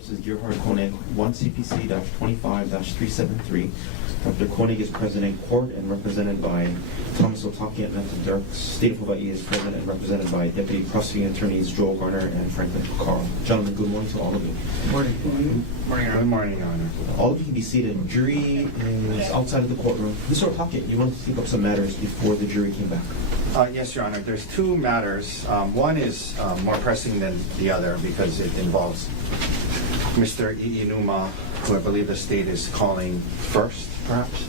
This is Gerhardt Konig, 1 CPC-25-373. Dr. Konig is present in court and represented by Thomas Otaki at Dirk. State of Hawaii is present and represented by Deputy Prosecuting Attorneys Joel Garner and Franklin Carl. Gentlemen, good morning to all of you. Morning. Morning. Good morning, Your Honor. All of you can be seated. Jury is outside of the courtroom. Mr. Otaki, you wanted to take up some matters before the jury came back. Yes, Your Honor. There's two matters. One is more pressing than the other because it involves Mr. Iinuma, who I believe the state is calling first, perhaps?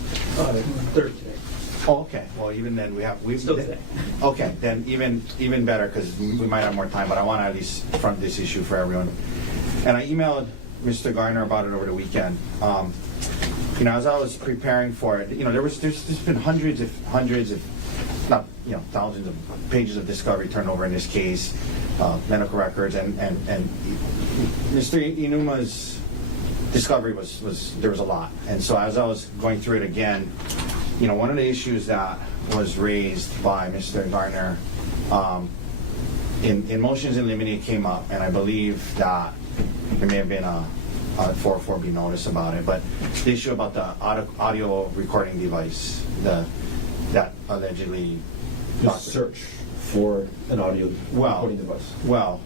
Third today. Oh, okay. Well, even then we've Still today. Okay, then even better because we might have more time. But I want to at least front this issue for everyone. And I emailed Mr. Garner about it over the weekend. As I was preparing for it, there's been hundreds, if not thousands of pages of discovery turned over in this case, medical records, and Mr. Inuma's discovery was there was a lot. And so as I was going through it again, one of the issues that was raised by Mr. Garner in motions in limine came up, and I believe that there may have been a 404B notice about it, but the issue about the audio recording device, that allegedly The search for an audio recording device. Well,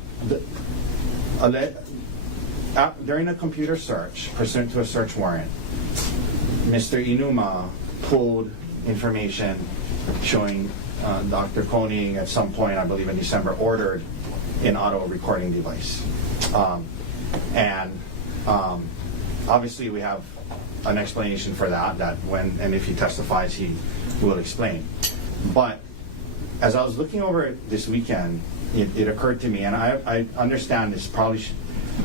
during a computer search, pursuant to a search warrant, Mr. Iinuma pulled information showing Dr. Konig at some point, I believe in December, ordered an audio recording device. Obviously we have an explanation for that and if he testifies, he will explain. But as I was looking over it this weekend, it occurred to me, and I understand this probably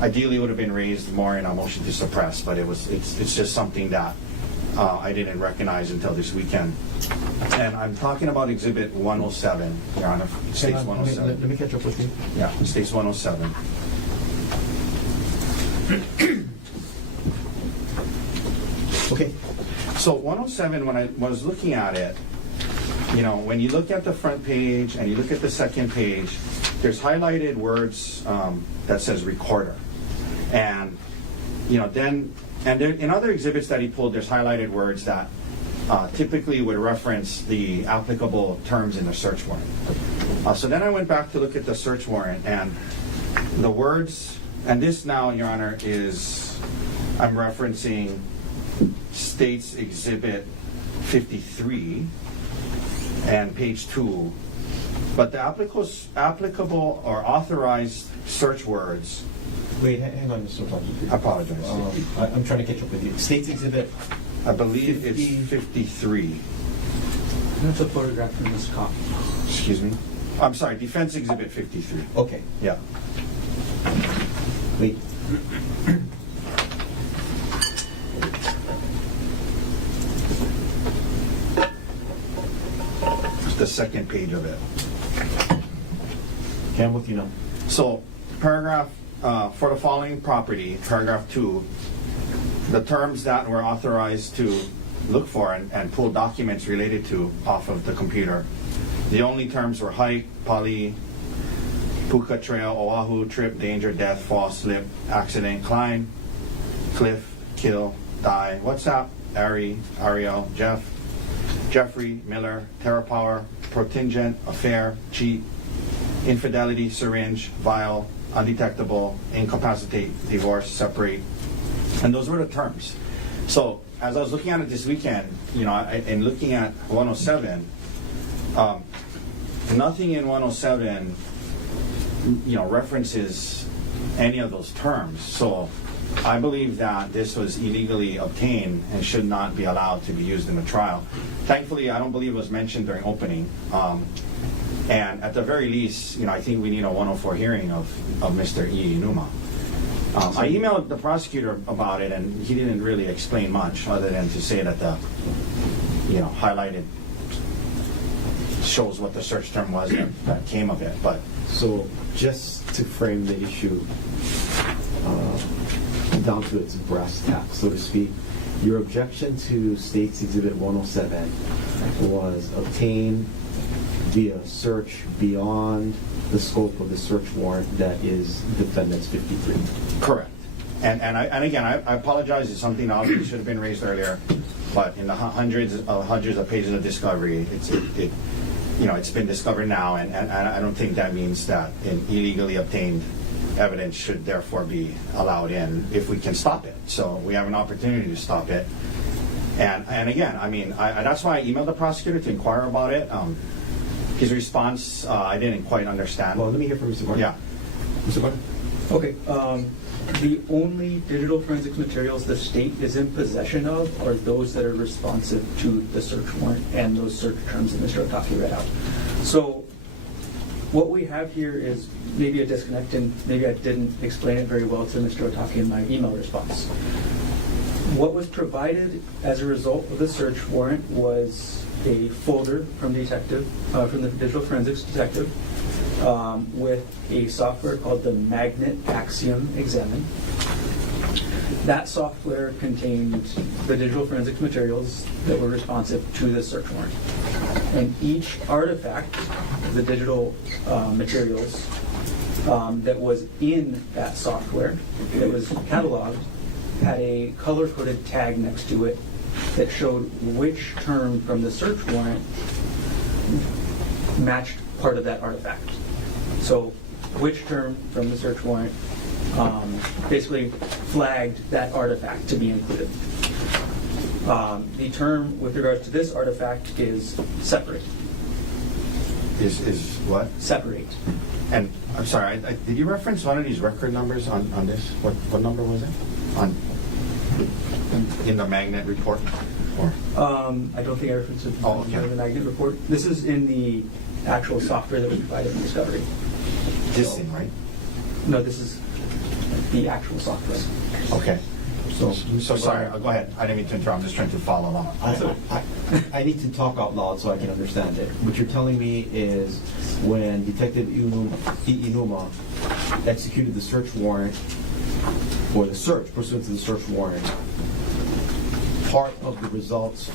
ideally would have been raised more in a motion to suppress, but it's just something that I didn't recognize until this weekend. And I'm talking about Exhibit 107, Your Honor. States 107. Let me catch up with you. Yeah, States 107. Okay. So 107, when I was looking at it, when you look at the front page and you look at the second page, there's highlighted words that says recorder. And, then in other exhibits that he pulled, there's highlighted words that typically would reference the applicable terms in the search warrant. So then I went back to look at the search warrant, and the words, and this now, Your Honor, I'm referencing State's Exhibit 53 and page 2, but the applicable or authorized search words. Wait, hang on, Mr. Otaki. I apologize. I'm trying to catch up with you. State's Exhibit. I believe it's 53. That's a photograph from this copy. Excuse me? I'm sorry, Defense Exhibit 53. Okay. Yeah. Wait. The second page of it. Okay, I'm with you now. So, paragraph, for the following property, paragraph 2, the terms that were authorized to look for and pull documents related to off of the computer, the only terms were hike, poly, puka trail, oahu, trip, danger, death, fall, slip, accident, climb, cliff, kill, die, WhatsApp, Ari, Ariel, Jeffrey, Miller, terror power, protingent, affair, cheat, infidelity, syringe, vial, undetectable, incapacitate, divorce, separate. And those were the terms. So as I was looking at it this weekend, and looking at 107, nothing in 107, references any of those terms. So I believe that this was illegally obtained and should not be allowed to be used in the trial. Thankfully, I don't believe it was mentioned during opening. And at the very least, I think we need a 104 hearing of Mr. Iinuma. I emailed the prosecutor about it, and he didn't really explain much other than to say that the, highlighted shows what the search term was that came of it. But so just to frame the issue down to its brass tacks, so to speak, your objection to State's Exhibit 107 was obtained via search beyond the scope of the search warrant that is Defendant's 53. Correct. And again, I apologize. It's something that obviously should have been raised earlier, but in the hundreds of pages of discovery, it's been discovered now, and I don't think that means that an illegally obtained evidence should therefore be allowed in if we can stop it. So we have an opportunity to stop it. And again, I mean, that's why I emailed the prosecutor to inquire about it. His response, I didn't quite understand. Well, let me hear from Mr. Gordon. Yeah. Mr. Gordon? Okay, the only digital forensics materials the state is in possession of are those that are responsive to the search warrant and those search terms that Mr. Otake read out. So what we have here is maybe a disconnect, and maybe I didn't explain it very well to Mr. Otake in my email response. What was provided as a result of the search warrant was a folder from the digital forensics detective with a software called the Magnet Axiom Examine. That software contained the digital forensics materials that were responsive to the search warrant. And each artifact, the digital materials that was in that software, that was cataloged, had a color-coded tag next to it that showed which term from the search warrant matched part of that artifact. So which term from the search warrant basically flagged that artifact to be included. The term with regards to this artifact is separate. Is what? Separate. And I'm sorry, did you reference one of these record numbers on this? What number was it? In the Magnet report? Or? I don't think I referenced it in the Magnet report. This is in the actual software that was provided in Discovery. This thing, right? No, this is the actual software. Okay. So sorry, go ahead. I didn't mean to interrupt. I'm just trying to follow along. I need to talk out loud so I can understand it. What you're telling me is when Detective Inuma executed the search warrant, or the search pursuant to the search warrant, part of the results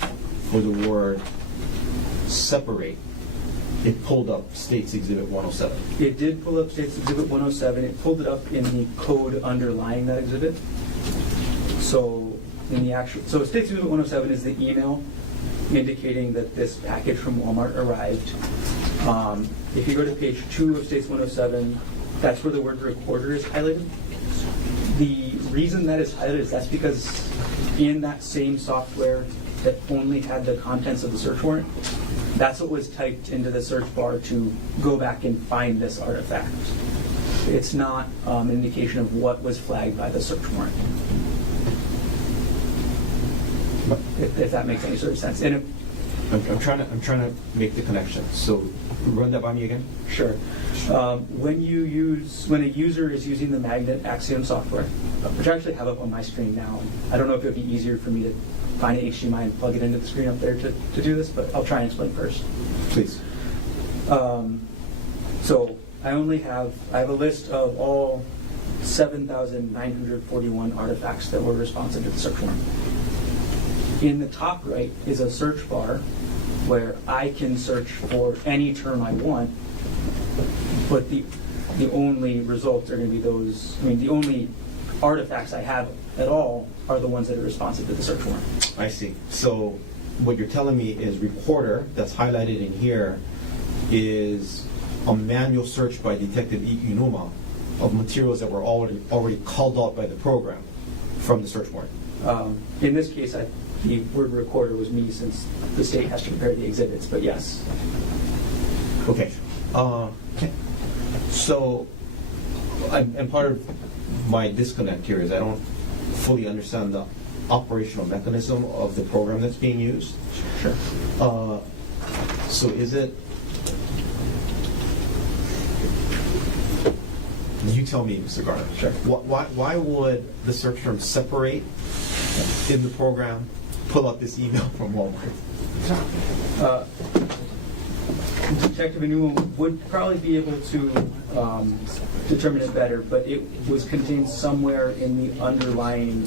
for the word separate, it pulled up State's Exhibit 107. It did pull up State's Exhibit 107. It pulled it up in the code underlying that exhibit. So State's Exhibit 107 is the email indicating that this package from Walmart arrived. If you go to page 2 of State's 107, that's where the word recorder is highlighted. The reason that is highlighted is that's because in that same software that only had the contents of the search warrant, that's what was typed into the search bar to go back and find this artifact. It's not an indication of what was flagged by the search warrant. If that makes any sort of sense. And I'm trying to make the connection. So run that by me again. Sure. When a user is using the Magnet Axiom software, which I actually have up on my screen now, I don't know if it would be easier for me to find an HDMI and plug it into the screen up there to do this, but I'll try and explain first. Please. So I have a list of all 7,941 artifacts that were responsive to the search warrant. In the top right is a search bar where I can search for any term I want, but the only results are going to be the only artifacts I have at all are the ones that are responsive to the search warrant. I see. So what you're telling me is recorder, that's highlighted in here, is a manual search by Detective Inuma of materials that were already called out by the program from the search warrant. In this case, the word recorder was me, since the state has to prepare the exhibits, but yes. Okay. So, and part of my disconnect here is I don't fully understand the operational mechanism of the program that's being used. Sure. So is it, you tell me, Mr. Garner. Sure. Why would the search term separate in the program pull up this email from Walmart? Detective Inuma would probably be able to determine it better, but it was contained somewhere in the underlying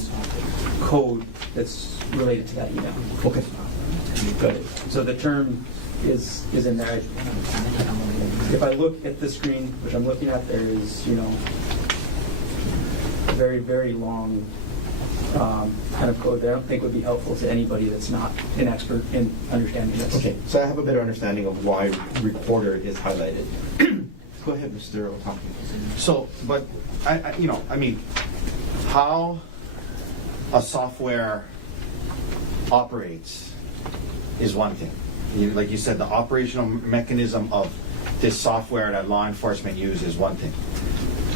code that's related to that email. Okay. Good. So the term is in there. If I look at the screen, which I'm looking at, there is, very, very long kind of code that I don't think would be helpful to anybody that's not an expert in understanding this. Okay, so I have a better understanding of why recorder is highlighted. Go ahead, Mr. Otake. So, but I mean, how a software operates is one thing. Like you said, the operational mechanism of this software that law enforcement uses is one thing.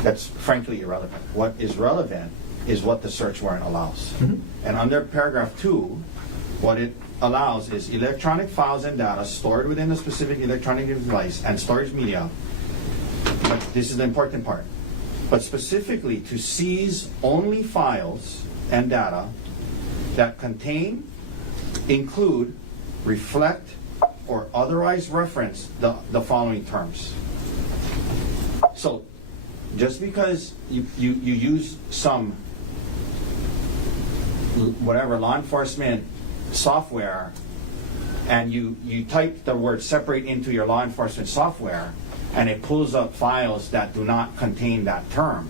That's frankly irrelevant. What is relevant is what the search warrant allows. Mhm. And under paragraph 2, what it allows is electronic files and data stored within a specific electronic device and storage media. But this is the important part. But specifically to seize only files and data that contain, include, reflect, or otherwise reference the following terms. So just because you use some whatever law enforcement software and you type the word separate into your law enforcement software and it pulls up files that do not contain that term,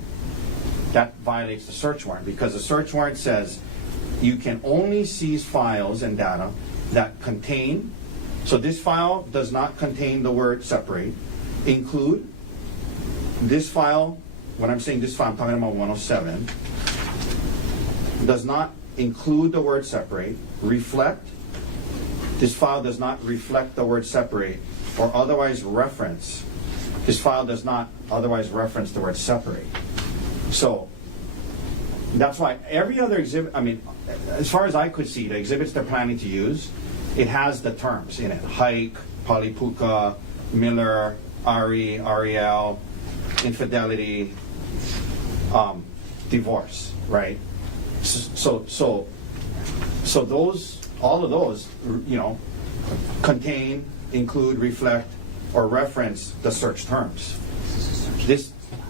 that violates the search warrant, because the search warrant says you can only seize files and data that contain, so this file does not contain the word separate, include, this file, when I'm saying this file, I'm talking about 107, does not include the word separate, reflect, this file does not reflect the word separate, or otherwise reference, this file does not otherwise reference the word separate. So that's why every other exhibit, I mean, as far as I could see, the exhibits they're planning to use, it has the terms in it: hike, polypuka, Miller, Ari, Ariel, infidelity, divorce, right? So those, all of those, contain, include, reflect, or reference the search terms.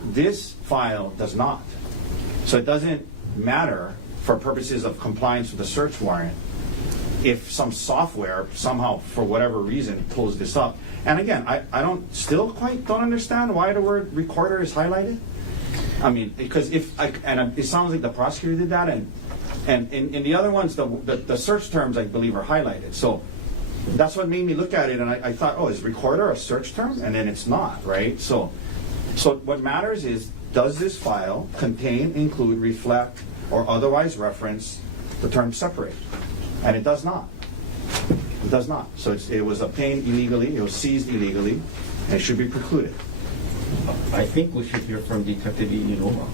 This file does not. So it doesn't matter for purposes of compliance with the search warrant if some software somehow, for whatever reason, pulls this up. And again, I still quite don't understand why the word recorder is highlighted. I mean, because it sounds like the prosecutor did that, and in the other ones, the search terms, I believe, are highlighted. So that's what made me look at it, and I thought, oh, is recorder a search term? And then it's not, right? So what matters is, does this file contain, include, reflect, or otherwise reference the term separate? And it does not. It does not. So it was obtained illegally, it was seized illegally, and it should be precluded. I think we should hear from Detective Inuma.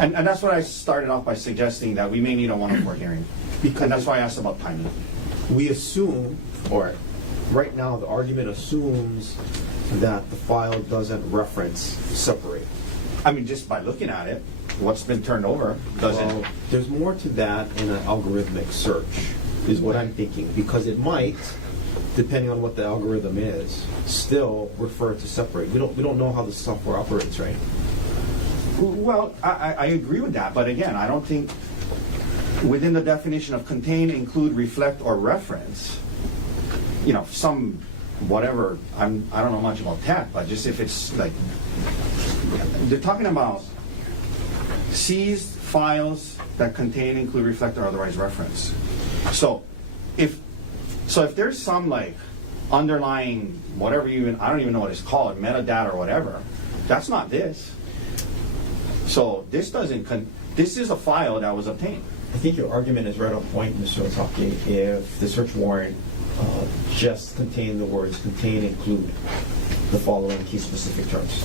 And that's what I started off by suggesting, that we may need a 104 hearing. And that's why I asked about timing. We assume, or right now the argument assumes that the file doesn't reference separate. I mean, just by looking at it, what's been turned over doesn't. Well, there's more to that in an algorithmic search, is what I'm thinking, because it might, depending on what the algorithm is, still refer to separate. We don't know how the software operates, right? Well, I agree with that, but again, I don't think within the definition of contain, include, reflect, or reference, some whatever, I don't know much about tech, but just if it's like, they're talking about seized files that contain, include, reflect, or otherwise reference. So if there's some like underlying whatever I don't even know what it's called, metadata or whatever, that's not this. So this is a file that was obtained. I think your argument is right on point, Mr. Otake, if the search warrant just contained the words contain, include the following key-specific terms.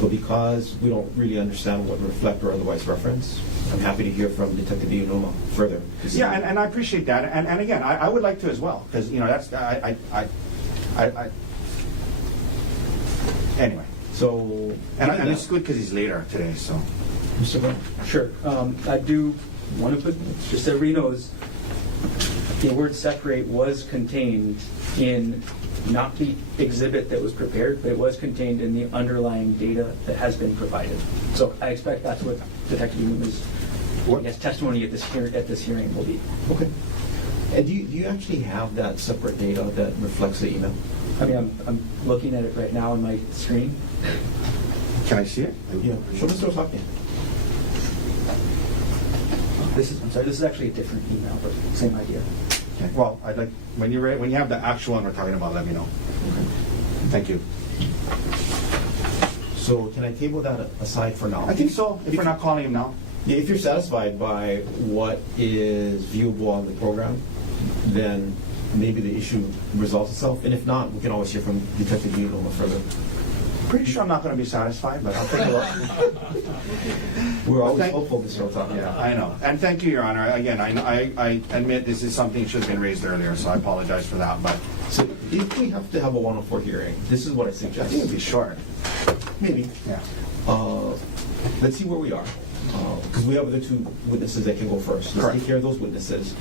But because we don't really understand what reflect or otherwise reference, I'm happy to hear from Detective Inuma further. Yeah, and I appreciate that. And again, I would like to as well, because that's anyway. So and it's good because he's later today. So, Mr. Brown? Sure. I do want to put, just so everybody knows, the word separate was contained in not the exhibit that was prepared, but it was contained in the underlying data that has been provided. So I expect that's what Detective Inuma's testimony at this hearing will be. Okay. And do you actually have that separate data that reflects the email? I mean, I'm looking at it right now on my screen. can I see it? Yeah. Show Mr. Otake. I'm sorry, this is actually a different email, but same idea. Okay. Well, I'd like, when you're ready, when you have the actual one we're talking about, let me know. Thank you. So can I table that aside for now? I think so, if we're not calling him now. Yeah, if you're satisfied by what is viewable on the program, then maybe the issue resolves itself. And if not, we can always hear from Detective Lee a little further. Pretty sure I'm not going to be satisfied, but I'll take a look. We're always Thank- hopeful, Mr. Otaki. Yeah, I know. And thank you, Your Honor. Again, I admit this is something that should have been raised earlier, so I apologize for that, but So if we have to have a 104 hearing, this is what I I suggest. think it'd be short. Maybe. Yeah. Let's see where we are. Because we have the two witnesses that can go first. Let's Correct. take care of those witnesses.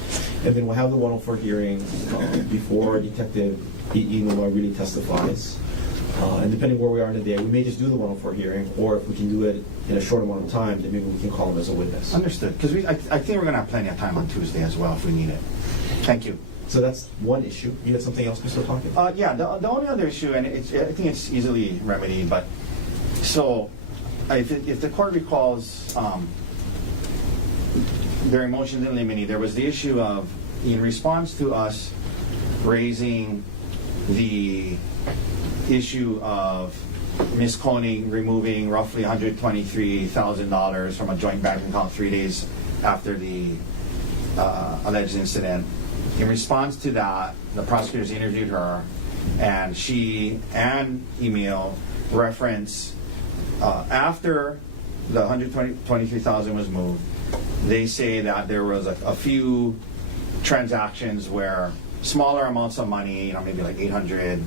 And then we'll have the 104 hearing before Detective Inuma really testifies. And depending where we are in the day, we may just do the 104 hearing, or if we can do it in a short amount of time, then maybe we can call him as a witness. Understood. Because I think we're going to have plenty of time on Tuesday as well if we need it. Thank you. So that's one issue. You had something else, Mr. Otaki? Yeah, the only other issue, and I think it's easily remedied, but so if the court recalls during motions in limine, there was the issue of, in response to us raising the issue of Ms. Konig removing roughly $123,000 from a joint bank account 3 days after the alleged incident. In response to that, the prosecutors interviewed her, and she and Emil reference after the $123,000 was moved, they say that there was a few transactions where smaller amounts of money, maybe like $800,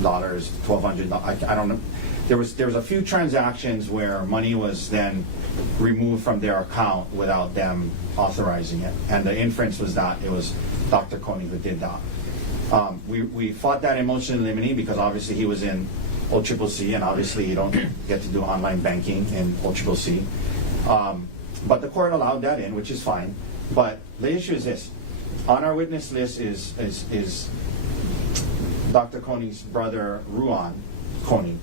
$1,200, I don't know. There was a few transactions where money was then removed from their account without them authorizing it, and the inference was that it was Dr. Konig who did that. We fought that in motion in limine because obviously he was in OCCC, and obviously you don't get to do online banking in OCCC. But the court allowed that in, which is fine. But the issue is this: on our witness list is Dr. Konig's brother Ruan Konig,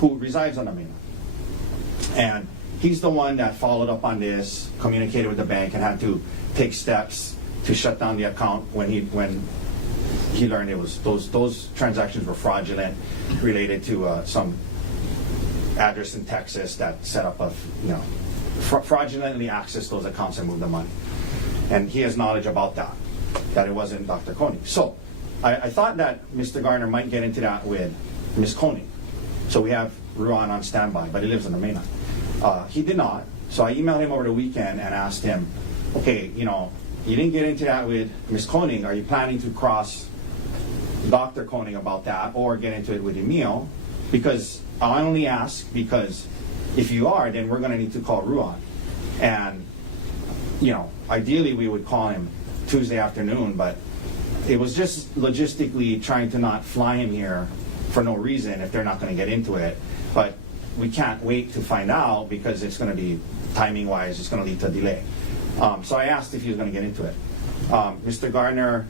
who resides on the mainland, and he's the one that followed up on this, communicated with the bank, and had to take steps to shut down the account when he learned it was those transactions were fraudulent, related to some address in Texas that set up fraudulently accessed those accounts and moved the money. And he has knowledge about that it wasn't Dr. Konig. So I thought that Mr. Garner might get into that with Ms. Konig. So we have Ruan on standby, but he lives in the mainland. He did not. So I emailed him over the weekend and asked him, okay, you didn't get into that with Ms. Konig. Are you planning to cross Dr. Konig about that, or get into it with Emil? Because I only ask because if you are, then we're going to need to call Ruan. And, ideally we would call him Tuesday afternoon, but it was just logistically trying to not fly him here for no reason if they're not going to get into it. But we can't wait to find out because it's going to be, timing-wise, it's going to lead to a delay. So I asked if he was going to get into it. Mr. Garner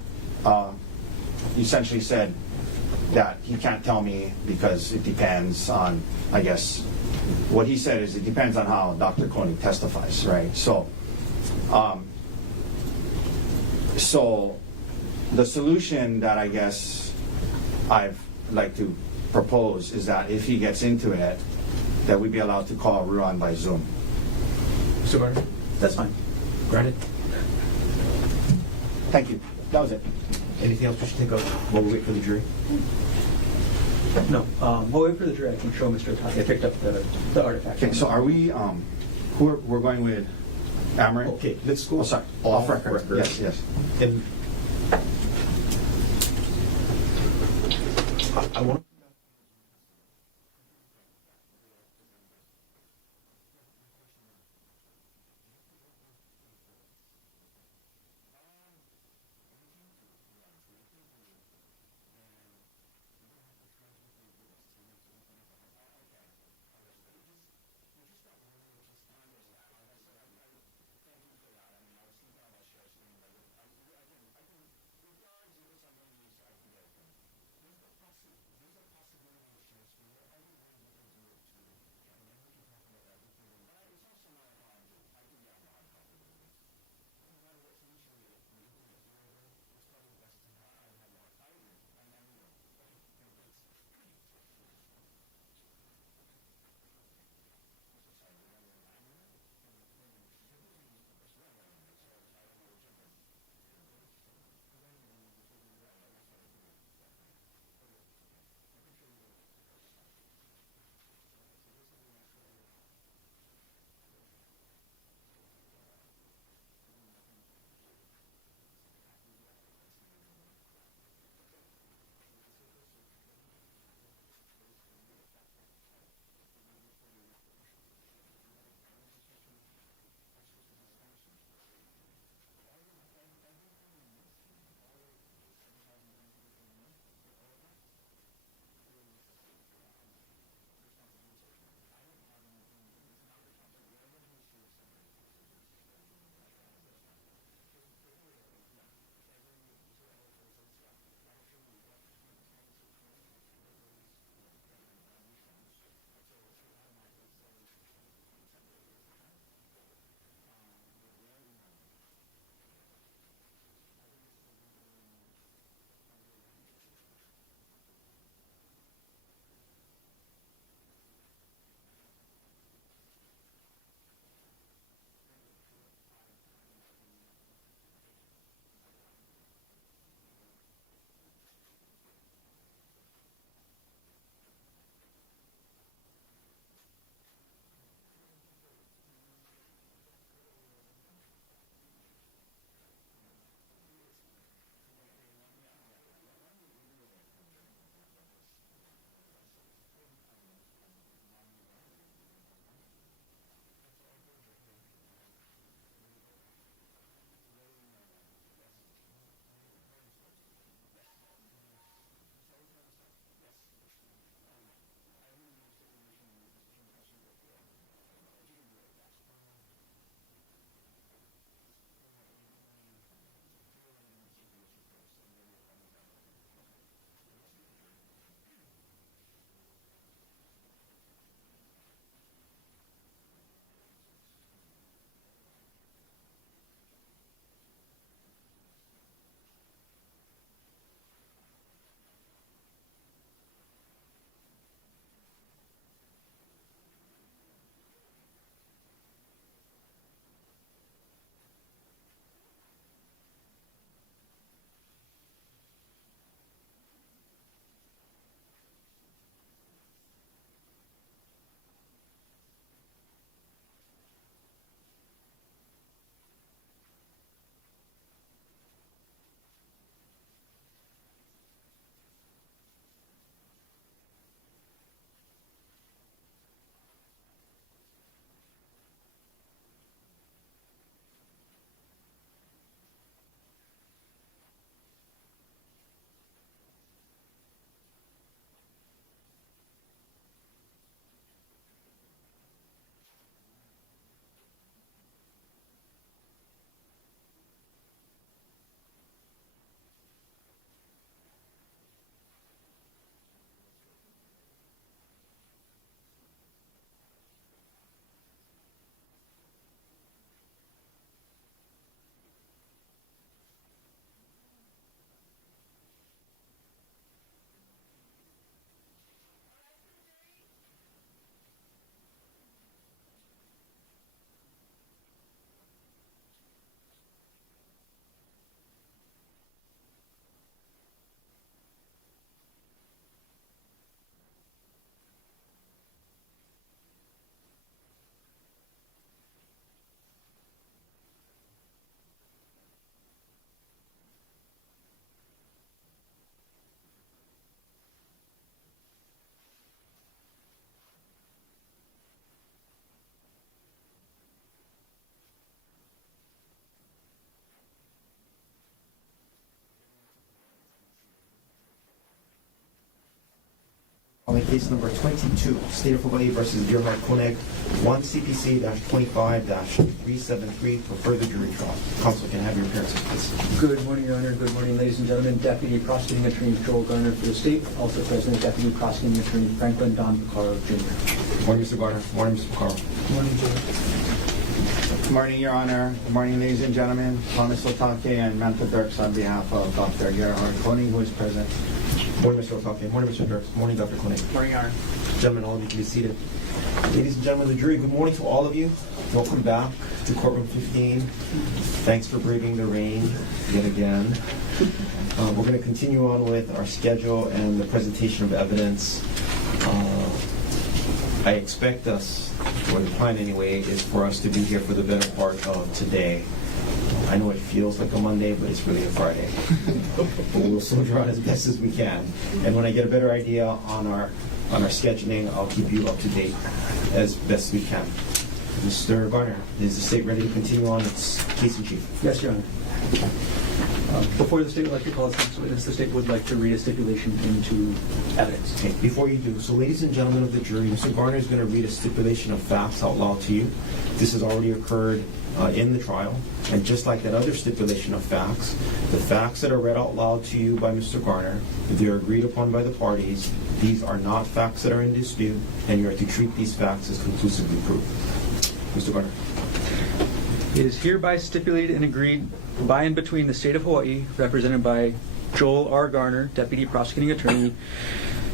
essentially said that he can't tell me because it depends on, I guess, what he said is it depends on how Dr. Konig testifies, right? So the solution that I guess I'd like to propose is that if he gets into it, that we be allowed to call Ruan by Zoom. Mr. Garner? That's fine. Granted. Thank you. That was it. Anything else we should take up while we wait for the jury? No. While we wait for the jury, I can show Mr. Otaki. I picked up the artifact. Okay, so are we, we're going with Amarin? Okay, let's go. Oh, sorry. Off record. Yes. And I want to. Calling case number 22, State of Hawaii versus Gerhardt Konig, 1 CPC-25-373 for further jury trial. Counsel, can I have your appearances, please? Good morning, Your Honor. Good morning, ladies and gentlemen. Deputy Prosecuting Attorney Joel Garner for the state. Also present, Deputy Prosecuting Attorney Franklin Don Picaro, Jr. Morning, Mr. Garner. Morning, Mr. Picaro. Morning, Joel. Good morning, Your Honor. Good morning, ladies and gentlemen. Thomas Otake and Manta Dirks on behalf of Dr. Gerhardt Konig, who is present. Morning, Mr. Otake. Morning, Mr. Dirks. Morning, Dr. Konig. Morning, Your Honor. Gentlemen, all of you can be seated. Ladies and gentlemen of the jury, good morning to all of you. Welcome back to courtroom 15. Thanks for braving the rain yet again. We're going to continue on with our schedule and the presentation of evidence. I expect us, or the plan anyway, is for us to be here for the better part of today. I know it feels like a Monday, but it's really a Friday. But we'll soldier on as best as we can. And when I get a better idea on our scheduling, I'll keep you up to date as best we can. Mr. Garner, is the state ready to continue on its case in chief? Yes, Your Honor. Before the state would like to call its witness, the state would like to read a stipulation into evidence. Okay, before you do, so ladies and gentlemen of the jury, Mr. Garner is going to read a stipulation of facts out loud to you. This has already occurred in the trial, and just like that other stipulation of facts, the facts that are read out loud to you by Mr. Garner, if they're agreed upon by the parties, these are not facts that are in dispute, and you are to treat these facts as conclusively proved. Mr. Garner. It is hereby stipulated and agreed by and between the State of Hawaii, represented by Joel R. Garner, Deputy Prosecuting Attorney,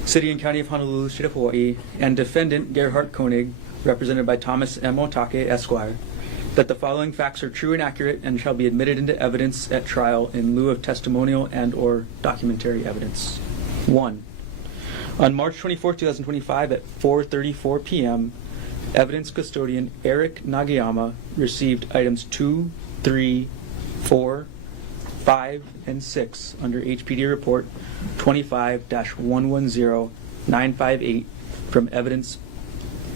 City and County of Honolulu, State of Hawaii, and Defendant Gerhardt Konig, represented by Thomas M. Otake, Esquire, that the following facts are true and accurate and shall be admitted into evidence at trial in lieu of testimonial and/or documentary evidence. 1. On March 24, 2025 at 4:34 p.m., evidence custodian Eric Nagayama received items 2, 3, 4, 5, and 6 under HPD report 25-110958 from evidence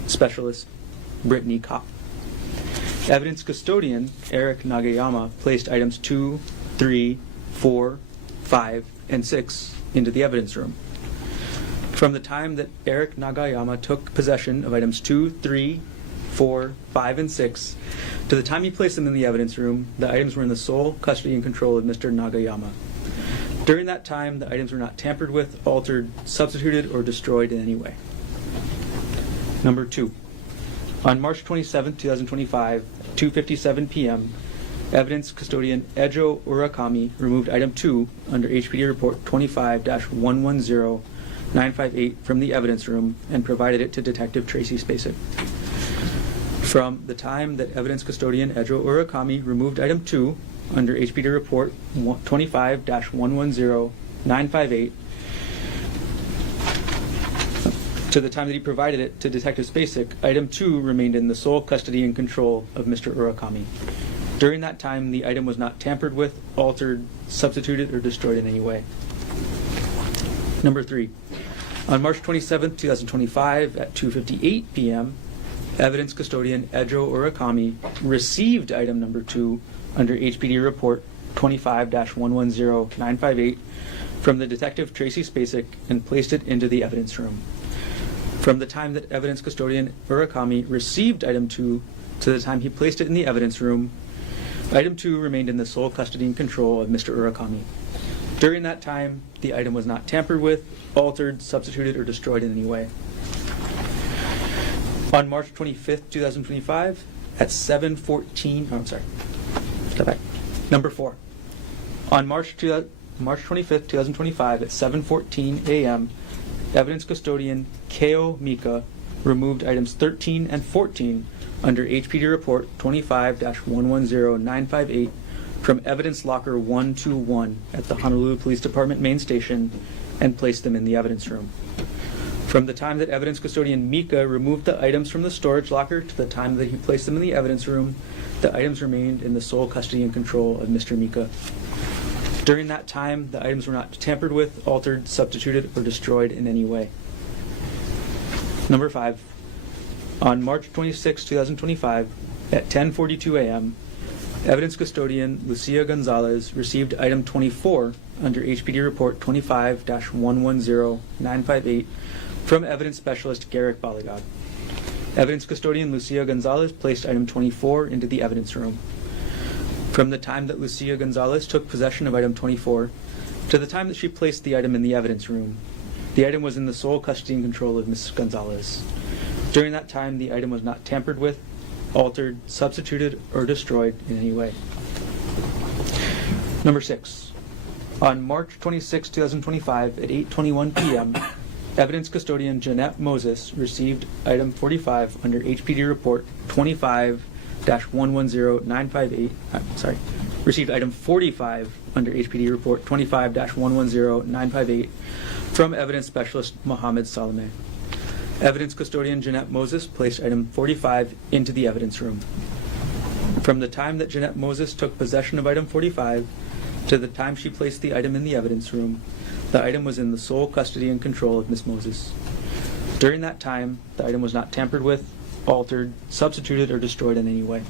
specialist Brittany Kopp. Evidence custodian Eric Nagayama placed items 2, 3, 4, 5, and 6 into the evidence room. From the time that Eric Nagayama took possession of items 2, 3, 4, 5, and 6, to the time he placed them in the evidence room, the items were in the sole custody and control of Mr. Nagayama. During that time, the items were not tampered with, altered, substituted, or destroyed in any way. Number 2. On March 27, 2025, at 2:57 p.m., evidence custodian Ejo Urakami removed item 2 under HPD report 25-110958 from the evidence room and provided it to Detective Tracy Spacek. From the time that evidence custodian Ejo Urakami removed item 2 under HPD report 25-110958 to the time that he provided it to Detective Spacek, item 2 remained in the sole custody and control of Mr. Urakami. During that time, the item was not tampered with, altered, substituted, or destroyed in any way. Number 3. On March 27, 2025, at 2:58 p.m., evidence custodian Ejo Urakami received item number 2 under HPD report 25-110958 from the Detective Tracy Spacek and placed it into the evidence room. From the time that evidence custodian Urakami received item 2 to the time he placed it in the evidence room, item 2 remained in the sole custody and control of Mr. Urakami. During that time, the item was not tampered with, altered, substituted, or destroyed in any way. On March 25th, 2025, at 7:14, step back. Number 4. On March 25th, 2025, at 7:14 a.m., evidence custodian Keo Mika removed items 13 and 14 under HPD report 25-110958 from evidence locker 121 at the Honolulu Police Department main station and placed them in the evidence room. From the time that evidence custodian Mika removed the items from the storage locker to the time that he placed them in the evidence room, the items remained in the sole custody and control of Mr. Mika. During that time, the items were not tampered with, altered, substituted, or destroyed in any way. Number 5. On March 26, 2025, at 10:42 a.m., evidence custodian Lucia Gonzalez received item 24 under HPD report 25-110958 From evidence specialist Gerhardt Konig. Evidence custodian Lucia Gonzalez placed item 24 into the evidence room. From the time that Lucia Gonzalez took possession of item 24 to the time that she placed the item in the evidence room, the item was in the sole custody and control of Ms. Gonzalez. During that time, the item was not tampered with, altered, substituted, or destroyed in any way. Number 6. On March 26, 2025 at 8:21 p.m., evidence custodian Jeanette Moses received item 45 under HPD report 25-110958. Received item 45 under HPD report 25-110958 from evidence specialist Mohammed Salame. Evidence custodian Jeanette Moses placed item 45 into the evidence room. From the time that Jeanette Moses took possession of item 45 to the time she placed the item in the evidence room, the item was in the sole custody and control of Ms. Moses. During that time, the item was not tampered with, altered, substituted, or destroyed in any way.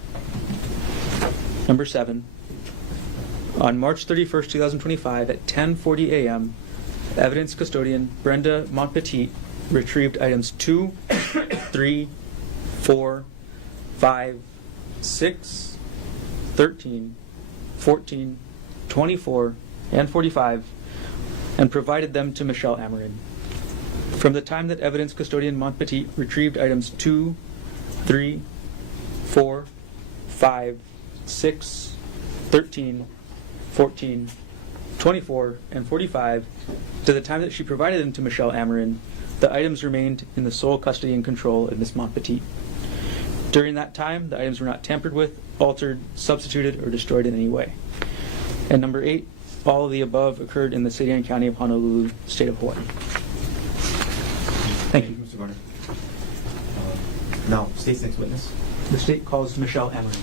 Number 7. On March 31st, 2025 at 10:40 a.m., evidence custodian Brenda Montpetit retrieved items 2, 3, 4, 5, 6, 13, 14, 24, and 45, and provided them to Michelle Amarin. From the time that evidence custodian Montpetit retrieved items 2, 3, 4, 5, 6, 13, 14, 24, and 45, to the time that she provided them to Michelle Amarin, the items remained in the sole custody and control of Ms. Montpetit. During that time, the items were not tampered with, altered, substituted, or destroyed in any way. And number 8, all of the above occurred in the city and county of Honolulu, state of Hawaii. Thank you. Mr. Garner. Now, state's next witness. The state calls Michelle Amarin.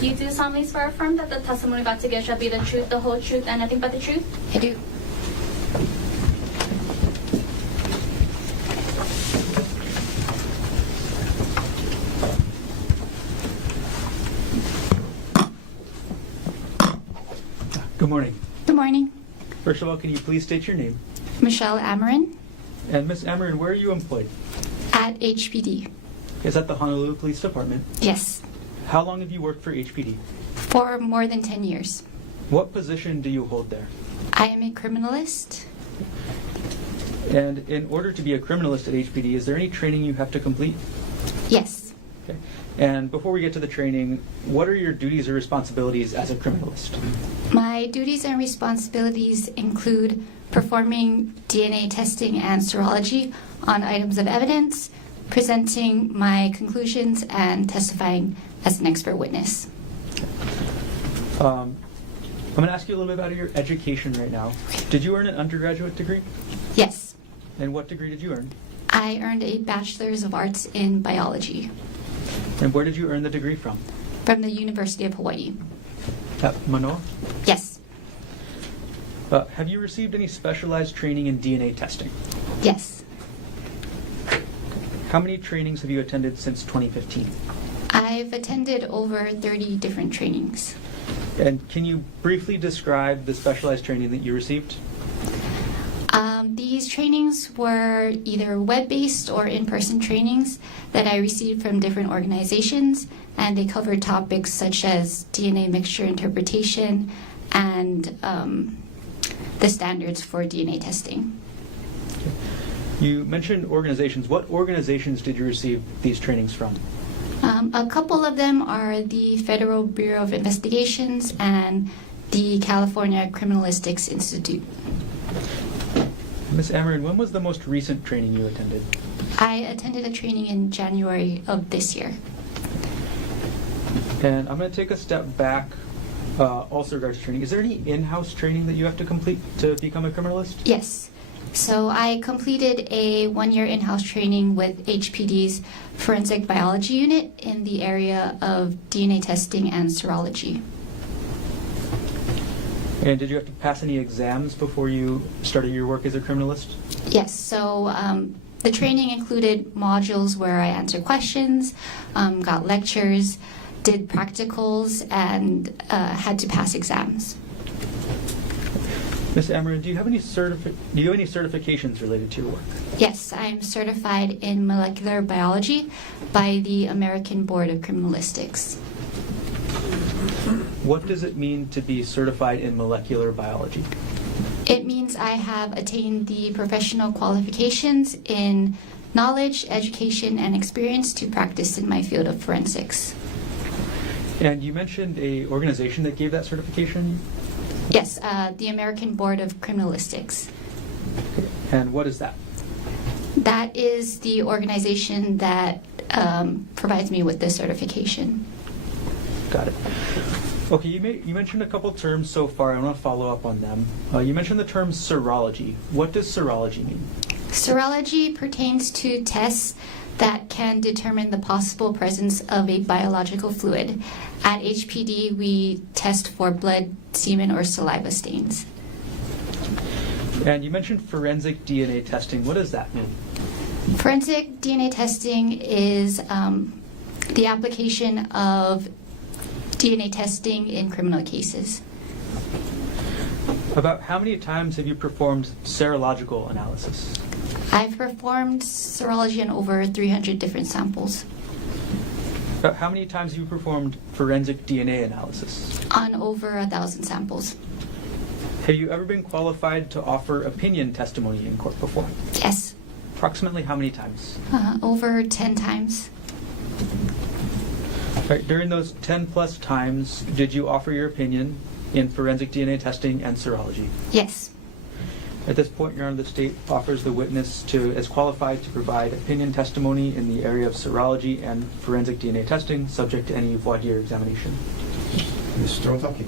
You do solemnly swear or affirm that the testimony about to give shall be the truth, the whole truth, and nothing but the truth? I do. Good morning. Good morning. First of all, can you please state your name? Michelle Amarin And Ms. Amarin, where are you employed? at HPD. Is that the Honolulu Police Department? Yes. How long have you worked for HPD? For more than 10 years. What position do you hold there? I am a criminalist. And in order to be a criminalist at HPD, is there any training you have to complete? Yes. Okay. And before we get to the training, what are your duties or responsibilities as a criminalist? My duties and responsibilities include performing DNA testing and serology on items of evidence, presenting my conclusions, and testifying as an expert witness. I'm going to ask you a little bit about your education right now. Did you earn an undergraduate degree? Yes. And what degree did you earn? I earned a Bachelor's of Arts in Biology And where did you earn the degree from? from the University of Hawaii. At Manoa? Yes. Have you received any specialized training in DNA testing? Yes. How many trainings have you attended since 2015? I've attended over 30 different trainings. And can you briefly describe the specialized training that you received? These trainings were either web-based or in-person trainings that I received from different organizations, and they covered topics such as DNA mixture interpretation and the standards for DNA testing. You mentioned organizations. What organizations did you receive these trainings from? A couple of them are the Federal Bureau of Investigations and the California Criminalistics Institute. Ms. Amarin, when was the most recent training you attended? I attended a training in January of this year. And I'm going to take a step back, also regards to training. Is there any in-house training that you have to complete to become a criminalist? Yes. So I completed a 1-year in-house training with HPD's forensic biology unit in the area of DNA testing and serology. And did you have to pass any exams before you started your work as a criminalist? Yes. So the training included modules where I answered questions, got lectures, did practicals, and had to pass exams. Ms. Amarin, do you have any certifications related to your work? Yes, I'm certified in molecular biology by the American Board of Criminalistics. What does it mean to be certified in molecular biology? It means I have attained the professional qualifications in knowledge, education, and experience to practice in my field of forensics. And you mentioned an organization that gave that certification? Yes, the American Board of Criminalistics. And what is that? That is the organization that provides me with this certification. Got it. Okay, you mentioned a couple terms so far. I want to follow up on them. You mentioned the term serology. What does serology mean? Serology pertains to tests that can determine the possible presence of a biological fluid. At HPD, we test for blood, semen, or saliva stains. And you mentioned forensic DNA testing. What does that mean? Forensic DNA testing is the application of DNA testing in criminal cases. About how many times have you performed serological analysis? I've performed serology on over 300 different samples. About how many times have you performed forensic DNA analysis? On over 1,000 samples. Have you ever been qualified to offer opinion testimony in court before? Yes. Approximately how many times? Over 10 times. All right, during those 10 plus times, did you offer your opinion in forensic DNA testing and serology? Yes. At this point, Your Honor, the state offers the witness as qualified to provide opinion testimony in the area of serology and forensic DNA testing, subject to any voir dire examination. Mr. Otake.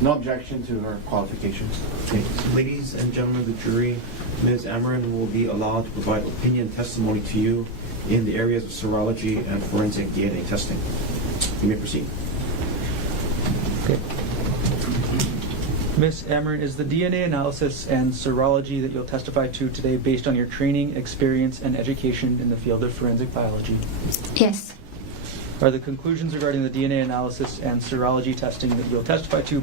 No objection to her qualifications. Okay. Ladies and gentlemen of the jury, Ms. Amarin will be allowed to provide opinion testimony to you in the areas of serology and forensic DNA testing. You may proceed. Okay. Ms. Amarin, is the DNA analysis and serology that you'll testify to today based on your training, experience, and education in the field of forensic biology? Yes. Are the conclusions regarding the DNA analysis and serology testing that you'll testify to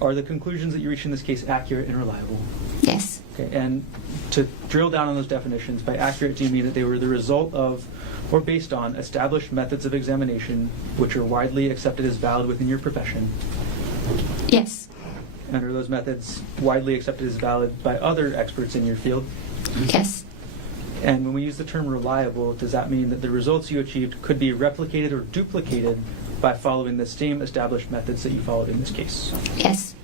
are the conclusions that you reach in this case accurate and reliable? Yes. Okay, and to drill down on those definitions, by accurate do you mean that they were the result of or based on established methods of examination which are widely accepted as valid within your profession? Yes. And are those methods widely accepted as valid by other experts in your field? Yes. And when we use the term reliable, does that mean that the results you achieved could be replicated or duplicated by following the same established methods that you followed in this case? Yes.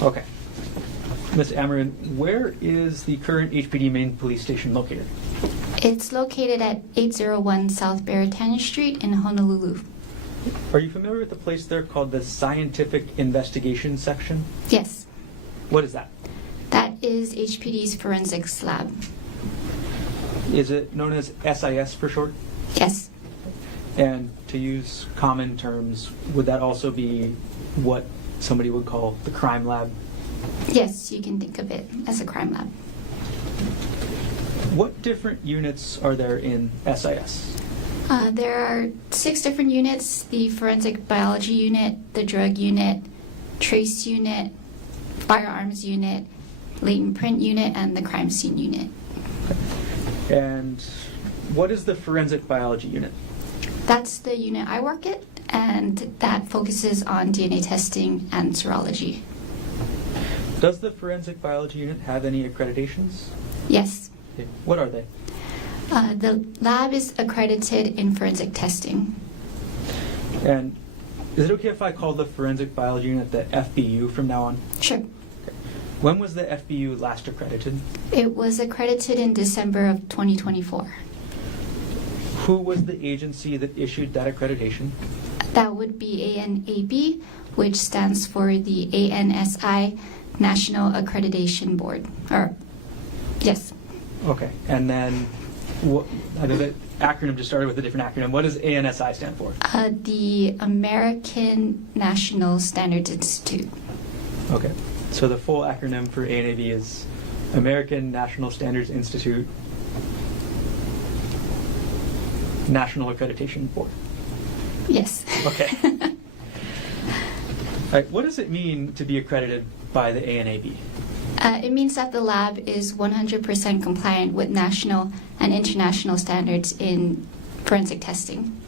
Okay. Ms. Amarin, where is the current HPD main police station located? It's located at 801 South Baratania Street in Honolulu. Are you familiar with the place there called the Scientific Investigation Section? Yes. What is that? That is HPD's forensics lab. Is it known as SIS for short? Yes. And to use common terms, would that also be what somebody would call the crime lab? Yes, you can think of it as a crime lab. What different units are there in SIS? There are 6 different units: the forensic biology unit, the drug unit, trace unit, firearms unit, latent print unit, and the crime scene unit. And what is the forensic biology unit? That's the unit I work at, and that focuses on DNA testing and serology. Does the forensic biology unit have any accreditations? Yes. Okay. What are they? The lab is accredited in forensic testing. And is it okay if I call the forensic biology unit the FBU from now on? Sure. When was the FBU last accredited? It was accredited in December of 2024. Who was the agency that issued that accreditation? That would be ANAB, which stands for the ANSI National Accreditation Board. Yes. Okay, and then I know that acronym just started with a different acronym. What does ANSI stand for? The American National Standards Institute. Okay, so the full acronym for ANAB is American National Standards Institute National Accreditation Board. Yes. Okay. All right, what does it mean to be accredited by the ANAB? It means that the lab is 100% compliant with national and international standards in forensic testing.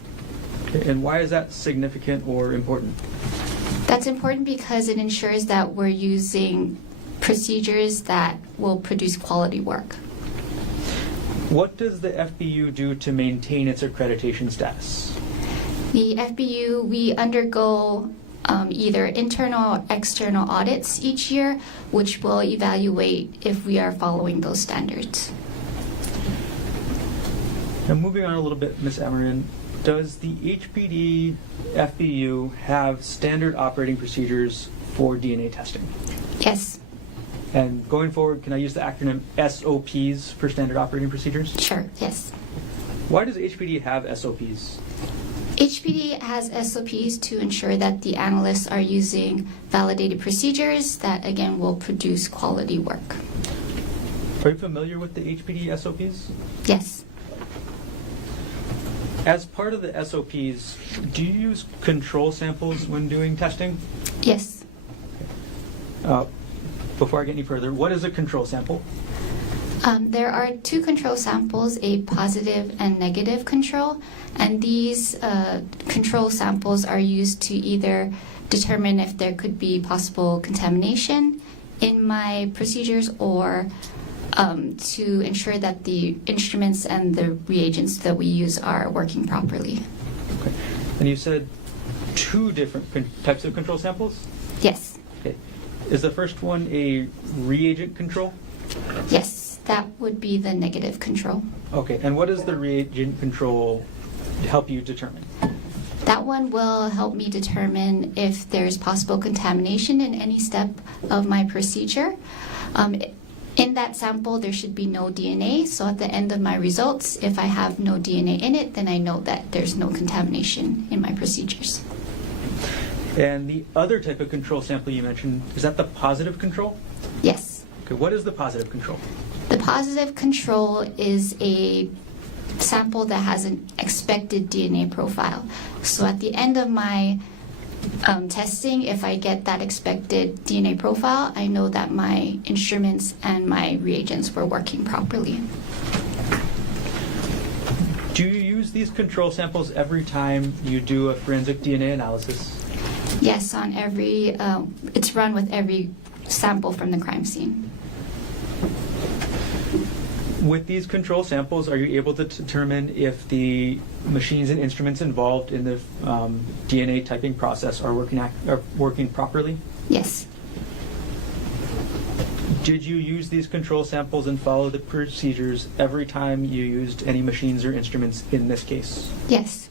Okay, and why is that significant or important? That's important because it ensures that we're using procedures that will produce quality work. What does the FBU do to maintain its accreditation status? The FBU, we undergo either internal or external audits each year, which will evaluate if we are following those standards. Now, moving on a little bit, Ms. Amarin, does the HPD FBU have standard operating procedures for DNA testing? Yes. And going forward, can I use the acronym SOPs for standard operating procedures? Sure, yes. Why does HPD have SOPs? HPD has SOPs to ensure that the analysts are using validated procedures that, again, will produce quality work. Are you familiar with the HPD SOPs? Yes. As part of the SOPs, do you use control samples when doing testing? Yes. Before I get any further, what is a control sample? There are two control samples, a positive and negative control, and these control samples are used to either determine if there could be possible contamination in my procedures or to ensure that the instruments and the reagents that we use are working properly. Okay. And you said two different types of control samples? Yes. Okay. Is the first one a reagent control? Yes, that would be the negative control. Okay, and what does the reagent control help you determine? That one will help me determine if there's possible contamination in any step of my procedure. In that sample, there should be no DNA, so at the end of my results, if I have no DNA in it, then I know that there's no contamination in my procedures. And the other type of control sample you mentioned, is that the positive control? Yes. Okay, what is the positive control? The positive control is a sample that has an expected DNA profile. So at the end of my testing, if I get that expected DNA profile, I know that my instruments and my reagents were working properly. Do you use these control samples every time you do a forensic DNA analysis? Yes, on every, it's run with every sample from the crime scene. With these control samples, are you able to determine if the machines and instruments involved in the DNA typing process are working properly? Yes. Did you use these control samples and follow the procedures every time you used any machines or instruments in this case? Yes.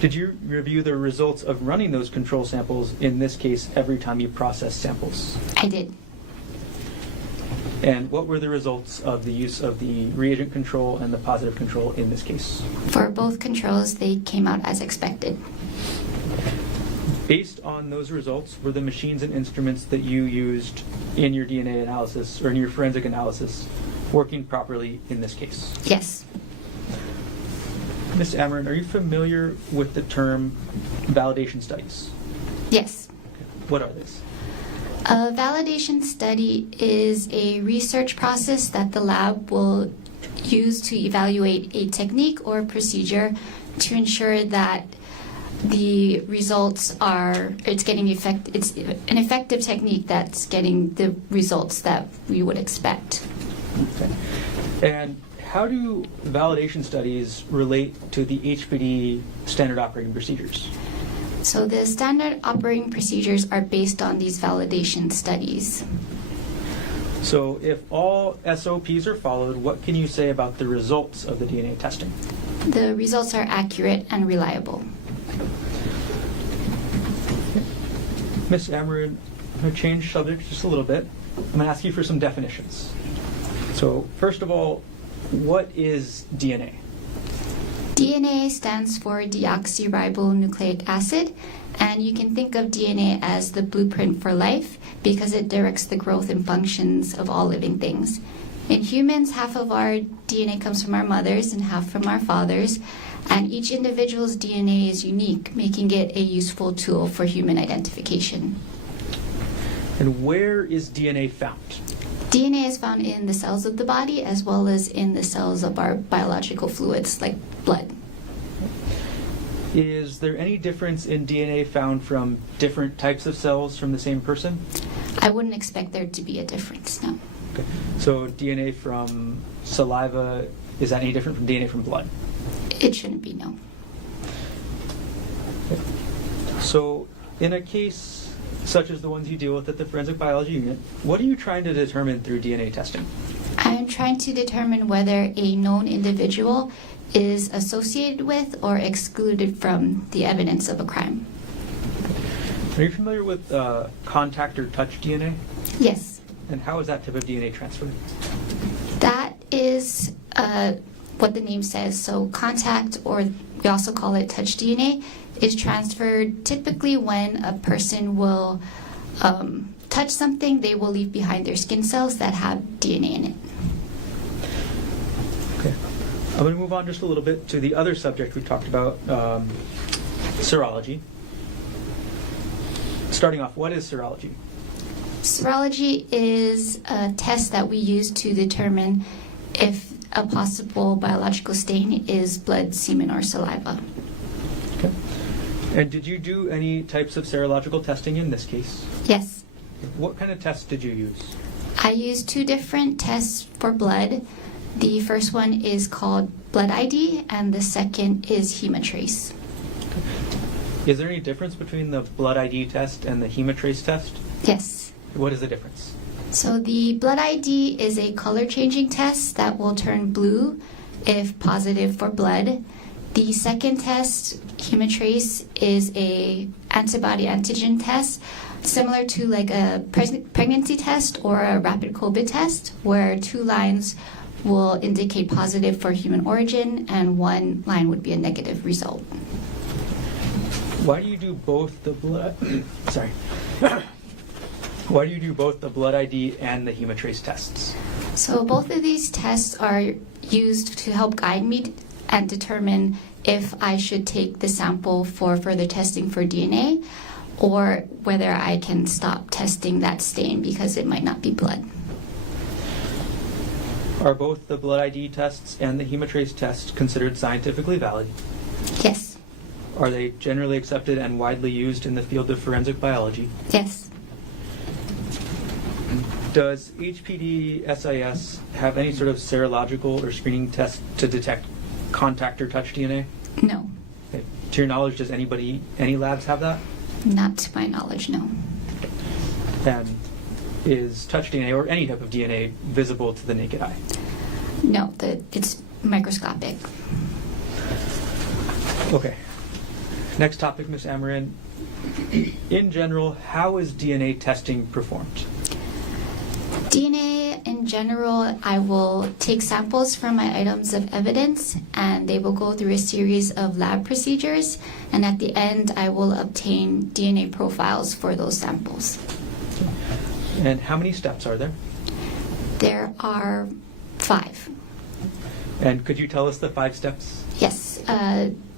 Did you review the results of running those control samples in this case every time you processed samples? I did. And what were the results of the use of the reagent control and the positive control in this case? For both controls, they came out as expected. Based on those results, were the machines and instruments that you used in your DNA analysis or in your forensic analysis working properly in this case? Yes. Ms. Amarin, are you familiar with the term validation studies? Yes. Okay. What are these? A validation study is a research process that the lab will use to evaluate a technique or procedure to ensure that the results are, it's an effective technique that's getting the results that we would expect. Okay. And how do validation studies relate to the HPD standard operating procedures? So the standard operating procedures are based on these validation studies. So if all SOPs are followed, what can you say about the results of the DNA testing? The results are accurate and reliable. Ms. Amarin, I'm going to change subject just a little bit. I'm going to ask you for some definitions. So first of all, what is DNA? DNA stands for deoxyribonucleic acid, and you can think of DNA as the blueprint for life because it directs the growth and functions of all living things. In humans, half of our DNA comes from our mothers and half from our fathers, and each individual's DNA is unique, making it a useful tool for human identification. And where is DNA found? DNA is found in the cells of the body as well as in the cells of our biological fluids like blood. Is there any difference in DNA found from different types of cells from the same person? I wouldn't expect there to be a difference, no. Okay. So DNA from saliva, is that any different from DNA from blood? It shouldn't be, no. Okay. So in a case such as the ones you deal with at the Forensic Biology Unit, what are you trying to determine through DNA testing? I'm trying to determine whether a known individual is associated with or excluded from the evidence of a crime. Are you familiar with contact or touch DNA? Yes. And how is that type of DNA transferred? That is what the name says. So contact, or we also call it touch DNA, is transferred typically when a person will touch something, they will leave behind their skin cells that have DNA in it. Okay. I'm going to move on just a little bit to the other subject we talked about, serology. Starting off, what is serology? Serology is a test that we use to determine if a possible biological stain is blood, semen, or saliva. Okay. And did you do any types of serological testing in this case? Yes. What kind of tests did you use? I used 2 different tests for blood. The first one is called blood ID, and the second is hemotrace. Is there any difference between the blood ID test and the hemotrace test? Yes. What is the difference? So the blood ID is a color-changing test that will turn blue if positive for blood. The second test, hemotrace, is a antibody antigen test, similar to like a pregnancy test or a rapid COVID test, where 2 lines will indicate positive for human origin and 1 line would be a negative result. Why do you do both the blood? Sorry. Why do you do both the blood ID and the hemotrace tests? So both of these tests are used to help guide me and determine if I should take the sample for further testing for DNA or whether I can stop testing that stain because it might not be blood. Are both the blood ID tests and the hemotrace test considered scientifically valid? Yes. Are they generally accepted and widely used in the field of forensic biology? Yes. Does HPD SIS have any sort of serological or screening test to detect contact or touch DNA? No. Okay. To your knowledge, does any labs have that? Not to my knowledge, no. And is touch DNA or any type of DNA visible to the naked eye? No, it's microscopic. Okay. Next topic, Ms. Amarin. In general, how is DNA testing performed? DNA in general, I will take samples from my items of evidence and they will go through a series of lab procedures, and at the end I will obtain DNA profiles for those samples. And how many steps are there? There are 5. And could you tell us the 5 steps? Yes.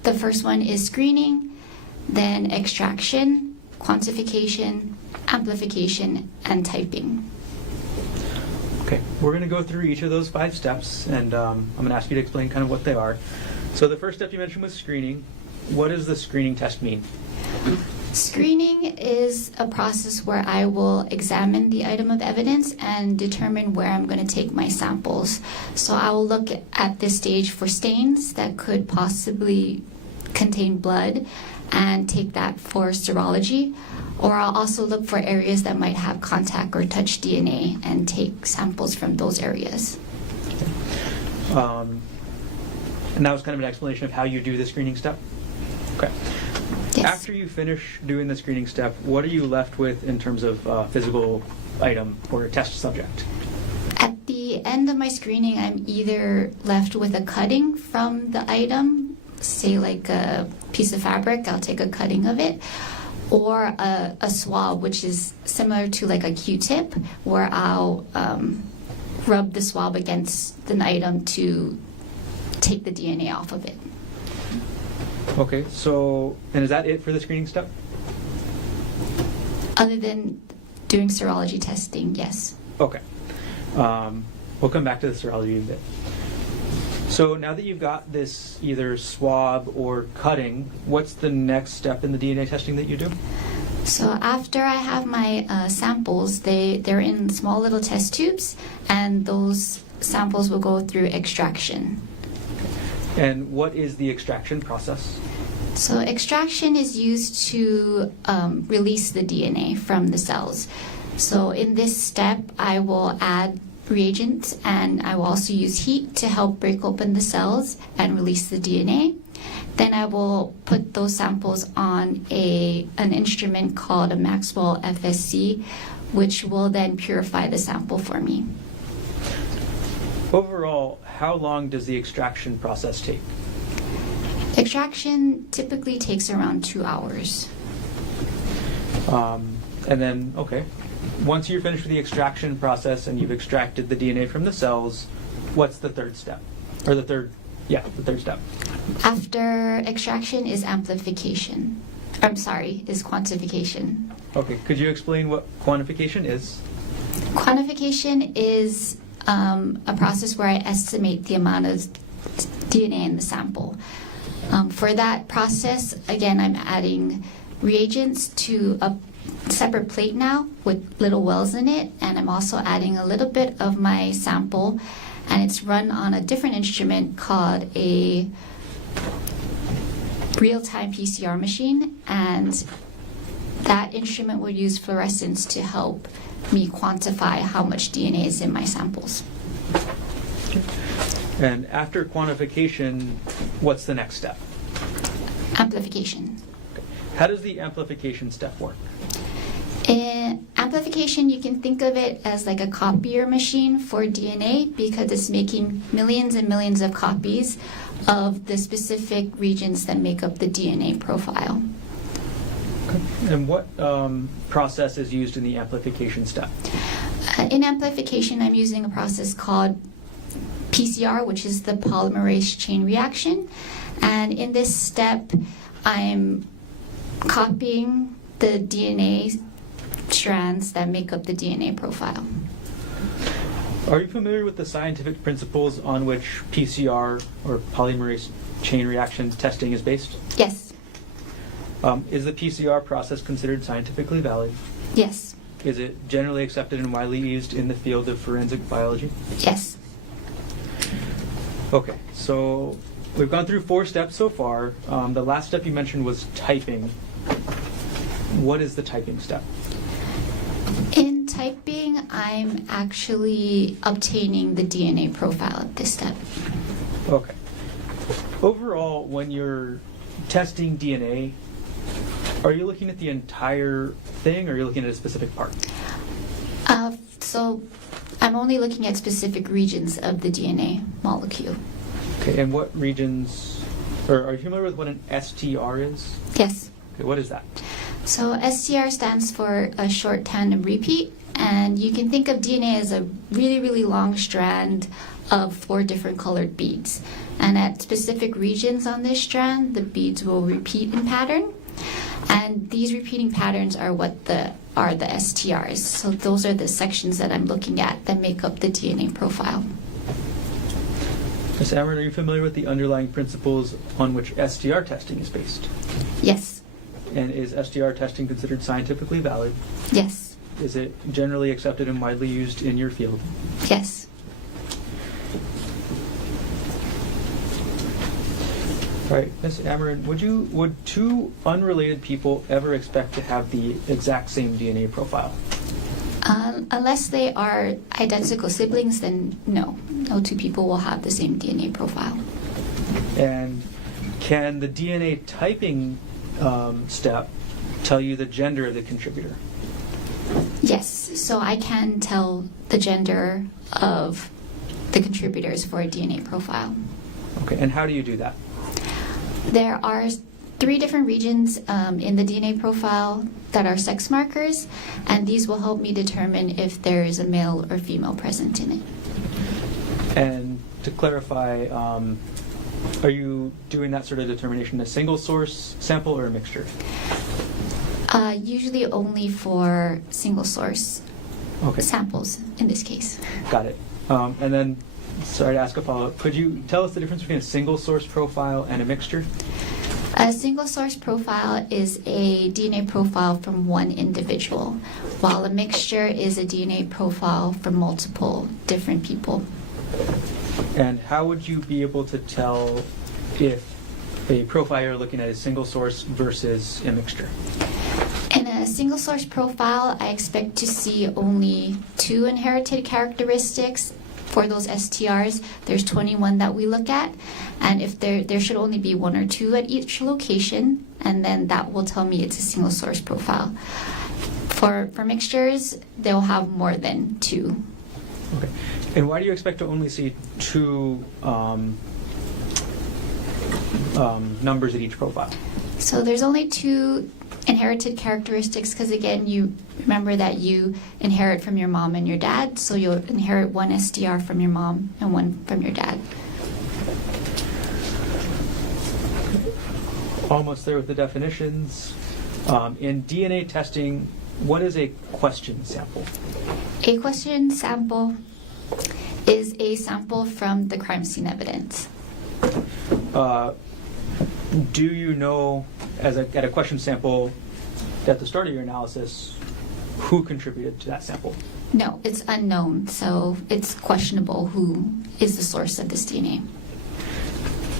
The first one is screening, then extraction, quantification, amplification, and typing. Okay, we're going to go through each of those 5 steps, and I'm going to ask you to explain kind of what they are. So the first step you mentioned was screening. What does the screening test mean? Screening is a process where I will examine the item of evidence and determine where I'm going to take my samples. So I will look at this stage for stains that could possibly contain blood and take that for serology. Or I'll also look for areas that might have contact or touch DNA and take samples from those areas. And that was kind of an explanation of how you do the screening step? Okay. Yes. After you finish doing the screening step, what are you left with in terms of physical item or a test subject? At the end of my screening, I'm either left with a cutting from the item, say like a piece of fabric, I'll take a cutting of it, or a swab, which is similar to like a Q-tip, where I'll rub the swab against an item to take the DNA off of it. Okay, so, and is that it for the screening step? Other than doing serology testing, yes. Okay. We'll come back to the serology in a bit. So now that you've got this either swab or cutting, what's the next step in the DNA testing that you do? So after I have my samples, they're in small little test tubes, and those samples will go through extraction. And what is the extraction process? So extraction is used to release the DNA from the cells. So in this step, I will add reagents, and I will also use heat to help break open the cells and release the DNA. Then I will put those samples on an instrument called a Maxwell FSC, which will then purify the sample for me. Overall, how long does the extraction process take? Extraction typically takes around 2 hours. And then, okay, once you're finished with the extraction process and you've extracted the DNA from the cells, what's the third step? Or the third step. After extraction is amplification. Is quantification. Okay, could you explain what quantification is? Quantification is a process where I estimate the amount of DNA in the sample. For that process, again, I'm adding reagents to a separate plate now with little wells in it, and I'm also adding a little bit of my sample, and it's run on a different instrument called a real-time PCR machine, and that instrument will use fluorescence to help me quantify how much DNA is in my samples. And after quantification, what's the next step? Amplification. How does the amplification step work? In amplification, you can think of it as like a copier machine for DNA, because it's making millions and millions of copies of the specific regions that make up the DNA profile. Okay. And what process is used in the amplification step? In amplification, I'm using a process called PCR, which is the polymerase chain reaction. And in this step, I'm copying the DNA strands that make up the DNA profile. Are you familiar with the scientific principles on which PCR, or polymerase chain reaction testing, is based? Yes. Is the PCR process considered scientifically valid? Yes. Is it generally accepted and widely used in the field of forensic biology? Yes. Okay, so we've gone through 4 steps so far. The last step you mentioned was typing. What is the typing step? In typing, I'm actually obtaining the DNA profile at this step. Okay. Overall, when you're testing DNA, are you looking at the entire thing, or are you looking at a specific part? So I'm only looking at specific regions of the DNA molecule. Okay, and what regions, or are you familiar with what an STR is? Yes. Okay, what is that? So STR stands for a short tandem repeat, and you can think of DNA as a really, really long strand of 4 different colored beads. And at specific regions on this strand, the beads will repeat in pattern. And these repeating patterns are what are the STRs. So those are the sections that I'm looking at that make up the DNA profile. Ms. Amron, are you familiar with the underlying principles on which STR testing is based? Yes. And is STR testing considered scientifically valid? Yes. Is it generally accepted and widely used in your field? Yes. All right, Ms. Amarin, would two unrelated people ever expect to have the exact same DNA profile? Unless they are identical siblings, then no. No two people will have the same DNA profile. And can the DNA typing step tell you the gender of the contributor? Yes, so I can tell the gender of the contributors for a DNA profile. Okay, and how do you do that? There are 3 different regions in the DNA profile that are sex markers, and these will help me determine if there is a male or female present in it. And to clarify, are you doing that sort of determination in a single source sample or a mixture? Usually only for single source samples in this case. Got it. And then, sorry to ask a follow-up, could you tell us the difference between a single source profile and a mixture? A single source profile is a DNA profile from one individual, while a mixture is a DNA profile from multiple different people. And how would you be able to tell if a profile you're looking at is single source versus a mixture? In a single source profile, I expect to see only 2 inherited characteristics. For those STRs, there's 21 that we look at, and if there should only be 1 or 2 at each location, and then that will tell me it's a single source profile. For mixtures, they'll have more than 2. Okay. And why do you expect to only see 2 numbers at each profile? So there's only 2 inherited characteristics because, again, you remember that you inherit from your mom and your dad, so you'll inherit 1 STR from your mom and 1 from your dad. Almost there with the definitions. In DNA testing, what is a question sample? A question sample is a sample from the crime scene evidence. Do you know, at a question sample, at the start of your analysis, who contributed to that sample? No, it's unknown, so it's questionable who is the source of this DNA.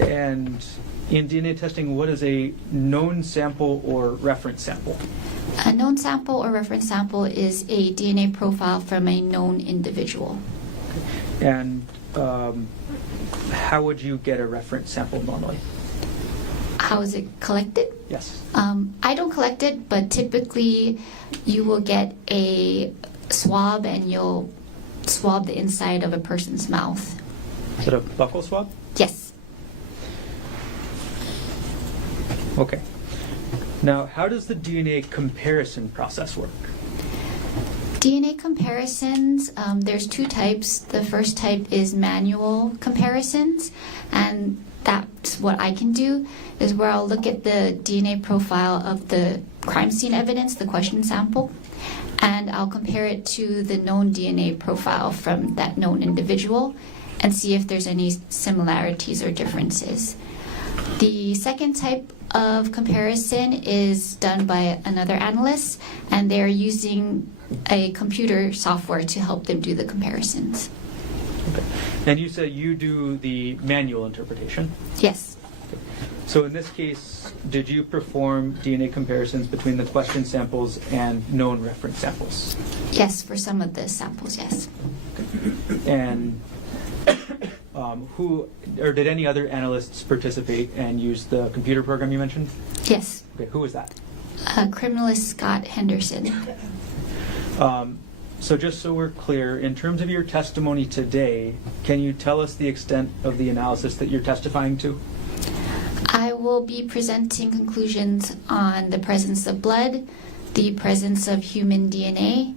And in DNA testing, what is a known sample or reference sample? A known sample or reference sample is a DNA profile from a known individual. And how would you get a reference sample normally? How is it collected? Yes. I don't collect it, but typically you will get a swab and you'll swab the inside of a person's mouth. Is it a buccal swab? Yes. Okay. Now, how does the DNA comparison process work? DNA comparisons, there's 2 types. The first type is manual comparisons, and that's what I can do, is where I'll look at the DNA profile of the crime scene evidence, the question sample, and I'll compare it to the known DNA profile from that known individual and see if there's any similarities or differences. The second type of comparison is done by another analyst, and they're using a computer software to help them do the comparisons. Okay. And you said you do the manual interpretation? Yes. Okay. So in this case, did you perform DNA comparisons between the question samples and known reference samples? Yes, for some of the samples, yes. Okay. And did any other analysts participate and use the computer program you mentioned? Yes. Okay, who was that? Criminalist Scott Henderson. So just so we're clear, in terms of your testimony today, can you tell us the extent of the analysis that you're testifying to? I will be presenting conclusions on the presence of blood, the presence of human DNA.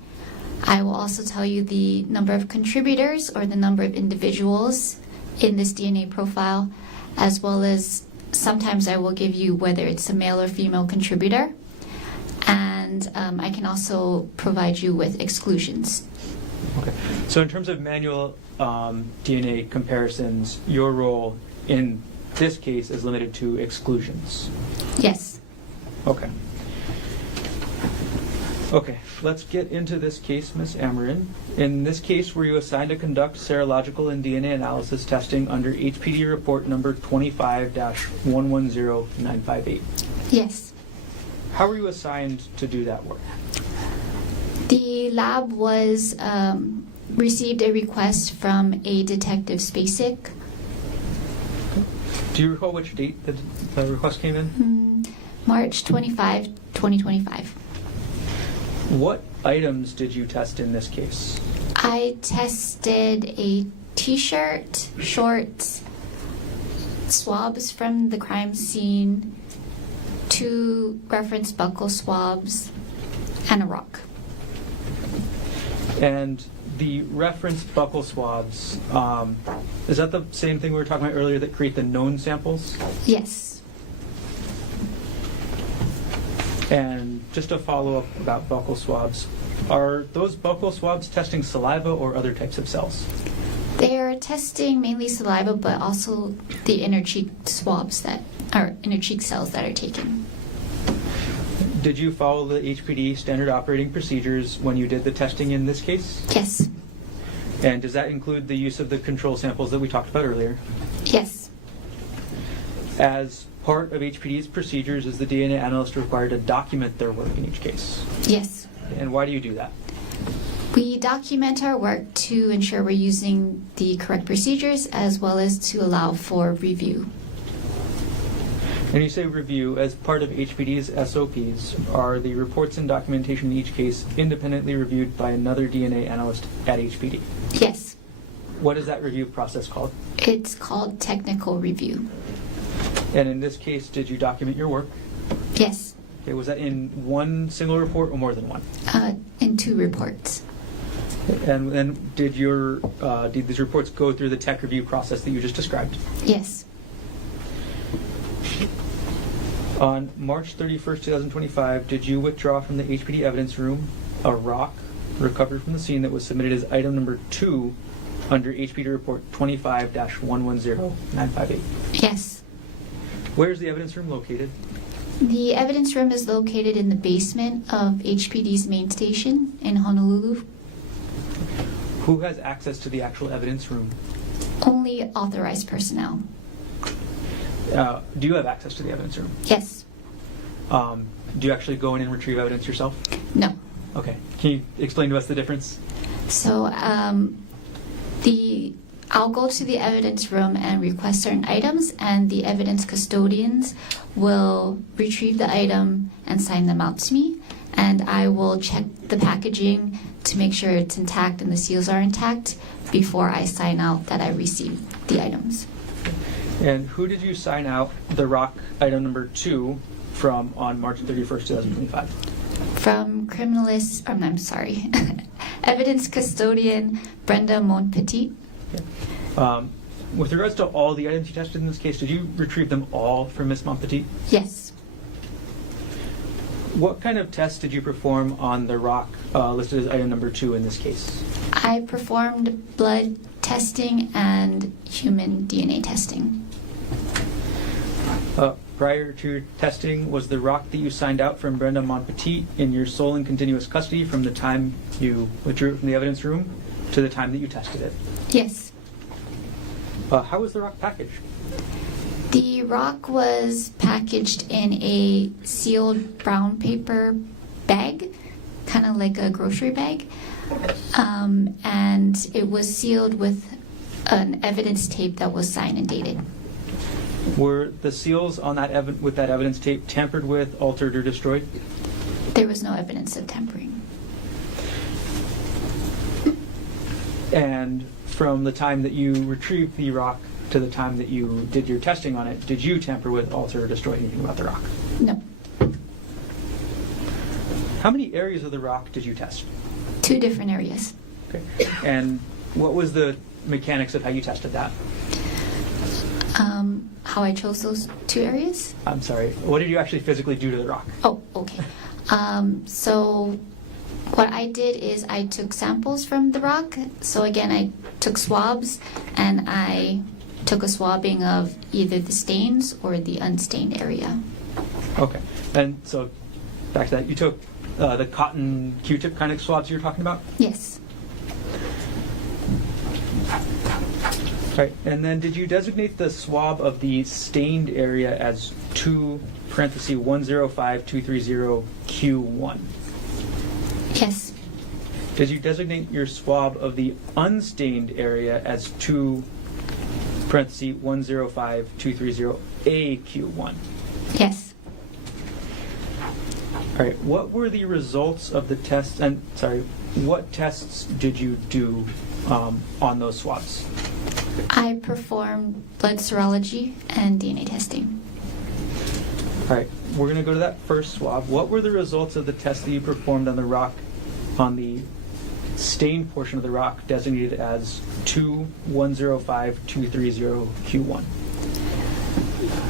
I will also tell you the number of contributors or the number of individuals in this DNA profile, as well as sometimes I will give you whether it's a male or female contributor. And I can also provide you with exclusions. Okay. So in terms of manual DNA comparisons, your role in this case is limited to exclusions? Yes. Okay. Okay, let's get into this case, Ms. Amarin. In this case, were you assigned to conduct serological and DNA analysis testing under HPD report number 25-110958? Yes. How were you assigned to do that work? The lab was received a request from a Detective Spacek. Do you recall which date the request came in? March 25, 2025. What items did you test in this case? I tested a t-shirt, shorts, swabs from the crime scene, 2 reference buccal swabs, and a rock. And the reference buccal swabs, is that the same thing we were talking about earlier that create the known samples? Yes. And just to follow up about buccal swabs, are those buccal swabs testing saliva or other types of cells? They are testing mainly saliva, but also the inner cheek swabs that are inner cheek cells that are taken. Did you follow the HPD standard operating procedures when you did the testing in this case? Yes. And does that include the use of the control samples that we talked about earlier? Yes. As part of HPD's procedures, is the DNA analyst required to document their work in each case? Yes. And why do you do that? We document our work to ensure we're using the correct procedures as well as to allow for review. And you say review, as part of HPD's SOPs, are the reports and documentation in each case independently reviewed by another DNA analyst at HPD? Yes. What is that review process called? It's called technical review. And in this case, did you document your work? Yes. Okay, was that in one single report or more than one? In 2 reports. And then did these reports go through the tech review process that you just described? Yes. On March 31st, 2025, did you withdraw from the HPD evidence room a rock recovered from the scene that was submitted as item number 2 under HPD report 25-110958? Yes. Where is the evidence room located? The evidence room is located in the basement of HPD's main station in Honolulu. Who has access to the actual evidence room? Only authorized personnel. Do you have access to the evidence room? Yes. Do you actually go in and retrieve evidence yourself? No. Okay. Can you explain to us the difference? So I'll go to the evidence room and request certain items, and the evidence custodians will retrieve the item and sign them out to me, and I will check the packaging to make sure it's intact and the seals are intact before I sign out that I received the items. And who did you sign out the rock item number 2 from on March 31st, 2025? From evidence custodian Brenda Monpetit. With regards to all the items you tested in this case, did you retrieve them all from Ms. Monpetit? Yes. What kind of tests did you perform on the rock listed as item number 2 in this case? I performed blood testing and human DNA testing. Prior to testing, was the rock that you signed out from Brenda Monpetit in your sole and continuous custody from the time you withdrew it from the evidence room to the time that you tested it? Yes. How was the rock packaged? The rock was packaged in a sealed brown paper bag, kind of like a grocery bag, and it was sealed with an evidence tape that was signed and dated. Were the seals on that with that evidence tape tampered with, altered, or destroyed? There was no evidence of tampering. And from the time that you retrieved the rock to the time that you did your testing on it, did you tamper with, alter, or destroy anything about the rock? No. How many areas of the rock did you test? 2 different areas. Okay. And what was the mechanics of how you tested that? How I chose those 2 areas? I'm sorry. What did you actually physically do to the rock? Oh, okay. So what I did is I took samples from the rock. So again, I took swabs and I took a swabbing of either the stains or the unstained area. Okay. And so back to that, you took the cotton Q-tip kind of swabs you're talking about? Yes. Right. And then did you designate the swab of the stained area as 2(105230Q1? Yes. Did you designate your swab of the unstained area as 2(105230AQ1? Yes. All right. What were the results of the tests? And sorry, what tests did you do on those swabs? I performed blood serology and DNA testing. All right. We're going to go to that first swab. What were the results of the test that you performed on the rock, on the stained portion of the rock designated as 2(105230Q1?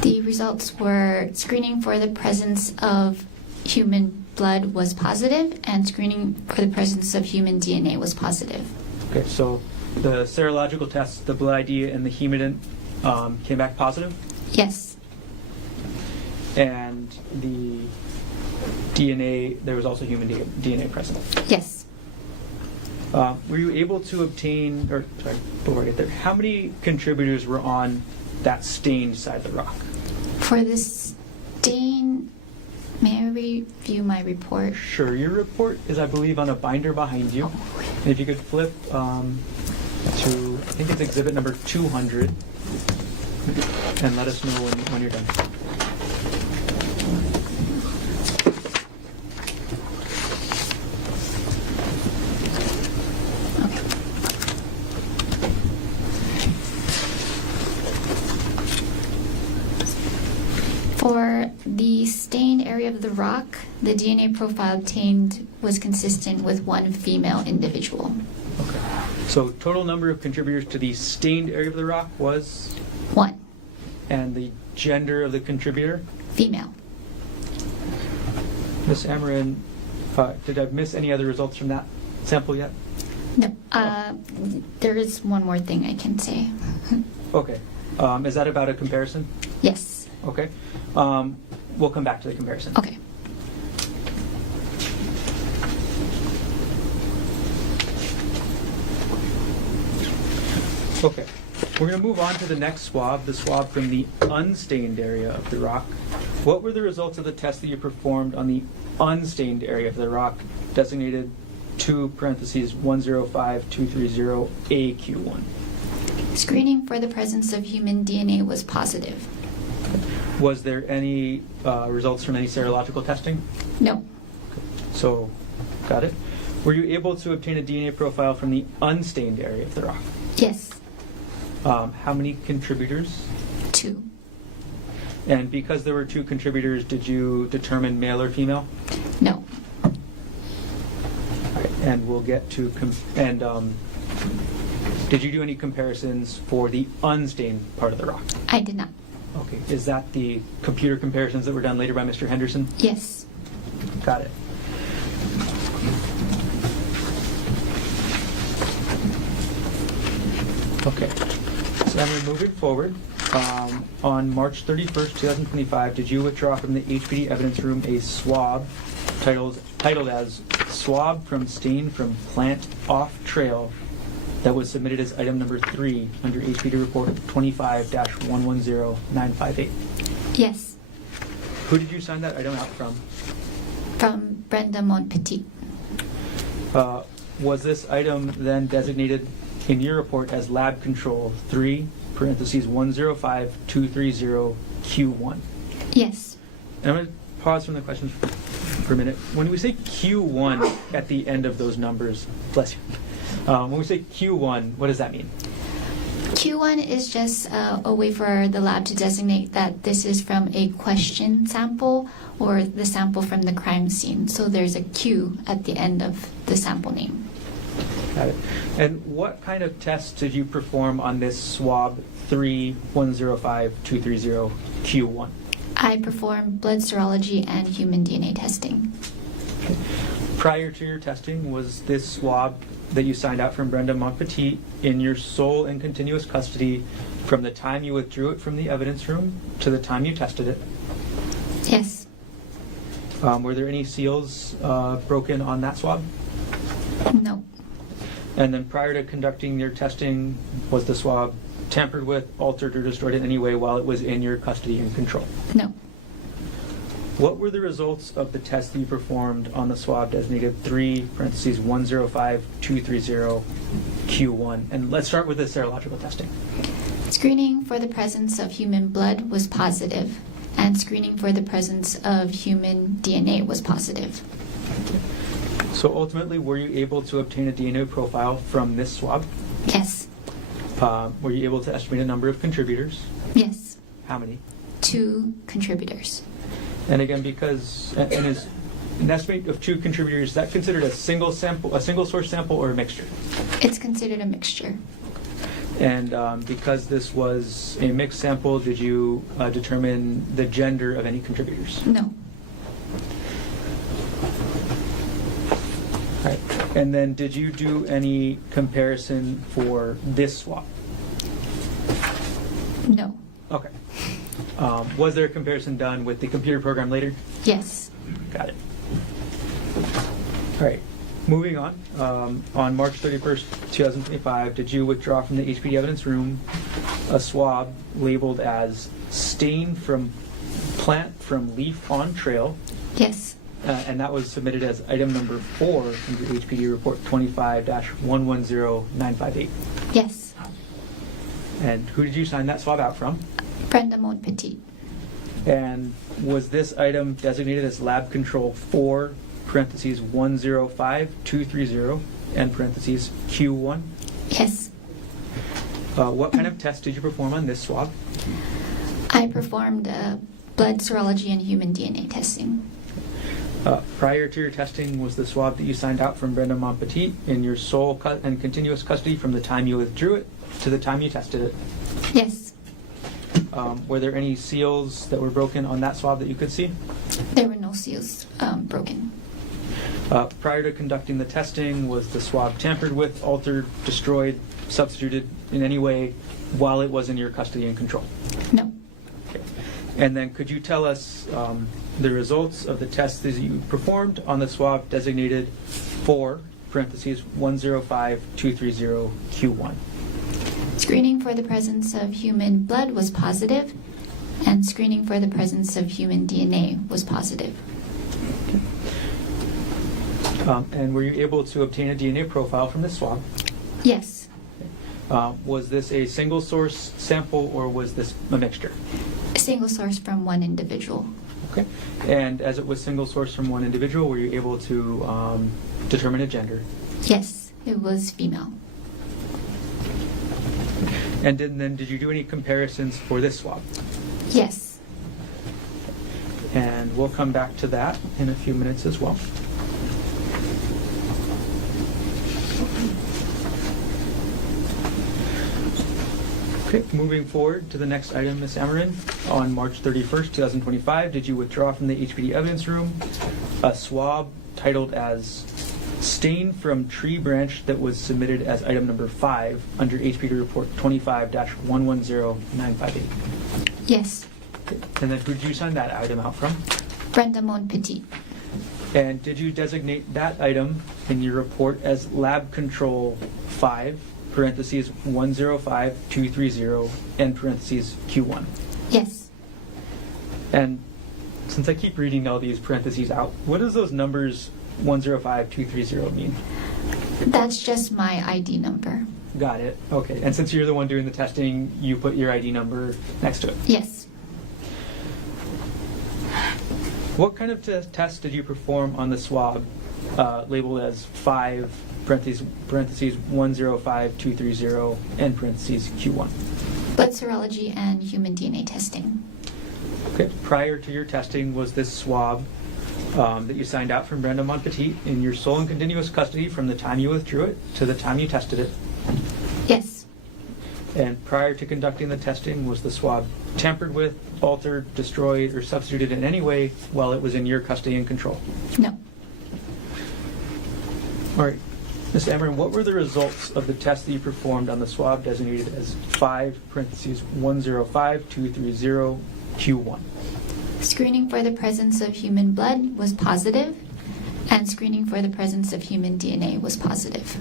The results were screening for the presence of human blood was positive, and screening for the presence of human DNA was positive. Okay, so the serological tests, the blood ID and the hemodin came back positive? Yes. And the DNA, there was also human DNA present? Yes. Were you able to obtain, or sorry, before I get there, how many contributors were on that stained side of the rock? For the stain, may I review my report? Sure, your report is, I believe, on a binder behind you. And if you could flip to, I think it's exhibit number 200, and let us know when you're done. For the stained area of the rock, the DNA profile obtained was consistent with one female individual. Okay. So total number of contributors to the stained area of the rock was? 1. And the gender of the contributor? Female. Ms. Amarin, did I miss any other results from that sample yet? No. There is one more thing I can say. Okay. Is that about a comparison? Yes. Okay. We'll come back to the comparison. Okay. Okay. We're going to move on to the next swab, the swab from the unstained area of the rock. What were the results of the test that you performed on the unstained area of the rock, designated 2(105230AQ1? Screening for the presence of human DNA was positive. Was there any results from any serological testing? No. So, got it. Were you able to obtain a DNA profile from the unstained area of the rock? Yes. How many contributors? 2. And because there were 2 contributors, did you determine male or female? No. All right, and we'll get to did you do any comparisons for the unstained part of the rock? I did not. Okay. Is that the computer comparisons that were done later by Mr. Henderson? Yes. Got it. Okay. So then we're moving forward. On March 31st, 2025, did you withdraw from the HPD evidence room a swab titled as Swab from Stain from Plant Off Trail that was submitted as item number 3 under HPD report 25-110958? Yes. Who did you sign that item out from? From Brenda Montpetit. Was this item then designated in your report as lab control 3(105230Q1? Yes. And I'm going to pause from the questions for a minute. When we say Q1 at the end of those numbers, bless you. When we say Q1, what does that mean? Q1 is just a way for the lab to designate that this is from a question sample or the sample from the crime scene. So there's a Q at the end of the sample name. Got it. And what kind of tests did you perform on this swab 3(105230Q1? I performed blood serology and human DNA testing. Okay. Prior to your testing, was this swab that you signed out from Brenda Montpetit in your sole and continuous custody from the time you withdrew it from the evidence room to the time you tested it? Yes. Were there any seals broken on that swab? No. And then prior to conducting your testing, was the swab tampered with, altered, or destroyed in any way while it was in your custody and control? No. What were the results of the test that you performed on the swab designated 3(105230Q1? And let's start with the serological testing. Screening for the presence of human blood was positive, and screening for the presence of human DNA was positive. So ultimately, were you able to obtain a DNA profile from this swab? Yes. Were you able to estimate a number of contributors? Yes. How many? 2 contributors. And again, because and is an estimate of 2 contributors, is that considered a single sample, a single source sample, or a mixture? It's considered a mixture. And because this was a mixed sample, did you determine the gender of any contributors? No. Right. And then did you do any comparison for this swab? No. Okay. Was there a comparison done with the computer program later? Yes. Got it. All right. Moving on. On March 31st, 2025, did you withdraw from the HPD evidence room a swab labeled as stain from plant from leaf on trail? Yes. And that was submitted as item number 4 under HPD report 25-110958. Yes. And who did you sign that swab out from? Brenda Mode Petit. And was this item designated as lab control 4, parentheses 105230, and parentheses Q1? Yes. What kind of test did you perform on this swab? I performed blood serology and human DNA testing. Prior to your testing, was the swab that you signed out from Brenda Montpetit in your sole and continuous custody from the time you withdrew it to the time you tested it? Yes. Were there any seals that were broken on that swab that you could see? There were no seals broken. Prior to conducting the testing, was the swab tampered with, altered, destroyed, substituted in any way while it was in your custody and control? No. Okay. And then could you tell us the results of the tests that you performed on the swab designated 4, parentheses 105230 Q1? Screening for the presence of human blood was positive, and screening for the presence of human DNA was positive. And were you able to obtain a DNA profile from this swab? Yes. Was this a single source sample or was this a mixture? A single source from one individual. Okay. And as it was single source from one individual, were you able to determine a gender? Yes, it was female. And then did you do any comparisons for this swab? Yes. And we'll come back to that in a few minutes as well. Okay, moving forward to the next item, Ms. Amarin. On March 31st, 2025, did you withdraw from the HPD evidence room a swab titled as stain from tree branch that was submitted as item number 5 under HPD report 25-110958? Yes. Okay. And then who did you sign that item out from? Brenda Mode Petit. And did you designate that item in your report as lab control 5, parentheses 105230, and parentheses Q1? Yes. And since I keep reading all these parentheses out, what does those numbers 105230 mean? That's just my ID number. Got it. Okay. And since you're the one doing the testing, you put your ID number next to it. Yes. What kind of test did you perform on the swab labeled as 5, parentheses 105230, and parentheses Q1? Blood serology and human DNA testing. Okay. Prior to your testing, was this swab that you signed out from Brenda Montpetit in your sole and continuous custody from the time you withdrew it to the time you tested it? Yes. And prior to conducting the testing, was the swab tampered with, altered, destroyed, or substituted in any way while it was in your custody and control? No. All right. Ms. Amarin, what were the results of the test that you performed on the swab designated as 5, parentheses 105230 Q1? Screening for the presence of human blood was positive, and screening for the presence of human DNA was positive.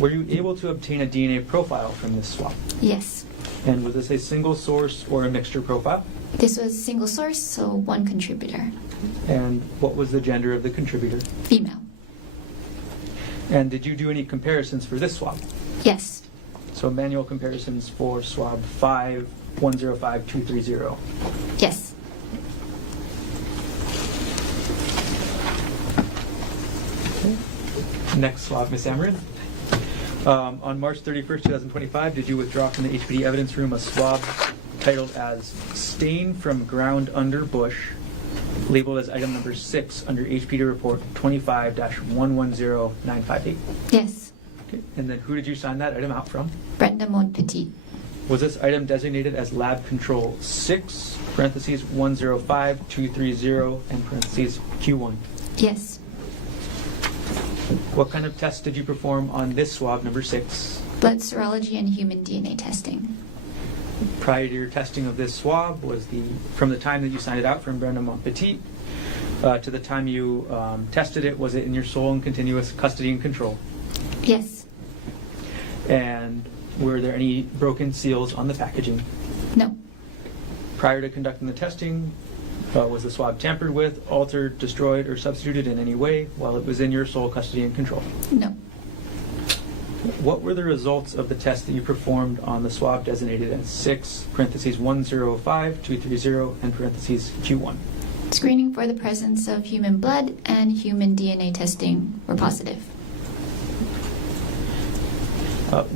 Were you able to obtain a DNA profile from this swab? Yes. And was this a single source or a mixture profile? This was single source, so one contributor. And what was the gender of the contributor? Female. And did you do any comparisons for this swab? Yes. So manual comparisons for swab 5105230. Yes. Okay. Next swab, Ms. Amarin. On March 31st, 2025, did you withdraw from the HPD evidence room a swab titled as stain from ground under bush, labeled as item number 6 under HPD report 25-110958? Yes. Okay. And then who did you sign that item out from? Brenda Montpetit. Was this item designated as lab control 6, parentheses 105230, and parentheses Q1? Yes. What kind of test did you perform on this swab number 6? Blood serology and human DNA testing. Prior to your testing of this swab, was from the time that you signed it out from Brenda Montpetit to the time you tested it, was it in your sole and continuous custody and control? Yes. And were there any broken seals on the packaging? No. Prior to conducting the testing, was the swab tampered with, altered, destroyed, or substituted in any way while it was in your sole custody and control? No. What were the results of the test that you performed on the swab designated as 6, parentheses 105230, and parentheses Q1? Screening for the presence of human blood and human DNA testing were positive.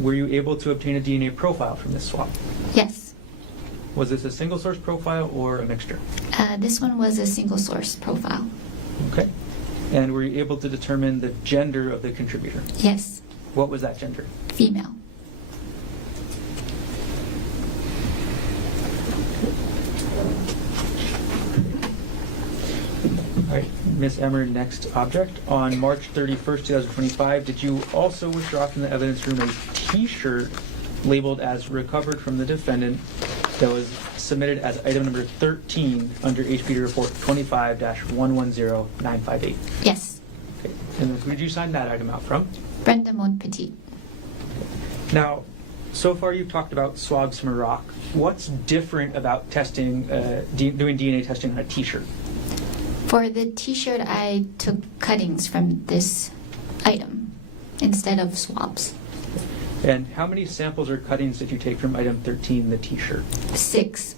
Were you able to obtain a DNA profile from this swab? Yes. Was this a single source profile or a mixture? This one was a single source profile. Okay. And were you able to determine the gender of the contributor? Yes. What was that gender? Female. All right, Ms. Emmer, next object. On March 31st, 2025, did you also withdraw from the evidence room a T-shirt labeled as recovered from the defendant that was submitted as item number 13 under HPD report 25-110958? Yes. Okay. And who did you sign that item out from? Brenda Montpetit. Now, so far you've talked about swabs from Iraq. What's different about testing, doing DNA testing on a T-shirt? For the T-shirt, I took cuttings from this item instead of swabs. And how many samples or cuttings did you take from item 13, the T-shirt? 6.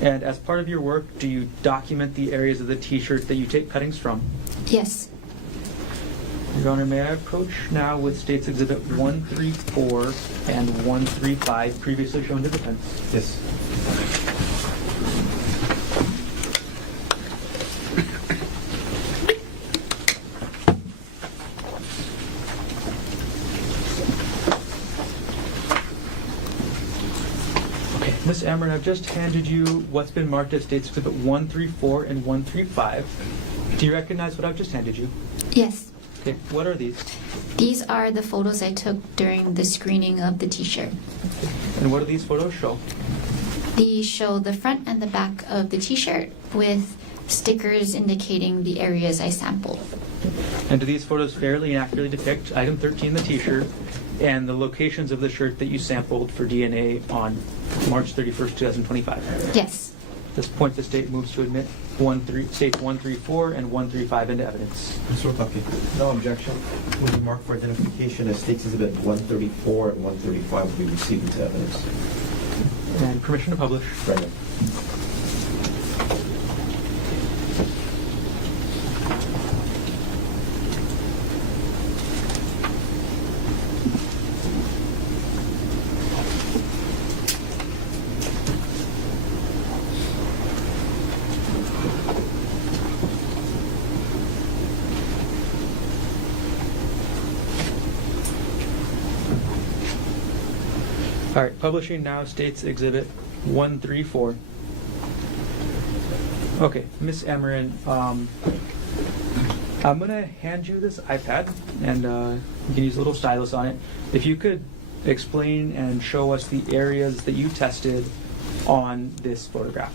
And as part of your work, do you document the areas of the T-shirt that you take cuttings from? Yes. Your Honor, may I approach now with States Exhibit 134 and 135, previously shown to defense? Yes. Okay, Ms. Amron, I've just handed you what's been marked as States Exhibit 134 and 135. Do you recognize what I've just handed you? Yes. Okay, what are these? These are the photos I took during the screening of the T-shirt. And what do these photos show? These show the front and the back of the T-shirt with stickers indicating the areas I sampled. And do these photos fairly and accurately depict item 13, the T-shirt, and the locations of the shirt that you sampled for DNA on March 31st, 2025? Yes. At this point, the state moves to admit States 134 and 135 into evidence. Mr. Otake, no objection. Will be marked for identification as States Exhibit 134 and 135 will be received into evidence. And permission to publish. Brenda. All right, publishing now States Exhibit 134. Okay, Ms. Amarin, I'm going to hand you this iPad, and you can use a little stylus on it. If you could explain and show us the areas that you tested on this photograph.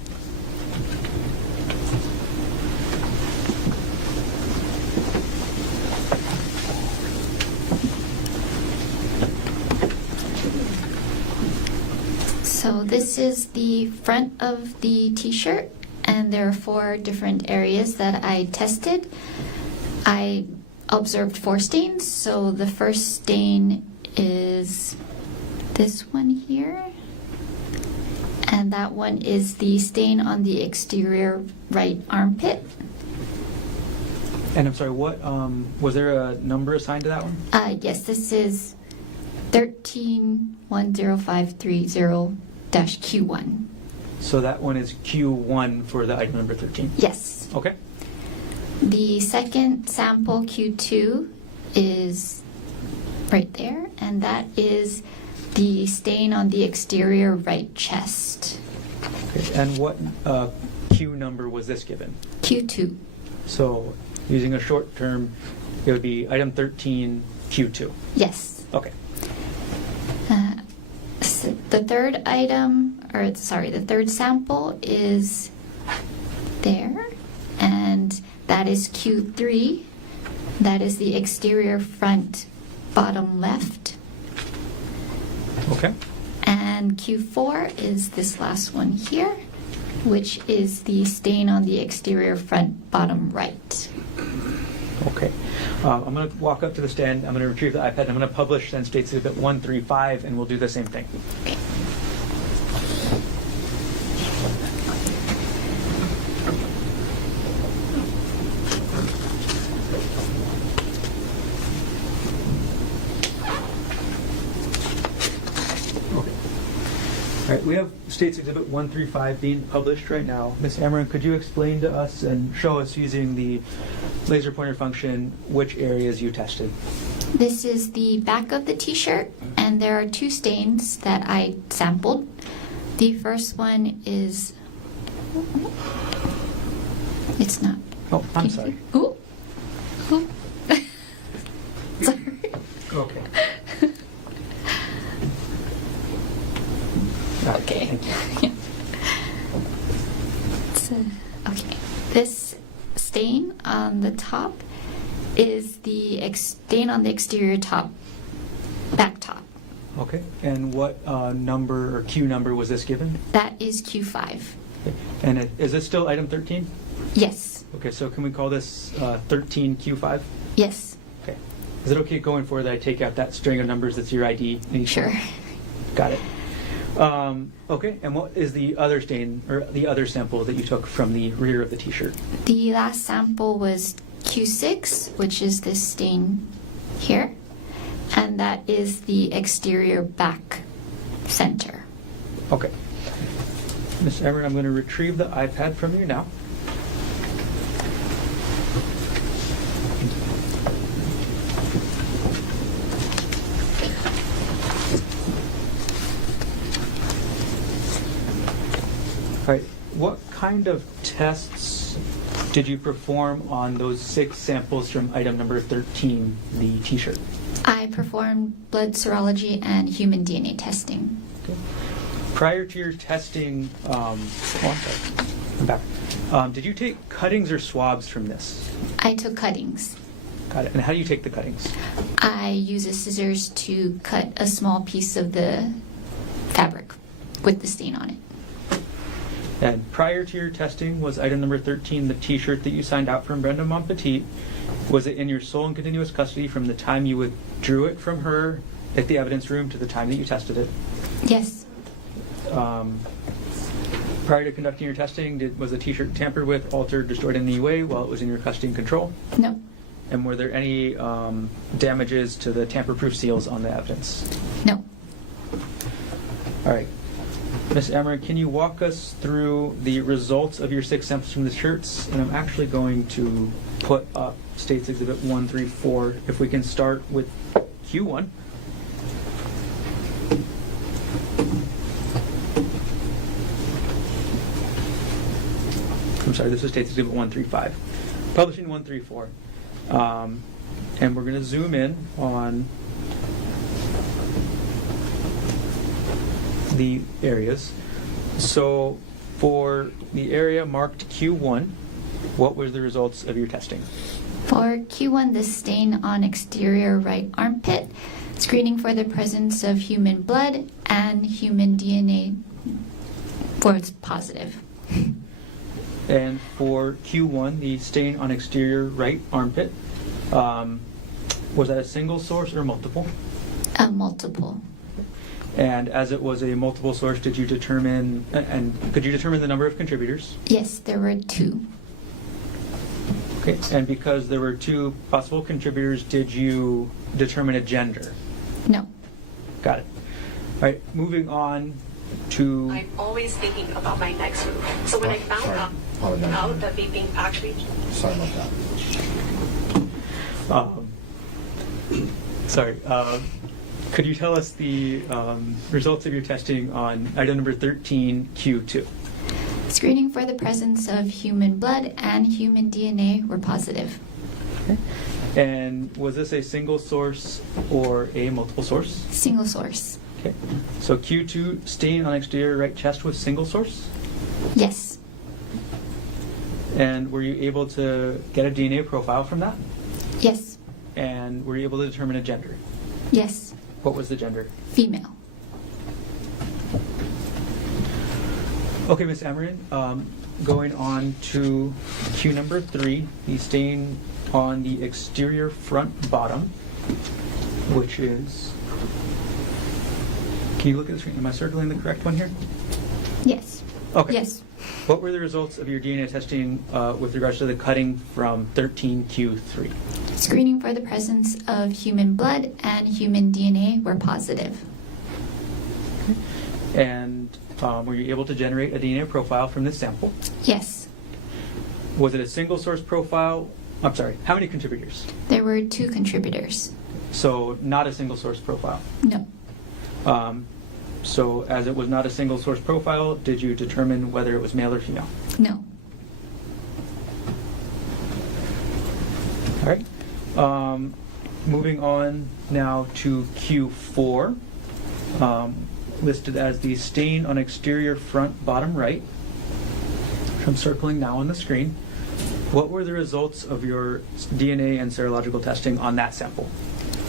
So this is the front of the t-shirt, and there are 4 different areas that I tested. I observed 4 stains. So the first stain is this one here, and that one is the stain on the exterior right armpit. And I'm sorry, what was there a number assigned to that one? Yes, this is 1310530-Q1. So that one is Q1 for the item number 13. Yes. Okay. The second sample, Q2, is right there, and that is the stain on the exterior right chest. Okay. And what Q number was this given? Q2. So using a short term, it would be item 13, Q2. Yes. Okay. The third item, or sorry, the third sample is there, and that is Q3. That is the exterior front bottom left. Okay. And Q4 is this last one here, which is the stain on the exterior front bottom right. Okay. I'm going to walk up to the stand. I'm going to retrieve the iPad. I'm going to publish then States Exhibit 135, and we'll do the same thing. Okay. All right, we have States Exhibit 135 being published right now. Ms. Amron, could you explain to us and show us using the laser pointer function which areas you tested? This is the back of the t-shirt, and there are 2 stains that I sampled. The first one is... It's not. Oh, I'm sorry. Ooh. Ooh. Sorry. Okay. Okay. So, okay. This stain on the top is the stain on the exterior back top. Okay. And what number or Q number was this given? That is Q5. Okay. And is this still item 13? Yes. Okay, so can we call this 13Q5? Yes. Okay. Is it okay going forward that I take out that string of numbers that's your ID? Sure. Got it. Okay, and what is the other stain or the other sample that you took from the rear of the t-shirt? The last sample was Q6, which is this stain here, and that is the exterior back center. Okay. Ms. Everett, I'm going to retrieve the iPad from you now. All right. What kind of tests did you perform on those 6 samples from item number 13, the t-shirt? I performed blood serology and human DNA testing. Okay. Prior to your testing, I'm sorry, I'm back. Did you take cuttings or swabs from this? I took cuttings. Got it. And how do you take the cuttings? I use a scissors to cut a small piece of the fabric with the stain on it. And prior to your testing, was item number 13 the t-shirt that you signed out from Brenda Montpetit? Was it in your sole and continuous custody from the time you withdrew it from her at the evidence room to the time that you tested it? Yes. Prior to conducting your testing, was the t-shirt tampered with, altered, destroyed in any way while it was in your custody and control? No. And were there any damages to the tamper-proof seals on the evidence? No. All right. Ms. Emmer, can you walk us through the results of your 6 samples from the shirts? And I'm actually going to put up States Exhibit 134. If we can start with Q1. I'm sorry, this is States Exhibit 135. Publishing 134. And we're going to zoom in on the areas. So for the area marked Q1, what were the results of your testing? For Q1, the stain on exterior right armpit, Screening for the presence of human blood and human DNA was positive. And for Q1, the stain on exterior right armpit, was that a single source or multiple? Multiple. And as it was a multiple source, did you determine, and could you determine the number of contributors? Yes, there were 2. Okay, and because there were 2 possible contributors, did you determine a gender? No. Got it. All right, moving on to... I'm always thinking about my next move. So when I found sorry. out Apologize. that vaping actually Sorry about that. Sorry. Could you tell us the results of your testing on item number 13, Q2? Screening for the presence of human blood and human DNA were positive. Okay. And was this a single source or a multiple source? Single source. Okay. So Q2, stain on exterior right chest was single source? Yes. And were you able to get a DNA profile from that? Yes. And were you able to determine a gender? Yes. What was the gender? Female. Okay, Ms. Amarin, going on to Q number 3, the stain on the exterior front bottom, which is... Can you look at the screen? Am I circling the correct one here? Yes. Okay. Yes. What were the results of your DNA testing with regards to the cutting from 13Q3? Screening for the presence of human blood and human DNA were positive. And were you able to generate a DNA profile from this sample? Yes. Was it a single source profile? I'm sorry, how many contributors? There were 2 contributors. So not a single source profile. No. So as it was not a single source profile, did you determine whether it was male or female? No. All right. Moving on now to Q4, listed as the stain on exterior front bottom right, which I'm circling now on the screen. What were the results of your DNA and serological testing on that sample?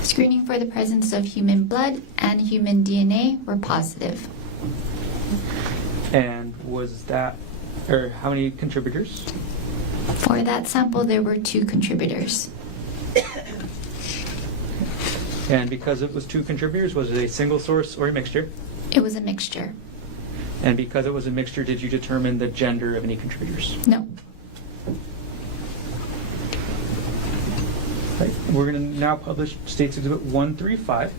Screening for the presence of human blood and human DNA were positive. And was that, or how many contributors? For that sample, there were 2 contributors. And because it was 2 contributors, was it a single source or a mixture? It was a mixture. And because it was a mixture, did you determine the gender of any contributors? No. Right. We're going to now publish States Exhibit 135.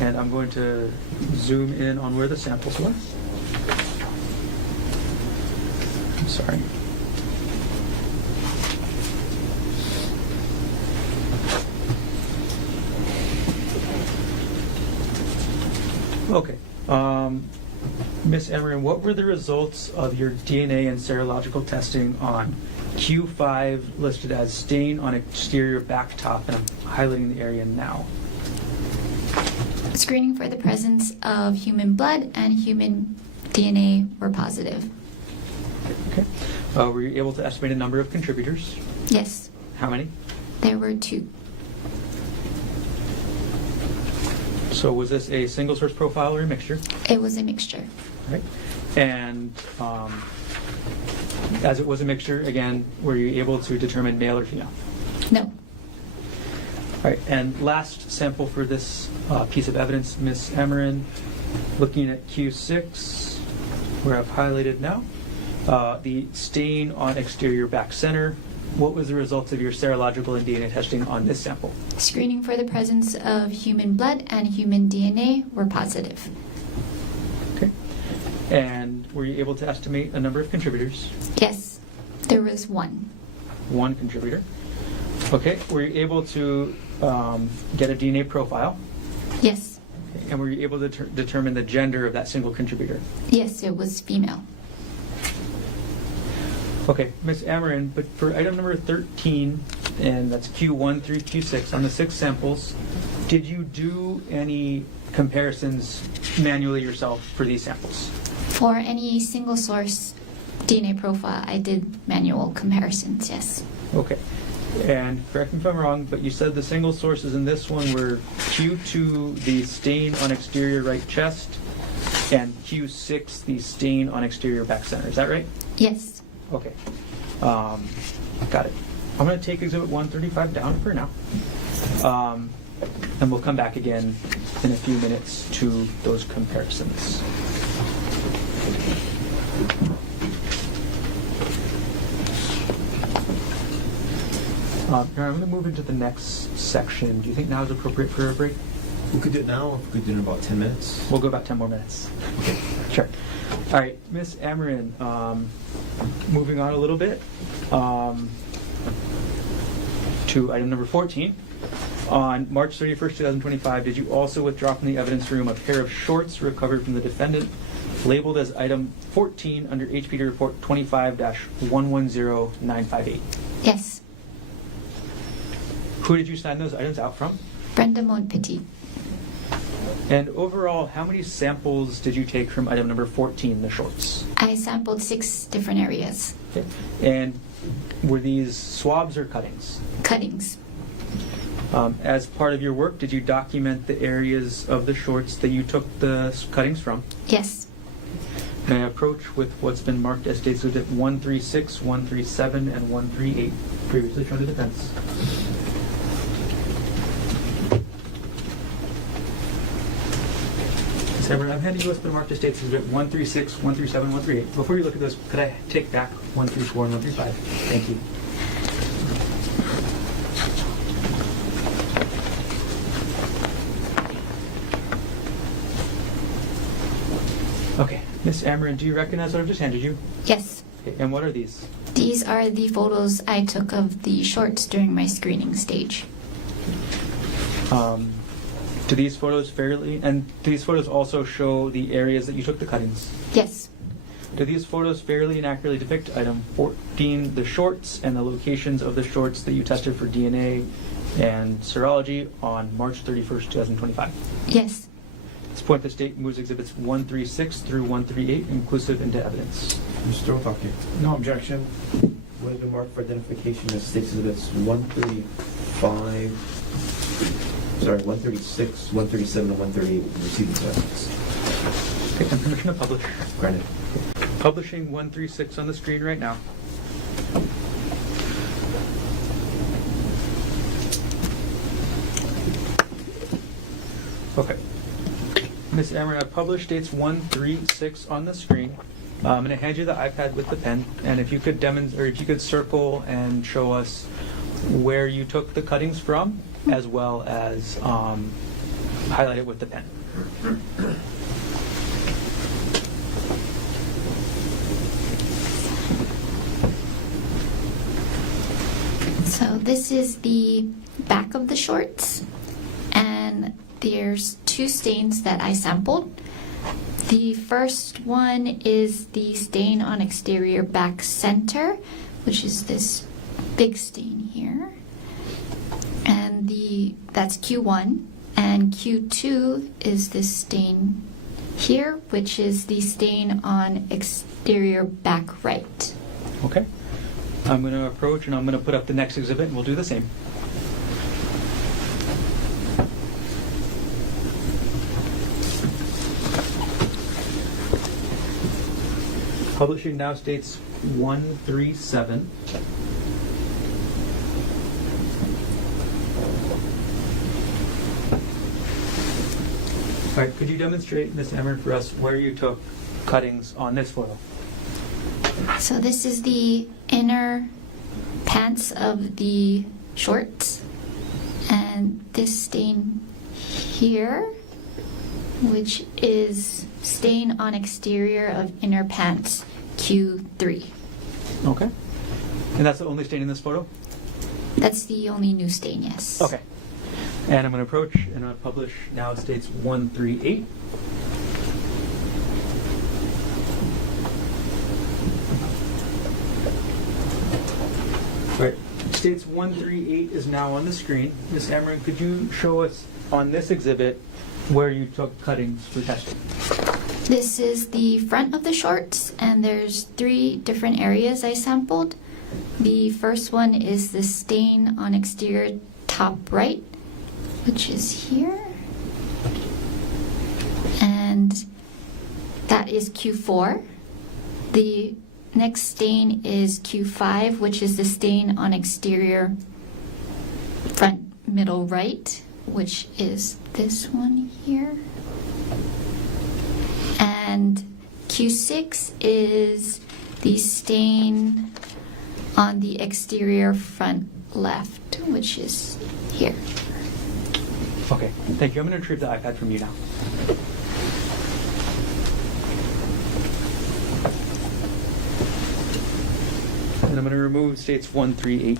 And I'm going to zoom in on where the samples were. I'm sorry. Okay. Ms. Emery, what were the results of your DNA and serological testing on Q5 listed as stain on exterior back top? And I'm highlighting the area now. Screening for the presence of human blood and human DNA were positive. Okay. Were you able to estimate a number of contributors? Yes. How many? There were 2. So was this a single source profile or a mixture? It was a mixture. Right. And as it was a mixture, again, were you able to determine male or female? No. All right. And last sample for this piece of evidence, Ms. Amarin, looking at Q6, where I've highlighted now, the stain on exterior back center. What was the results of your serological and DNA testing on this sample? Screening for the presence of human blood and human DNA were positive. Okay. And were you able to estimate a number of contributors? Yes. There was 1. 1 contributor. Okay. Were you able to get a DNA profile? Yes. Okay. And were you able to determine the gender of that single contributor? Yes, it was female. Okay, Ms. Amarin, but for item number 13, and that's Q1 through Q6, on the 6 samples, did you do any comparisons manually yourself for these samples? For any single source DNA profile, I did manual comparisons, yes. Okay. And correct me if I'm wrong, but you said the single sources in this one were Q2, the stain on exterior right chest, and Q6, the stain on exterior back center. Is that right? Yes. Okay. Got it. I'm going to take Exhibit 135 down for now. And we'll come back again in a few minutes to those comparisons. Now I'm going to move into the next section. Do you think now is appropriate for a break? We could do it now, or we could do it in about 10 minutes. We'll go about 10 more minutes. Okay. Sure. All right, Ms. Amarin, moving on a little bit to item number 14. On March 31st, 2025, did you also withdraw from the evidence room a pair of shorts recovered from the defendant labeled as item 14 under HPD report 25-110958? Yes. Who did you sign those items out from? Brenda Montpetit. And overall, how many samples did you take from item number 14, the shorts? I sampled 6 different areas. Okay. And were these swabs or cuttings? Cuttings. As part of your work, did you document the areas of the shorts that you took the cuttings from? Yes. May I approach with what's been marked as State's Exhibit 136, 137, and 138, previously shown to defense? Ms. Everett, I'm handing you what's been marked as State's Exhibit 136, 137, 138. Before you look at those, could I take back 134 and 135? Thank you. Okay, Ms. Amarin, do you recognize what I've just handed you? Yes. Okay, and what are these? These are the photos I took of the shorts during my screening stage. Do these photos also show the areas that you took the cuttings? Yes. Do these photos fairly and accurately depict item 14, the shorts, and the locations of the shorts that you tested for DNA and serology on March 31st, 2025? Yes. At this point, the state moves exhibits 136 through 138, inclusive, into evidence. Mr. Otake, No objection. what have been marked for identification as State's Exhibits 136, 137, and 138 will be received as evidence. Okay, and permission to publish. Granted. Publishing 136 on the screen right now. Okay. Ms. Amarin, I published dates 136 on the screen. I'm going to hand you the iPad with the pen, and if you could if you could circle and show us where you took the cuttings from, as well as highlight it with the pen. So this is the back of the shorts, and there's 2 stains that I sampled. The first one is the stain on exterior back center, which is this big stain here. And that's Q1, and Q2 is this stain here, which is the stain on exterior back right. Okay. I'm going to approach and I'm going to put up the next exhibit and we'll do the same. Publishing now states 137. All right, could you demonstrate, Ms. Amarin, for us where you took cuttings on this photo? So this is the inner pants of the shorts, and this stain here, which is stain on exterior of inner pants, Q3. Okay. And that's the only stain in this photo? That's the only new stain, yes. Okay. And I'm going to approach and I'll publish now it states 138. All right. States 138 is now on the screen. Ms. Amarin, could you show us on this exhibit where you took cuttings for testing? This is the front of the shorts, and there's 3 different areas I sampled. The first one is the stain on exterior top right, which is here. And that is Q4. The next stain is Q5, which is the stain on exterior front middle right, which is this one here. And Q6 is the stain on the exterior front left, which is here. Okay, thank you. I'm going to retrieve the iPad from you now. And I'm going to remove states 1, 3, 8.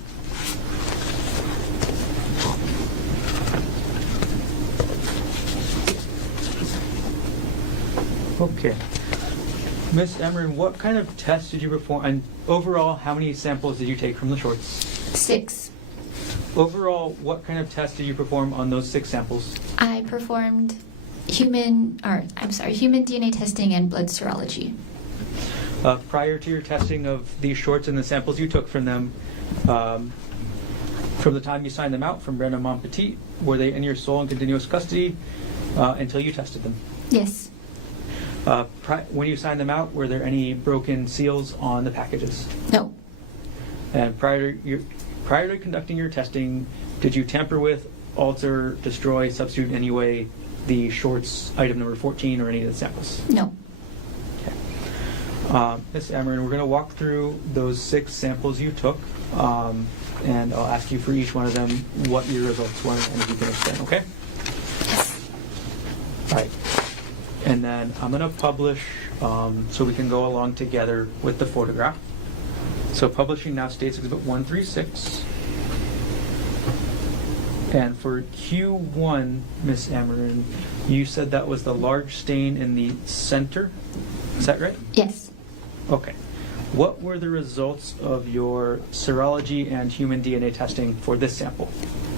Okay. Ms. Emmerich, what kind of tests did you perform? And overall, how many samples did you take from the shorts? 6. Overall, what kind of tests did you perform on those 6 samples? I performed human DNA testing and blood serology. Prior to your testing of these shorts and the samples you took from them, from the time you signed them out from Brandon Montpetit, were they in your sole and continuous custody until you tested them? Yes. When you signed them out, were there any broken seals on the packages? No. And prior to conducting your testing, did you tamper with, alter, destroy, substitute in any way the shorts item number 14 or any of the samples? No. Okay. Ms. Emmerich, we're going to walk through those 6 samples you took, and I'll ask you for each one of them what your results were, and if you can explain, okay? Yes. All right. And then I'm going to publish so we can go along together with the photograph. So publishing now states Exhibit 136. And for Q1, Ms. Amarin, you said that was the large stain in the center. Is that right? Yes. Okay. What were the results of your serology and human DNA testing for this sample?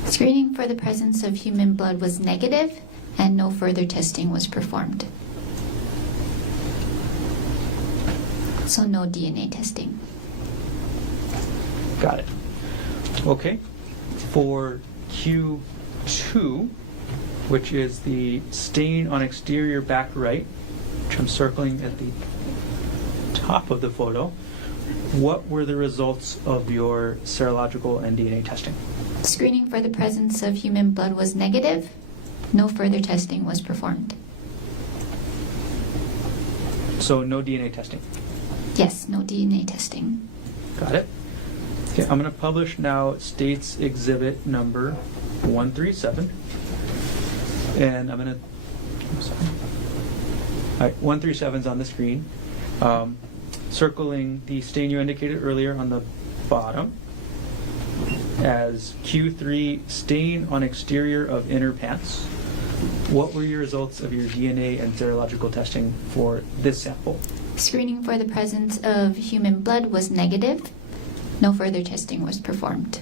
Screening for the presence of human blood was negative, and no further testing was performed. So no DNA testing. Got it. Okay. For Q2, which is the stain on exterior back right, which I'm circling at the top of the photo, what were the results of your serological and DNA testing? Screening for the presence of human blood was negative. No further testing was performed. So no DNA testing. Yes, no DNA testing. Got it. Okay, I'm going to publish now States Exhibit number 137. And I'm going to, all right, 137 is on the screen. Circling the stain you indicated earlier on the bottom as Q3, stain on exterior of inner pants. What were your results of your DNA and serological testing for this sample? Screening for the presence of human blood was negative. No further testing was performed.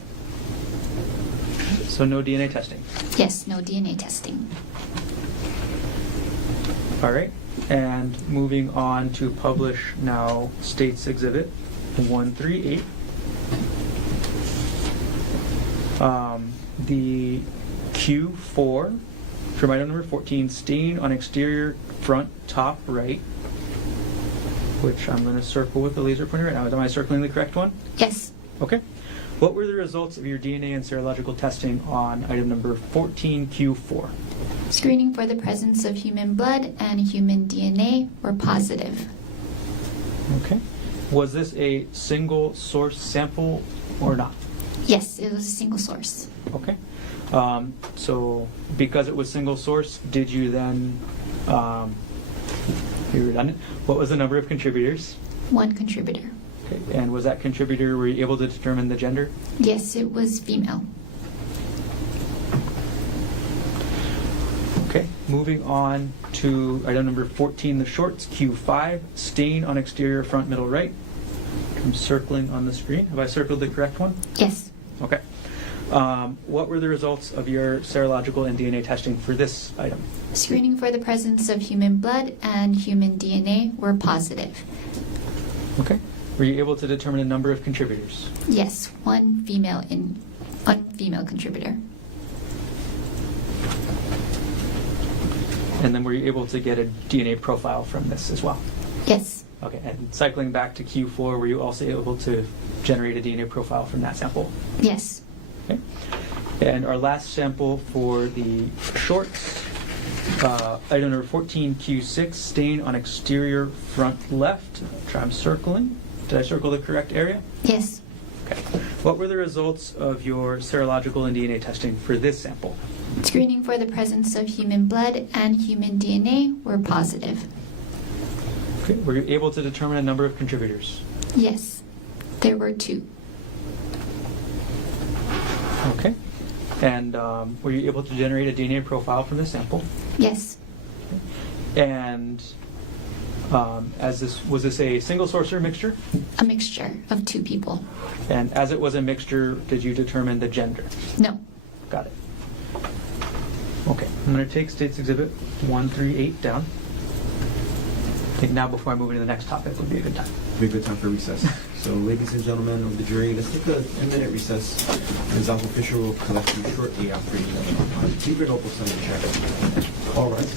So no DNA testing. Yes, no DNA testing. All right. And moving on to publish now States Exhibit 138. The Q4 from item number 14, stain on exterior front top right, which I'm going to circle with the laser pointer right now. Am I circling the correct one? Yes. Okay. What were the results of your DNA and serological testing on item number 14Q4? Screening for the presence of human blood and human DNA were positive. Okay. Was this a single source sample or not? Yes, it was a single source. Okay. So because it was single source, did you then be redundant? What was the number of contributors? 1 contributor. Okay. And was that contributor, were you able to determine the gender? Yes, it was female. Okay. Moving on to item number 14, the shorts, Q5, stain on exterior front middle right. I'm circling on the screen. Have I circled the correct one? Yes. Okay. What were the results of your serological and DNA testing for this item? Screening for the presence of human blood and human DNA were positive. Okay. Were you able to determine a number of contributors? Yes, one female contributor. And then were you able to get a DNA profile from this as well? Yes. Okay, and cycling back to Q4, were you also able to generate a DNA profile from that sample? Yes. Okay. And our last sample for the shorts, item number 14Q6, stain on exterior front left, which I'm circling. Did I circle the correct area? Yes. Okay. What were the results of your serological and DNA testing for this sample? Screening for the presence of human blood and human DNA were positive. Okay. Were you able to determine a number of contributors? Yes. There were 2. Okay. And were you able to generate a DNA profile from this sample? Yes. And was this a single source or mixture? A mixture of 2 people. And as it was a mixture, did you determine the gender? No. Got it. Okay, I'm going to take States Exhibit 138 down. I think now before I move into the next topic would be a good time. Be a good time for recess. So, ladies and gentlemen of the jury, let's take a 10-minute recess. Ms. Alpha Fisher will collect you shortly after you leave your notebooks on the chair. All right.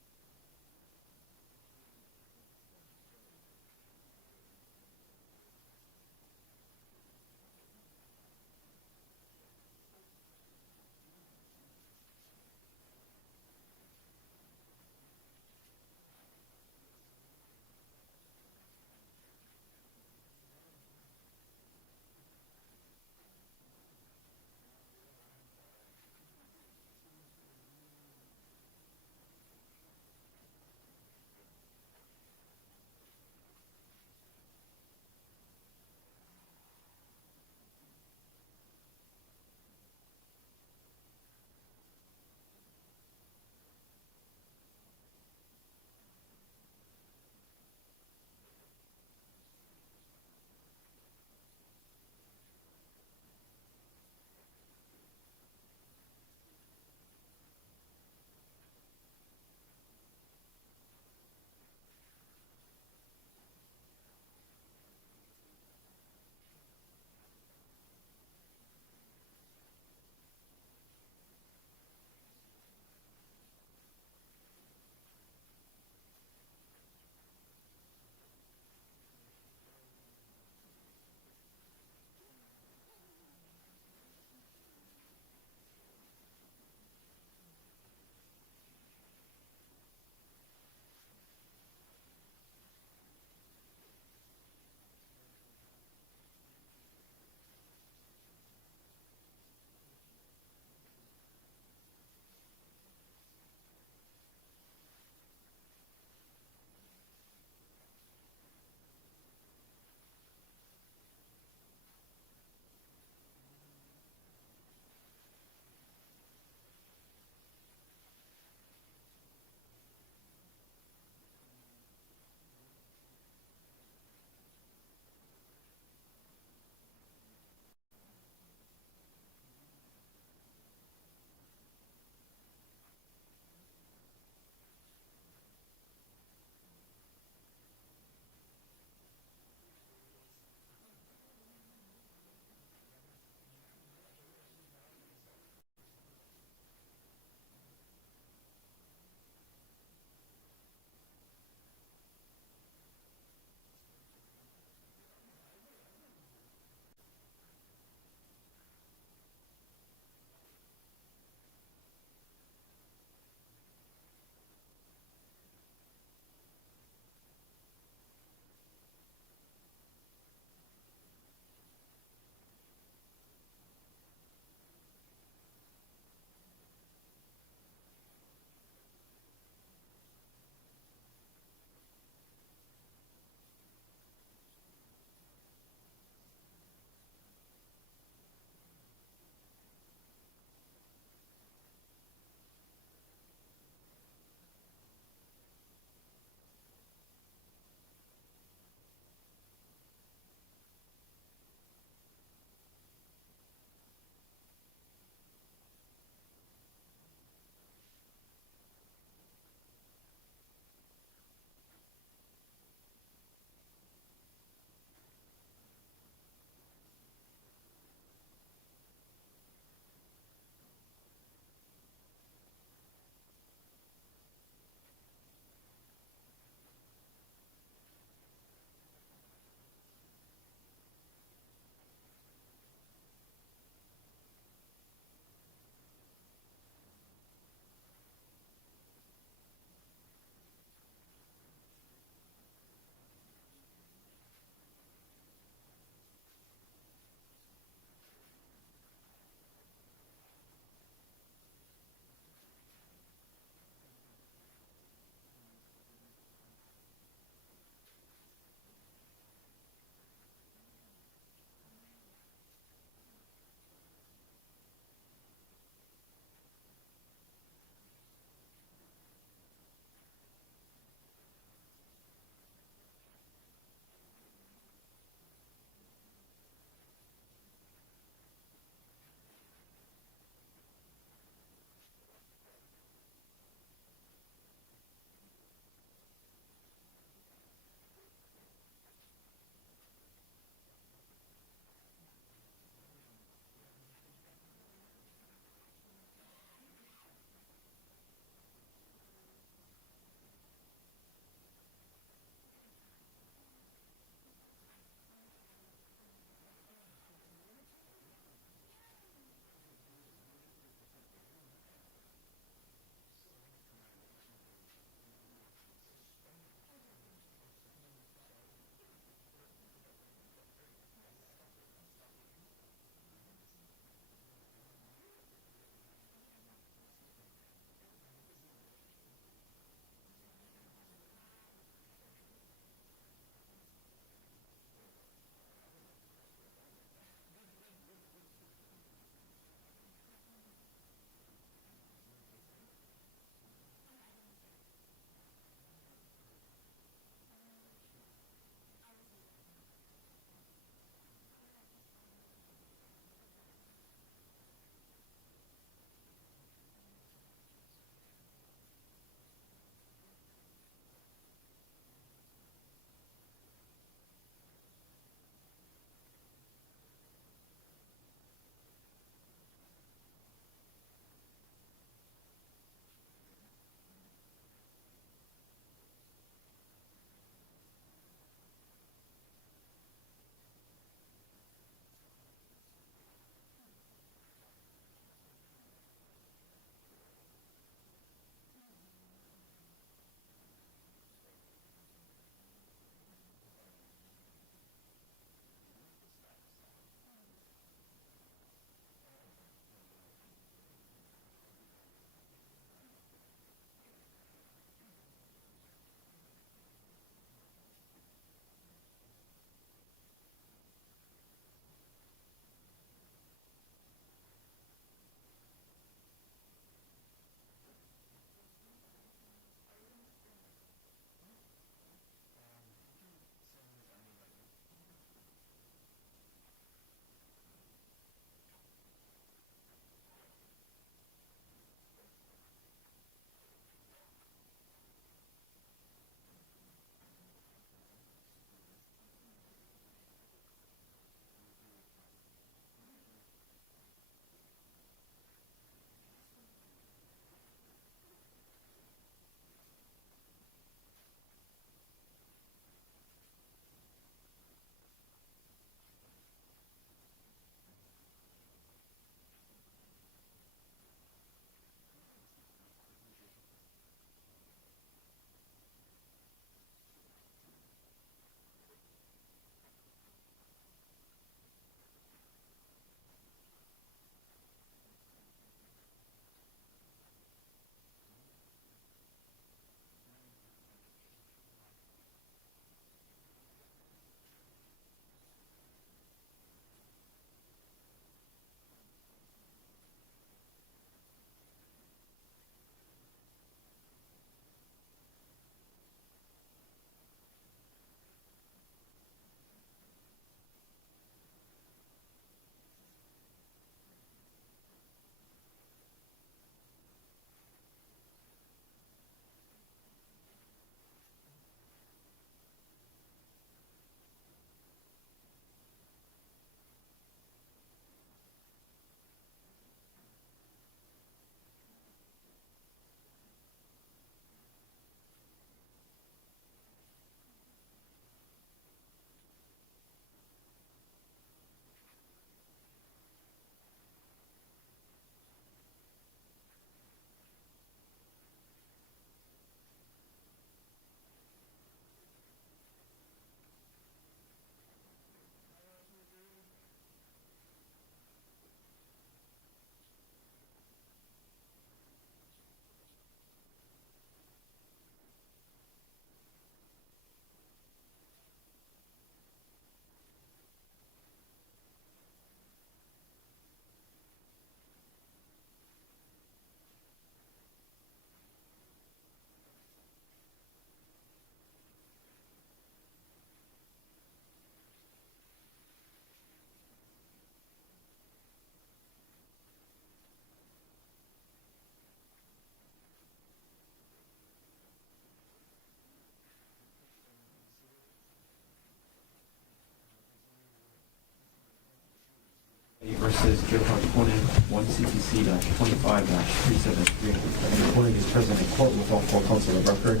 Gerhardt Konig, 1 CPC-25-373. Mr. Konig is present in court with all four counsel of record.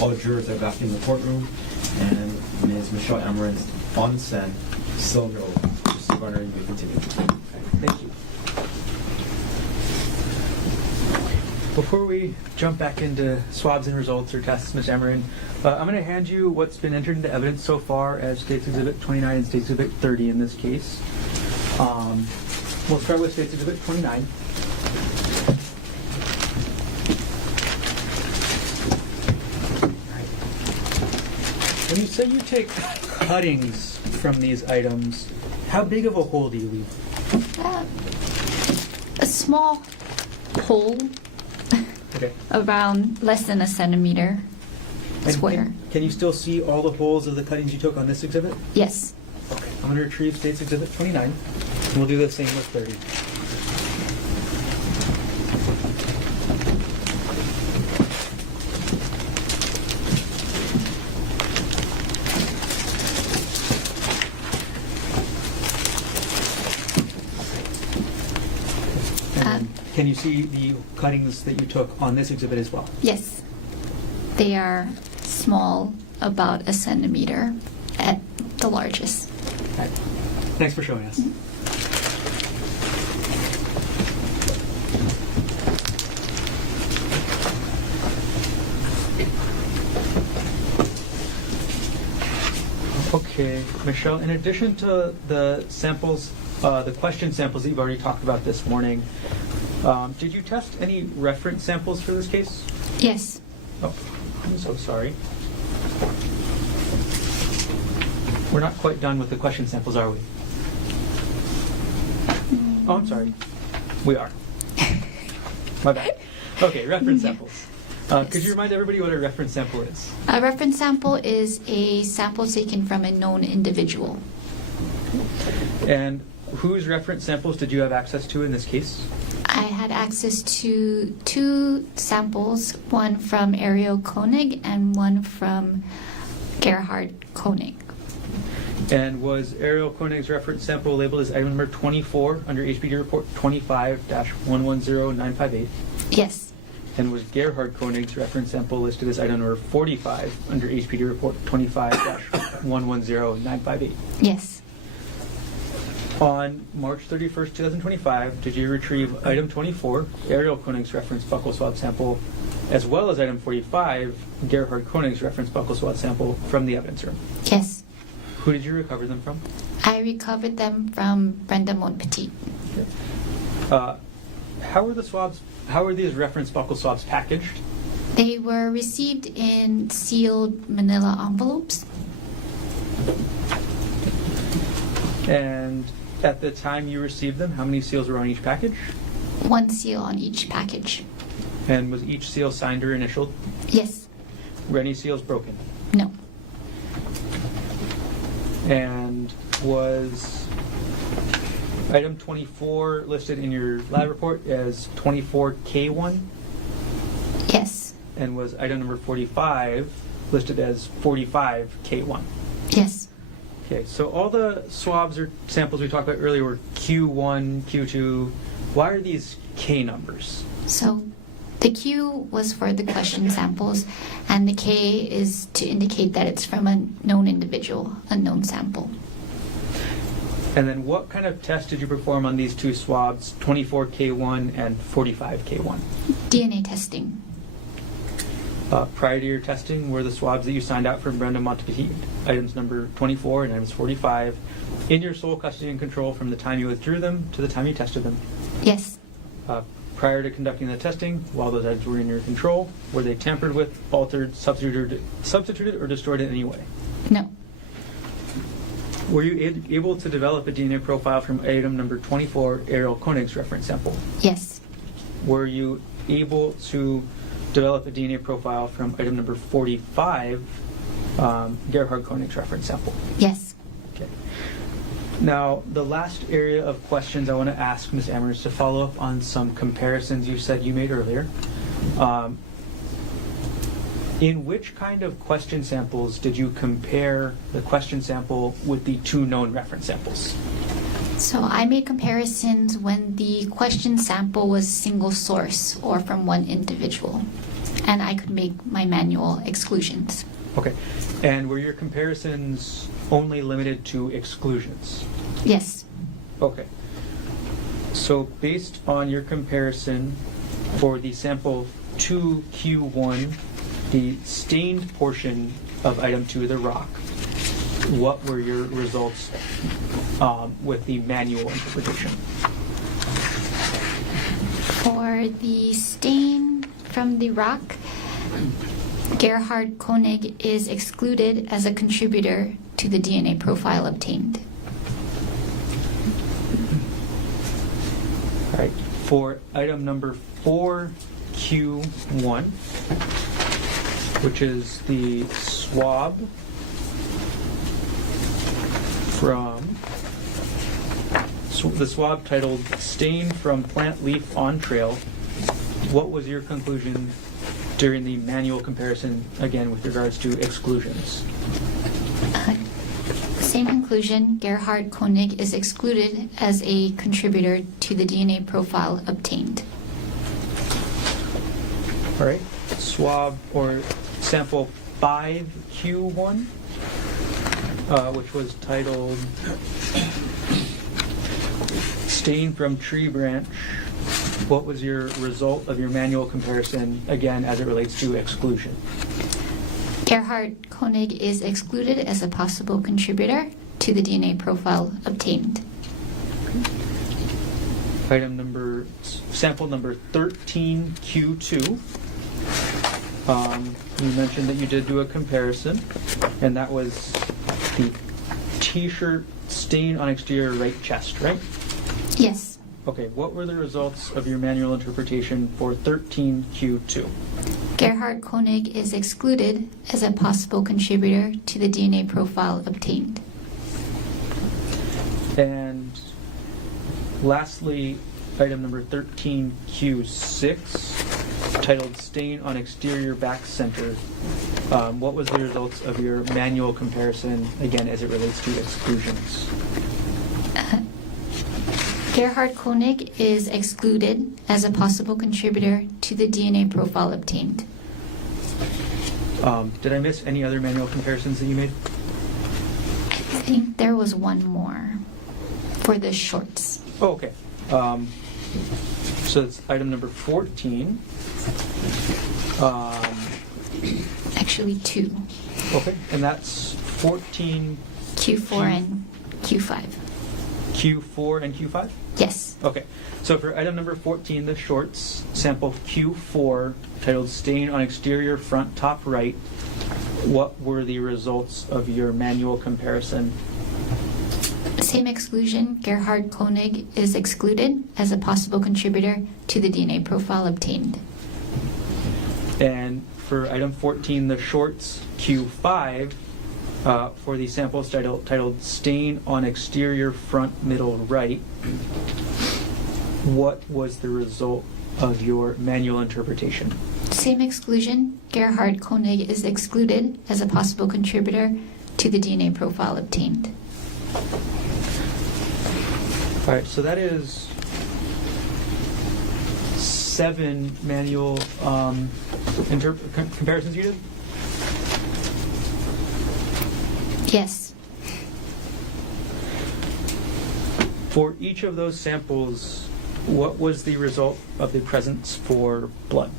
All jurors are back in the courtroom, and Ms. Michelle Amaranth on stand, still under oath. Mr. Garner, you may continue. Thank you. Before we jump back into swabs and results or tests, Ms. Amarin, I'm going to hand you what's been entered into evidence so far as State's Exhibit 29 and State's Exhibit 30 in this case. We'll start with State's Exhibit 29. When you say you take cuttings from these items, how big of a hole do you leave? A small hole, Okay. around less than a centimeter And square. Can you still see all the holes of the cuttings you took on this exhibit? Yes. Okay. I'm going to retrieve State's Exhibit 29, and we'll do the same with 30. Can you see the cuttings that you took on this exhibit as well? Yes. They are small, about a centimeter at the largest. Okay. Thanks for showing us. Okay, Michelle, in addition to the samples, the question samples that you've already talked about this morning, did you test any reference samples for this case? Yes. Oh, I'm so sorry. We're not quite done with the question samples, are we? Oh, I'm sorry. We are. My bad. Okay, reference samples. Could you remind everybody what a reference sample is? A reference sample is a sample taken from a known individual. And whose reference samples did you have access to in this case? I had access to 2 samples, one from Gerhardt Konig and one from Gerhardt Konig. And was Gerhardt Konig's reference sample labeled as item number 24 under HPD report 25-110958? Yes. And was Gerhardt Konig's reference sample listed as item number 45 under HPD report 25-110958? Yes. On March 31st, 2025, did you retrieve item 24, Gerhardt Konig's reference buccal swab sample, as well as item 45, Gerhardt Konig's reference buccal swab sample from the evidence room? Yes. Who did you recover them from? I recovered them from Brenda Monpetit. How were these reference buccal swabs packaged? They were received in sealed manila envelopes. And at the time you received them, how many seals were on each package? 1 seal on each package. And was each seal signed or initialed? Yes. Were any seals broken? No. And was item 24 listed in your lab report as 24K1? Yes. And was item number 45 listed as 45K1? Yes. Okay, so all the swabs or samples we talked about earlier were Q1, Q2. Why are these K numbers? So the Q was for the question samples, and the K is to indicate that it's from a known individual, a known sample. And then what kind of test did you perform on these 2 swabs, 24K1 and 45K1? DNA testing. Prior to your testing, were the swabs that you signed out from Brenda Montepetit, items number 24 and items 45, in your sole custody and control from the time you withdrew them to the time you tested them? Yes. Prior to conducting the testing, while those items were in your control, were they tampered with, altered, substituted, or destroyed in any way? No. Were you able to develop a DNA profile from item number 24, Gerhardt Konig's reference sample? Yes. Were you able to develop a DNA profile from item number 45, Gerhardt Konig's reference sample? Yes. Okay. Now, the last area of questions I want to ask Ms. Ammer is to follow up on some comparisons you said you made earlier. In which kind of question samples did you compare the question sample with the 2 known reference samples? So I made comparisons when the question sample was single source or from one individual, and I could make my manual exclusions. Okay. And were your comparisons only limited to exclusions? Yes. Okay. So based on your comparison for the sample 2Q1, the stained portion of item 2, the rock, what were your results with the manual interpretation? For the stain from the rock, Gerhardt Konig is excluded as a contributor to the DNA profile obtained. All right. For item number 4Q1, which is the swab the swab titled "Stain from Plant Leaf on Trail," what was your conclusion during the manual comparison, again with regards to exclusions? Same conclusion, Gerhardt Konig is excluded as a contributor to the DNA profile obtained. All right. Swab or sample 5Q1, which was titled "Stain from Tree Branch." What was your result of your manual comparison, again, as it relates to exclusion? Gerhardt Konig is excluded as a possible contributor to the DNA profile obtained. Sample number 13Q2. You mentioned that you did do a comparison, and that was the T-shirt stain on exterior right chest, right? Yes. Okay, what were the results of your manual interpretation for 13Q2? Gerhardt Konig is excluded as a possible contributor to the DNA profile obtained. And lastly, item number 13Q6, titled "Stain on Exterior Back Center." What was the results of your manual comparison, again, as it relates to exclusions? Gerhardt Konig is excluded as a possible contributor to the DNA profile obtained. Did I miss any other manual comparisons that you made? I think there was one more for the shorts. Oh, okay. So it's item number 14. Actually, two. Okay, and that's 14 Q4 and Q5. Q4 and Q5? Yes. Okay, so for item number 14, the shorts, sample Q4, titled "Stain on Exterior Front Top Right," what were the results of your manual comparison? Same exclusion, Gerhardt Konig is excluded as a possible contributor to the DNA profile obtained. And for item 14, the shorts, Q5, for the samples titled "Stain on Exterior Front Middle Right," what was the result of your manual interpretation? Same exclusion, Gerhardt Konig is excluded as a possible contributor to the DNA profile obtained. All right, so that is 7 manual comparisons you did? Yes. For each of those samples, what was the result of the presence for blood?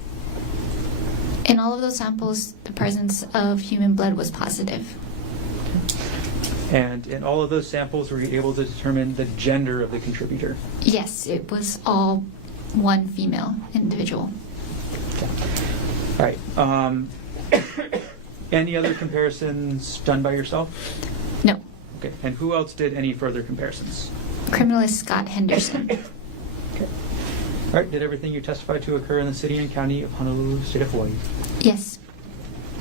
In all of those samples, the presence of human blood was positive. And in all of those samples, were you able to determine the gender of the contributor? Yes, it was all one female individual. All right. Any other comparisons done by yourself? No. Okay. And who else did any further comparisons? Criminalist Scott Henderson. Okay. All right. Did everything you testified to occur in the city and county of Honolulu, state of Hawaii? Yes.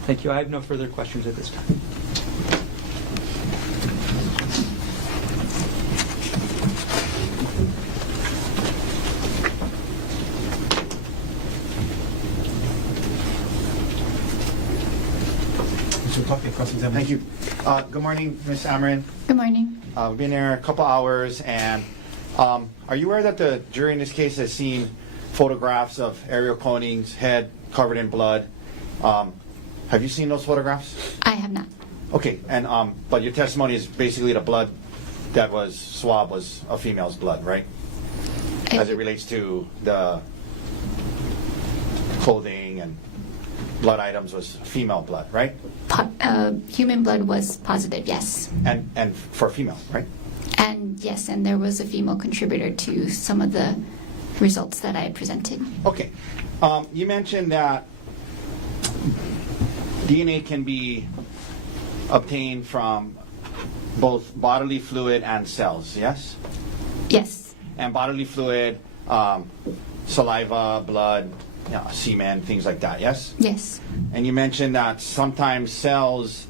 Thank you. I have no further questions at this time. Officer Taki, cross-examine. Thank you. Good morning, Ms. Amarin. Good morning. We've been here a couple hours, and are you aware that the jury in this case has seen photographs of Gerhardt Konig's head covered in blood? Have you seen those photographs? I have not. Okay, and but your testimony is basically the blood that was swabbed was a female's blood, right? As it relates to the clothing and blood items was female blood, right? Human blood was positive, yes. And for female, right? And yes, and there was a female contributor to some of the results that I presented. Okay. You mentioned that DNA can be obtained from both bodily fluid and cells, yes? Yes. And bodily fluid, saliva, blood, semen, things like that, yes? Yes. And you mentioned that sometimes cells,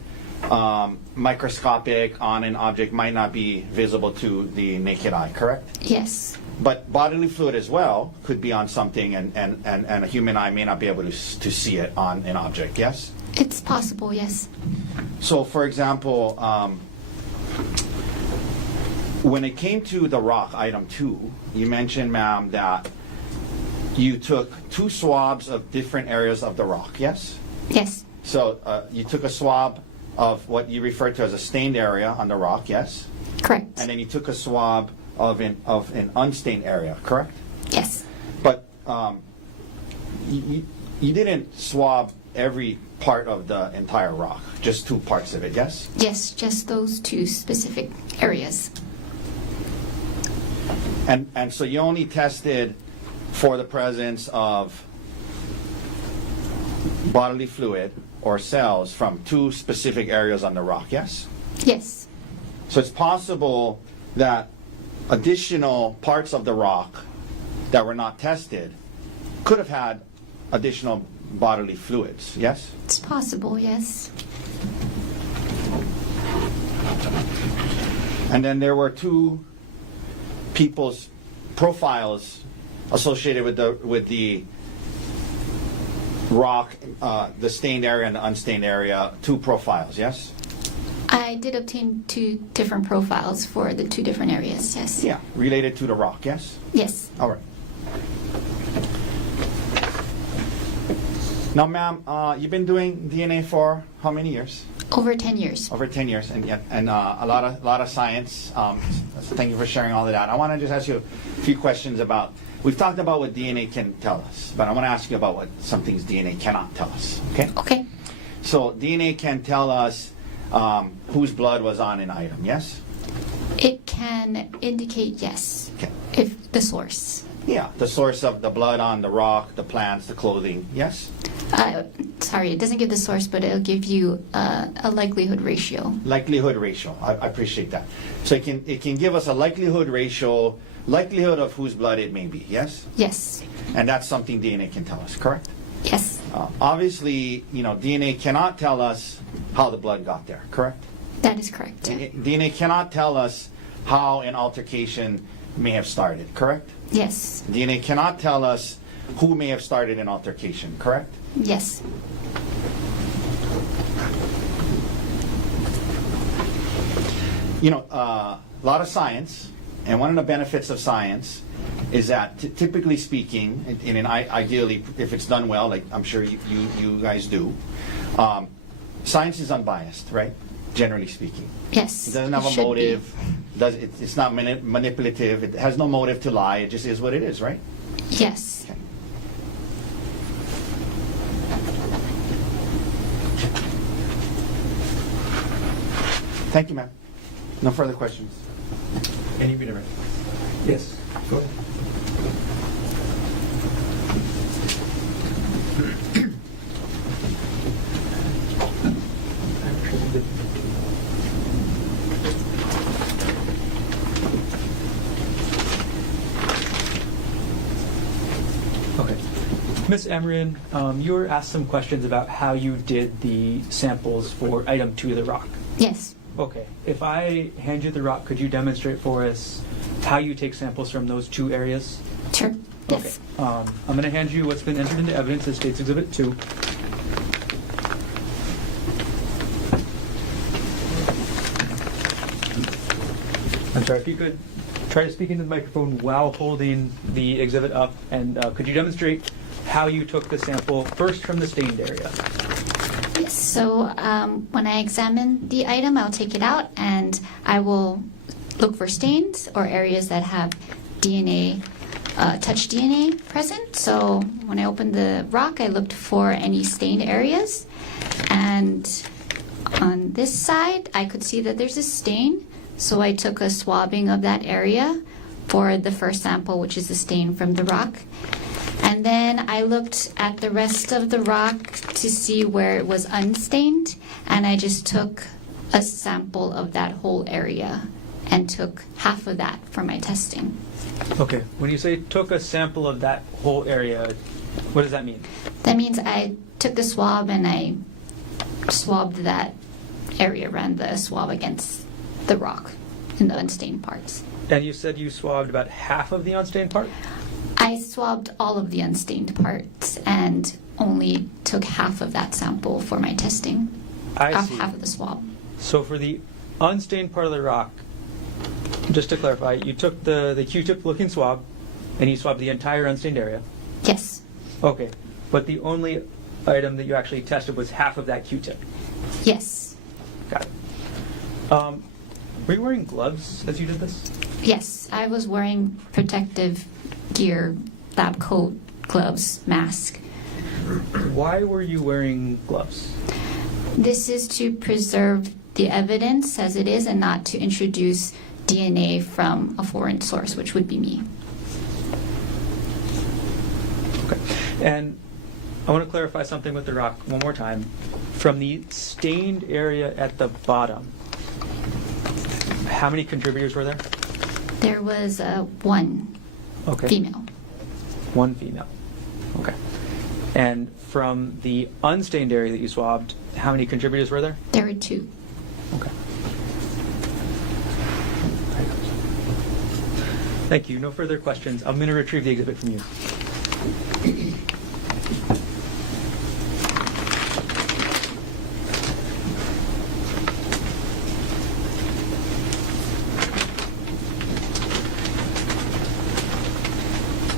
microscopic on an object, might not be visible to the naked eye, correct? Yes. But bodily fluid as well could be on something, and a human eye may not be able to see it on an object, yes? It's possible, yes. So, for example, when it came to the rock, item 2, you mentioned, ma'am, that you took 2 swabs of different areas of the rock, yes? Yes. So you took a swab of what you refer to as a stained area on the rock, yes? Correct. And then you took a swab of an unstained area, correct? Yes. But you didn't swab every part of the entire rock, just 2 parts of it, yes? Yes, just those 2 specific areas. And so you only tested for the presence of bodily fluid or cells from 2 specific areas on the rock, yes? Yes. So it's possible that additional parts of the rock that were not tested could have had additional bodily fluids, yes? It's possible, yes. And then there were 2 people's profiles associated with the rock, the stained area and the unstained area, 2 profiles, yes? I did obtain 2 different profiles for the 2 different areas, yes. Yeah, related to the rock, yes? Yes. All right. Now, ma'am, you've been doing DNA for how many years? Over 10 years. Over 10 years, and a lot of science. Thank you for sharing all of that. I want to just ask you a few questions about. We've talked about what DNA can tell us, but I want to ask you about what some things DNA cannot tell us. Okay. Okay. So DNA can tell us whose blood was on an item. Yes. It can indicate yes. Okay. If the source. Yeah, the source of the blood on the rock, the plants, the clothing. Yes. Sorry, it doesn't give the source, but it'll give you a likelihood ratio. Likelihood ratio. I appreciate that. So it can give us a likelihood ratio, likelihood of whose blood it may be. Yes. Yes. And that's something DNA can tell us. Correct. Yes. Obviously, DNA cannot tell us how the blood got there. Correct. That is correct. DNA cannot tell us how an altercation may have started. Correct. Yes. DNA cannot tell us who may have started an altercation. Correct. Yes. A lot of science, and one of the benefits of science is that typically speaking, and ideally if it's done well, like I'm sure you guys do, science is unbiased, right? Generally speaking. Yes. It doesn't have a motive. It's not manipulative. It has no motive to lie. It just is what it is, right? Yes. Okay. Thank you, ma'am. No further questions. Any redirect? Yes. Go ahead. Okay. Ms. Emrin, you were asked some questions about how you did the samples for item 2 of the rock. Yes. Okay. If I hand you the rock, could you demonstrate for us how you take samples from those 2 areas? Sure. Yes. Okay. I'm going to hand you what's been entered into evidence as State's Exhibit 2. I'm sorry, if you could try to speak into the microphone while holding the exhibit up, and could you demonstrate how you took the sample first from the stained area? Yes, so when I examine the item, I'll take it out and I will look for stains or areas that have DNA, touch DNA present. So when I opened the rock, I looked for any stained areas. And on this side, I could see that there's a stain. So I took a swabbing of that area for the first sample, which is the stain from the rock. And then I looked at the rest of the rock to see where it was unstained, and I just took a sample of that whole area and took half of that for my testing. Okay, when you say took a sample of that whole area, what does that mean? That means I took the swab and I swabbed that area, ran the swab against the rock in the unstained parts. And you said you swabbed about half of the unstained part? I swabbed all of the unstained parts and only took half of that sample for my testing. I see. Half of the swab. So for the unstained part of the rock, just to clarify, you took the Q-tip looking swab and you swabbed the entire unstained area? Yes. Okay, but the only item that you actually tested was half of that Q-tip? Yes. Got it. Were you wearing gloves as you did this? Yes, I was wearing protective gear, lab coat, gloves, mask. Why were you wearing gloves? This is to preserve the evidence as it is and not to introduce DNA from a foreign source, which would be me. Okay. And I want to clarify something with the rock one more time. From the stained area at the bottom, how many contributors were there? There was one female. One female. Okay. And from the unstained area that you swabbed, how many contributors were there? There were two. Okay. Thank you. No further questions. I'm going to retrieve the exhibit from you.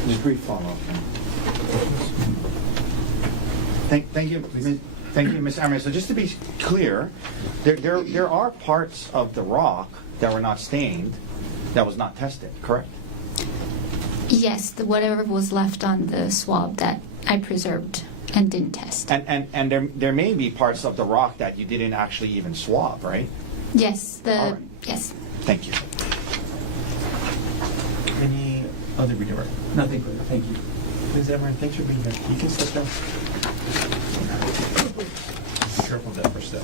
Just brief follow-up. Thank you, Ms. Amir. So just to be clear, there are parts of the rock that were not stained, that was not tested, correct? Yes, whatever was left on the swab that I preserved and didn't test. And there may be parts of the rock that you didn't actually even swab, right? Yes, All right. yes. Thank you. Any other reader? Nothing further. Thank you. Ms. Amarin, thanks for being here. You can step down. Careful with that first step.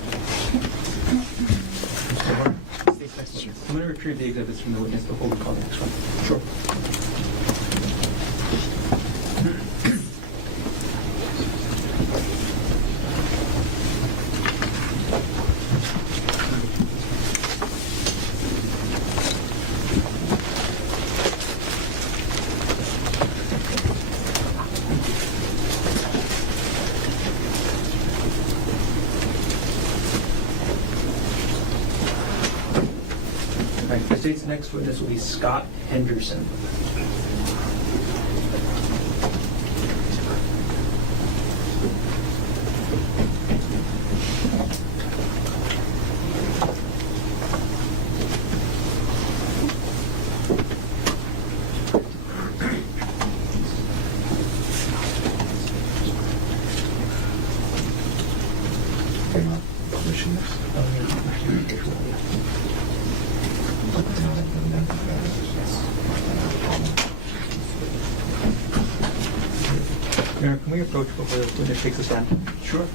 Mr. Warren, stay next to me. I'm going to retrieve the exhibits from the witness before we call the next one. Sure. Right. The state's next witness will be Scott Henderson. You're not publishing this? Mayor, can we approach before the witness takes a stand? Sure.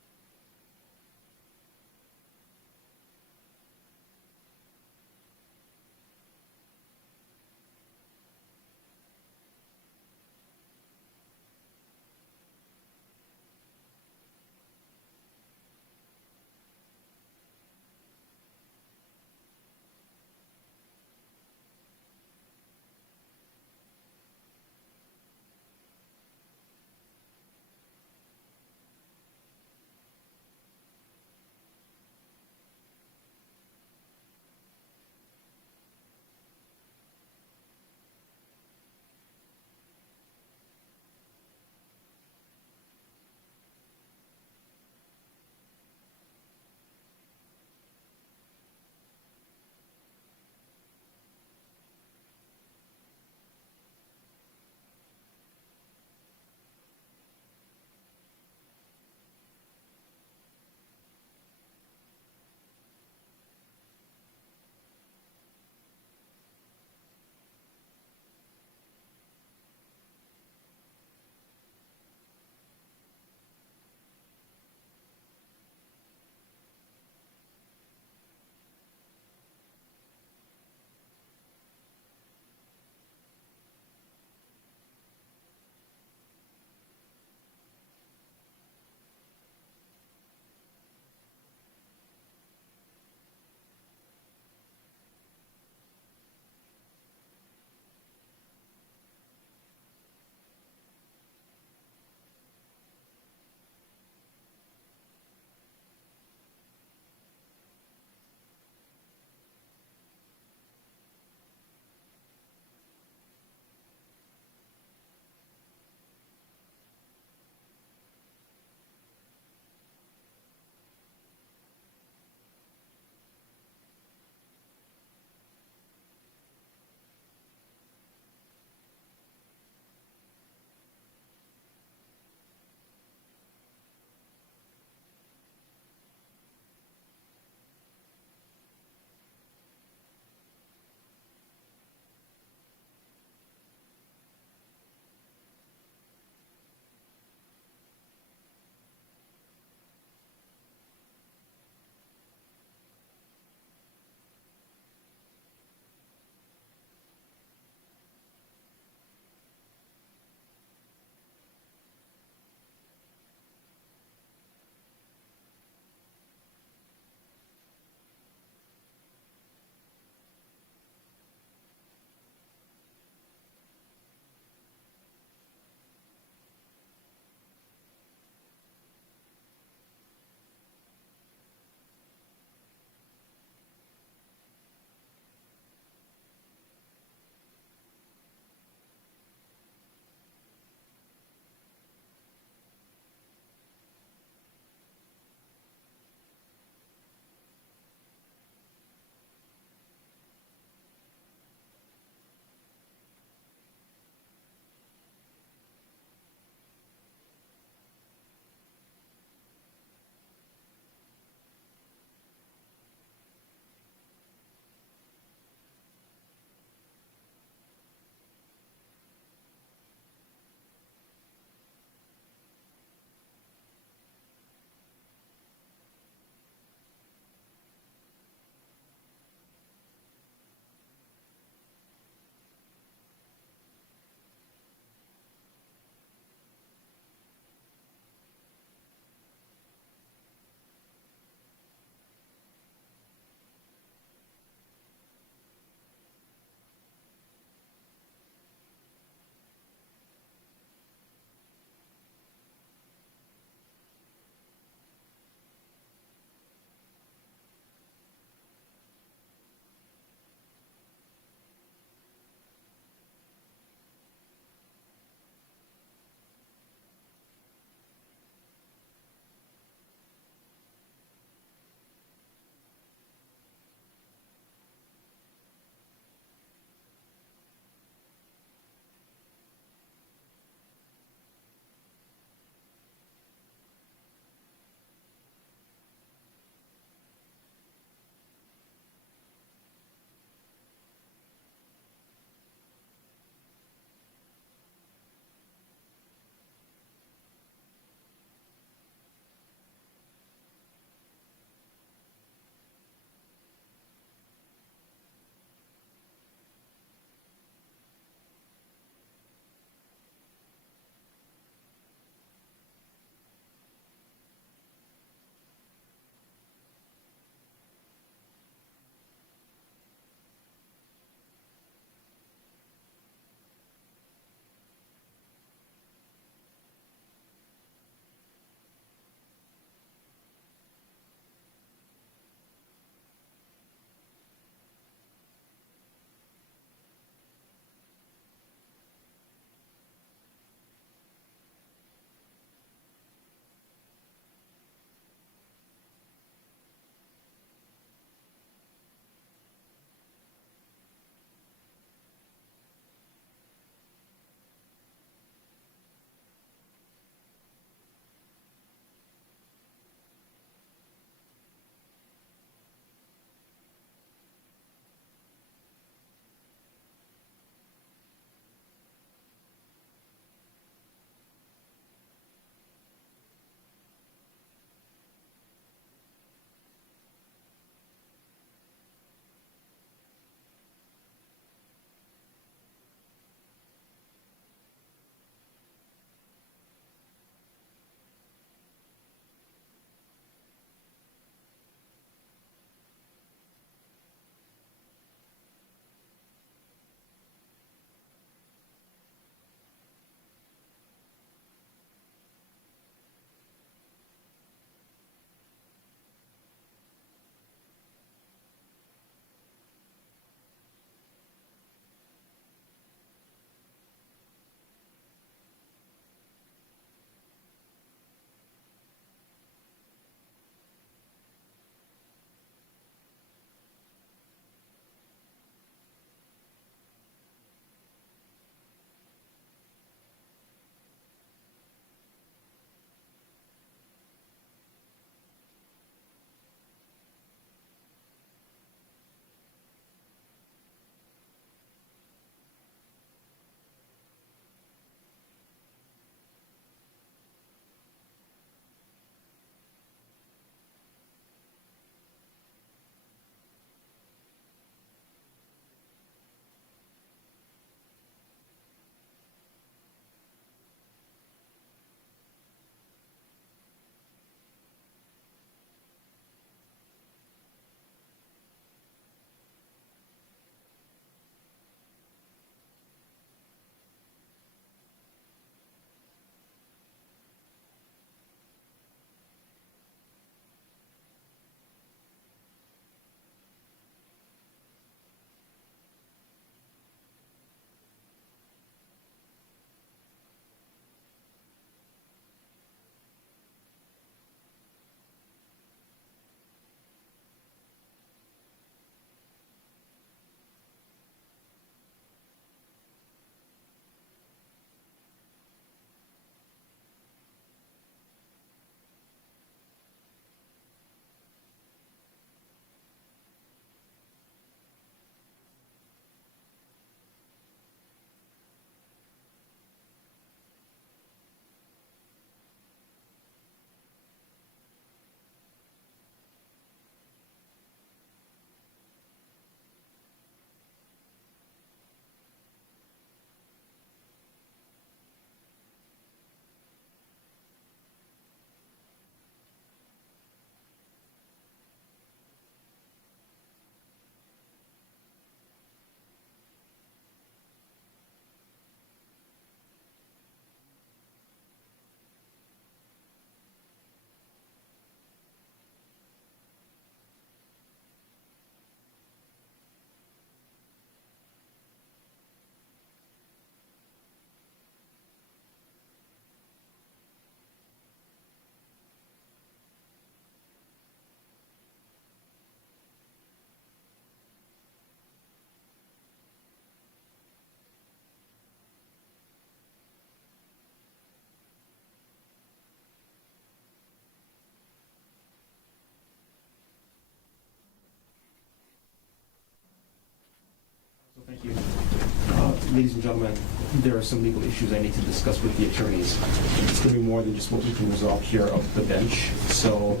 ladies and gentlemen, there are some legal issues I need to discuss with the attorneys. It's going to be more than just what we can resolve here off the bench. So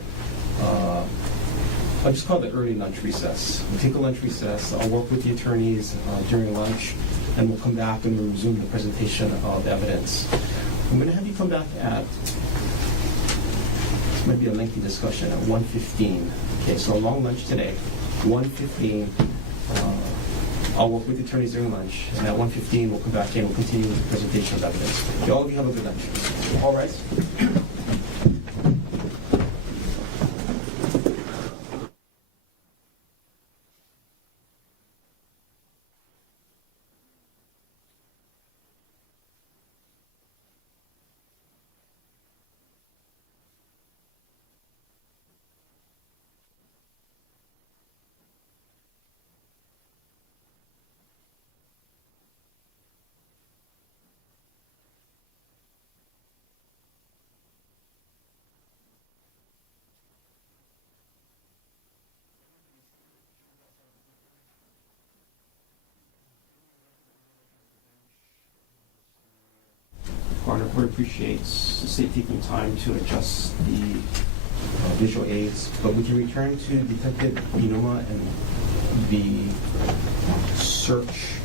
I'll just call it early lunch recess. We'll take a lunch recess. I'll work with the attorneys during lunch, and we'll come back and we'll resume the presentation of evidence. I'm going to have you come back at, this might be a lengthy discussion, at 1:15. Okay, so a long lunch today, 1:15. I'll work with the attorneys during lunch, and at 1:15 we'll come back in and we'll continue with the presentation of evidence. Okay, all of you have a good lunch. All rise. Our court appreciates the state taking time to adjust the visual aids, but we can return to Detective Inuma and the search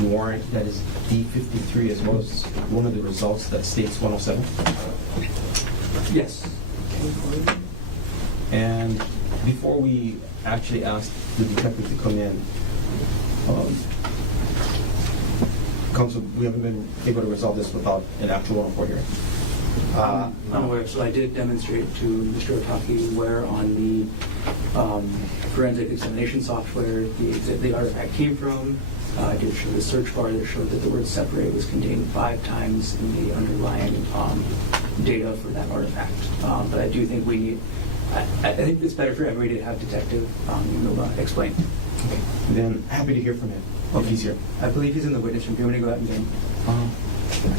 warrant that is D53, as well as one of the results that states 107. Yes. And before we actually ask the detective to come in, Counsel, we haven't been able to resolve this without an actual 104 hearing. I'm aware, so I did demonstrate to Mr. Otaki where on the forensic examination software the artifact came from. I did show the search bar that showed that the word separate was contained 5 times in the underlying data for that artifact. But I do think I think it's better for everybody to have Detective Inuma explain. Okay. Then happy to hear from him. If he's here. I believe he's in the witness room. Do you want me to go out and get him? I'll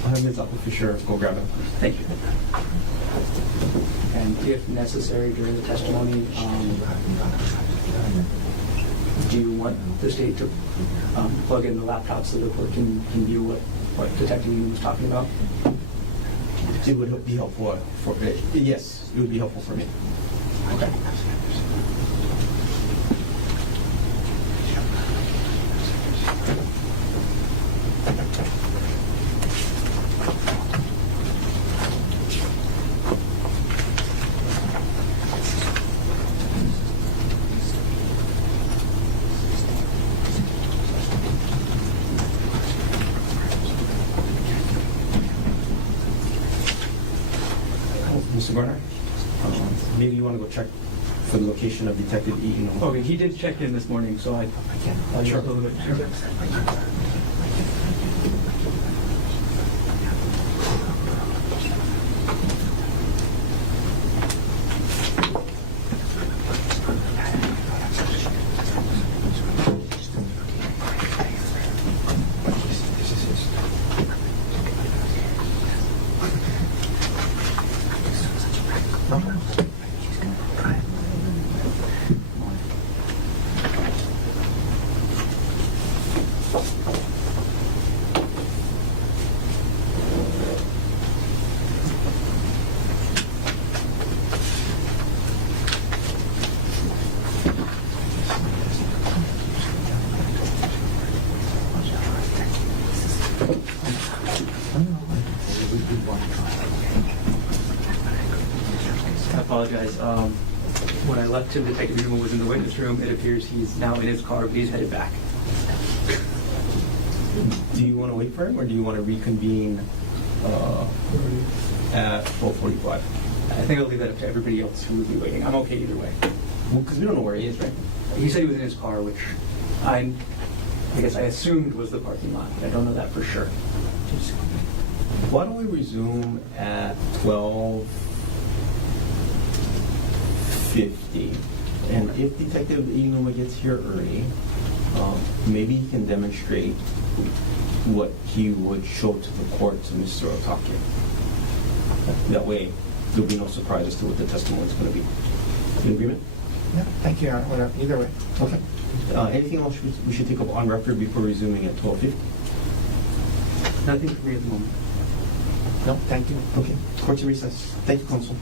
have Ms. Fisher go grab him. Thank you. And if necessary during the testimony, do you want the state to plug in the laptop so the court can view what Detective Newman was talking about? It would be helpful yes, it would be helpful for me. Okay. Mr. Garner, maybe you want to go check for the location of Detective E. Okay, he did check in this morning, so I'll Sure. just a little bit. Sure. I apologize. When I left him, Detective Newman was in the witness room. It appears he's now in his car, but he's headed back. Do you want to wait for him, or do you want to reconvene at 12:45? I think I'll leave that up to everybody else who would be waiting. I'm okay either way. Well, because we don't know where he is, right? He said he was in his car, which I guess I assumed was the parking lot. I don't know that for sure. Why don't we resume at 12:50? And if Detective Inuma gets here early, maybe he can demonstrate what he would show to the court to Mr. Otaki. That way, there'll be no surprise as to what the testimony is going to be. In agreement? Yeah, thank you, Your Honor. Either way. Okay. Anything else we should take up on record before resuming at 12:50? Nothing for me at the moment. No, thank you. Okay. Court's in recess. Thank you, counsel.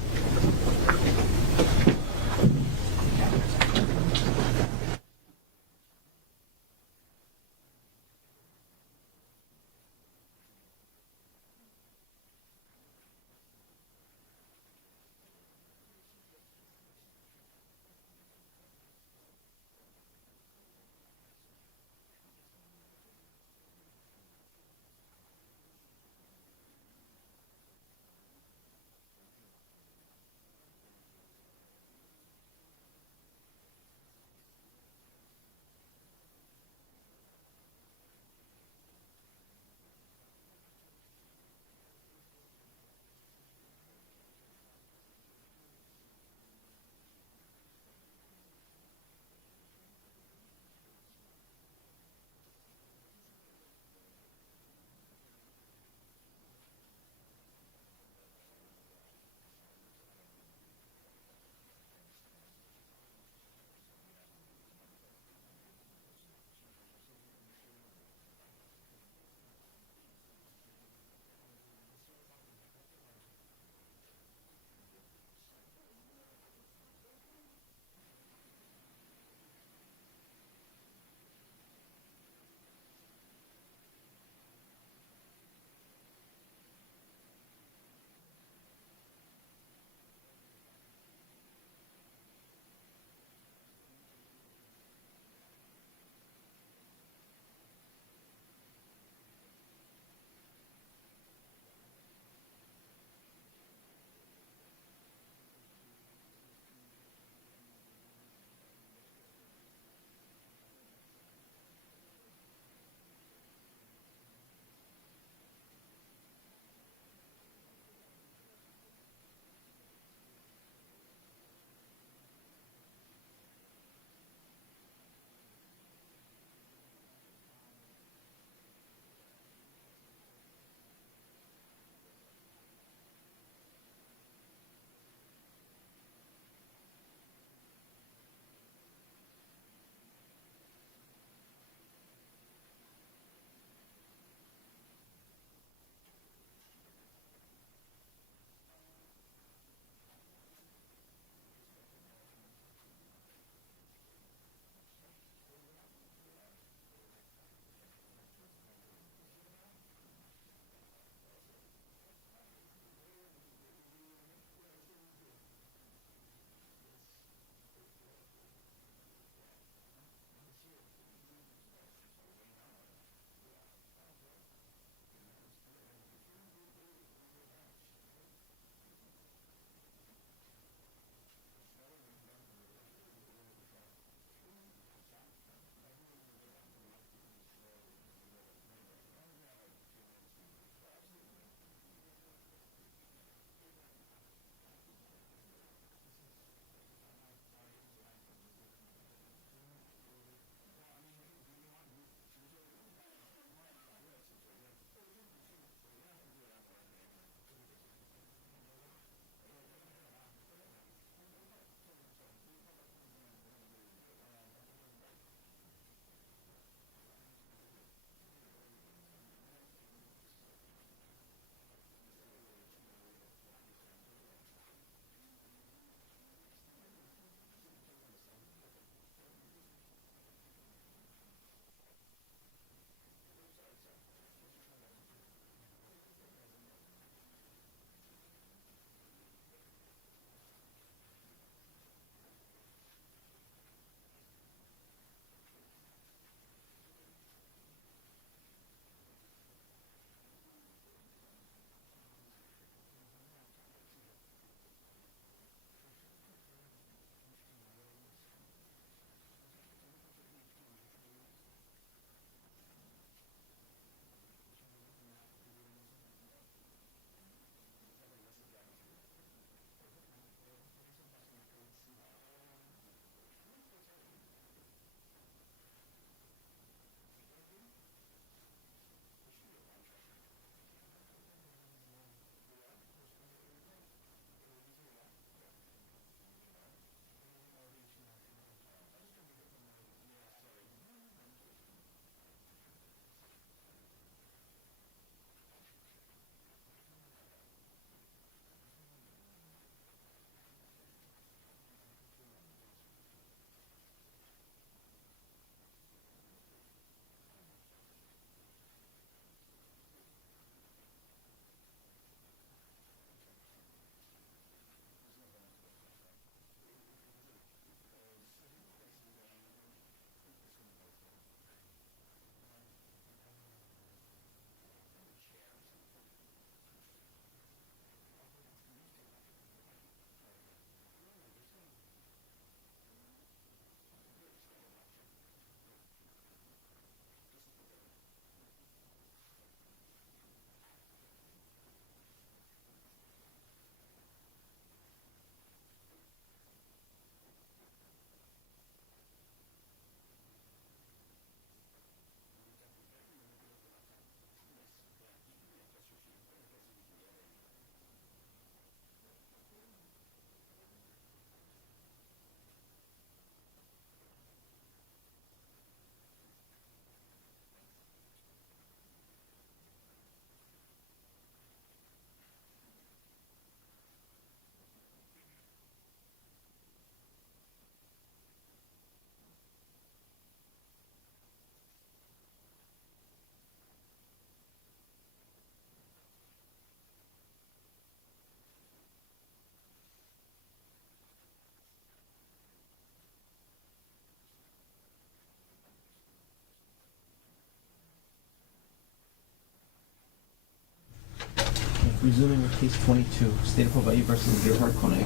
Resuming with case 22, State of Hawaii versus Gerhardt Konig.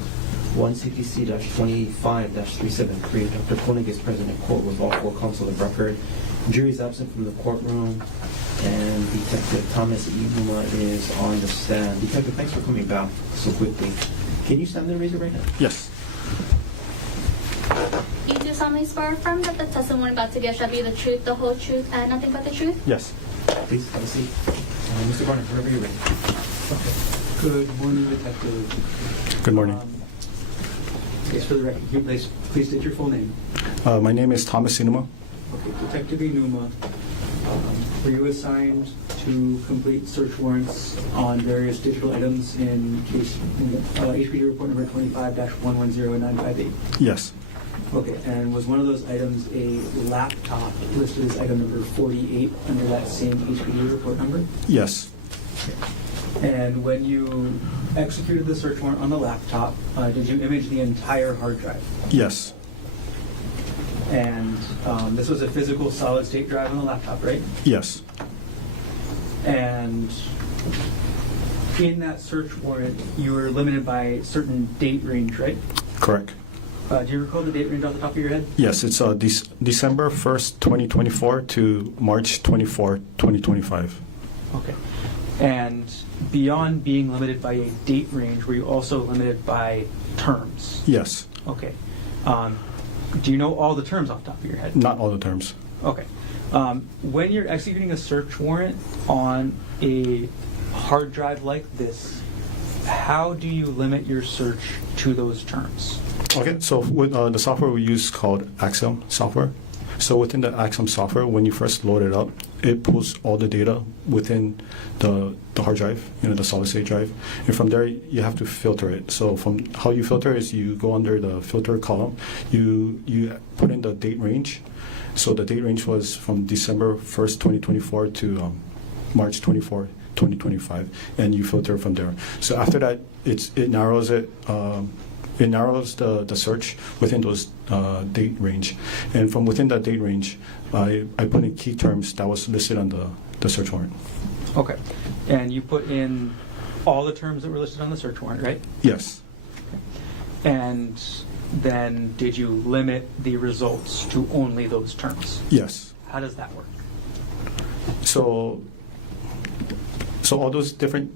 1CPC-25-373. Dr. Konig is present in court with all four counsel of record. Jury is absent from the courtroom, and Detective Thomas Inuma is on the stand. Detective, thanks for coming back so quickly. Can you stand there and raise your right hand? Yes. You do solemnly swear or affirm that the testimony about to give shall be the truth, the whole truth, and nothing but the truth? Yes. Please have a seat. Mr. Garner, whenever you're ready. Okay. Good morning, Detective. Good morning. Yes, for the record, can you please state your full name? My name is Thomas Inuma. Okay, Detective Inuma, were you assigned to complete search warrants on various digital items in case HPD report number 25-110-958? Yes. Okay, and was one of those items a laptop listed as item number 48 under that same HPD report number? Yes. And when you executed the search warrant on the laptop, did you image the entire hard drive? Yes. And this was a physical solid-state drive on the laptop, right? Yes. And in that search warrant, you were limited by a certain date range, right? Correct. Do you recall the date range off the top of your head? Yes, it's December 1st, 2024 to March 24, 2025. Okay. And beyond being limited by a date range, were you also limited by terms? Yes. Okay. Do you know all the terms off the top of your head? Not all the terms. Okay. When you're executing a search warrant on a hard drive like this, how do you limit your search to those terms? Okay, so with the software we use called Axiom software. So within the Axiom software, when you first load it up, it pulls all the data within the hard drive, the solid state drive. And from there, you have to filter it. So from how you filter is you go under the filter column, you put in the date range. So the date range was from December 1st, 2024 to March 24, 2025, and you filter from there. So after that, it narrows it. It narrows the search within those date range. And from within that date range, I put in key terms that was listed on the search warrant. Okay. And you put in all the terms that were listed on the search warrant, right? Yes. And then did you limit the results to only those terms? Yes. How does that work? So all those different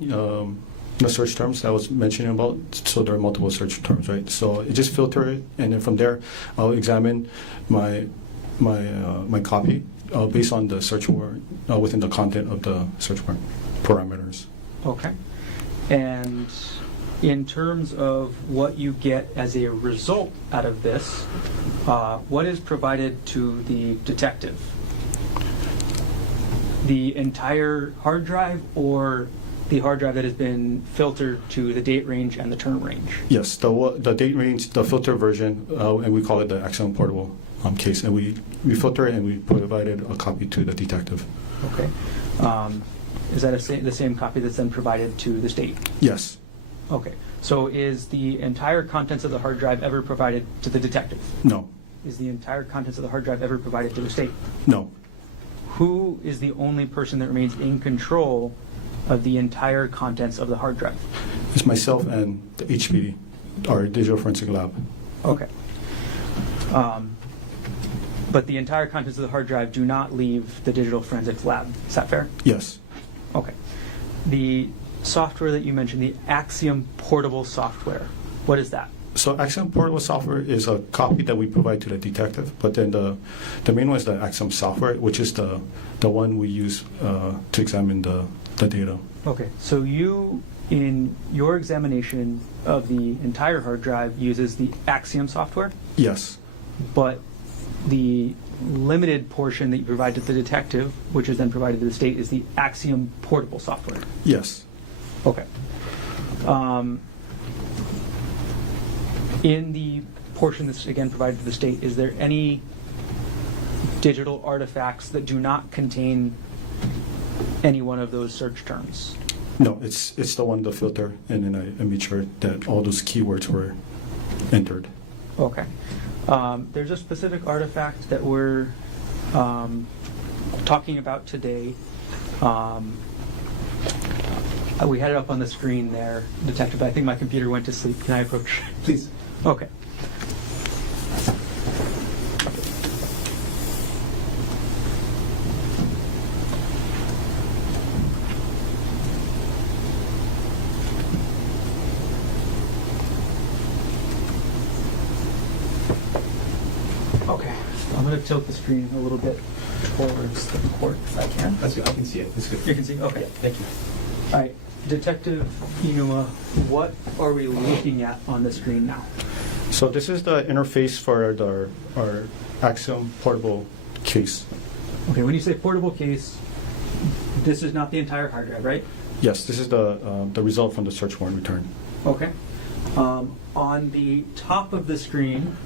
the search terms that I was mentioning about, so there are multiple search terms, right? So it just filter it, and then from there, I'll examine my copy based on the search warrant within the content of the search warrant parameters. Okay. And in terms of what you get as a result out of this, what is provided to the detective? The entire hard drive, or the hard drive that has been filtered to the date range and the term range? Yes, the date range, the filter version, and we call it the Axiom portable case, and we filter it and we provided a copy to the detective. Okay. Is that the same copy that's then provided to the state? Yes. Okay. So is the entire contents of the hard drive ever provided to the detective? No. Is the entire contents of the hard drive ever provided to the state? No. Who is the only person that remains in control of the entire contents of the hard drive? It's myself and the HPD, our digital forensic lab. Okay. But the entire contents of the hard drive do not leave the digital forensics lab. Is that fair? Yes. Okay. The software that you mentioned, the Axiom portable software, what is that? So Axiom portable software is a copy that we provide to the detective, but then the main one is the Axiom software, which is the one we use to examine the data. Okay, so you, in your examination of the entire hard drive, uses the Axiom software? Yes. But the limited portion that you provide to the detective, which is then provided to the state, is the Axiom portable software? Yes. Okay. In the portion that's, again, provided to the state, is there any digital artifacts that do not contain any one of those search terms? No, it's the one, the filter, and then I made sure that all those keywords were entered. Okay. There's a specific artifact that we're talking about today. We had it up on the screen there, Detective, but I think my computer went to sleep. Can I approach? Please. Okay. Okay. I'm going to tilt the screen a little bit towards the court if I can. That's good. I can see it. It's good. You can see? Okay. Thank you. All right, Detective Inuma, what are we looking at on the screen now? So this is the interface for our Axiom portable case. Okay, when you say portable case, this is not the entire hard drive, right? Yes, this is the result from the search warrant return. Okay. On the top of the screen,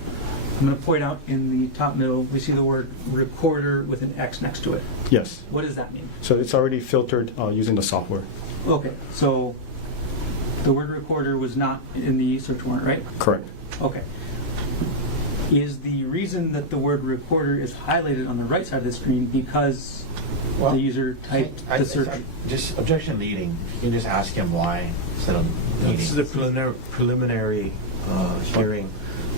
I'm going to point out in the top middle, we see the word recorder with an X next to it. Yes. What does that mean? So it's already filtered using the software. Okay, so the word recorder was not in the search warrant, right? Correct. Okay. Is the reason that the word recorder is highlighted on the right side of the screen because the user typed the search? Just objection leading. If you can just ask him why instead of leading. This is the preliminary hearing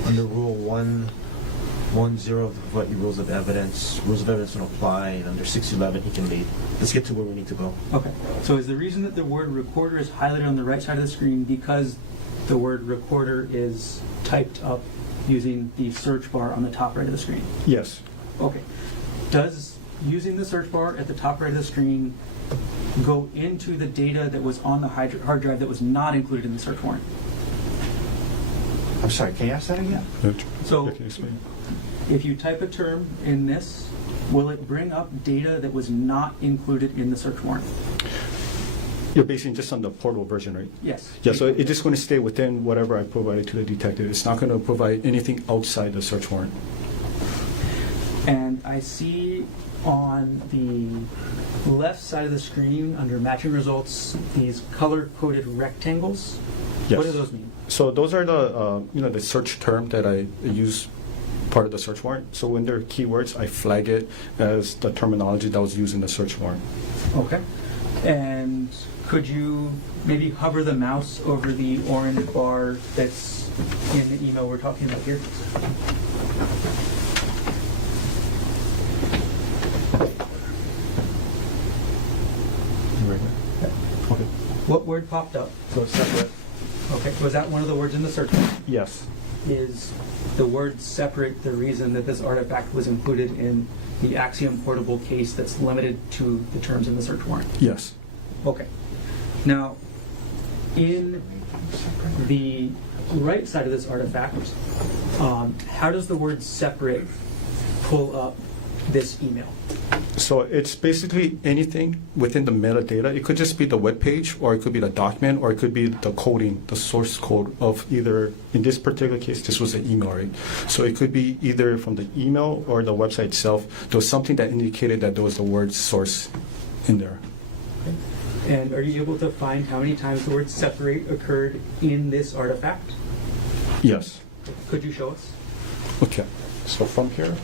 under Rule 110 of what your rules of evidence don't apply, and under 611 he can lead. Let's get to where we need to go. Okay. So is the reason that the word recorder is highlighted on the right side of the screen because the word recorder is typed up using the search bar on the top right of the screen? Yes. Okay. Does using the search bar at the top right of the screen go into the data that was on the hard drive that was not included in the search warrant? I'm sorry, can you ask that again? So, Okay, explain. if you type a term in this, will it bring up data that was not included in the search warrant? You're basing just on the portable version, right? Yes. Yeah, so it's just going to stay within whatever I provided to the detective. It's not going to provide anything outside the search warrant. And I see on the left side of the screen, under matching results, these color-coded rectangles. Yes. What do those mean? So those are the the search term that I use part of the search warrant. So when there are keywords, I flag it as the terminology that was used in the search warrant. Okay. And could you maybe hover the mouse over the orange bar that's in the email we're talking about here? Okay. What word popped up? So separate. Okay. Was that one of the words in the search warrant? Yes. Is the word separate the reason that this artifact was included in the Axiom portable case that's limited to the terms in the search warrant? Yes. Okay. Now, in the right side of this artifact, how does the word separate pull up this email? So it's basically anything within the metadata. It could just be the web page, or it could be the document, or it could be the coding, the source code of either, in this particular case, this was an email, right? So it could be either from the email or the website itself. There was something that indicated that there was the word source in there. And are you able to find how many times the word separate occurred in this artifact? Yes. Could you show us? Okay. So from here.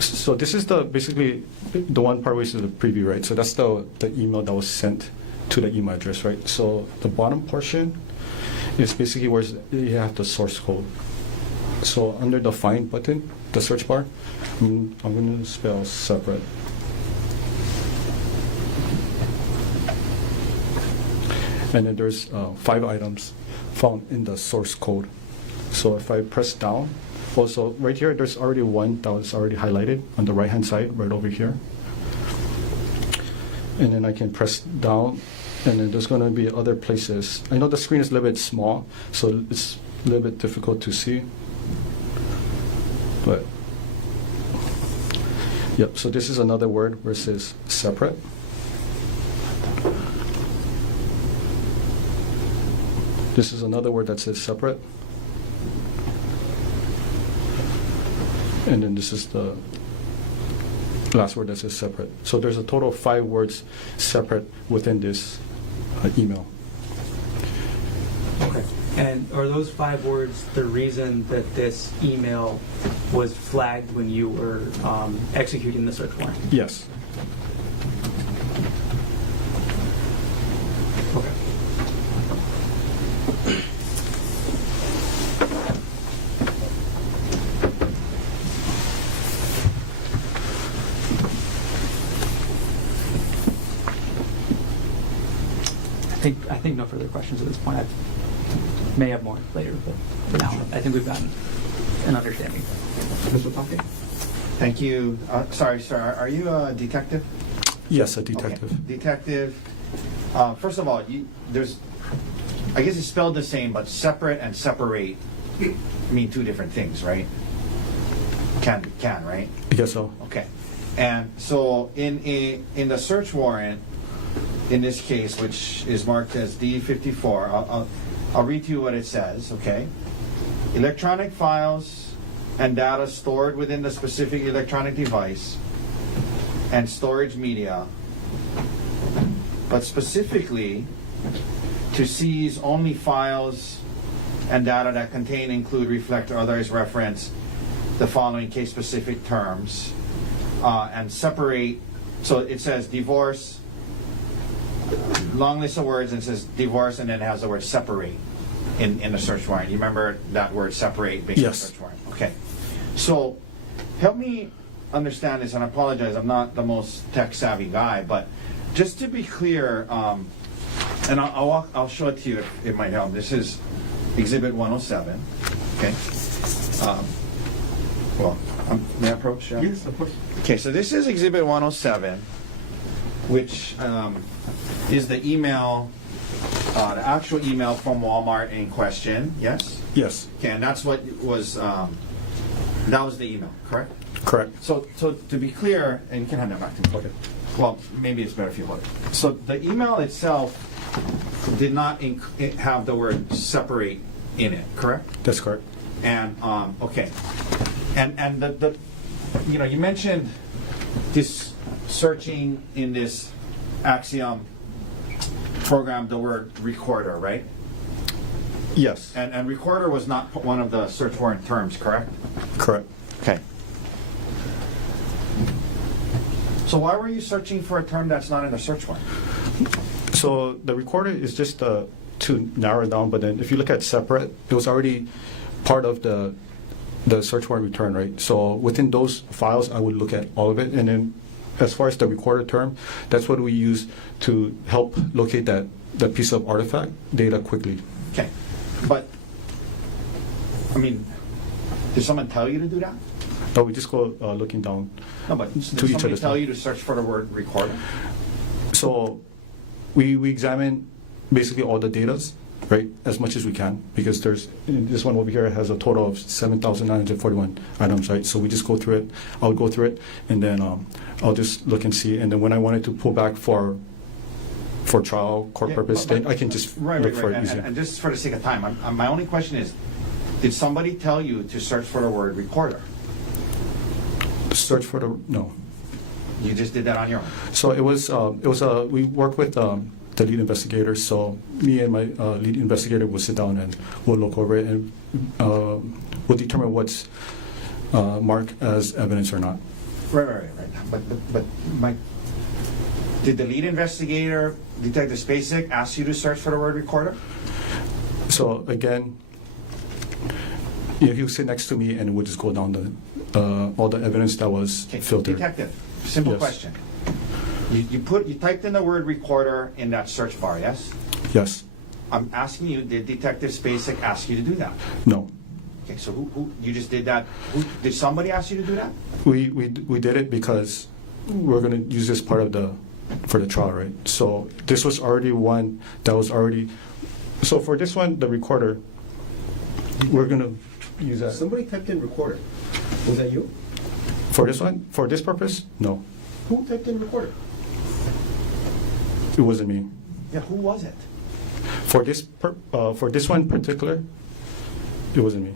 So this is basically the one part which is the preview, right? So that's the email that was sent to the email address, right? So the bottom portion is basically where you have the source code. So under the find button, the search bar, I'm going to spell separate. And then there's 5 items found in the source code. So if I press down, also right here, there's already one that was already highlighted on the right-hand side, right over here. And then I can press down, and then there's going to be other places. I know the screen is a little bit small, so it's a little bit difficult to see. But, yep, so this is another word versus separate. This is another word that says separate. And then this is the last word that says separate. So there's a total of 5 words separate within this email. Okay. And are those 5 words the reason that this email was flagged when you were executing the search warrant? Yes. Okay. I think no further questions at this point. I may have more later, but for now, I think we've gotten an understanding. Mr. Taki? Thank you. Sorry, sir. Are you a detective? Yes, a detective. Okay. Detective. First of all, I guess it's spelled the same, but separate and separate mean 2 different things, right? Can, right? I guess so. Okay. And so in the search warrant, in this case, which is marked as D54, I'll read to you what it says, okay? Electronic files and data stored within the specific electronic device and storage media, but specifically to seize only files and data that contain, include, reflect, or otherwise reference the following case-specific terms, and separate. So it says divorce, long list of words, and it says divorce, and then it has the word separate in the search warrant. You remember that word separate based on the search warrant? Okay. So help me understand this, and I apologize, I'm not the most tech-savvy guy, but just to be clear, and I'll show it to you if it might help. This is Exhibit 107, okay? May I approach? Yes, of course. Okay, so this is Exhibit 107, which is the email, the actual email from Walmart in question, yes? Yes. Okay, and that's what was, that was the email, correct? Correct. So to be clear, and you can hand that back to me. Okay. Well, maybe it's better if you hold it. So the email itself did not have the word separate in it, correct? That's correct. And okay, and the you mentioned this searching in this Axiom program the word recorder, right? Yes. And recorder was not one of the search warrant terms, correct? Correct. Okay. So why were you searching for a term that's not in the search warrant? So the recorder is just to narrow it down, but then if you look at separate, it was already part of the search warrant return, right? So within those files, I would look at all of it, and then as far as the recorder term, that's what we use to help locate that piece of artifact data quickly. Okay, but I mean, did someone tell you to do that? No, we just go looking down. No, but did to each somebody other's tell file. you to search for the word recorder? So we examine basically all the data, right, as much as we can, because this one over here has a total of 7,941 items, right? So we just go through it. I'll go through it, and then I'll just look and see. And then when I wanted to pull back for trial, court purpose, then I can just look for it easier. And just for the sake of time, my only question is, did somebody tell you to search for the word recorder? Search for no. You just did that on your own? So it was we work with the lead investigator. So me and my lead investigator will sit down and we'll look over it, and we'll determine what's marked as evidence or not. Right. But did the lead investigator, Detective Spacek, ask you to search for the word recorder? So again, he'll sit next to me and we'll just go down all the evidence that was filtered. Detective, simple Yes. question. You typed in the word recorder in that search bar, yes? Yes. I'm asking you, did Detective Spacek ask you to do that? No. Okay, so who you just did that? Did somebody ask you to do that? We did it because we're going to use this part of for the trial, right? So this was already one that was already. So for this one, the recorder, we're going to use that. Somebody typed in recorder. Was that you? For this one, for this purpose, no, Who typed in recorder? it wasn't me. Yeah, who was it? For this one particular, it wasn't me.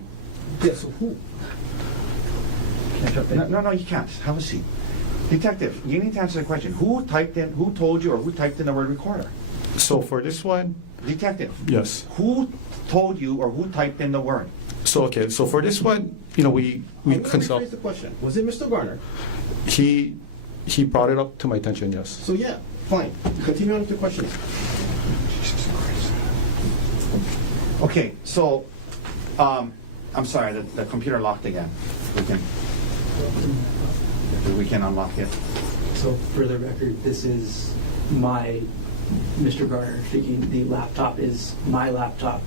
Yeah, so who? No, you can't. Have a seat. Detective, you need to answer the question. Who told you, or who typed in the word recorder? So for this one, Detective, yes. who told you or who typed in the word? So okay, so for this one, we I'm gonna consult. rephrase the question. Was it Mr. Garner? He brought it up to my attention. Yes. So yeah, fine. Continue on with the questions. Okay, so, I'm sorry, the computer locked again. We can unlock it. So for the record, this is Mr. Garner speaking. The laptop is my laptop.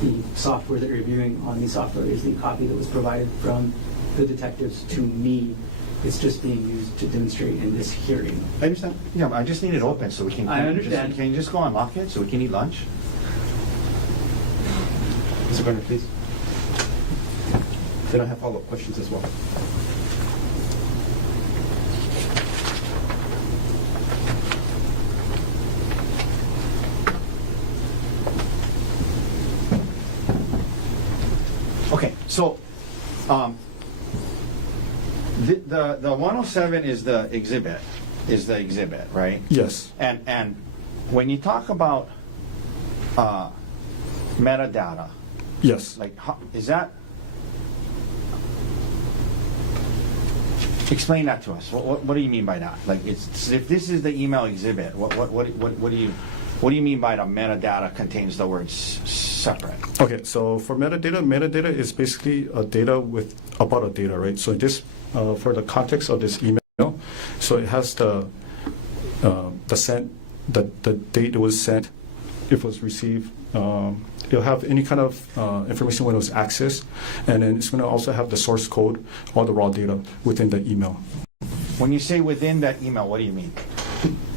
The software that you're reviewing on the software is the copy that was provided from the detectives to me. It's just being used to demonstrate in this hearing. I understand. Yeah, but I just need it open so we can. I understand. Can you just go unlock it so we can eat lunch? Mr. Garner, please. Then I have follow-up questions as well. Okay, so, the 107 is the exhibit, right? Yes. And when you talk about metadata, Yes. like, is that? Explain that to us. What do you mean by that? Like, if this is the email exhibit, what do you mean by the metadata contains the words separate? Okay, so for metadata is basically a data about a data, right? So just for the context of this email, so it has the date it was sent, if it was received. It'll have any kind of information when it was accessed, and then it's going to also have the source code, all the raw data within the email. When you say within that email, what do you mean?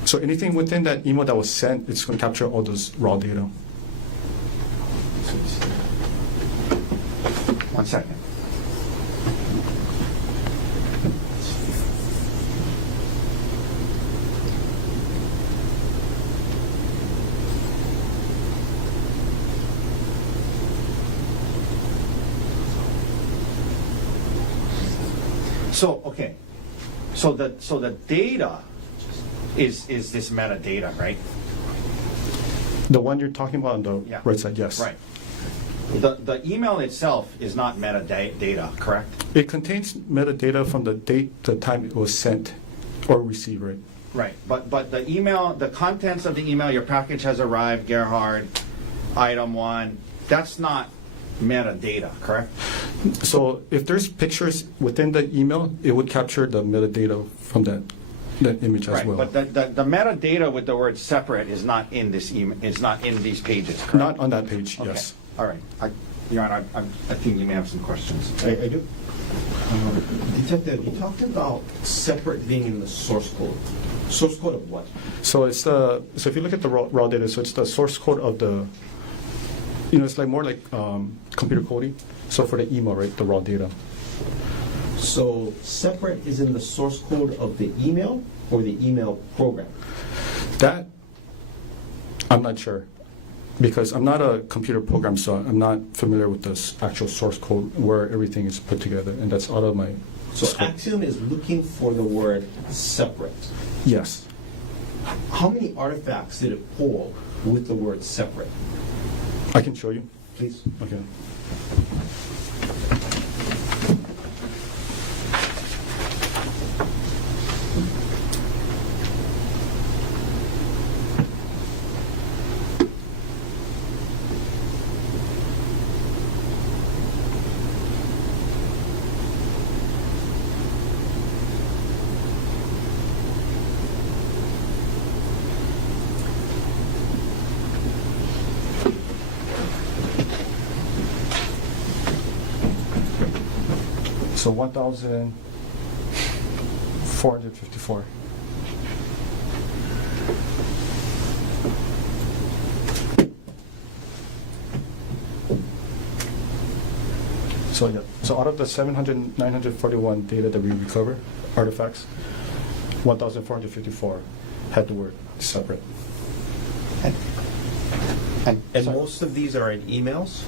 So anything within that email that was sent, it's going to capture all those raw data. 1 second. So, okay, so the data is this metadata, right? The one you're talking about on the Yeah. right side, yes. Right. The email itself is not metadata, correct? It contains metadata from the date, the time it was sent or received, right? Right, but the email, the contents of the email, your package has arrived, Gerhardt, item 1, that's not metadata, correct? So if there's pictures within the email, it would capture the metadata from that image as Right, well. but the metadata with the word separate is not in this email, is not in these pages, correct? Not on that page, Okay. yes. All right, Your Honor, I think you may have some questions. I do. Detective, you talked about separate being in the source code. Source code of what? So it's so if you look at the raw data, so it's the source code of the, it's like more like computer coding. So for the email, right, the raw data. So separate is in the source code of the email or the email program? That, I'm not sure. Because I'm not a computer program, so I'm not familiar with this actual source code where everything is put together, and that's out of my So scope. Axiom is looking for the word separate. Yes. How many artifacts did it pull with the word separate? I can show you. Please. Okay. So 1,454. So yeah, so out of the 941 data that we recover, artifacts, 1,454 had the word separate. And Sorry. most of these are in emails?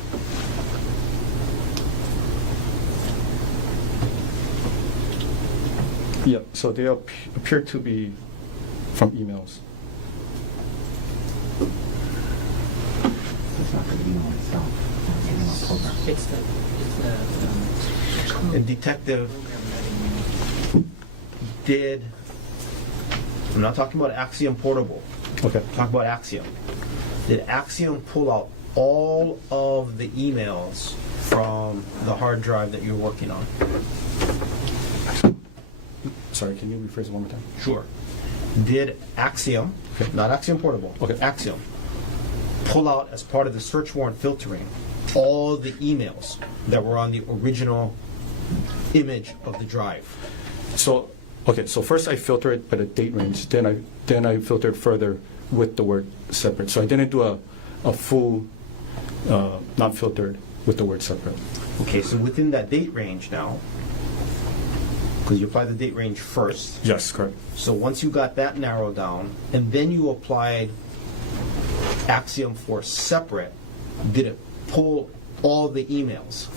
Yeah, so they appear to be from emails. not the email itself. It's the program. And detective did, I'm not talking about Axiom Portable, Okay. talk about Axiom. Did Axiom pull out all of the emails from the hard drive that you're working on? Sorry, can you rephrase it one more time? Sure. Did Axiom, not Axiom Portable, Okay. Axiom, pull out as part of the search warrant filtering all the emails that were on the original image of the drive? So, okay, so first I filtered by the date range, then I filtered further with the word separate. So I didn't do a full, not filtered with the word separate. Okay, so within that date range now, because you applied the date range first, Yes, correct. so once you got that narrowed down, and then you applied Axiom for separate, did it pull all the emails?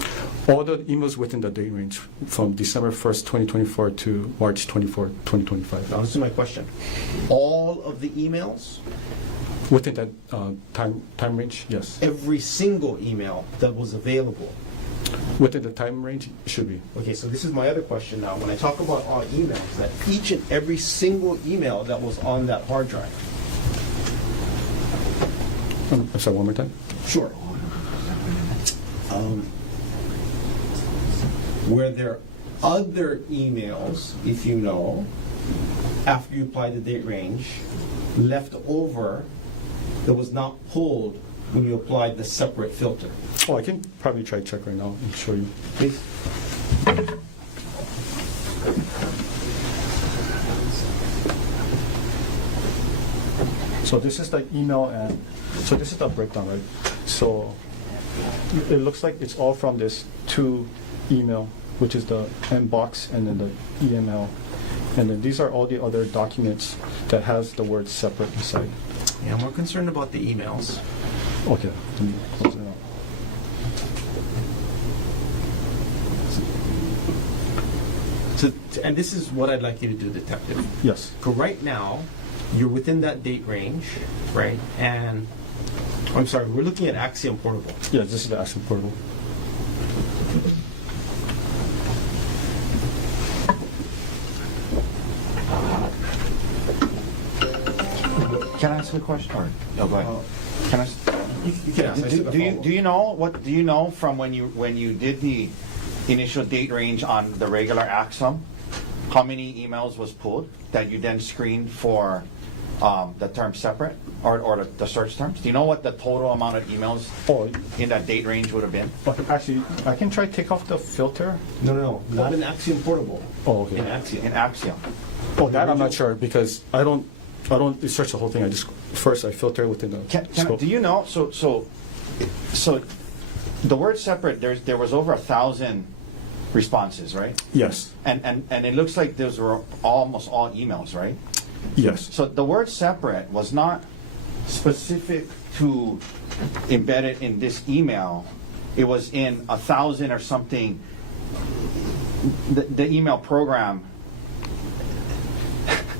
All the emails within the date range from December 1st, 2024 to March 24th, 2025. Now, this is my question. All of the emails? Within that time range, yes. Every single email that was available? Within the time range, it should be. Okay, so this is my other question now. When I talk about all emails, that each and every single email that was on that hard drive. I'm sorry, one more time? Sure. Were there other emails, if you know, after you applied the date range, left over that was not pulled when you applied the separate filter? Oh, I can probably try check right now and show you. Please. So this is the email, and so this is the breakdown, right? So it looks like it's all from this two email, which is the inbox and then the EML. And then these are all the other documents that has the word separate inside. Yeah, I'm more concerned about the emails. Okay, let me close it out. And this is what I'd like you to do, Detective. Yes. Because right now, you're within that date range, right? And, I'm sorry, we're looking at Axiom Portable. Yeah, this is the Axiom Portable. Can I ask a question? Or, no, go ahead. Can I? You can ask. I still got follow-up. Do you know from when you did the initial date range on the regular Axiom, how many emails was pulled that you then screened for the term separate or the search terms? Do you know what the total amount of emails in that date range would have been? Actually, I can try take off the filter. No, not in Axiom Portable. Oh, okay. In Axiom. In Axiom. Oh, that I'm not sure because I don't search the whole thing. I just first I filter within the scope. Do you know? So the word separate. There was over 1,000 responses, right? Yes. And it looks like those were almost all emails, right? Yes. So the word separate was not specific to embedded in this email. It was in 1,000 or something. The email program.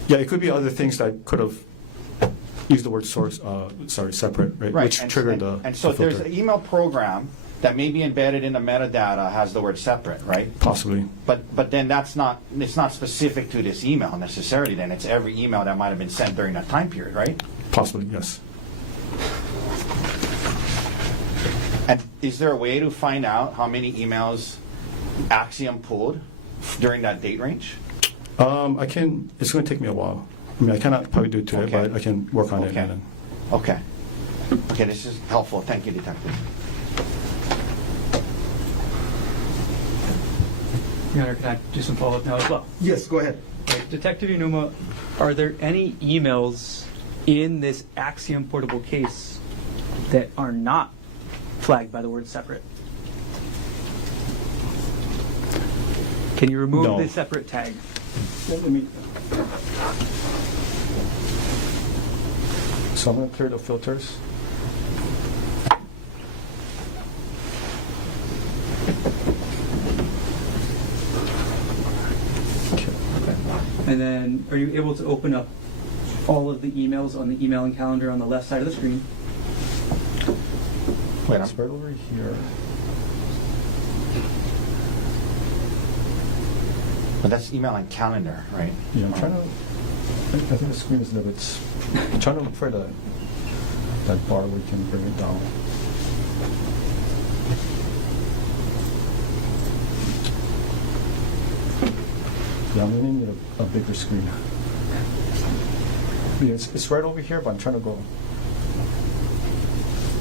Yeah, it could be other things that could have used the word source. Separate, right? Which triggered the And so the filter. there's an email program that may be embedded in the metadata has the word separate, right? Possibly. But then it's not specific to this email necessarily. Then it's every email that might have been sent during that time period, right? Possibly, yes. And is there a way to find out how many emails Axiom pulled during that date range? I can. It's going to take me a while. I mean, I cannot probably do it today, Okay. but I can work on it. Okay. And then. Okay. Okay, this is helpful. Thank you, Detective. Your Honor, can I do some follow-up now as well? Yes, go ahead. Right. Detective Inuma, are there any emails in this Axiom Portable case that are not flagged by the word separate? Can you remove No. the separate tag? Let me. So I'm going to clear the filters. Okay. And then, are you able to open up all of the emails on the emailing calendar on the left side of the screen? Wait, It's right over here. but that's email and calendar, right? Yeah, I'm trying to. I think the screen is a little bit. I'm trying to look for that bar where you can bring it down. Yeah, I'm gonna need a bigger screen. Yeah, it's right over here, but I'm trying to go.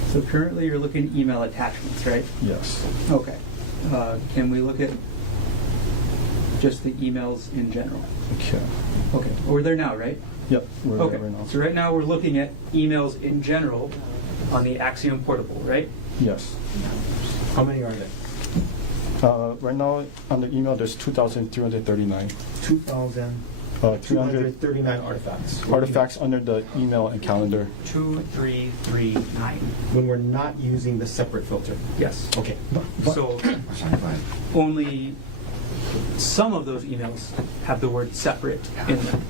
So currently you're looking at email attachments, right? Yes. Okay. Can we look at just the emails in general? Okay. Okay. We're there now, right? Yep. We're Okay. right now. So right now we're looking at emails in general on the Axiom Portable, right? Yes. How many are there? Right now on the email there's 2,339. 2,239 artifacts. Artifacts under the email and calendar. 2339. When we're not using the separate filter. Yes. Okay. So only some of those emails have the word separate in them.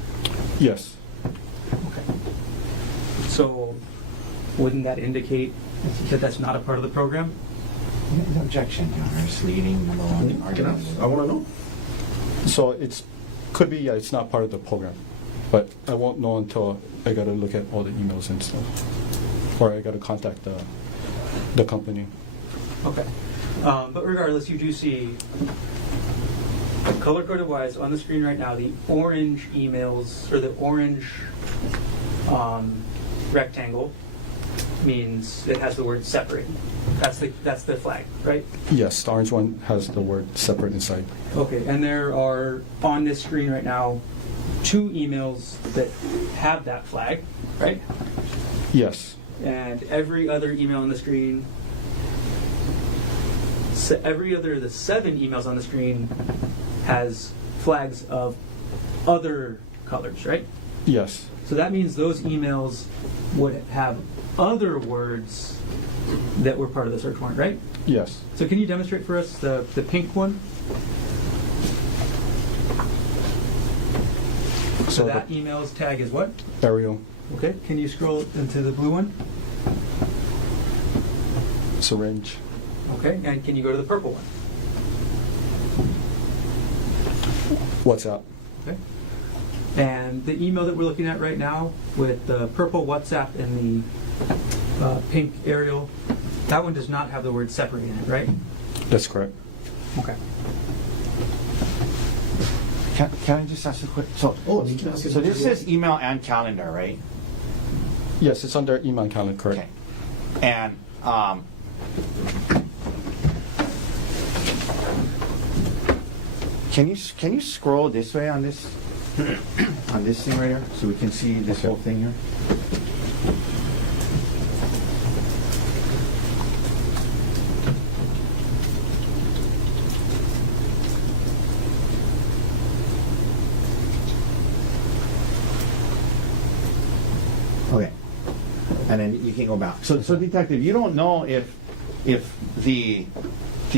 Yes. Okay. So wouldn't that indicate that that's not a part of the program? Objection, Your Honor. It's leading number one argument. I want to know. So could be it's not part of the program, but I won't know until I gotta look at all the emails and stuff, or I gotta contact the company. Okay. But regardless, you do see color-coded wise on the screen right now, the orange emails, or the orange rectangle means it has the word separate. That's the flag, right? Yes, the orange one has the word separate inside. Okay, and there are on this screen right now 2 emails that have that flag, right? Yes. And every other email on the screen, the 7 emails on the screen has flags of other colors, right? Yes. So that means those emails would have other words that were part of the search warrant, right? Yes. So can you demonstrate for us the pink one? So that email's tag is what? Arial. Okay, can you scroll into the blue one? Syringe. Okay, and can you go to the purple one? WhatsApp. Okay. And the email that we're looking at right now with the purple WhatsApp and the pink aerial, that one does not have the word separate in it, right? That's correct. Okay. Can I just ask a quick? So this says email and calendar, right? Yes, it's under email and calendar, correct. Okay. And can you scroll this way on this on this thing right here so we can see this whole thing here? Okay. And then you can go back. So detective, you don't know if the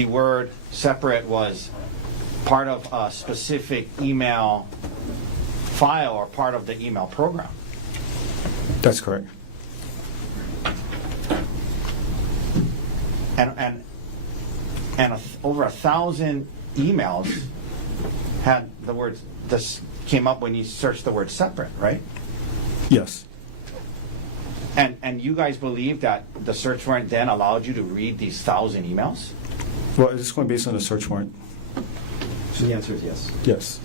word separate was part of a specific email file or part of the email program. That's correct. And over 1,000 emails had the word, this came up when you searched the word separate, right? Yes. And you guys believe that the search warrant then allowed you to read these 1,000 emails? Well, it's going based on the search warrant. So the answer is yes. Yes.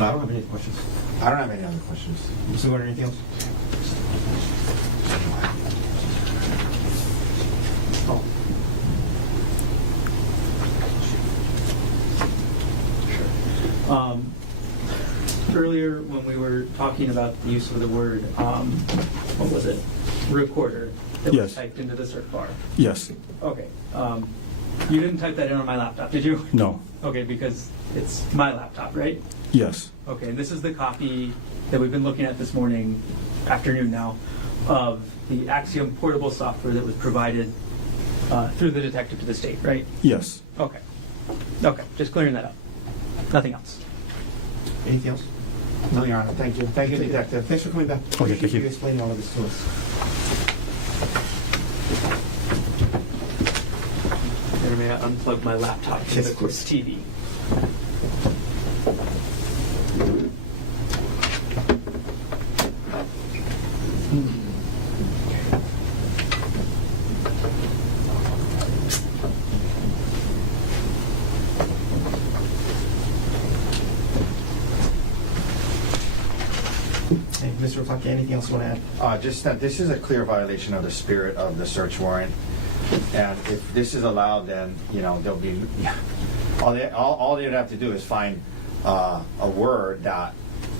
I don't have any questions. I don't have any other questions. Mr. Gardner, anything else? Earlier when we were talking about the use of the word, what was it? Recorder that was Yes. typed into the search bar. Yes. Okay. You didn't type that in on my laptop, did you? No. Okay, because it's my laptop, right? Yes. Okay, and this is the copy that we've been looking at this morning, afternoon now, of the Axiom portable software that was provided through the detective to the state, right? Yes. Okay. Okay, just clearing that up. Nothing else. Anything else? No, Your Honor. Thank you. Thank you, Detective. Thanks for coming back. Okay, thank you. For explaining all of this to us. And may I unplug my laptop from Yes, the of course. TV? Hey, Mr. Otake, anything else you want to add? Just that this is a clear violation of the spirit of the search warrant, and if this is allowed, then there'll be all they'd have to do is find a word that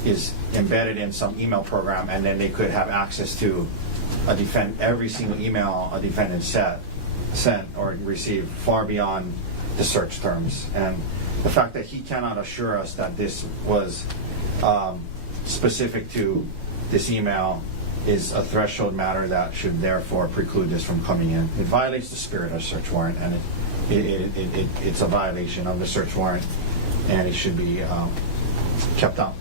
is embedded in some email program, and then they could have access to every single email a defendant sent or received far beyond the search terms. And the fact that he cannot assure us that this was specific to this email is a threshold matter that should therefore preclude this from coming in. It violates the spirit of search warrant, and it's a violation of the search warrant, and it should be kept up.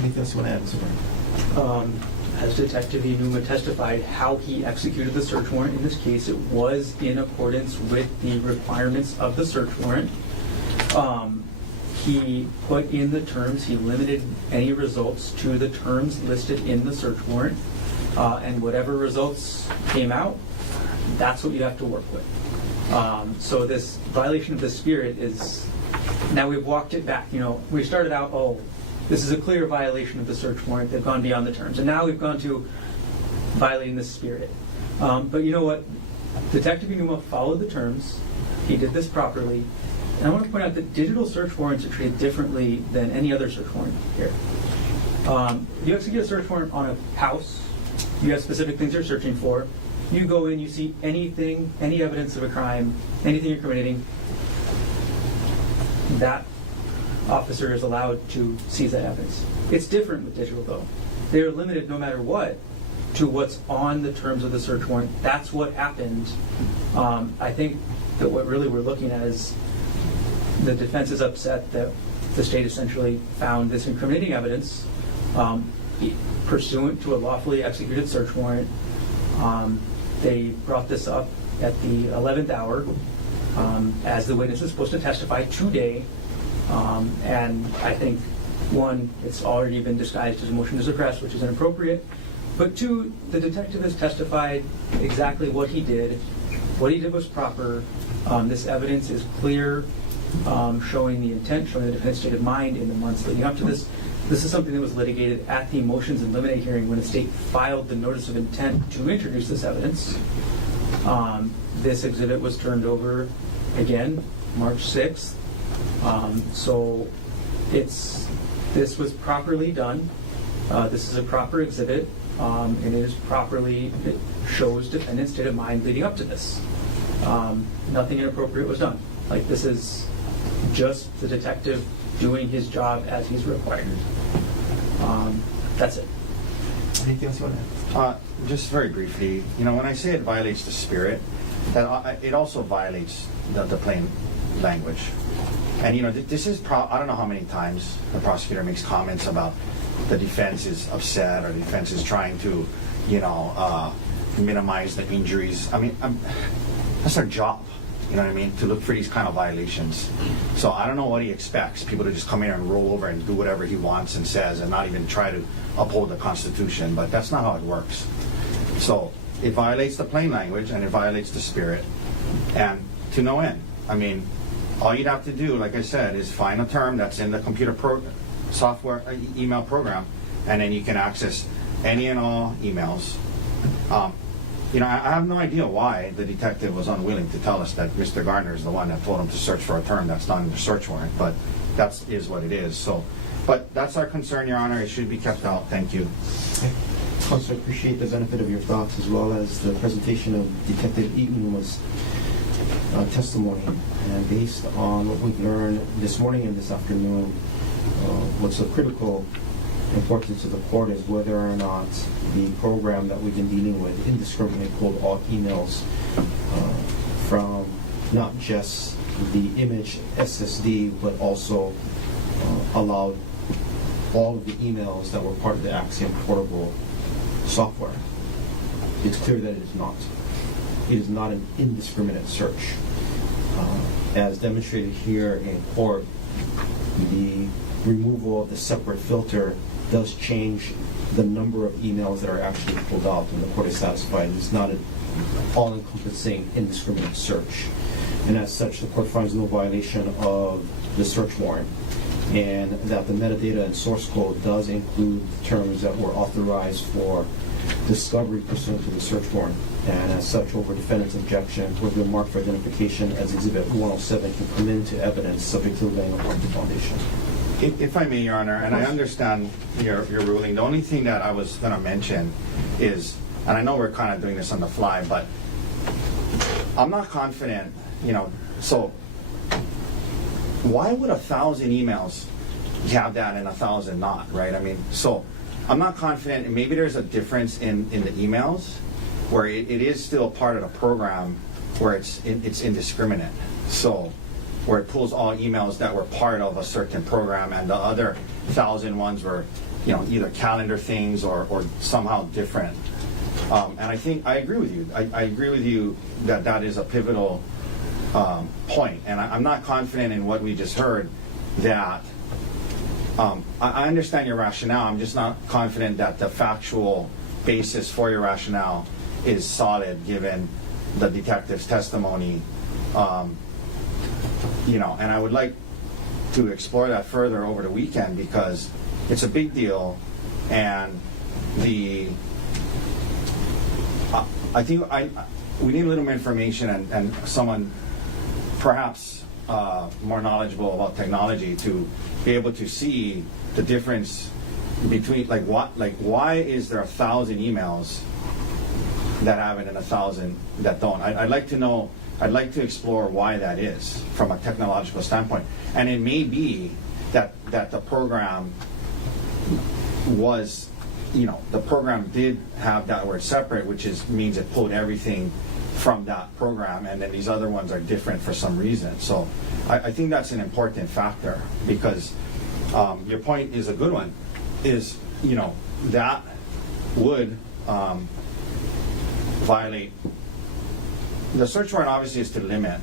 Anything else you want to add, Mr. Brown? As Detective Inuma testified, how he executed the search warrant in this case, it was in accordance with the requirements of the search warrant. He put in the terms, he limited any results to the terms listed in the search warrant, and whatever results came out, that's what you have to work with. So this violation of the spirit is, now we've walked it back. We started out, this is a clear violation of the search warrant. They've gone beyond the terms. And now we've gone to violating the spirit. But you know what? Detective Inuma followed the terms. He did this properly. And I want to point out that digital search warrants are treated differently than any other search warrant here. You execute a search warrant on a house. You have specific things you're searching for. You go in, you see anything, any evidence of a crime, anything you're committing, that officer is allowed to seize that evidence. It's different with digital, though. They are limited, no matter what, to what's on the terms of the search warrant. That's what happened. I think that what really we're looking at is the defense is upset that the state essentially found this incriminating evidence pursuant to a lawfully executed search warrant. They brought this up at the 11th hour as the witness is supposed to testify today. And I think, one, it's already been disguised as a motion to suppress, which is inappropriate. But two, the detective has testified exactly what he did. What he did was proper. This evidence is clear, showing the intent, showing the defendant's state of mind in the months leading up to this. This is something that was litigated at the motions in limine hearing when the state filed the notice of intent to introduce this evidence. This exhibit was turned over again March 6th. So this was properly done. This is a proper exhibit, and it shows defendant's state of mind leading up to this. Nothing inappropriate was done. This is just the detective doing his job as he's required. That's it. Anything else you want to add? Just very briefly, when I say it violates the spirit, that it also violates the plain language. And this is I don't know how many times the prosecutor makes comments about the defense is upset or the defense is trying to, minimize the injuries. I mean, that's their job. You know what I mean? To look for these kind of violations. So I don't know what he expects. People to just come in and roll over and do whatever he wants and says and not even try to uphold the Constitution. But that's not how it works. So it violates the plain language and it violates the spirit. And to no end. I mean, all you'd have to do, like I said, is find a term that's in the computer software email program, and then you can access any and all emails. I have no idea why the detective was unwilling to tell us that Mr. Gardner is the one that told him to search for a term that's not in the search warrant, but that is what it is. So, but that's our concern, Your Honor. It should be kept out. Thank you. Okay. Counselor, I appreciate the benefit of your thoughts as well as the presentation of Detective Inuma's testimony. And based on what we've learned this morning and this afternoon, what's of critical importance to the court is whether or not the program that we've been dealing with, indiscriminate cold emails from not just the image SSD, but also allowed all of the emails that were part of the Axiom portable software. It's clear that it is not. It is not an indiscriminate search. As demonstrated here in court, the removal of the separate filter does change the number of emails that are actually pulled out, and the court is satisfied it's not an all-encompassing indiscriminate search. And as such, the court finds no violation of the search warrant, and that the metadata and source code does include terms that were authorized for discovery pursuant to the search warrant. And as such, over defendant's objection, would be marked for identification as Exhibit 107 can come into evidence subject to the laying upon the foundation. If I may, Your Honor, and I understand your ruling, the only thing that I was going to mention is, and I know we're kind of doing this on the fly, but I'm not confident, so why would 1,000 emails have that and 1,000 not, right? I mean, so I'm not confident, and maybe there's a difference in the emails where it is still part of the program where it's indiscriminate. So where it pulls all emails that were part of a certain program, and the other 1,000 ones were, either calendar things or somehow different. And I think I agree with you. I agree with you that that is a pivotal point. And I'm not confident in what we just heard that. I understand your rationale. I'm just not confident that the factual basis for your rationale is solid given the detective's testimony. And I would like to explore that further over the weekend because it's a big deal, and I think we need a little more information and someone perhaps more knowledgeable about technology to be able to see the difference between why is there 1,000 emails that have it and 1,000 that don't. I'd like to know. I'd like to explore why that is from a technological standpoint. And it may be that the program was, the program did have that word separate, which means it pulled everything from that program, and then these other ones are different for some reason. So I think that's an important factor because your point is a good one, is, that would violate. The search warrant obviously is to limit,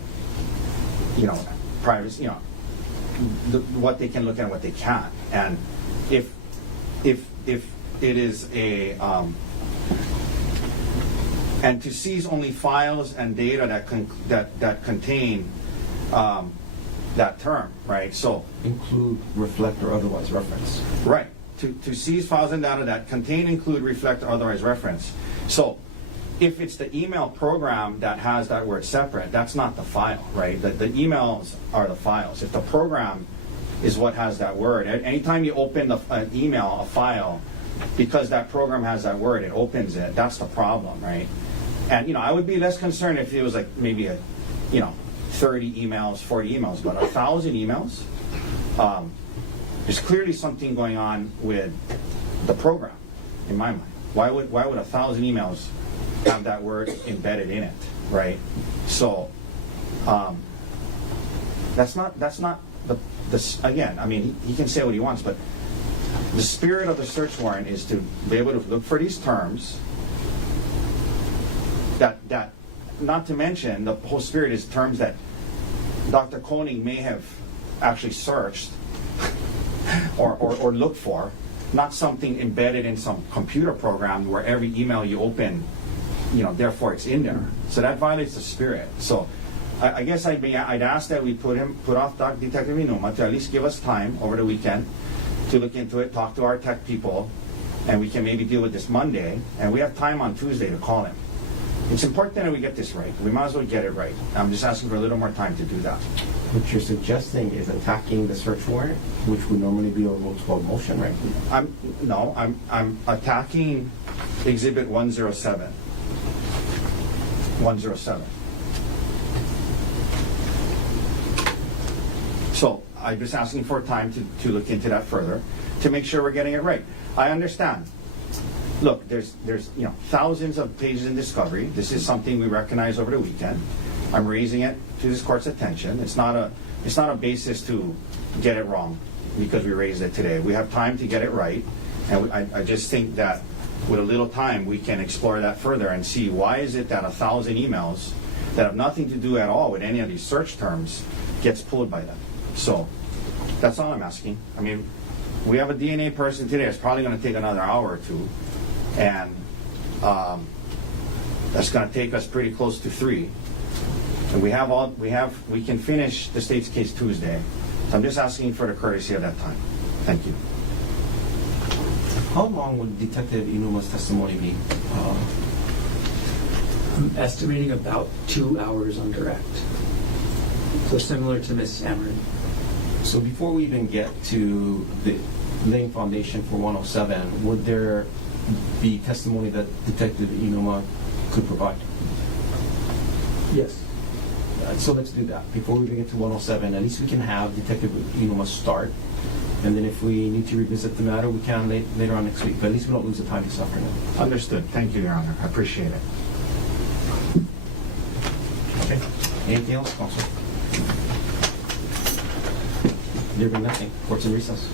privacy, what they can look at and what they can't. And if it is and to seize only files and data that contain that term, right? So Include, reflect, or otherwise reference. right, to seize files and data that contain, include, reflect, or otherwise reference. So if it's the email program that has that word separate, that's not the file, right? The emails are the files. If the program is what has that word, anytime you open an email, a file, because that program has that word, it opens it. That's the problem, right? And I would be less concerned if it was like maybe 30 emails, 40 emails, but 1,000 emails. There's clearly something going on with the program, in my mind. Why would 1,000 emails have that word embedded in it, right? So that's not the again. I mean, he can say what he wants, but the spirit of the search warrant is to be able to look for these terms. That not to mention the whole spirit is terms that Dr. Konig may have actually searched or looked for, not something embedded in some computer program where every email you open, therefore it's in there. So that violates the spirit. So I guess I'd ask that we put off Detective Inuma to at least give us time over the weekend to look into it, talk to our tech people, and we can maybe deal with this Monday. And we have time on Tuesday to call him. It's important that we get this right. We might as well get it right. I'm just asking for a little more time to do that. What you're suggesting is attacking the search warrant, which would normally be a Rule 12 motion, right? I'm attacking Exhibit 107. 107. So I'm just asking for time to look into that further to make sure we're getting it right. I understand. Look, there's thousands of pages in discovery. This is something we recognize over the weekend. I'm raising it to this court's attention. It's not a basis to get it wrong. because we raised it today. We have time to get it right, and I just think that with a little time, we can explore that further and see why is it that 1,000 emails that have nothing to do at all with any of these search terms gets pulled by them. So that's all I'm asking. I mean, we have a DNA person today. It's probably going to take another hour or two, and that's going to take us pretty close to 3. And we can finish the state's case Tuesday. So I'm just asking for the courtesy of that time. Thank you. How long would Detective Inuma's testimony be? I'm estimating about 2 hours on direct. So similar to Ms. Amron. So before we even get to the laying foundation for 107, would there be testimony that Detective Inuma could provide? Yes. So let's do that. Before we even get to 107, at least we can have Detective Inuma start. And then if we need to revisit the matter, we can later on next week. But at least we don't lose the time this afternoon. Understood. Thank you, Your Honor. I appreciate it. Okay. Anything else, Counsel? There being nothing. Court's in recess.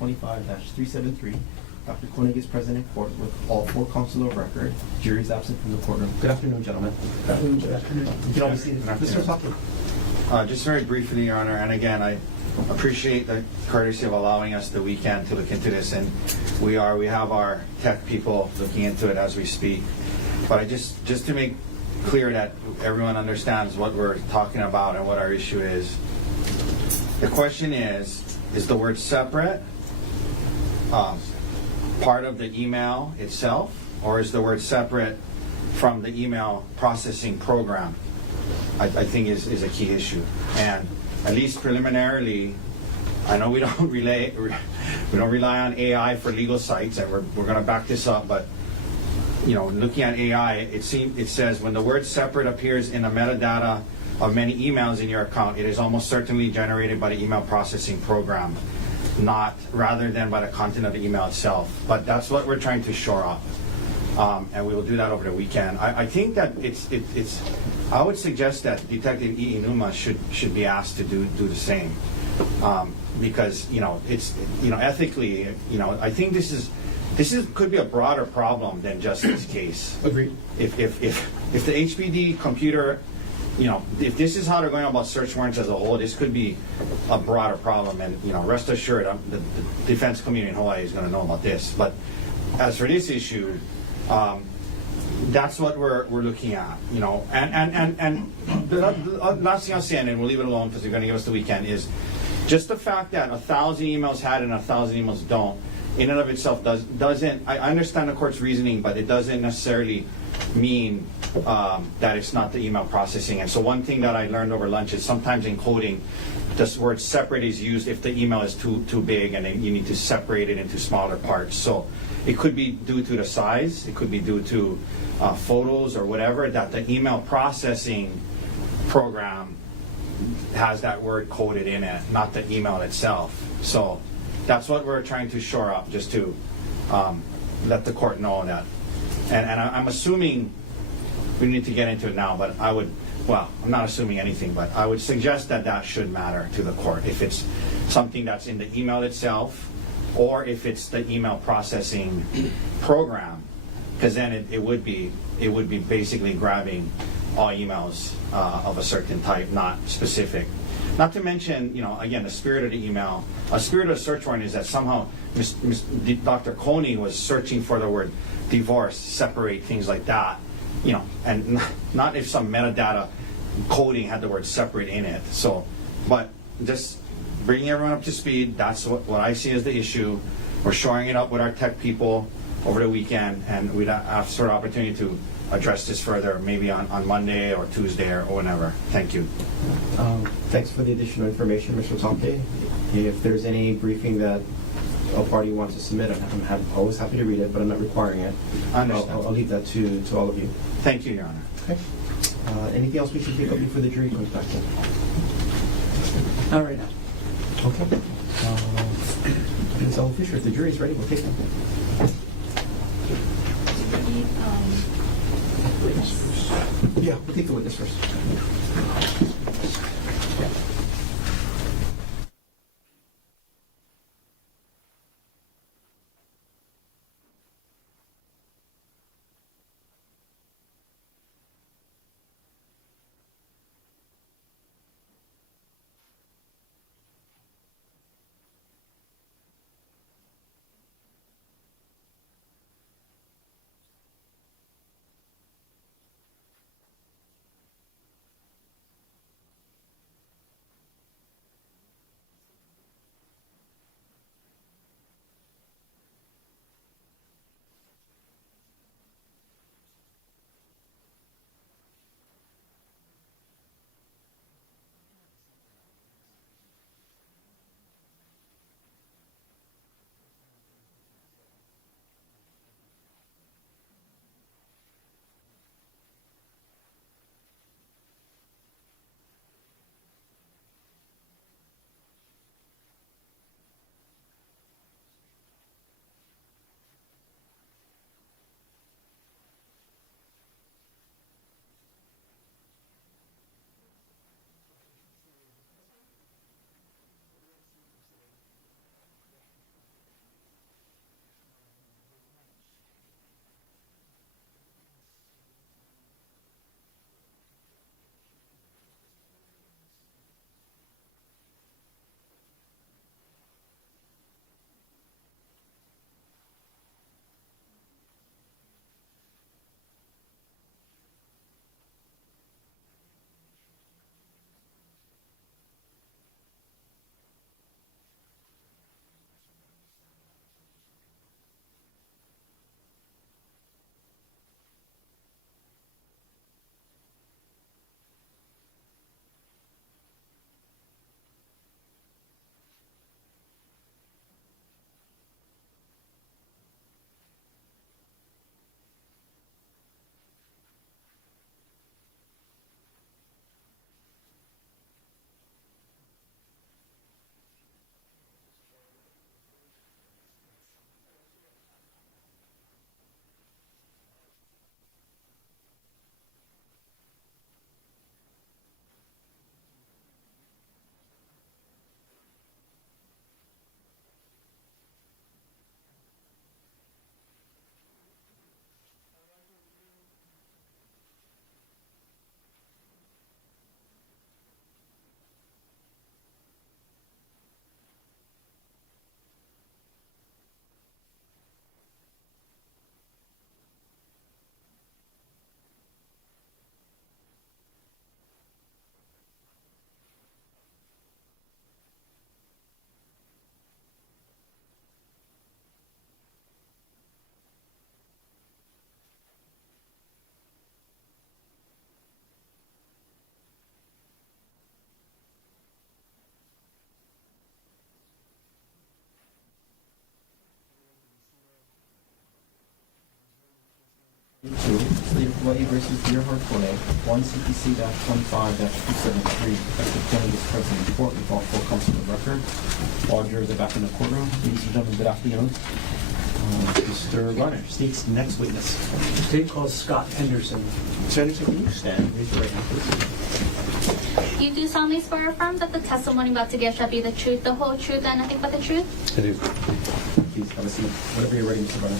25-373. Dr. Konig is present in court with all 4 counsel of record. Jury is absent from the courtroom. Good afternoon, gentlemen. Good afternoon. You can all be seated. Mr. Taki. Just very briefly, Your Honor, and again, I appreciate the courtesy of allowing us the weekend to look into this, and we have our tech people looking into it as we speak. But just to make clear that everyone understands what we're talking about and what our issue is, the question is the word separate part of the email itself, or is the word separate from the email processing program? I think is a key issue. And at least preliminarily, I know we don't rely on AI for legal sites, and we're going to back this up, but looking at AI, it says when the word separate appears in the metadata of many emails in your account, it is almost certainly generated by the email processing program, rather than by the content of the email itself. But that's what we're trying to shore up. And we will do that over the weekend. I think that I would suggest that Detective E. Inuma should be asked to do the same, because it's ethically, I think this could be a broader problem than just this case. Agreed. If the HPD computer, if this is how they're going about search warrants as a whole, this could be a broader problem. And rest assured, the defense community in Hawaii is going to know about this. But as for this issue, that's what we're looking at, and the last thing I'll say, and we'll leave it alone because you're going to give us the weekend, is just the fact that 1,000 emails had and 1,000 emails don't, in and of itself doesn't. I understand the court's reasoning, but it doesn't necessarily mean that it's not the email processing. And so one thing that I learned over lunch is sometimes in coding, this word separate is used if the email is too big and then you need to separate it into smaller parts. So it could be due to the size, it could be due to photos or whatever, that the email processing program has that word coded in it, not the email itself. So that's what we're trying to shore up, just to let the court know that. And I'm assuming, we need to get into it now, but I'm not assuming anything, but I would suggest that should matter to the court if it's something that's in the email itself, or if it's the email processing program, because then it would be basically grabbing all emails of a certain type, not specific. Not to mention, again, the spirit of the email, a spirit of the search warrant is that somehow Dr. Konig was searching for the word divorce, separate, things like that, and not if some metadata coding had the word separate in it. So, but just bringing everyone up to speed, that's what I see as the issue. We're shoring it up with our tech people over the weekend, and we'd have sort of opportunity to address this further, maybe on Monday or Tuesday or whenever. Thank you. Thanks for the additional information, Mr. Take. If there's any briefing that a party wants to submit, I'm always happy to read it, but I'm not requiring it. I understand. I'll leave that to all of you. Thank you, Your Honor. Okay. Anything else we should take up before the jury comes back in? Not right now. Okay. Ms. Ellen Fisher, if the jury's ready, we'll take them. Yeah, we'll take the witness first. State of Hawaii versus Gerhardt Konig, 1 CPC-25-273. Detective Konig is present in court with all full counsel of record. All jurors are back in the courtroom. Ladies and gentlemen, good afternoon. Mr. Garner, state's next witness. The state calls Scott Henderson. Mr. Henderson, can you stand? Raise your right hand, please. You do solemnly swear or affirm that the testimony about to give shall be the truth, the whole truth, and nothing but the truth? I do. Please have a seat. Whenever you're ready, Mr. Garner.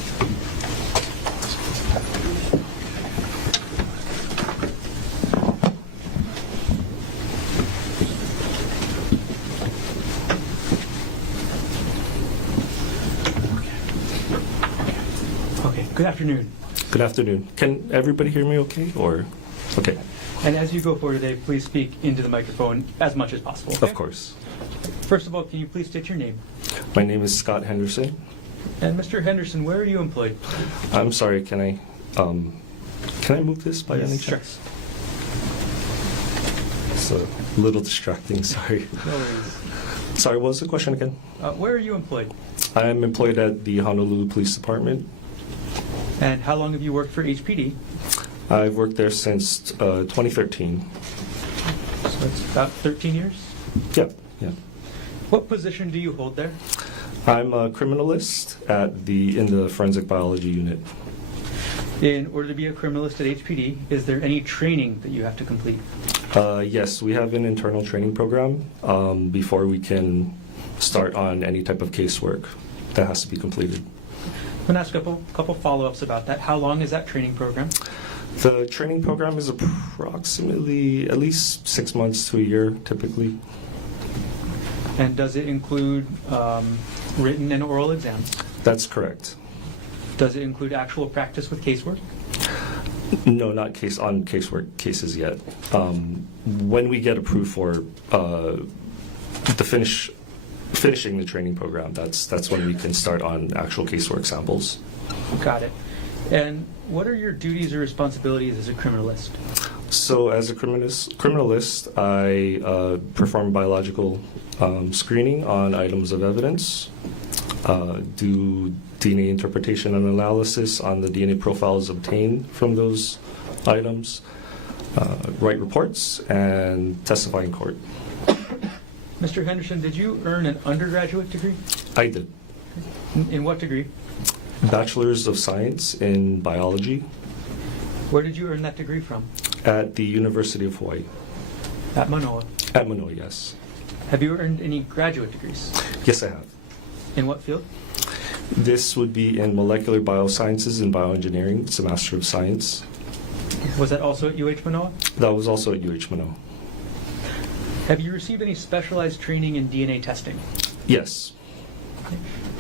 Okay, good afternoon. Good afternoon. Can everybody hear me okay? Or okay. And as you go forward today, please speak into the microphone as much as possible. Okay? Of course. First of all, can you please state your name? My name is Scott Henderson. And Mr. Henderson, where are you employed? I'm sorry, can I move this by any Sure. chance? It's a little distracting, sorry. No worries. Sorry, what was the question again? Where are you employed? I'm employed at the Honolulu Police Department. And how long have you worked for HPD? I've worked there since 2013. So it's about 13 years? Yeah. What position do you hold there? I'm a criminalist in the forensic biology unit. In order to be a criminalist at HPD, is there any training that you have to complete? Yes, we have an internal training program before we can start on any type of casework that has to be completed. I'm going to ask a couple follow-ups about that. How long is that training program? The training program is approximately at least 6 months to a year, typically. And does it include written and oral exams? That's correct. Does it include actual practice with casework? No, not casework cases yet. When we get approved for finishing the training program, that's when we can start on actual casework samples. Got it. And what are your duties or responsibilities as a criminalist? So as a criminalist, I perform biological screening on items of evidence, do DNA interpretation and analysis on the DNA profiles obtained from those items, write reports, and testify in court. Mr. Henderson, did you earn an undergraduate degree? I did. In what degree? Bachelor's of Science in Biology Where did you earn that degree from? at the University of Hawaii. At Manoa. At Maui, yes. Have you earned any graduate degrees? Yes, I have. In what field? This would be in molecular biosciences and bioengineering. It's a Master of Science. Was that also at UH Manoa? That was also at UH Manoa. Have you received any specialized training in DNA testing? Yes.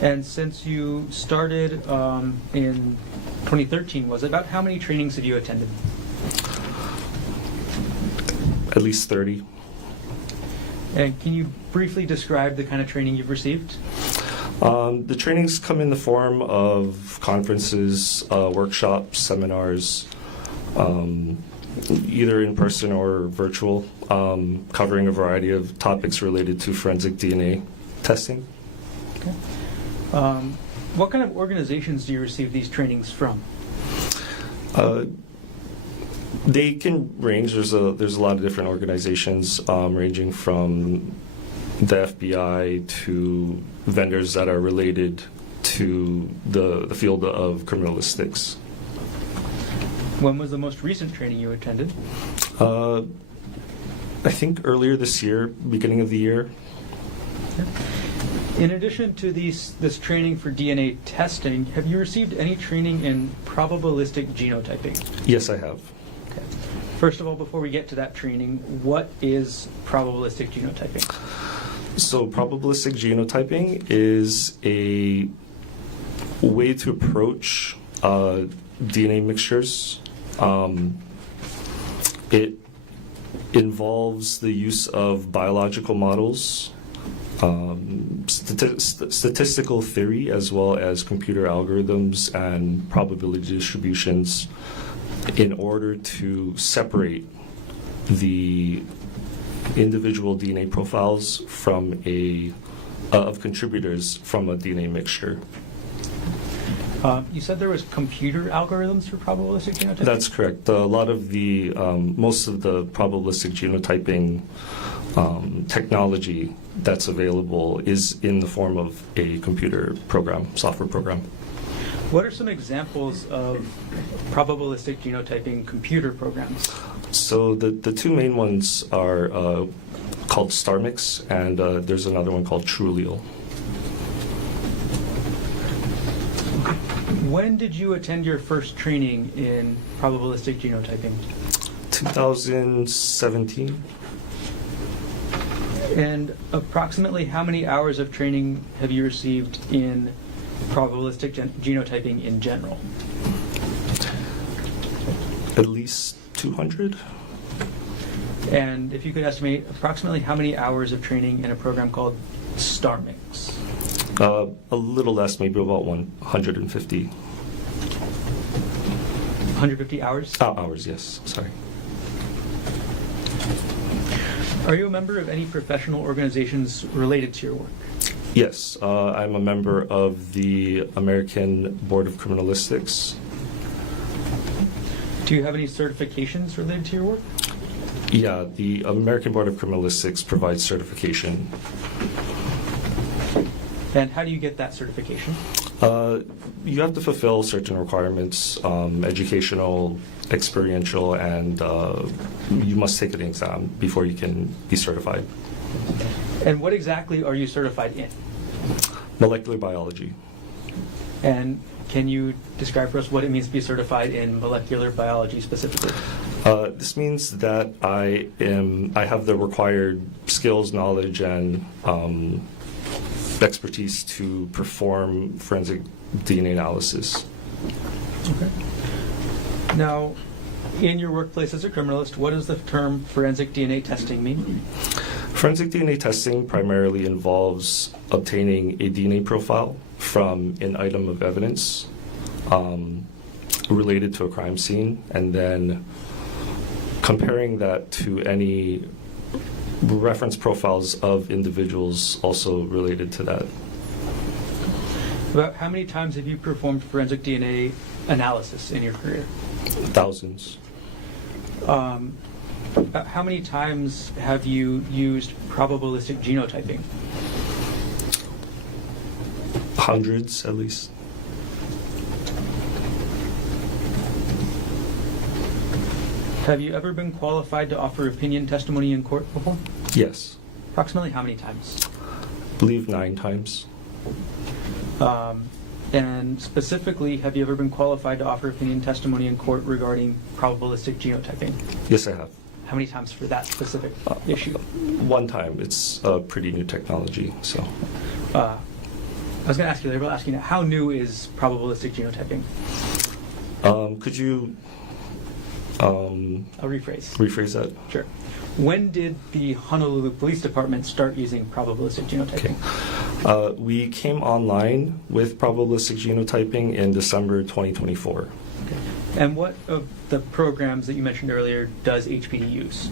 And since you started in 2013, was it about how many trainings have you attended? At least 30. And can you briefly describe the kind of training you've received? The trainings come in the form of conferences, workshops, seminars, either in person or virtual, covering a variety of topics related to forensic DNA testing. Okay. What kind of organizations do you receive these trainings from? They can range. There's a lot of different organizations, ranging from the FBI to vendors that are related to the field of criminalistics. When was the most recent training you attended? I think earlier this year, beginning of the year. In addition to this training for DNA testing, have you received any training in probabilistic genotyping? Yes, I have. Okay. First of all, before we get to that training, what is probabilistic genotyping? So probabilistic genotyping is a way to approach DNA mixtures. It involves the use of biological models, statistical theory, as well as computer algorithms and probability distributions in order to separate the individual DNA profiles from of contributors from a DNA mixture. You said there was computer algorithms for probabilistic genotyping? That's correct. A lot of the, most of the probabilistic genotyping technology that's available is in the form of a computer program, software program. What are some examples of probabilistic genotyping computer programs? So the two main ones are called StarMix, and there's another one called truthfully-alleged. When did you attend your first training in probabilistic genotyping? 2017. And approximately how many hours of training have you received in probabilistic genotyping in general? At least 200. And if you could estimate approximately how many hours of training in a program called StarMix? A little less, maybe about 150. 150 hours? Hours, yes. Sorry. Are you a member of any professional organizations related to your work? Yes, I'm a member of the American Board of Criminalistics. Do you have any certifications related to your work? Yeah, the American Board of Criminalistics provides certification. And how do you get that certification? You have to fulfill certain requirements, educational, experiential, and you must take an exam before you can be certified. And what exactly are you certified in? Molecular biology. And can you describe for us what it means to be certified in molecular biology specifically? This means that I have the required skills, knowledge, and expertise to perform forensic DNA analysis. Okay. Now, in your workplace as a criminalist, what does the term forensic DNA testing mean? Forensic DNA testing primarily involves obtaining a DNA profile from an item of evidence related to a crime scene, and then comparing that to any reference profiles of individuals also related to that. About how many times have you performed forensic DNA analysis in your career? Thousands. About how many times have you used probabilistic genotyping? Hundreds, at least. Have you ever been qualified to offer opinion testimony in court before? Yes. Approximately how many times? I believe 9 times. And specifically, have you ever been qualified to offer opinion testimony in court regarding probabilistic genotyping? Yes, I have. How many times for that specific issue? 1 time. It's a pretty new technology, so. I was going to ask you later, but asking how new is probabilistic genotyping? Could you I'll rephrase. rephrase that? Sure. When did the Honolulu Police Department start using probabilistic genotyping? Okay. We came online with probabilistic genotyping in December 2024. Okay. And what of the programs that you mentioned earlier does HPD use?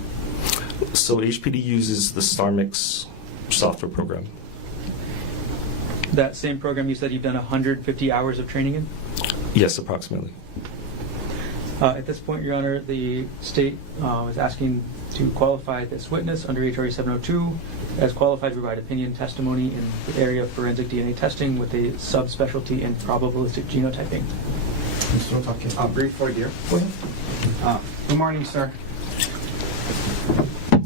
So HPD uses the StarMix software program. That same program you said you've done 150 hours of training in? Yes, approximately. At this point, Your Honor, the state is asking to qualify this witness under HRE 702 as qualified to provide opinion testimony in the area of forensic DNA testing with a subspecialty in probabilistic genotyping. Mr. Otake. Brief for dear. Go ahead. Good morning, sir.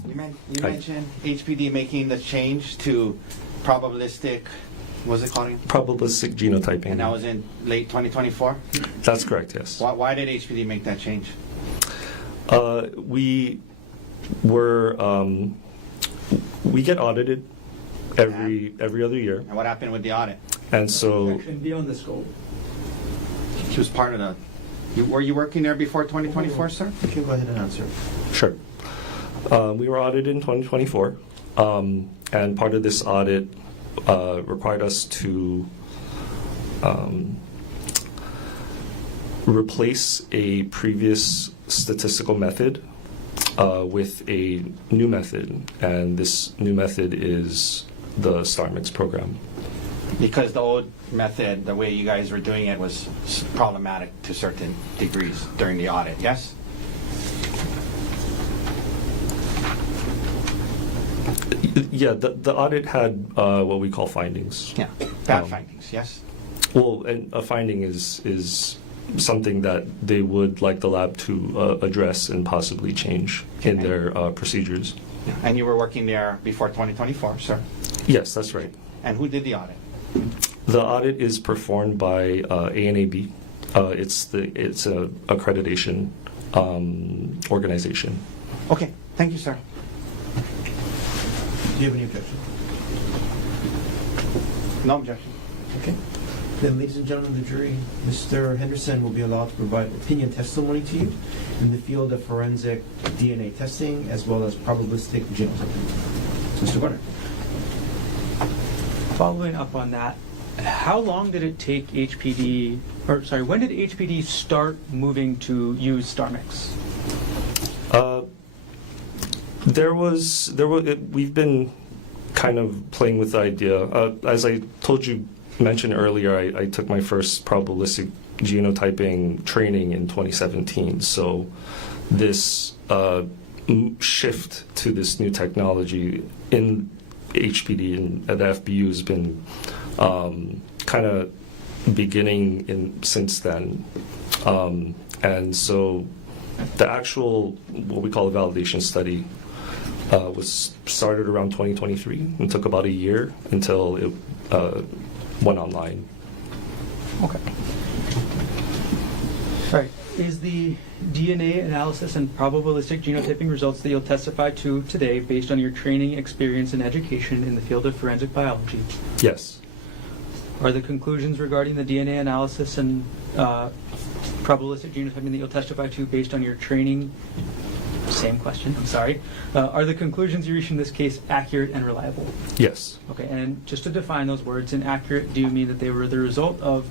You Hi. mentioned HPD making the change to probabilistic, what's it called again? Probabilistic genotyping. And that was in late 2024? That's correct, yes. Why did HPD make that change? We get audited every other year, And what happened with the audit? and so Objection beyond the scope. She was part of the... were you working there before 2024, sir? You can go ahead and answer. sure. We were audited in 2024, and part of this audit required us to replace a previous statistical method with a new method, and this new method is the StarMix program. Because the old method, the way you guys were doing it, was problematic to certain degrees during the audit, yes? Yeah, the audit had what we call findings. Yeah, bad findings, yes? Well, and a finding is something that they would like the lab to address and possibly change in their procedures. Yeah. And you were working there before 2024, sir? Yes, that's right. And who did the audit? The audit is performed by ANAB. It's a accreditation organization. Okay, thank you, sir. Do you have any objection? No objection. Okay. Then, ladies and gentlemen of the jury, Mr. Henderson will be allowed to provide opinion testimony to you in the field of forensic DNA testing as well as probabilistic genotyping. Mr. Garner. Following up on that, how long did it take HPD, or sorry, when did HPD start moving to use StarMix? We've been kind of playing with the idea. As I mentioned earlier, I took my first probabilistic genotyping training in 2017. So this shift to this new technology in HPD and at the FBU has been kind of beginning since then. And so the actual, what we call a validation study, was started around 2023 and took about a year until it went online. Okay. All right. Is the DNA analysis and probabilistic genotyping results that you'll testify to today based on your training, experience, and education in the field of forensic biology? Yes. Are the conclusions regarding the DNA analysis and probabilistic genotyping that you'll testify to based on your training? Same question, I'm sorry. Are the conclusions you reach in this case accurate and reliable? Yes. Okay, and just to define those words, inaccurate, do you mean that they were the result of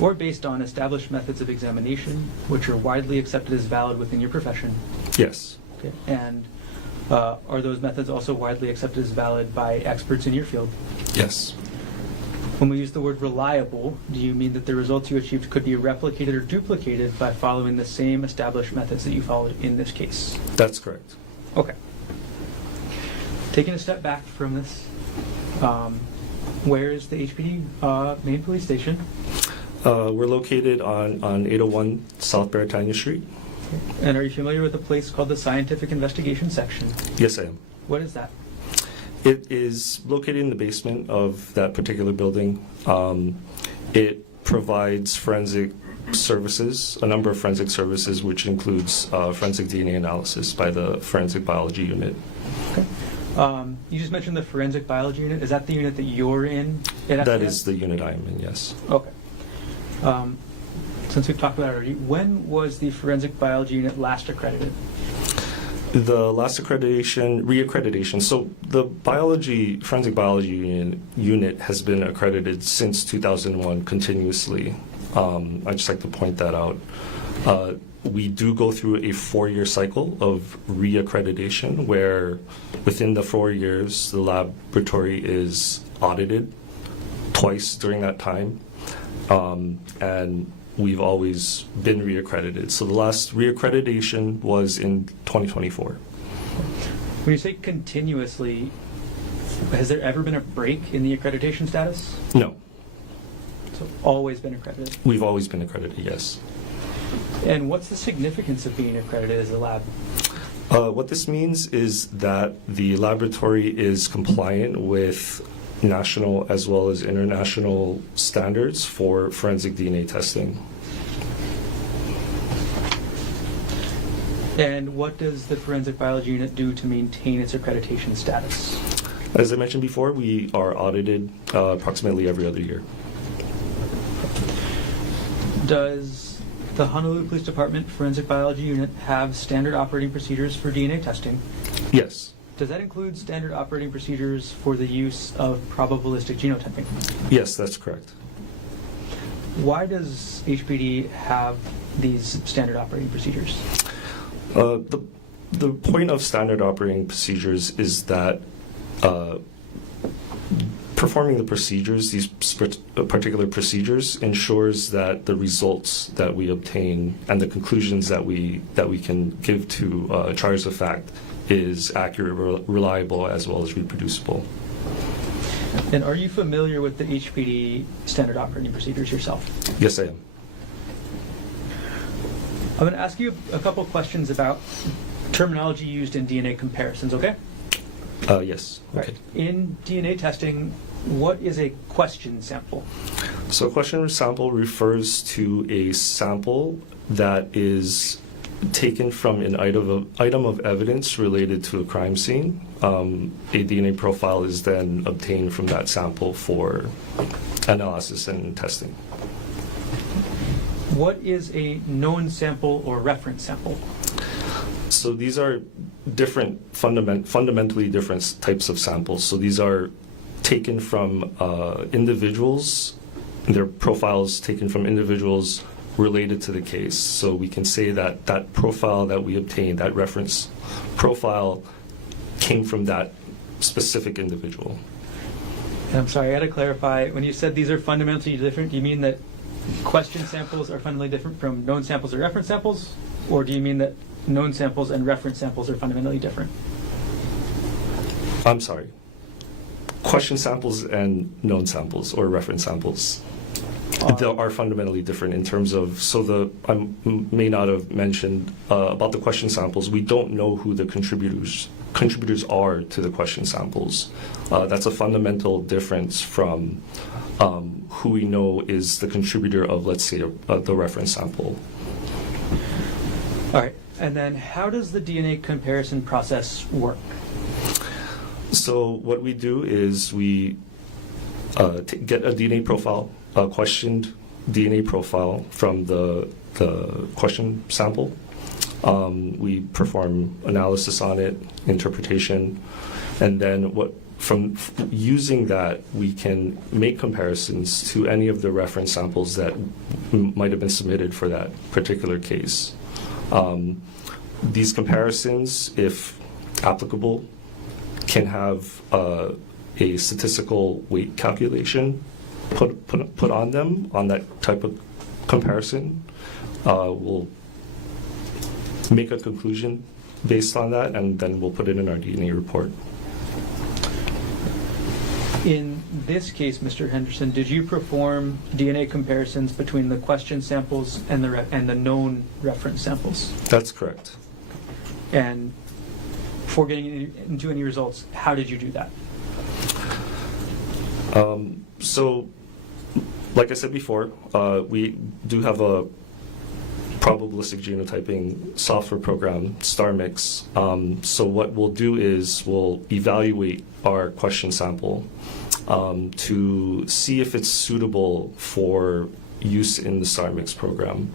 or based on established methods of examination, which are widely accepted as valid within your profession? Yes. Okay, and are those methods also widely accepted as valid by experts in your field? Yes. When we use the word reliable, do you mean that the results you achieved could be replicated or duplicated by following the same established methods that you followed in this case? That's correct. Okay. Taking a step back from this, where is the HPD main police station? We're located on 801 South Beretania Street. Okay. And are you familiar with a place called the Scientific Investigation Section? Yes, I am. What is that? It is located in the basement of that particular building. It provides forensic services, a number of forensic services, which includes forensic DNA analysis by the Forensic Biology Unit. Okay. You just mentioned the Forensic Biology Unit. Is that the unit that you're in? That is the unit I am in, yes. Okay. Since we've talked about it already, when was the Forensic Biology Unit last accredited? The last reaccreditation. So the Forensic Biology Unit has been accredited since 2001 continuously. I'd just like to point that out. We do go through a 4-year cycle of reaccreditation where within the 4 years the laboratory is audited twice during that time. And we've always been reaccredited. So the last reaccreditation was in 2024. When you say continuously, has there ever been a break in the accreditation status? No. So always been accredited? We've always been accredited, yes. And what's the significance of being accredited as a lab? What this means is that the laboratory is compliant with national as well as international standards for forensic DNA testing. And what does the Forensic Biology Unit do to maintain its accreditation status? As I mentioned before, we are audited approximately every other year. Does the Honolulu Police Department Forensic Biology Unit have standard operating procedures for DNA testing? Yes. Does that include standard operating procedures for the use of probabilistic genotyping? Yes, that's correct. Why does HPD have these standard operating procedures? The point of standard operating procedures is that performing the procedures, these particular procedures, ensures that the results that we obtain and the conclusions that we can give to charges of fact is accurate, reliable, as well as reproducible. And are you familiar with the HPD standard operating procedures yourself? Yes, I am. I'm going to ask you a couple questions about terminology used in DNA comparisons, okay? Yes. Right. Okay. In DNA testing, what is a question sample? So a question sample refers to a sample that is taken from an item of evidence related to a crime scene. A DNA profile is then obtained from that sample for analysis and testing. What is a known sample or reference sample? So these are different, fundamentally different types of samples. So these are taken from individuals, their profiles taken from individuals related to the case. So we can say that that profile that we obtained, that reference profile, came from that specific individual. And I'm sorry, I got to clarify. When you said these are fundamentally different, do you mean that question samples are fundamentally different from known samples or reference samples? Or do you mean that known samples and reference samples are fundamentally different? I'm sorry. Question samples and known samples or reference samples they are fundamentally different in terms of, so I may not have mentioned about the question samples. We don't know who the contributors are to the question samples. That's a fundamental difference from who we know is the contributor of, let's say, the reference sample. All right. And then how does the DNA comparison process work? So what we do is we get a DNA profile, a questioned DNA profile from the question sample. We perform analysis on it, interpretation, and then from using that, we can make comparisons to any of the reference samples that might have been submitted for that particular case. These comparisons, if applicable, can have a statistical weight calculation put on them, on that type of comparison. We'll make a conclusion based on that, and then we'll put it in our DNA report. In this case, Mr. Henderson, did you perform DNA comparisons between the question samples and the known reference samples? That's correct. And before getting into any results, how did you do that? So, like I said before, we do have a probabilistic genotyping software program, StarMix. So what we'll do is we'll evaluate our question sample to see if it's suitable for use in the StarMix program.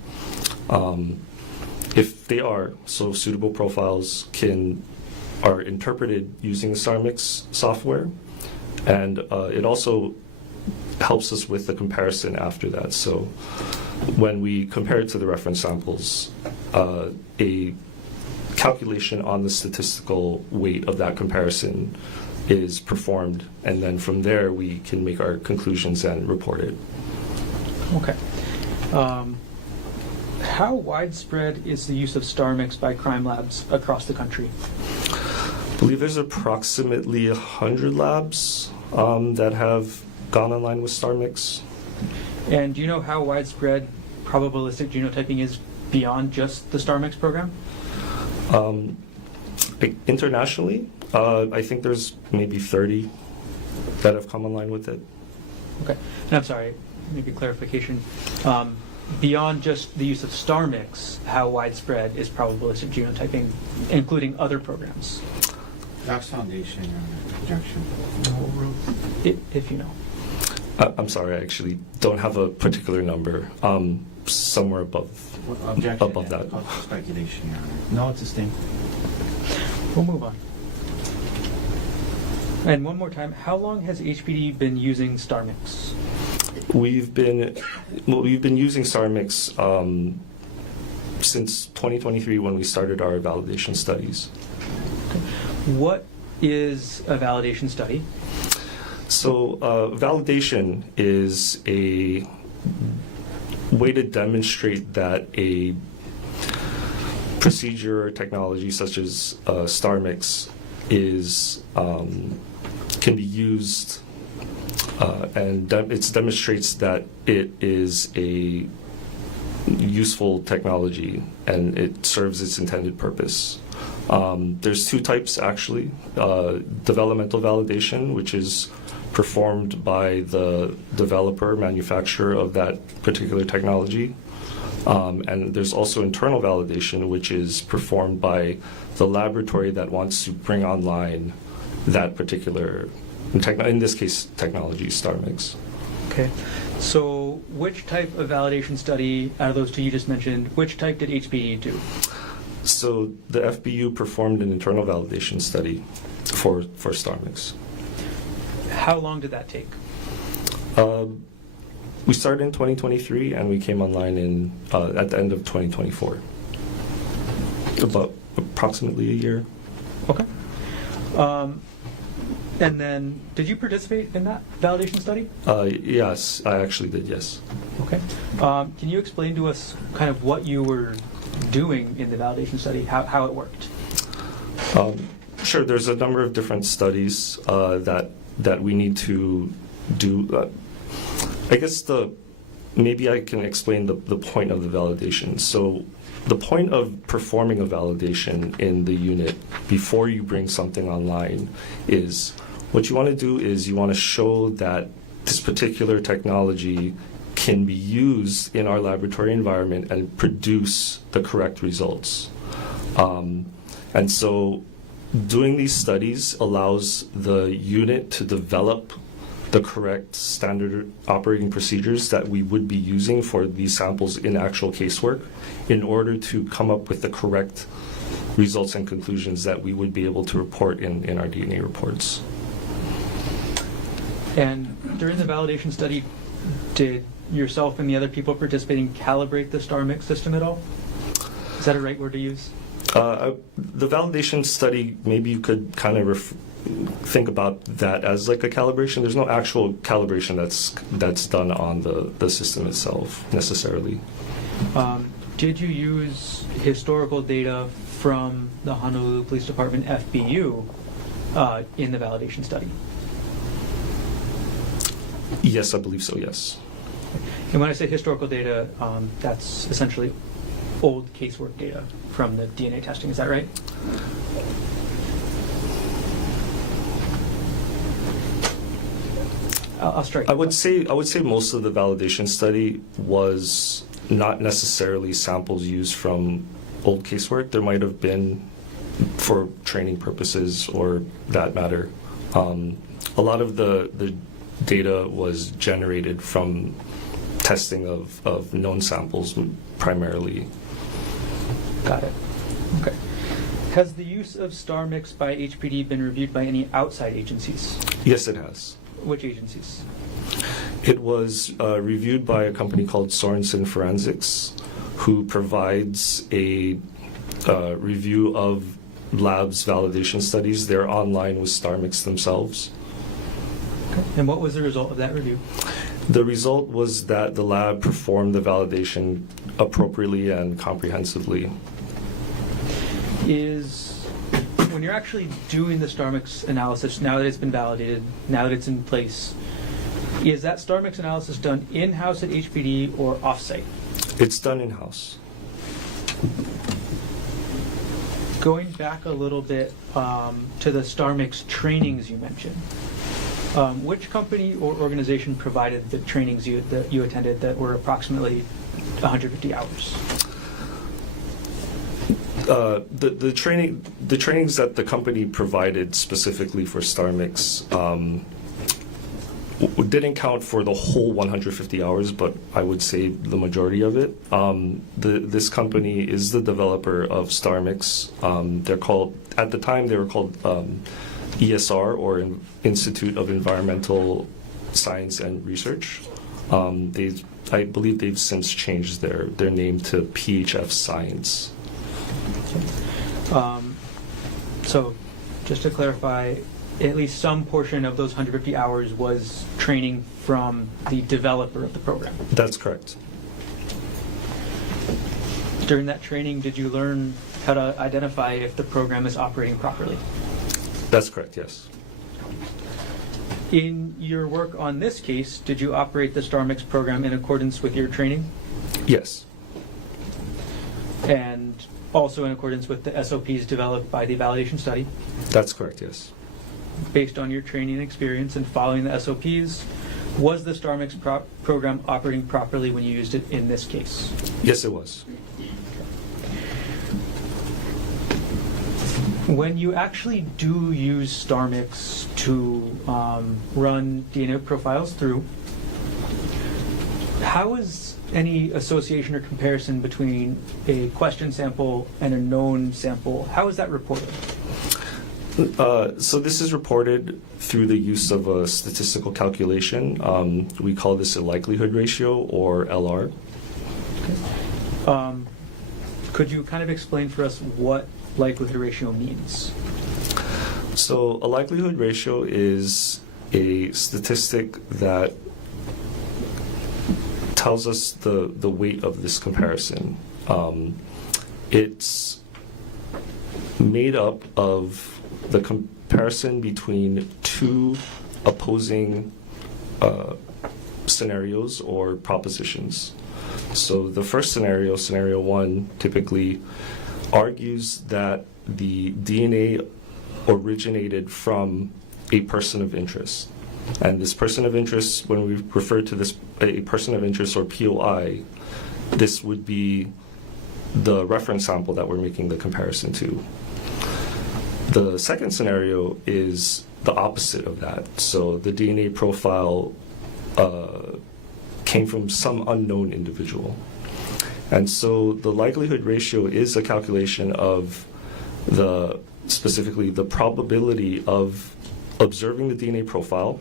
If they are, so suitable profiles are interpreted using the StarMix software, and it also helps us with the comparison after that. So when we compare it to the reference samples, a calculation on the statistical weight of that comparison is performed, and then from there we can make our conclusions and report it. Okay. How widespread is the use of StarMix by crime labs across the country? I believe there's approximately 100 labs that have gone online with StarMix. And do you know how widespread probabilistic genotyping is beyond just the StarMix program? Internationally, I think there's maybe 30 that have come online with it. Okay. And I'm sorry, maybe clarification. Beyond just the use of StarMix, how widespread is probabilistic genotyping, including other programs? That's Foundation projection. If you know. I'm sorry, I actually don't have a particular number. Somewhere above that. Speculation, Your Honor. No, it's a sting. We'll move on. And one more time, how long has HPD been using StarMix? We've been using StarMix since 2023 when we started our validation studies. Okay. What is a validation study? So validation is a way to demonstrate that a procedure or technology such as StarMix is can be used and it demonstrates that it is a useful technology and it serves its intended purpose. There's two types actually. Developmental validation, which is performed by the developer, manufacturer of that particular technology. And there's also internal validation, which is performed by the laboratory that wants to bring online that particular, in this case, technology, StarMix. Okay. So which type of validation study out of those two you just mentioned, which type did HPD do? So the FBU performed an internal validation study for StarMix. How long did that take? We started in 2023 and we came online at the end of 2024. About approximately a year. Okay. And then, did you participate in that validation study? Yes, I actually did, yes. Okay. Can you explain to us kind of what you were doing in the validation study, how it worked? Sure, there's a number of different studies that we need to do. I guess maybe I can explain the point of the validation. So the point of performing a validation in the unit before you bring something online is what you want to do is you want to show that this particular technology can be used in our laboratory environment and produce the correct results. And so doing these studies allows the unit to develop the correct standard operating procedures that we would be using for these samples in actual casework in order to come up with the correct results and conclusions that we would be able to report in our DNA reports. And during the validation study, did yourself and the other people participating calibrate the StarMix system at all? Is that a right word to use? The validation study, maybe you could kind of think about that as like a calibration. There's no actual calibration that's done on the system itself necessarily. Did you use historical data from the Honolulu Police Department FBU in the validation study? Yes, I believe so, yes. And when I say historical data, that's essentially old casework data from the DNA testing, is that right? I'll strike. I would say most of the validation study was not necessarily samples used from old casework. There might have been for training purposes or that matter. A lot of the data was generated from testing of known samples primarily. Got it. Okay. Has the use of StarMix by HPD been reviewed by any outside agencies? Yes, it has. Which agencies? It was reviewed by a company called Sorensen Forensics, who provides a review of labs' validation studies. They're online with StarMix themselves. Okay. And what was the result of that review? The result was that the lab performed the validation appropriately and comprehensively. When you're actually doing the StarMix analysis, now that it's been validated, now that it's in place, is that StarMix analysis done in-house at HPD or off-site? It's done in-house. Going back a little bit to the StarMix trainings you mentioned, which company or organization provided the trainings that you attended that were approximately 150 hours? The trainings that the company provided specifically for StarMix didn't count for the whole 150 hours, but I would say the majority of it. This company is the developer of StarMix. They're called, at the time they were called ESR, or Institute of Environmental Science and Research. I believe they've since changed their name to PHF Science. So, just to clarify, at least some portion of those 150 hours was training from the developer of the program. That's correct. During that training, did you learn how to identify if the program is operating properly? That's correct, yes. In your work on this case, did you operate the StarMix program in accordance with your training? Yes. And also in accordance with the SOPs developed by the validation study? That's correct, yes. Based on your training and experience and following the SOPs, was the StarMix program operating properly when you used it in this case? Yes, it was. When you actually do use StarMix to run DNA profiles through, how is any association or comparison between a question sample and a known sample, how is that reported? So this is reported through the use of a statistical calculation. We call this a likelihood ratio, or LR. Could you kind of explain for us what likelihood ratio means? So a likelihood ratio is a statistic that tells us the weight of this comparison. It's made up of the comparison between two opposing scenarios or propositions. So the first scenario, scenario one, typically argues that the DNA originated from a person of interest. And this person of interest, when we refer to this a person of interest or POI, this would be the reference sample that we're making the comparison to. The second scenario is the opposite of that. So the DNA profile came from some unknown individual. And so the likelihood ratio is a calculation of specifically the probability of observing the DNA profile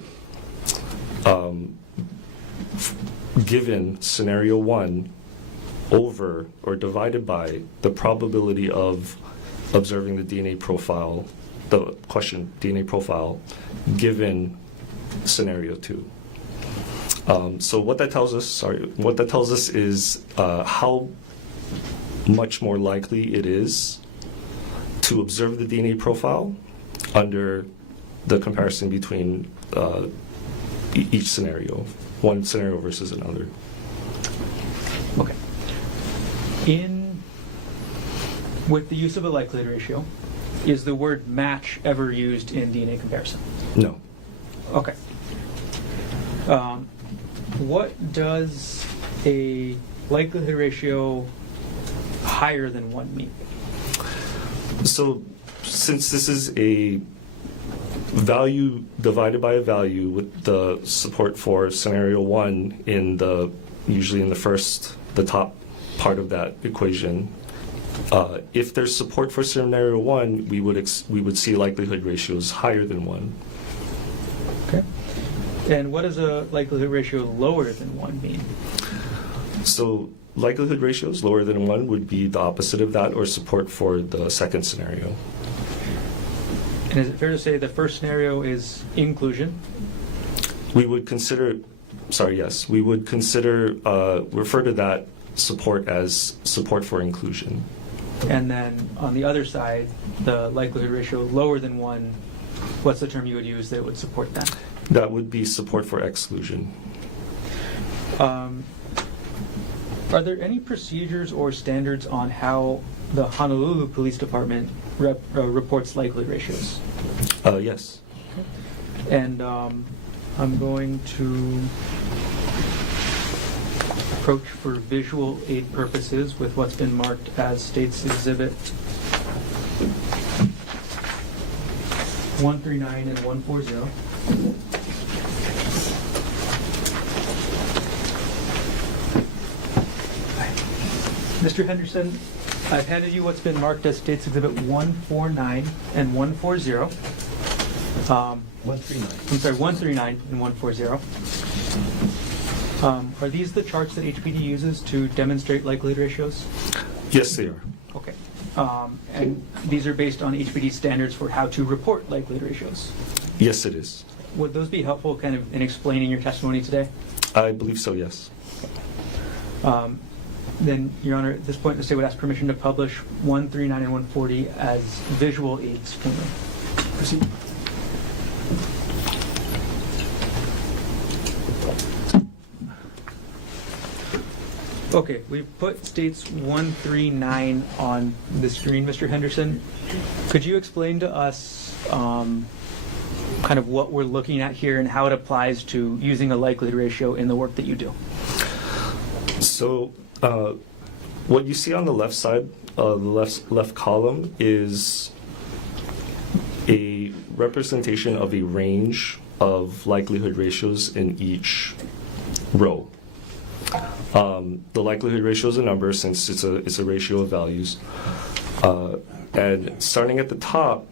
given scenario one over or divided by the probability of observing the DNA profile, the question DNA profile, given scenario two. So what that tells us is how much more likely it is to observe the DNA profile under the comparison between each scenario, one scenario versus another. Okay. With the use of a likelihood ratio, is the word match ever used in DNA comparison? No. Okay. What does a likelihood ratio higher than 1 mean? So since this is a value divided by a value with the support for scenario one usually in the top part of that equation, if there's support for scenario one, we would see likelihood ratios higher than 1. Okay. And what does a likelihood ratio lower than 1 mean? So likelihood ratios lower than 1 would be the opposite of that, or support for the second scenario. And is it fair to say the first scenario is inclusion? We would consider, we would refer to that support as support for inclusion. And then on the other side, the likelihood ratio lower than 1, what's the term you would use that would support that? That would be support for exclusion. Are there any procedures or standards on how the Honolulu Police Department reports likelihood ratios? Yes. Okay. And I'm going to approach for visual aid purposes with what's been marked as State's Exhibit 139 and 140. Mr. Henderson, I've handed you what's been marked as State's Exhibit 149 and 140. 139. I'm sorry, 139 and 140. Are these the charts that HPD uses to demonstrate likelihood ratios? Yes, they are. Okay. And these are based on HPD standards for how to report likelihood ratios? Yes, it is. Would those be helpful kind of in explaining your testimony today? I believe so, yes. Then, Your Honor, at this point, the state would ask permission to publish 139 and 140 as visual aids only. Proceed. Okay, we've put states 139 on the screen, Mr. Henderson. Could you explain to us kind of what we're looking at here and how it applies to using a likelihood ratio in the work that you do? So what you see on the left side, the left column, is a representation of a range of likelihood ratios in each row. The likelihood ratio is a number since it's a ratio of values. And starting at the top,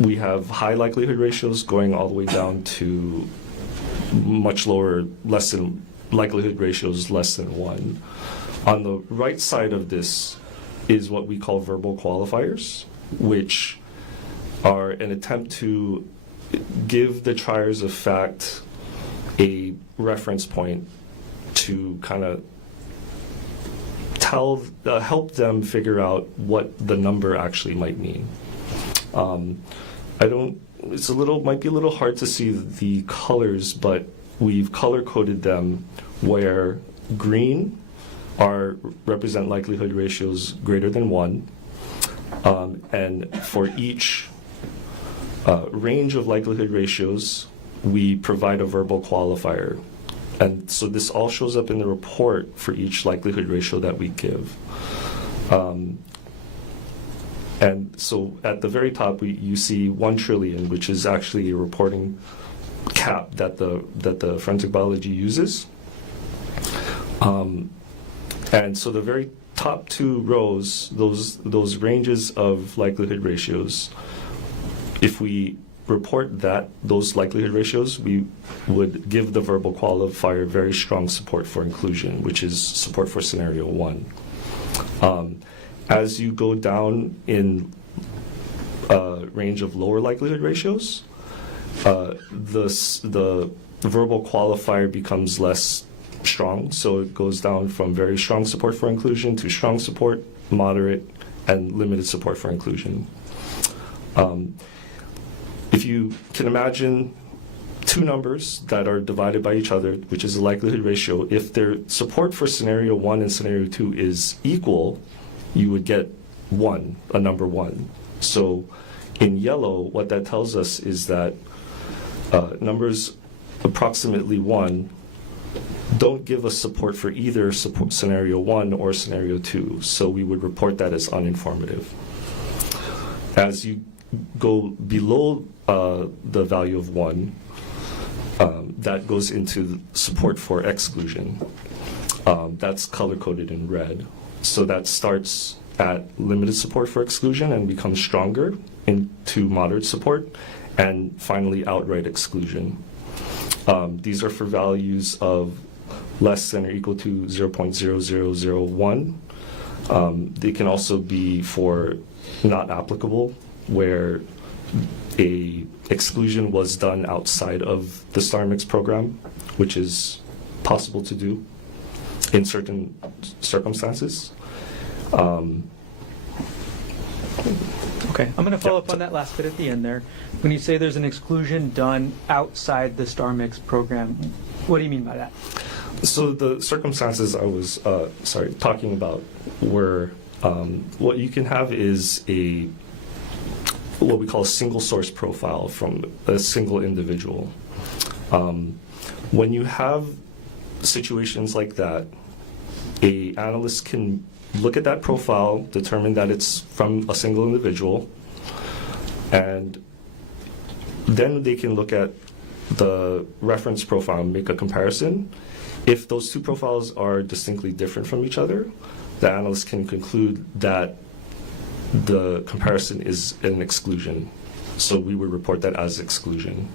we have high likelihood ratios going all the way down to much lower, likelihood ratios less than 1. On the right side of this is what we call verbal qualifiers, which are an attempt to give the triers of fact a reference point to kind of help them figure out what the number actually might mean. Might be a little hard to see the colors, but we've color coded them where green represent likelihood ratios greater than 1, and for each range of likelihood ratios, we provide a verbal qualifier. And so this all shows up in the report for each likelihood ratio that we give. And so at the very top, you see 1 trillion, which is actually a reporting cap that the forensic biology uses. And so the very top 2 rows, those ranges of likelihood ratios, if we report those likelihood ratios, we would give the verbal qualifier very strong support for inclusion, which is support for scenario 1. As you go down in range of lower likelihood ratios, the verbal qualifier becomes less strong, so it goes down from very strong support for inclusion to strong support, moderate, and limited support for inclusion. If you can imagine 2 numbers that are divided by each other, which is a likelihood ratio, if their support for scenario 1 and scenario 2 is equal, you would get a number 1. So in yellow, what that tells us is that numbers approximately 1 don't give us support for either scenario 1 or scenario 2, so we would report that as uninformative. As you go below the value of 1, that goes into support for exclusion. That's color-coded in red. So that starts at limited support for exclusion and becomes stronger into moderate support, and finally outright exclusion. These are for values of less than or equal to 0.0001. They can also be for not applicable, where a exclusion was done outside of the STAR Mix program, which is possible to do in certain circumstances. Okay, I'm going to follow up on that last bit at the end there. When you say there's an exclusion done outside the STAR Mix program, what do you mean by that? So the circumstances I was talking about were what you can have is what we call a single source profile from a single individual. When you have situations like that, an analyst can look at that profile, determine that it's from a single individual, and then they can look at the reference profile and make a comparison. If those 2 profiles are distinctly different from each other, the analyst can conclude that the comparison is an exclusion. So we would report that as exclusion.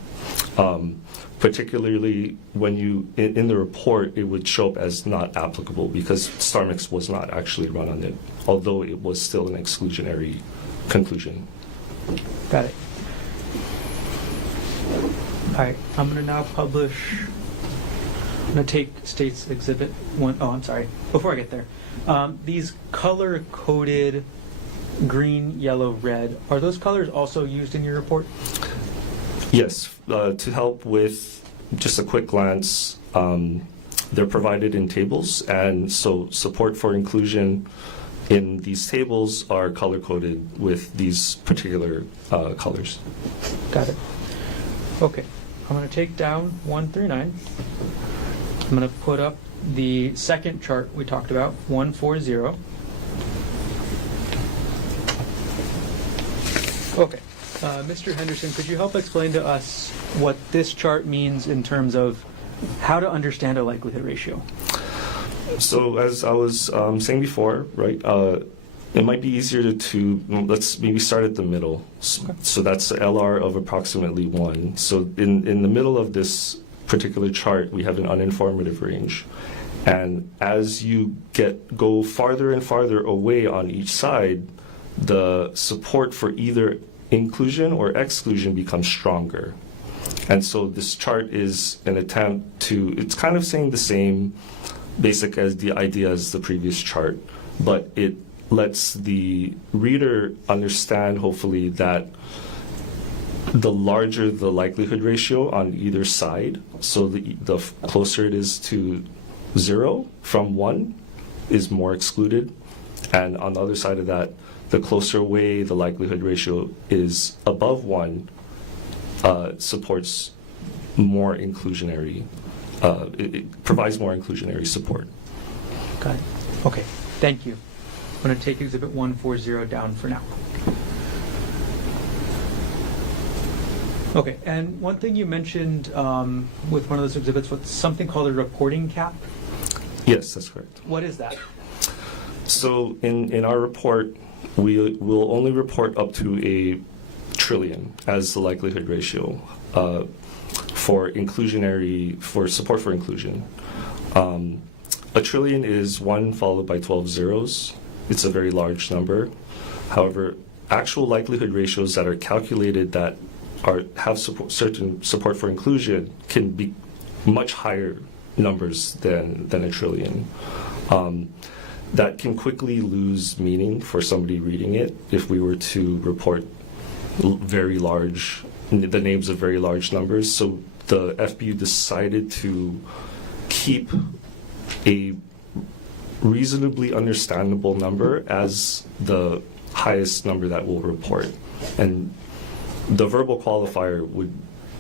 Particularly when in the report, it would show up as not applicable because STAR Mix was not actually run on it, although it was still an exclusionary conclusion. Got it. All right, I'm going to now publish. I'm going to take State's Exhibit 1. Oh, I'm sorry. Before I get there, these color-coded green, yellow, red, are those colors also used in your report? Yes, to help with just a quick glance, they're provided in tables, and so support for inclusion in these tables are color-coded with these particular colors. Got it. Okay, I'm going to take down 1 through 9. I'm going to put up the second chart we talked about, 140. Okay, Mr. Henderson, could you help explain to us what this chart means in terms of how to understand a likelihood ratio? So as I was saying before, right, it might be easier to, let's maybe start at the middle. So that's a LR of approximately 1. So in the middle of this particular chart, we have an uninformative range. And as you go farther and farther away on each side, the support for either inclusion or exclusion becomes stronger. And so this chart is an attempt to, it's kind of saying the same basic as the idea as the previous chart, but it lets the reader understand, hopefully, that the larger the likelihood ratio on either side, so the closer it is to 0 from 1 is more excluded, and on the other side of that, the closer away the likelihood ratio is above 1, supports more inclusionary, it provides more inclusionary support. Got it. Okay, thank you. I'm going to take Exhibit 140 down for now. Okay, and one thing you mentioned with one of those exhibits was something called a reporting cap. Yes, that's correct. What is that? So in our report, we will only report up to 1 trillion as the likelihood ratio for support for inclusion. 1 trillion is 1 followed by 12 zeros. It's a very large number. However, actual likelihood ratios that are calculated that have certain support for inclusion can be much higher numbers than 1 trillion. That can quickly lose meaning for somebody reading it if we were to report the names of very large numbers. So the FBU decided to keep a reasonably understandable number as the highest number that we'll report. And the verbal qualifier would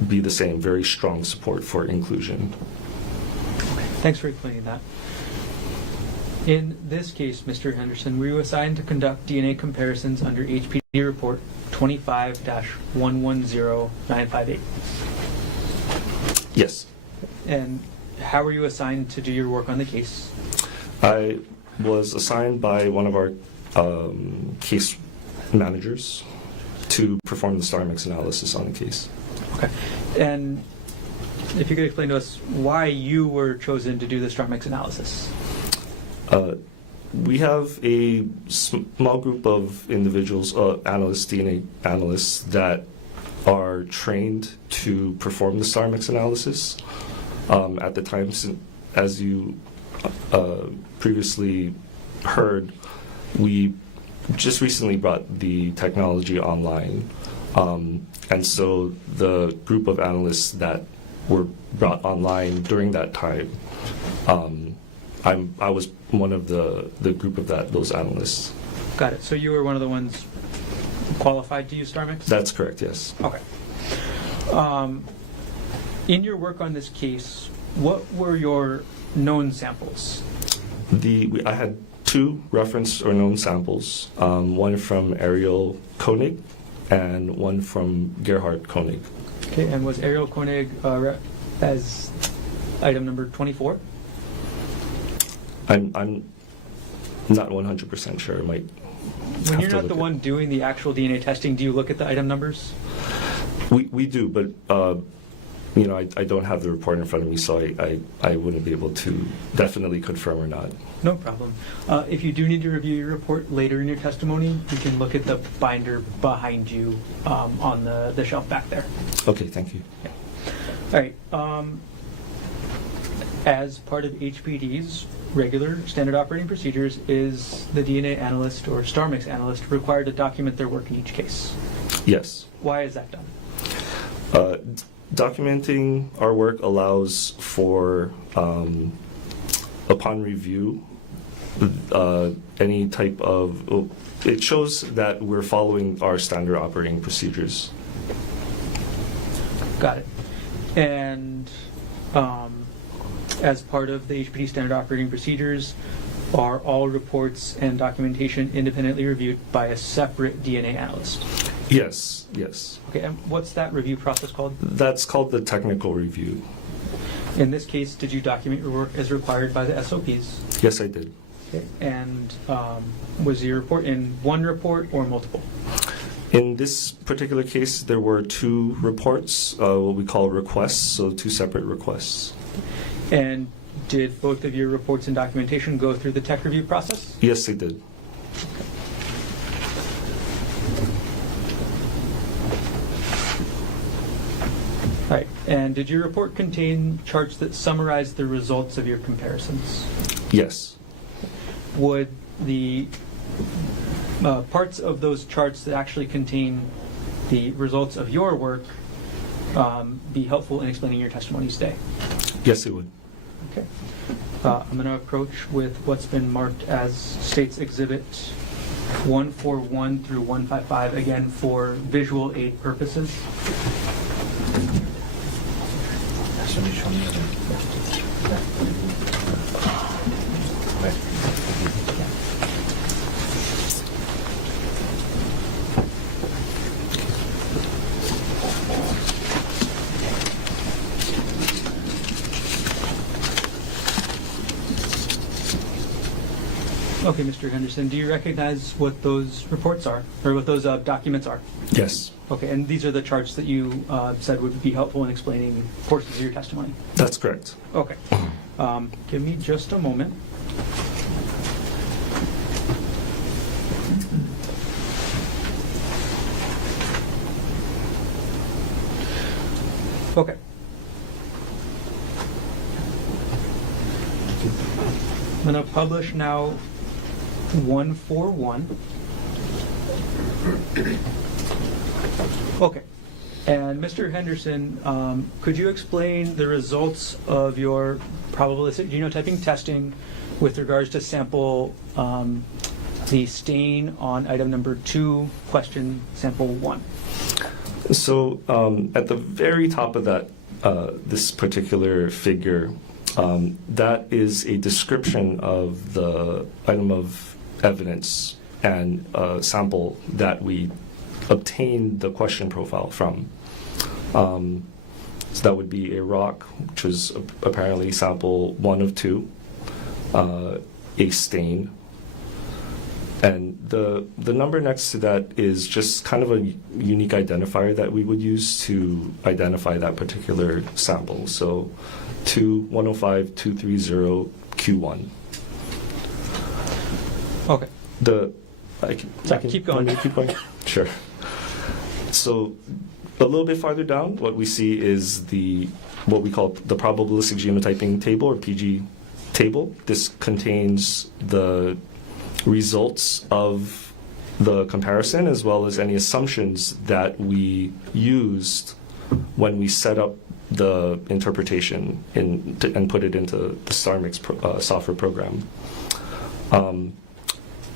be the same, very strong support for inclusion. Okay, thanks for explaining that. In this case, Mr. Henderson, were you assigned to conduct DNA comparisons under HPD report 25-110958? Yes. And how were you assigned to do your work on the case? I was assigned by one of our case managers to perform the star mix analysis on the case. Okay. And if you could explain to us why you were chosen to do the star mix analysis. We have a small group of individuals, DNA analysts, that are trained to perform the star mix analysis. At the time, as you previously heard, we just recently brought the technology online. And so the group of analysts that were brought online during that time, I was one of the group of those analysts. Got it. So you were one of the ones qualified to use star mix? That's correct, yes. Okay. In your work on this case, what were your known samples? I had 2 referenced or known samples, one from Gerhardt Konig and one from Gerhardt Konig. Okay, and was Gerhardt Konig as item number 24? I'm not 100% sure. I might. When you're not the one doing the actual DNA testing, do you look at the item numbers? We do, but I don't have the report in front of me, so I wouldn't be able to definitely confirm or not. No problem. If you do need to review your report later in your testimony, you can look at the binder behind you on the shelf back there. Okay, thank you. Yeah. All right. As part of HPD's regular standard operating procedures, is the DNA analyst or star mix analyst required to document their work in each case? Yes. Why is that done? Documenting our work allows for, upon review, any type of, it shows that we're following our standard operating procedures. Got it. And as part of the HPD standard operating procedures, are all reports and documentation independently reviewed by a separate DNA analyst? Yes, yes. Okay, and what's that review process called? That's called the technical review. In this case, did you document your work as required by the SOPs? Yes, I did. Okay. And was your report in one report or multiple? In this particular case, there were 2 reports, what we call requests, so 2 separate requests. And did both of your reports and documentation go through the tech review process? Yes, they did. All right. And did your report contain charts that summarize the results of your comparisons? Yes. Would the parts of those charts that actually contain the results of your work be helpful in explaining your testimony today? Yes, it would. Okay. I'm going to approach with what's been marked as State's Exhibit 141 through 155, again for visual aid purposes. Okay, Mr. Henderson, do you recognize what those reports are, or what those documents are? Yes. Okay, and these are the charts that you said would be helpful in explaining portions of your testimony? That's correct. Okay. Give me just a moment. Okay. I'm going to publish now 141. Okay. And Mr. Henderson, could you explain the results of your probabilistic genotyping testing with regards to sample the stain on item number 2, question sample 1? So at the very top of that, this particular figure, that is a description of the item of evidence and sample that we obtained the question profile from. So that would be a rock, which is apparently sample 1 of 2, a stain, and the number next to that is just kind of a unique identifier that we would use to identify that particular sample. So 2105230Q1. Okay. Keep going. Keep going. Sure. So a little bit farther down, what we see is what we call the probabilistic genotyping table, or PG table. This contains the results of the comparison as well as any assumptions that we used when we set up the interpretation and put it into the StarMix software program.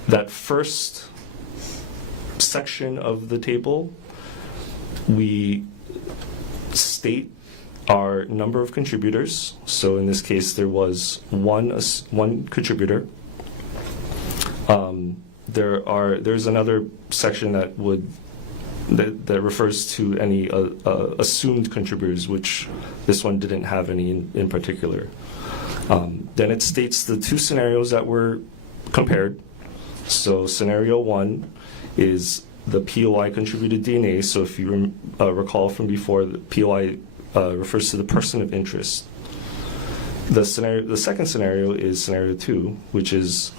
That first section of the table, we state our number of contributors. So in this case, there was one contributor. There's another section that refers to any assumed contributors, which this one didn't have any in particular. Then it states the 2 scenarios that were compared. So scenario 1 is the POI contributed DNA. So if you recall from before, the POI refers to the person of interest. The second scenario is scenario 2, which is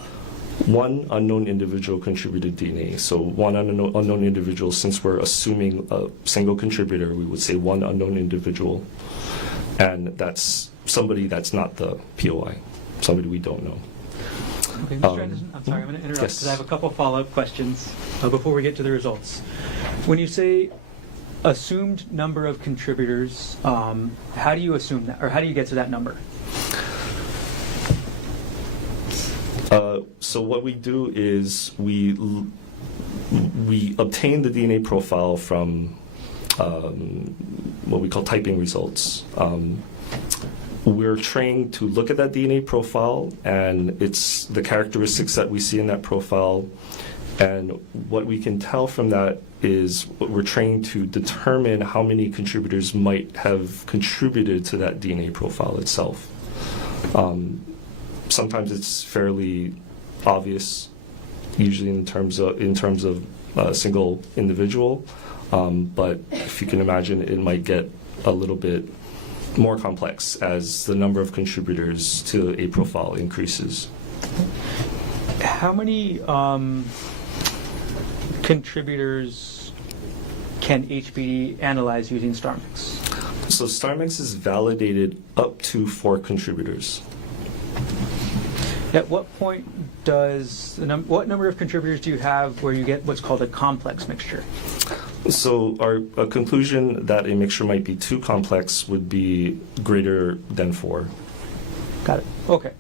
one unknown individual contributed DNA. So one unknown individual, since we're assuming a single contributor, we would say one unknown individual, and that's somebody that's not the POI, somebody we don't know. Okay, Mr. Anderson, I'm sorry, I'm going to interrupt because I have a couple follow-up questions before we get to the results. When you say assumed number of contributors, how do you assume that, or how do you get to that number? So what we do is we obtain the DNA profile from what we call typing results. We're trained to look at that DNA profile and it's the characteristics that we see in that profile, and what we can tell from that is we're trained to determine how many contributors might have contributed to that DNA profile itself. Sometimes it's fairly obvious, usually in terms of a single individual, but if you can imagine, it might get a little bit more complex as the number of contributors to a profile increases. How many contributors can HBD analyze using StarMix? So StarMix is validated up to 4 contributors. At what point does what number of contributors do you have where you get what's called a complex mixture? So a conclusion that a mixture might be too complex would be greater than 4. Got it. Okay.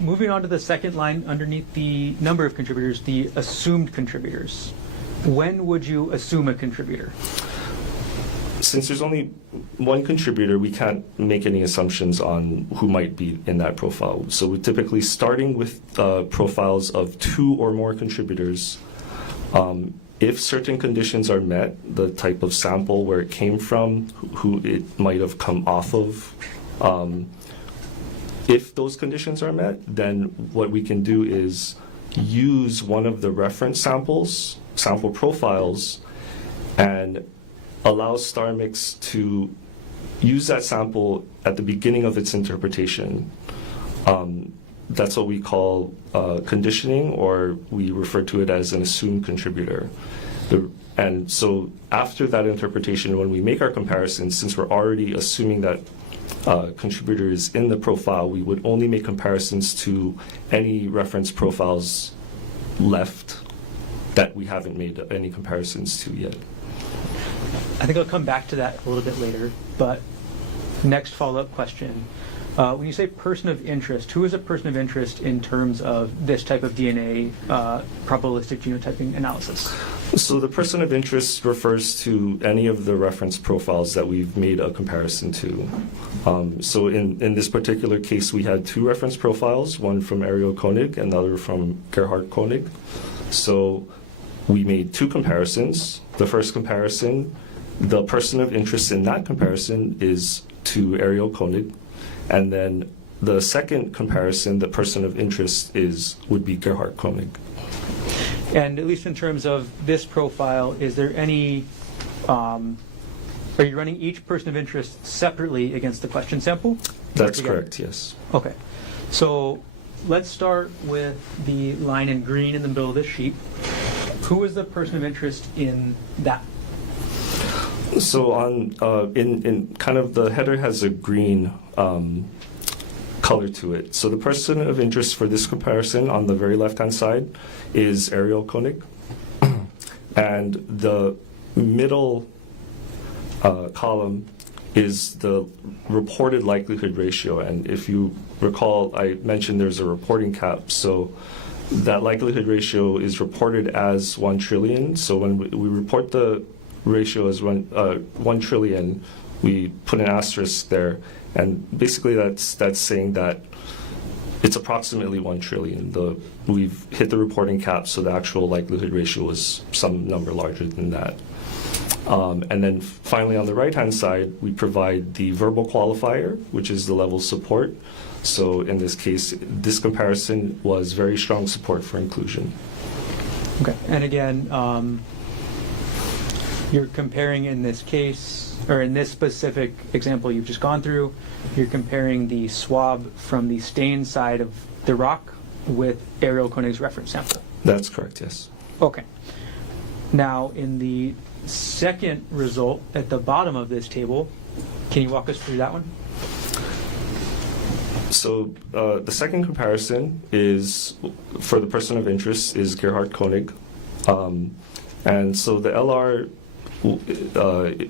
Moving on to the second line underneath the number of contributors, the assumed contributors. When would you assume a contributor? Since there's only one contributor, we can't make any assumptions on who might be in that profile. So we're typically starting with profiles of 2 or more contributors. If certain conditions are met, the type of sample where it came from, who it might have come off of, if those conditions are met, then what we can do is use one of the reference sample profiles, and allow StarMix to use that sample at the beginning of its interpretation. That's what we call conditioning, or we refer to it as an assumed contributor. And so after that interpretation, when we make our comparisons, since we're already assuming that contributor is in the profile, we would only make comparisons to any reference profiles left that we haven't made any comparisons to yet. I think I'll come back to that a little bit later, but next follow-up question. When you say person of interest, who is a person of interest in terms of this type of DNA probabilistic genotyping analysis? So the person of interest refers to any of the reference profiles that we've made a comparison to. So in this particular case, we had 2 reference profiles, one from Gerhardt Konig and the other from Gerhardt Konig. So we made 2 comparisons. The first comparison, the person of interest in that comparison is to Gerhardt Konig. And then the second comparison, the person of interest would be Gerhardt Konig. And at least in terms of this profile, is there any, are you running each person of interest separately against the question sample? That's correct, yes. Okay. So let's start with the line in green in the middle of this sheet. Who is the person of interest in that? So on in kind of the header has a green color to it. So the person of interest for this comparison on the very left-hand side is Gerhardt Konig, and the middle column is the reported likelihood ratio. And if you recall, I mentioned there's a reporting cap. So that likelihood ratio is reported as 1 trillion. So when we report the ratio as 1 trillion, we put an asterisk there, and basically that's saying that it's approximately 1 trillion. We've hit the reporting cap, so the actual likelihood ratio is some number larger than that. And then finally on the right-hand side, we provide the verbal qualifier, which is the level of support. So in this case, this comparison was very strong support for inclusion. Okay, and again, You're comparing in this case, or in this specific example you've just gone through, you're comparing the swab from the stain side of the rock with Ariel Konig's reference sample. That's correct, yes. Okay. Now, in the second result at the bottom of this table, can you walk us through that one? So the second comparison is, for the person of interest, is Gerhardt Konig. And so the LR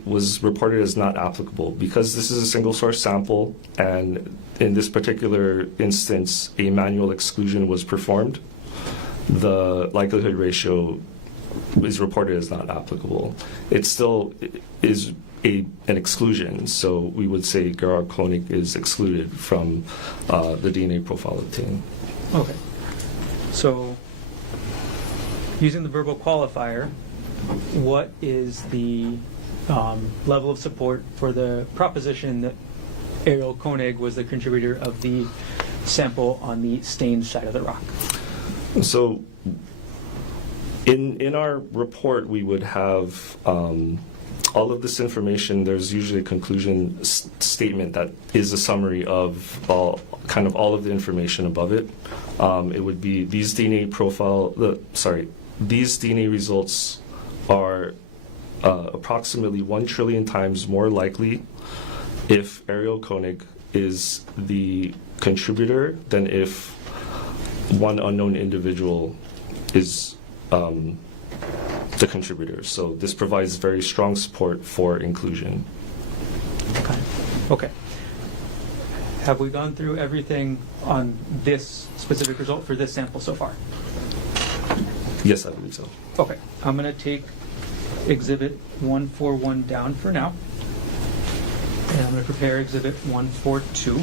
was reported as not applicable because this is a single source sample, and in this particular instance, a manual exclusion was performed. The likelihood ratio is reported as not applicable. It still is an exclusion, so we would say Gerhardt Konig is excluded from the DNA profile obtained. Okay. So, using the verbal qualifier, what is the level of support for the proposition that Ariel Konig was the contributor of the sample on the stained side of the rock? So, in our report, we would have all of this information. There's usually a conclusion statement that is a summary of all of the information above it. It would be these DNA these DNA results are approximately 1 trillion times more likely if Ariel Konig is the contributor than if one unknown individual is the contributor. So this provides very strong support for inclusion. Okay. Have we gone through everything on this specific result for this sample so far? Yes, I believe so. Okay. I'm going to take Exhibit 141 down for now. And I'm going to prepare Exhibit 142.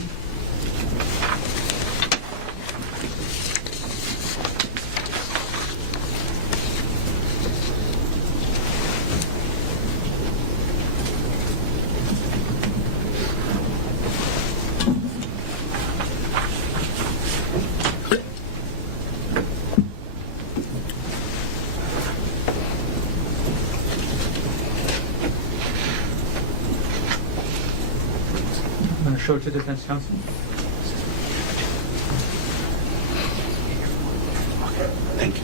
Show it to the defense counsel. Thank you.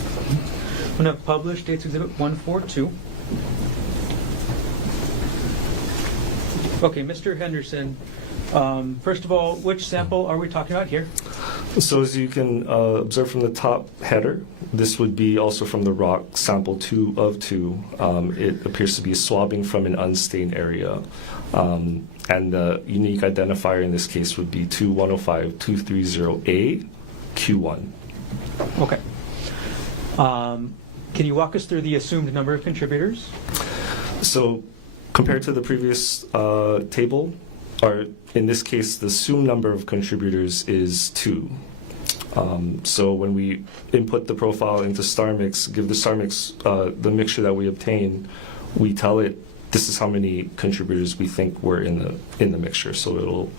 I'm going to publish State's Exhibit 142. Okay, Mr. Henderson, first of all, which sample are we talking about here? So as you can observe from the top header, this would be also from the rock sample 2 of 2. It appears to be swabbing from an unstained area. And the unique identifier in this case would be 2105230A Q1. Okay. Can you walk us through the assumed number of contributors? So compared to the previous table, or in this case, the assumed number of contributors is 2. So when we input the profile into StarMix, give the StarMix the mixture that we obtain, we tell it this is how many contributors we think were in the mixture. So it'll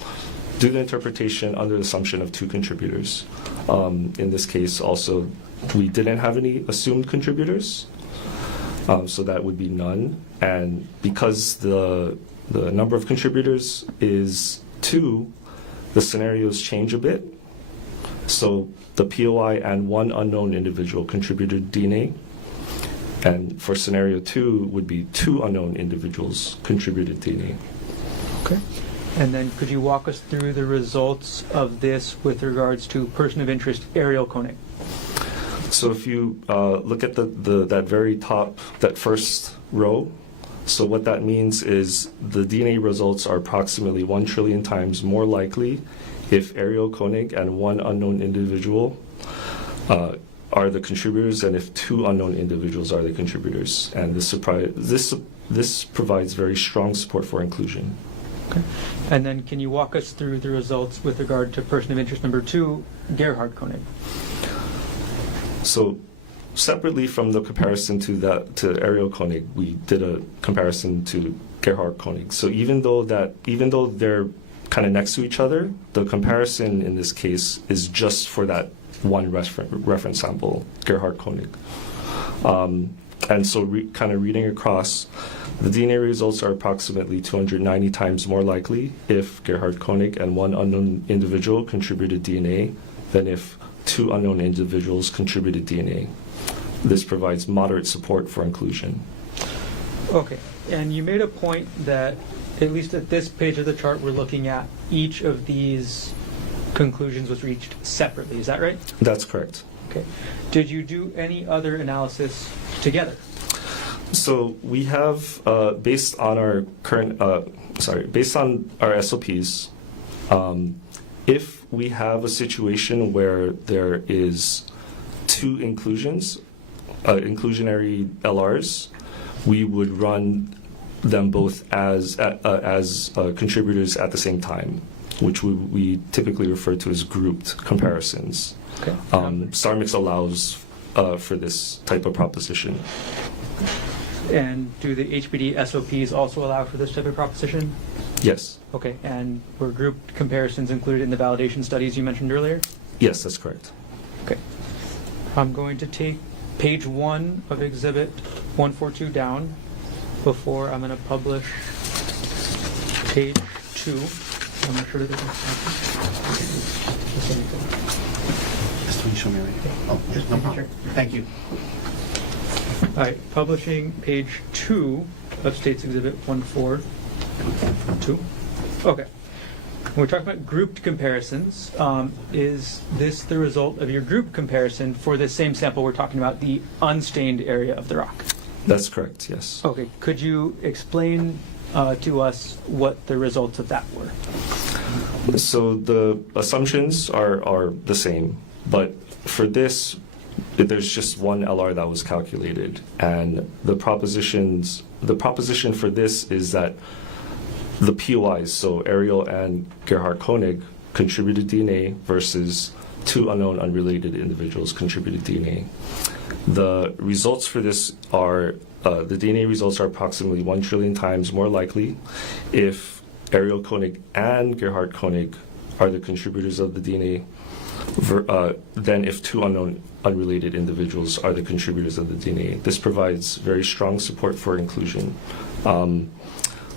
do the interpretation under the assumption of 2 contributors. In this case, also, we didn't have any assumed contributors, so that would be none. And because the number of contributors is 2, the scenarios change a bit. So the POI and 1 unknown individual contributed DNA. And for scenario 2 would be 2 unknown individuals contributed DNA. Okay. And then could you walk us through the results of this with regards to person of interest, Ariel Konig? So if you look at that very top, that first row, so what that means is the DNA results are approximately 1 trillion times more likely if Ariel Konig and 1 unknown individual are the contributors, and if 2 unknown individuals are the contributors. And this provides very strong support for inclusion. Okay. And then can you walk us through the results with regard to person of interest number 2, Gerhardt Konig? So separately from the comparison to Ariel Konig, we did a comparison to Gerhardt Konig. So even though they're kind of next to each other, the comparison in this case is just for that one reference sample, Gerhardt Konig. And so kind of reading across, the DNA results are approximately 290 times more likely if Gerhardt Konig and one unknown individual contributed DNA than if two unknown individuals contributed DNA. This provides moderate support for inclusion. Okay, and you made a point that, at least at this page of the chart we're looking at, each of these conclusions was reached separately. Is that right? That's correct. Okay. Did you do any other analysis together? So we have, based on our based on our SOPs, if we have a situation where there is two inclusions, inclusionary LRs, we would run them both as contributors at the same time, which we typically refer to as grouped comparisons. Okay. StarMix allows for this type of proposition. And do the HPD SOPs also allow for this type of proposition? Yes. Okay, and were grouped comparisons included in the validation studies you mentioned earlier? Yes, that's correct. Okay. I'm going to take page 1 of Exhibit 142 down before I'm going to publish page 2. I'm not sure that Just can you show me right here? Oh, yes, no problem. Thank you. All right, publishing page 2 of States Exhibit 142. Okay. We're talking about grouped comparisons. Is this the result of your group comparison for the same sample we're talking about, the unstained area of the rock? That's correct, yes. Okay. Could you explain to us what the results of that were? So the assumptions are the same, but for this, there's just one LR that was calculated, and the proposition for this is that the POIs, so Ariel and Gerhardt Konig, contributed DNA versus two unknown unrelated individuals contributed DNA. The results for this are, the DNA results are approximately 1 trillion times more likely if Ariel Konig and Gerhardt Konig are the contributors of the DNA than if two unknown unrelated individuals are the contributors of the DNA. This provides very strong support for inclusion.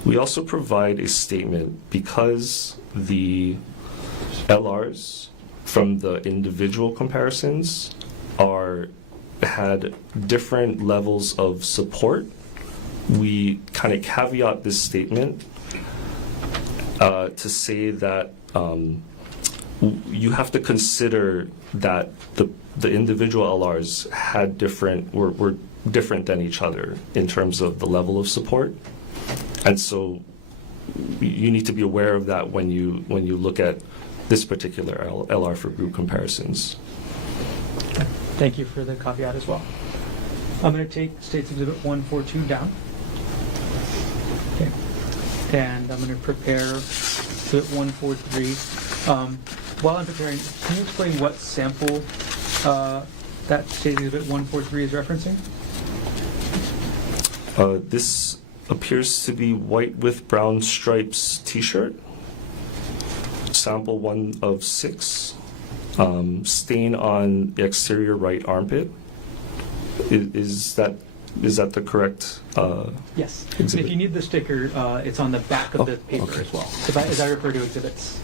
We also provide a statement because the LRs from the individual comparisons had different levels of support. We kind of caveat this statement to say that you have to consider that the individual LRs were different than each other in terms of the level of support, and so you need to be aware of that when you look at this particular LR for group comparisons. Thank you for the caveat as well. I'm going to take States Exhibit 142 down. Okay. And I'm going to prepare Exhibit 143. While I'm preparing, can you explain what sample that States Exhibit 143 is referencing? This appears to be white with brown stripes t-shirt. Sample 1 of 6. Stain on the exterior right armpit. Is that the correct yes. exhibit? If you need the sticker, it's on the back of the paper okay. as well, as I refer to exhibits.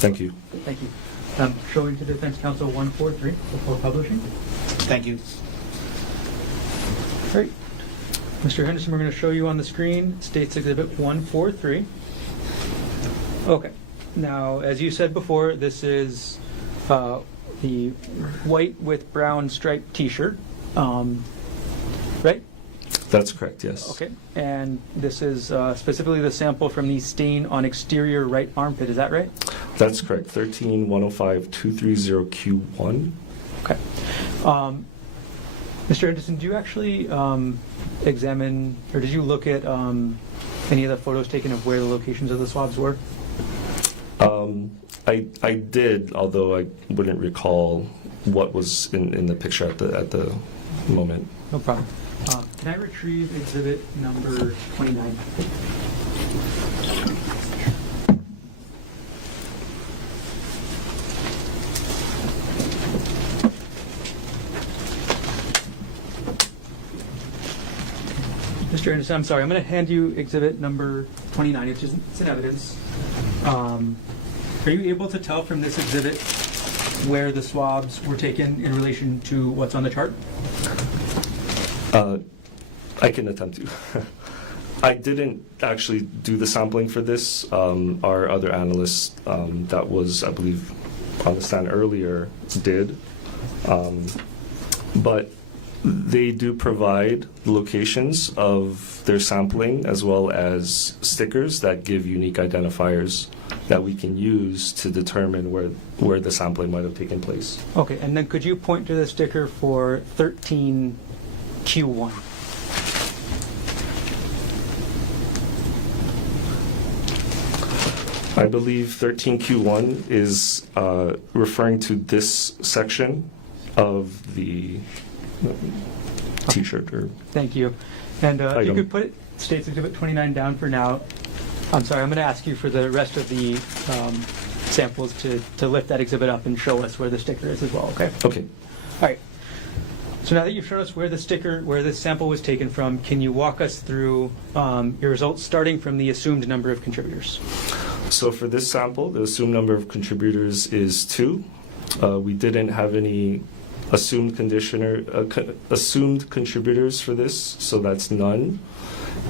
Thank you. Thank you. Showing to Defense Counsel 143 before publishing. Thank you. Great. Mr. Henderson, we're going to show you on the screen States Exhibit 143. Okay. Now, as you said before, this is the white with brown striped T-shirt, right? That's correct, yes. Okay. And this is specifically the sample from the stain on exterior right armpit. Is that right? That's correct. 13105-230Q1. Okay. Mr. Henderson, do you actually examine, or did you look at any of the photos taken of where the locations of the swabs were? I did, although I wouldn't recall what was in the picture at the moment. No problem. Can I retrieve exhibit number 29? Mr. Anderson, I'm sorry. I'm going to hand you exhibit number 29. It's in evidence. Are you able to tell from this exhibit where the swabs were taken in relation to what's on the chart? I can attempt to. I didn't actually do the sampling for this. Our other analyst that was, I believe, on the stand earlier did. But they do provide locations of their sampling as well as stickers that give unique identifiers that we can use to determine where the sampling might have taken place. Okay, and then could you point to the sticker for 13Q1? I believe 13Q1 is referring to this section of the T-shirt. Or Thank you. And you item. could put States Exhibit 29 down for now. I'm sorry, I'm going to ask you for the rest of the samples to lift that exhibit up and show us where the sticker is as well, okay? Okay. All right. So now that you've shown us where this sample was taken from, can you walk us through your results starting from the assumed number of contributors? So for this sample, the assumed number of contributors is 2. We didn't have any assumed contributors for this, so that's none.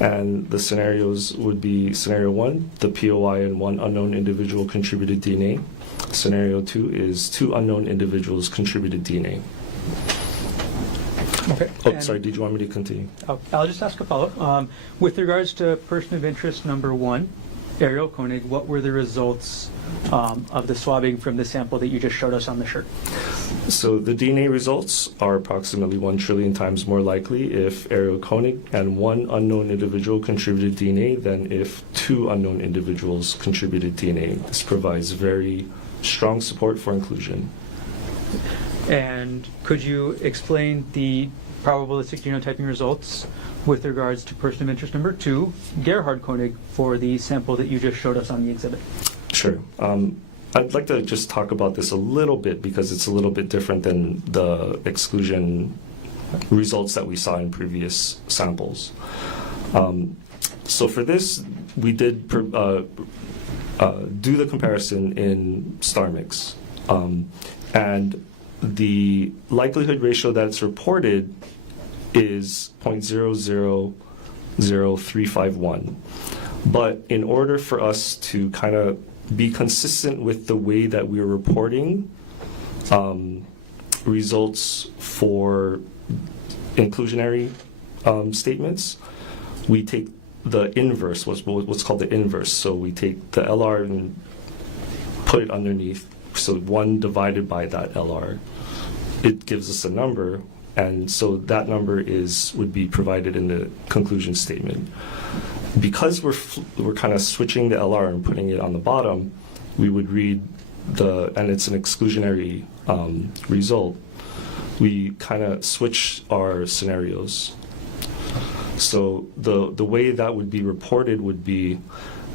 And the scenarios would be scenario 1, the POI and 1 unknown individual contributed DNA. Scenario 2 is 2 unknown individuals contributed DNA. Okay. Oh, sorry, did you want me to continue? I'll just ask a follow-up. With regards to person of interest number 1, Gerhardt Konig, what were the results of the swabbing from the sample that you just showed us on the shirt? So the DNA results are approximately 1 trillion times more likely if Gerhardt Konig and 1 unknown individual contributed DNA than if 2 unknown individuals contributed DNA. This provides very strong support for inclusion. And could you explain the probabilistic genotyping results with regards to person of interest number 2, Gerhardt Konig, for the sample that you just showed us on the exhibit? Sure. I'd like to just talk about this a little bit because it's a little bit different than the exclusion results that we saw in previous samples. So for this, we did do the comparison in StarMix. And the likelihood ratio that's reported is 0.000351. But in order for us to kind of be consistent with the way that we're reporting results for inclusionary statements, we take the inverse, what's called the inverse. So we take the LR and put it underneath. So 1 divided by that LR, it gives us a number, and so that number would be provided in the conclusion statement. Because we're kind of switching the LR and putting it on the bottom, we would read and it's an exclusionary result. We kind of switch our scenarios. So the way that would be reported would be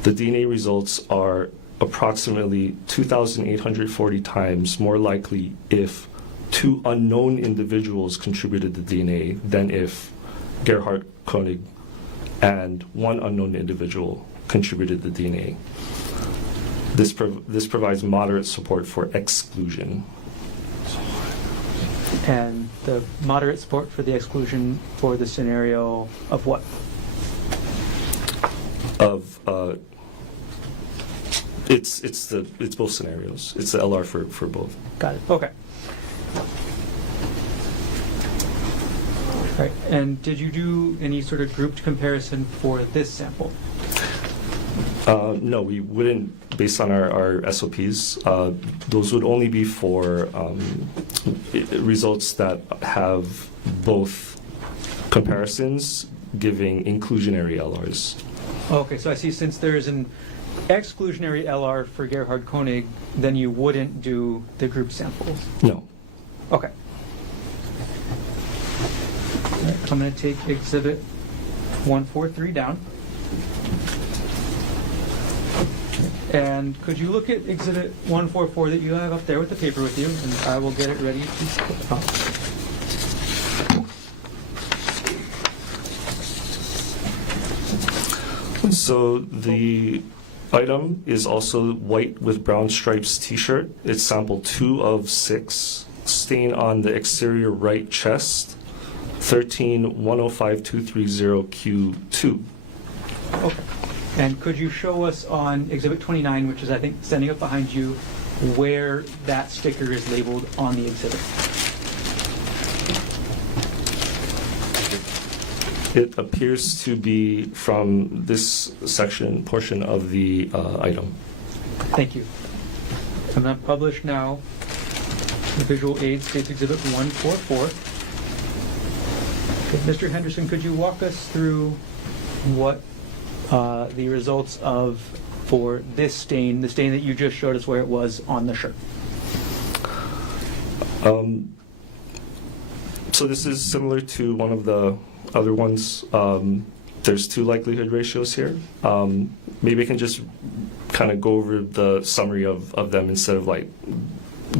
the DNA results are approximately 2,840 times more likely if 2 unknown individuals contributed the DNA than if Gerhardt Konig and 1 unknown individual contributed the DNA. This provides moderate support for exclusion. And the moderate support for the exclusion for the scenario of what? Of it's both scenarios. It's the LR for both. Got it. Okay. Right. And did you do any sort of grouped comparison for this sample? No, we wouldn't, based on our SOPs. Those would only be for results that have both comparisons giving inclusionary LRs. Okay, so I see since there is an exclusionary LR for Gerhardt Konig, then you wouldn't do the group samples? No. Okay. All right, I'm going to take exhibit 143 down. And could you look at exhibit 144 that you have up there with the paper with you, and I will get it ready to flip up. So the item is also white with brown stripes t-shirt. It's sample 2 of 6, stain on the exterior right chest, 13-105230Q2. Okay. And could you show us on Exhibit 29, which is, I think, standing up behind you, where that sticker is labeled on the exhibit? It appears to be from this portion of the item. Thank you. I'm going to publish now the visual aid states Exhibit 144. Okay, Mr. Henderson, could you walk us through what the results of for this stain, the stain that you just showed us where it was on the shirt? So this is similar to one of the other ones. There's 2 likelihood ratios here. Maybe I can just kind of go over the summary of them instead of like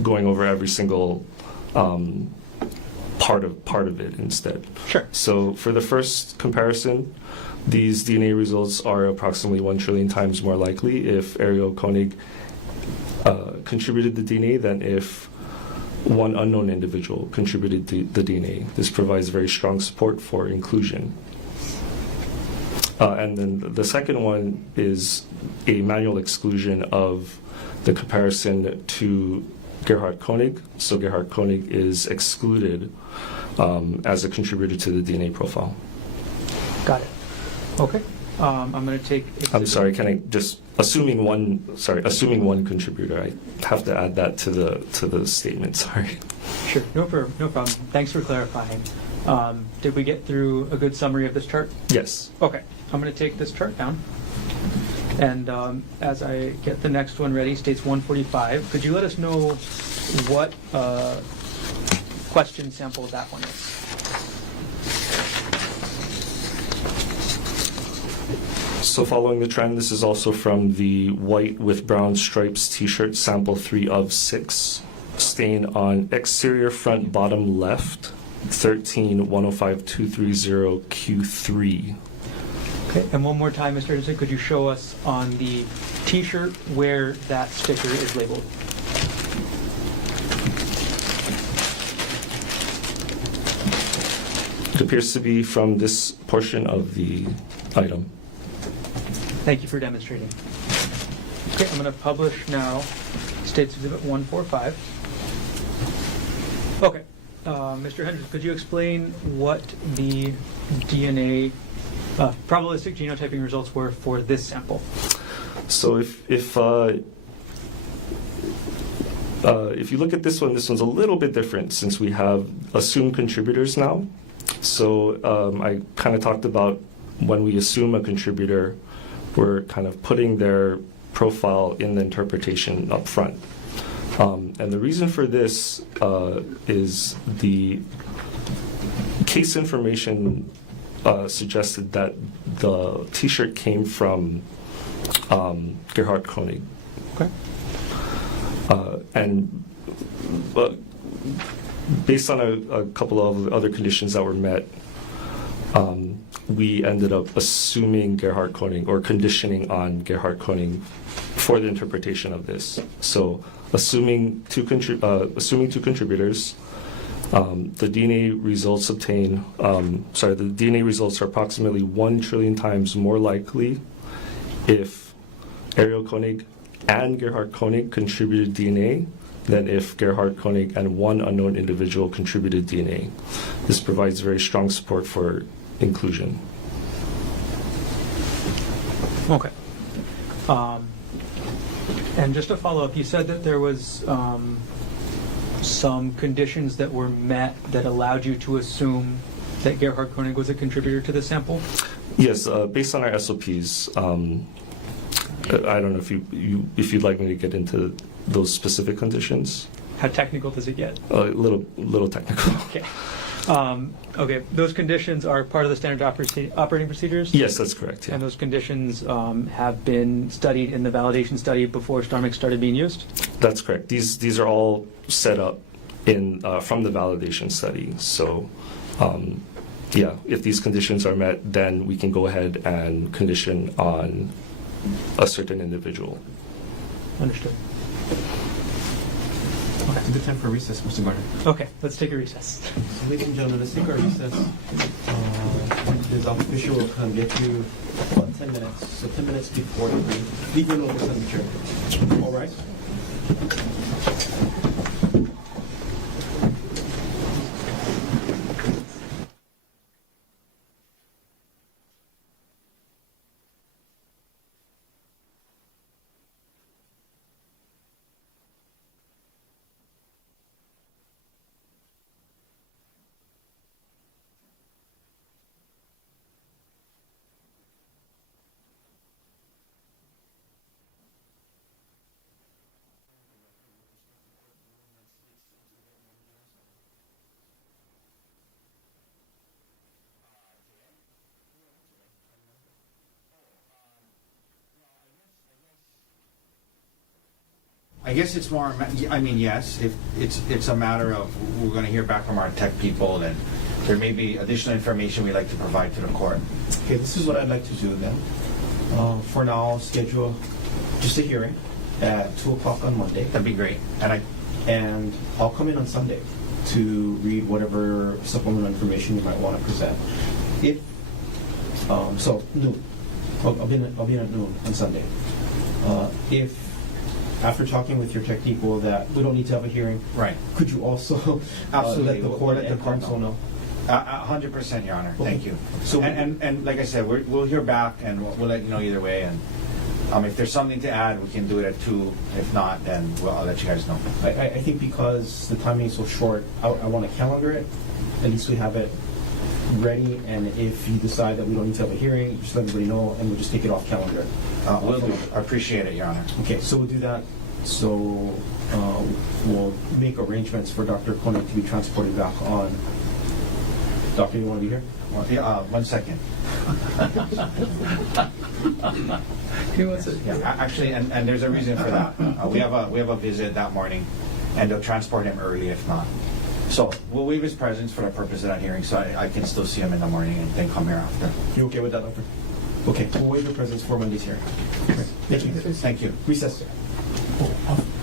going over every single part of it instead. Sure. So for the first comparison, these DNA results are approximately 1 trillion times more likely if Ariel Konig contributed the DNA than if one unknown individual contributed the DNA. This provides very strong support for inclusion. And then the second one is a manual exclusion of the comparison to Gerhardt Konig. So Gerhardt Konig is excluded as a contributor to the DNA profile. Got it. Okay. I'm going to take... I'm sorry, can I just, assuming one contributor, I have to add that to the statement, sorry. Sure, no problem. Thanks for clarifying. Did we get through a good summary of this chart? Yes. Okay, I'm going to take this chart down. And as I get the next one ready, states 145. Could you let us know what question sample that one is? So following the trend, this is also from the white with brown stripes t-shirt, sample 3 of 6, stain on exterior front bottom left, 13-105230Q3. Okay, and one more time, Mr. Henderson, could you show us on the t-shirt where that sticker is labeled? It appears to be from this portion of the item. Thank you for demonstrating. Okay, I'm going to publish now States Exhibit 145. Okay, Mr. Henderson, could you explain what the DNA probabilistic genotyping results were for this sample? So if you look at this one's a little bit different since we have assumed contributors now. So I kind of talked about when we assume a contributor, we're kind of putting their profile in the interpretation up front. And the reason for this is the case information suggested that the t-shirt came from Gerhardt Konig. Okay. And based on a couple of other conditions that were met, we ended up assuming Gerhardt Konig or conditioning on Gerhardt Konig for the interpretation of this. So assuming two contributors, the DNA results the DNA results are approximately 1 trillion times more likely if Ariel Konig and Gerhardt Konig contributed DNA than if Gerhardt Konig and one unknown individual contributed DNA. This provides very strong support for inclusion. Okay. And just to follow up, you said that there was some conditions that were met that allowed you to assume that Gerhardt Konig was a contributor to the sample? Yes, based on our SOPs. I don't know if you'd like me to get into those specific conditions. How technical does it get? A little technical. Okay. Okay. Those conditions are part of the standard operating procedures? Yes, that's correct. Yeah. And those conditions have been studied in the validation study before StarMix started being used? That's correct. These are all set up in from the validation study. So yeah, if these conditions are met, then we can go ahead and condition on a certain individual. Understood. It's a good time for recess, Mr. Garner. Okay, let's take a recess. So, ladies and gentlemen, let's take our recess. This official will come get you about 10 minutes. So 10 minutes before you leave your notebooks on the chair. All right? I guess it's more, I mean, yes, if it's a matter of, we're going to hear back from our tech people, and there may be additional information we'd like to provide to the court. Okay, this is what I'd like to do then. For now, schedule just a hearing at 2 o'clock on Monday. That'd be great. And I'll come in on Sunday to read whatever supplemental information you might want to present. If so, noon. I'll be in at noon on Sunday. If after talking with your tech people that we don't need to have a hearing, Right. could you also Absolutely. let the court Let and the court counsel know? 100%, Your Honor. Thank you. So- and like I said, we'll hear back, and we'll let you know either way. And if there's something to add, we can do it at 2. If not, then I'll let you guys know. I think because the timing is so short, I want to calendar it. At least we have it ready, and if you decide that we don't need to have a hearing, just let everybody know, and we'll just take it off calendar. Will do. I appreciate it, Your Honor. Okay, so we'll do that. So we'll make arrangements for Dr. Konig to be transported back on. Doctor, you want to be here? Well, yeah, 1 second. He wants it. Yeah, actually, and there's a reason for that. We have a visit that morning, and they'll transport him early if not. So we'll waive his presence for the purpose of that hearing, so I can still see him in the morning and then come here after. You okay with that, Doctor? Okay, we'll waive your presence for Monday's hearing. Thank you. Thank you. Recess.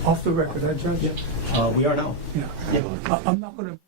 Off the record, Judge? We are now. Yeah. I'm not going to...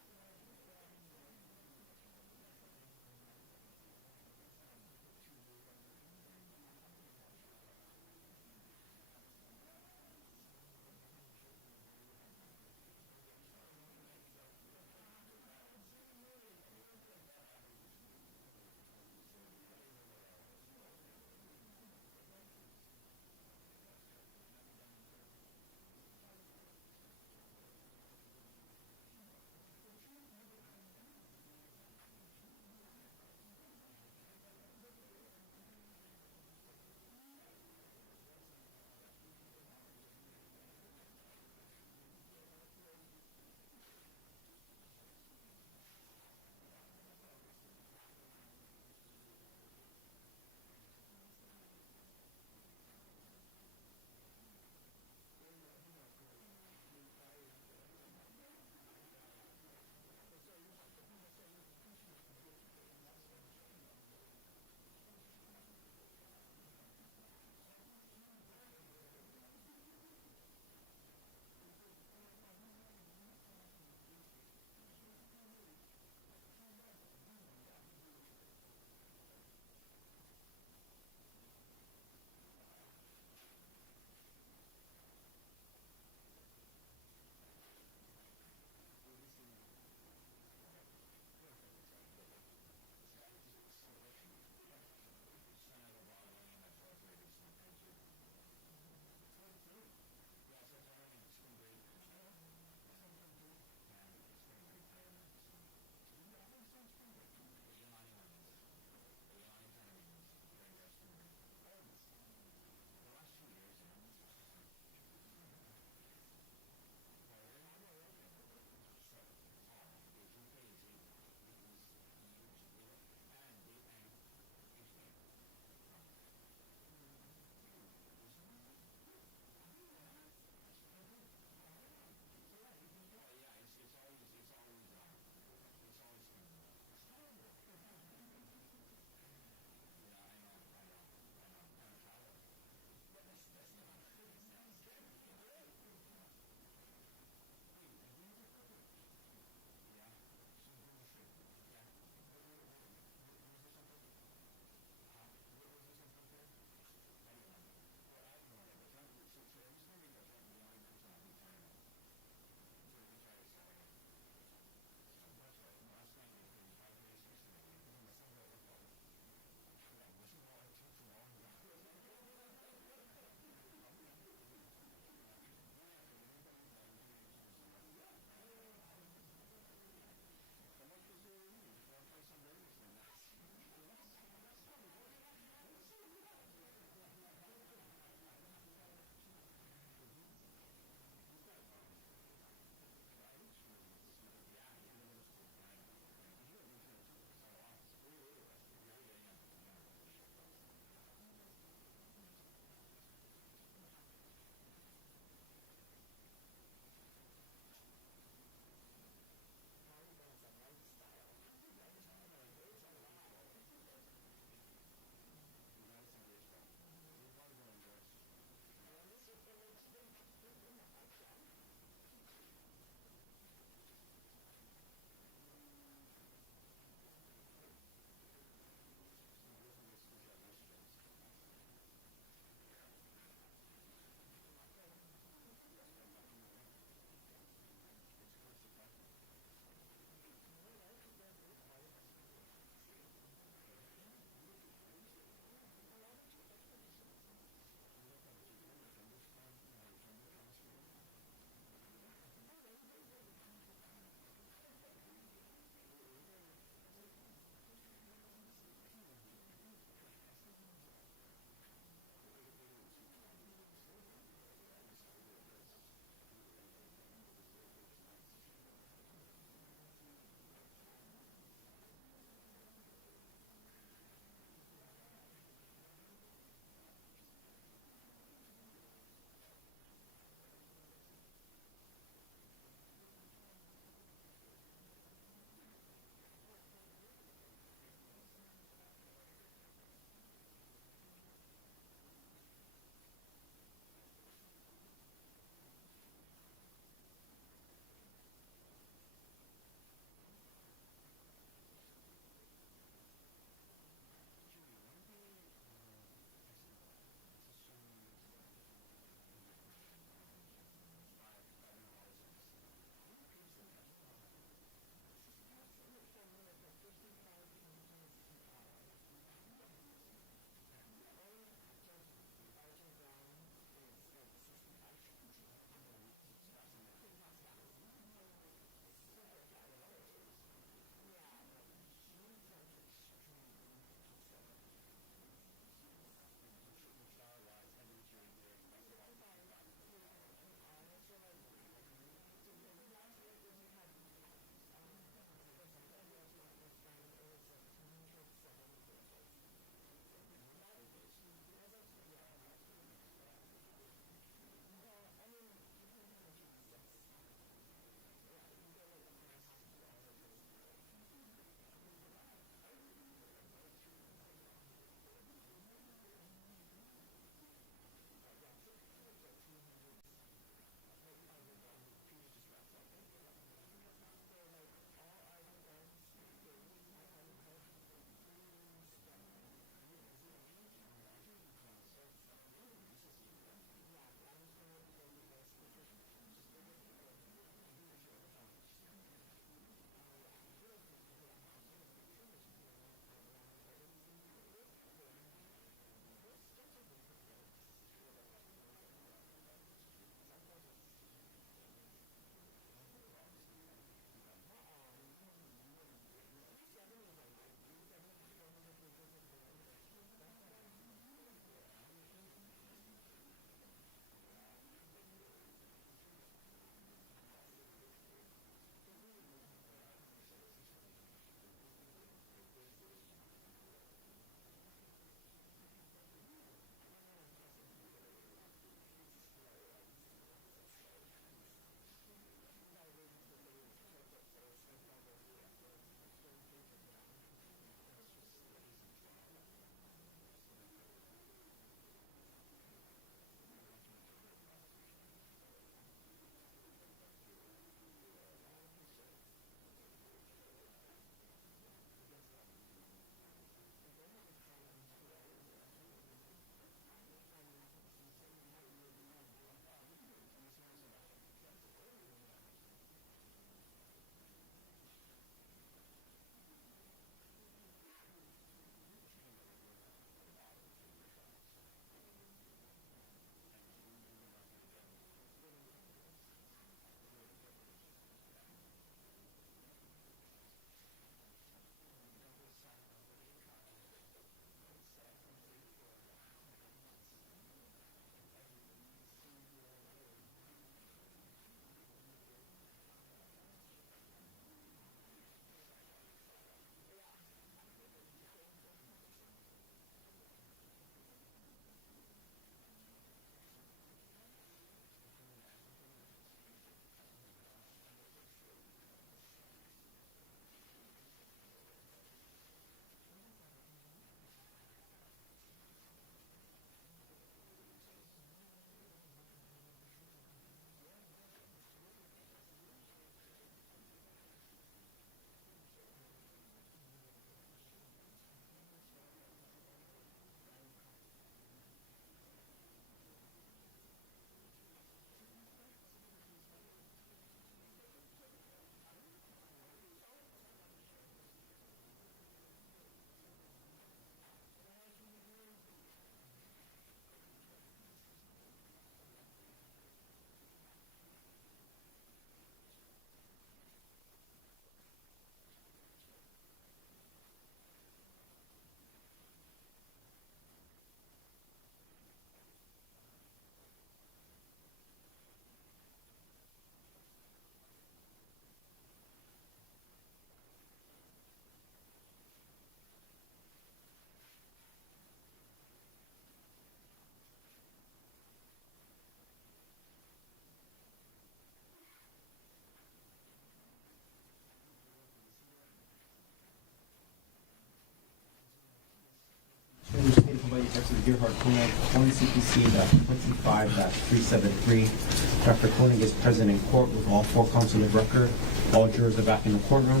Gerhardt Konig, 1 CPC-25-373. Dr. Konig is present in court with all 4 counsel of record. All jurors are back in the courtroom.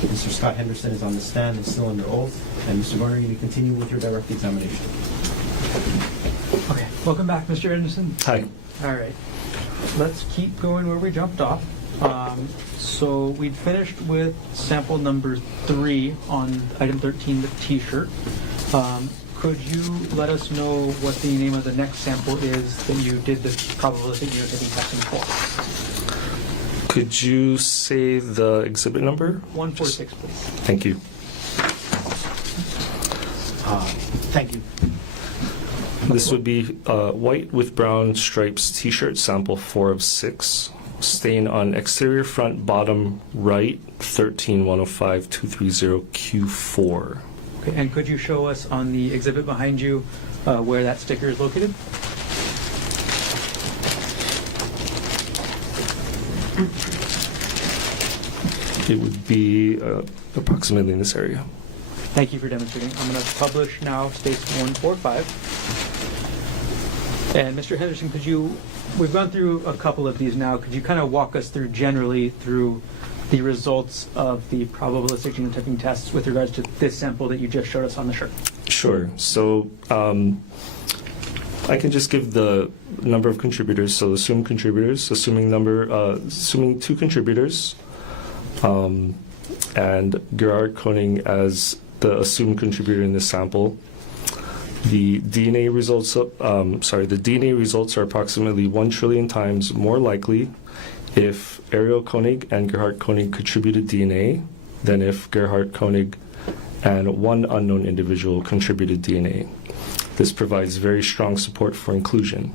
Mr. Scott Henderson is on the stand and still under oath. And Mr. Garner, you may continue with your direct examination. Okay, welcome back, Mr. Anderson. Hi. All right, let's keep going where we jumped off. So we finished with sample number 3 on item 13, the T-shirt. Could you let us know what the name of the next sample is that you did the probabilistic genotyping testing for? Could you say the exhibit number? 146, please. Thank you. Thank you. This would be white with brown stripes T-shirt, sample 4 of 6. Stain on exterior front bottom right, 13105-230Q4. Okay, and could you show us on the exhibit behind you where that sticker is located? It would be approximately in this area. Thank you for demonstrating. I'm going to publish now states 145. And Mr. Henderson, we've gone through a couple of these now. Could you kind of walk us through generally through the results of the probabilistic genotyping tests with regards to this sample that you just showed us on the shirt? Sure. So I can just give the number of contributors. So assumed contributors, assuming 2 contributors, and Gerhardt Konig as the assumed contributor in this sample. The DNA results are approximately 1 trillion times more likely if Ariel Konig and Gerhardt Konig contributed DNA than if Gerhardt Konig and 1 unknown individual contributed DNA. This provides very strong support for inclusion.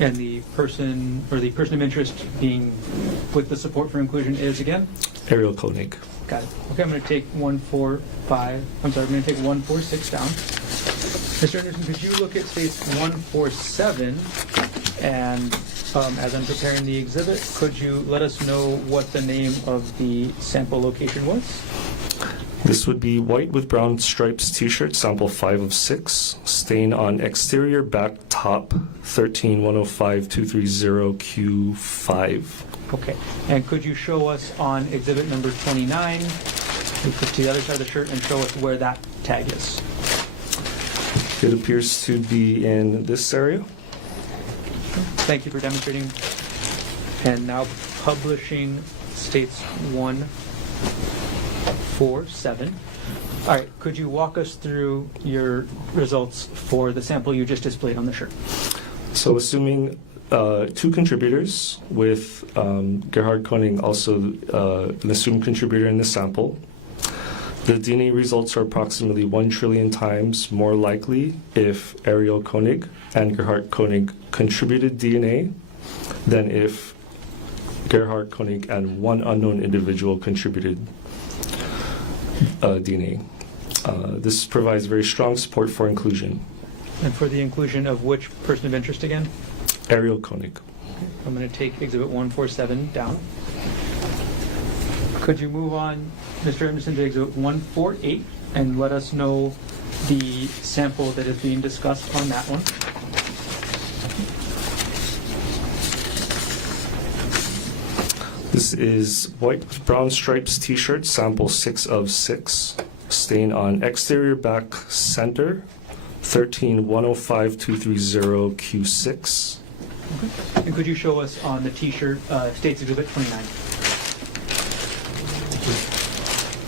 And the person of interest being with the support for inclusion is again? Ariel Konig. Got it. Okay, I'm going to take 146 down. Mr. Anderson, could you look at states 147 and as I'm preparing the exhibit, could you let us know what the name of the sample location was? This would be white with brown stripes T-shirt, sample 5 of 6, stain on exterior back top 13105-230Q5. Okay, and could you show us on exhibit number 29, you put to the other side of the shirt and show us where that tag is? It appears to be in this area. Thank you for demonstrating. And now publishing states 147. All right, could you walk us through your results for the sample you just displayed on the shirt? So assuming 2 contributors with Gerhardt Konig also an assumed contributor in this sample, the DNA results are approximately 1 trillion times more likely if Ariel Konig and Gerhardt Konig contributed DNA than if Gerhardt Konig and 1 unknown individual contributed DNA. This provides very strong support for inclusion. And for the inclusion of which person of interest again? Ariel Konig. Okay. I'm going to take exhibit 147 down. Could you move on, Mr. Anderson, to exhibit 148 and let us know the sample that is being discussed on that one? This is white with brown stripes T-shirt, sample 6 of 6, stain on exterior back center 13105-230Q6. Okay. And could you show us on the T-shirt states exhibit 29?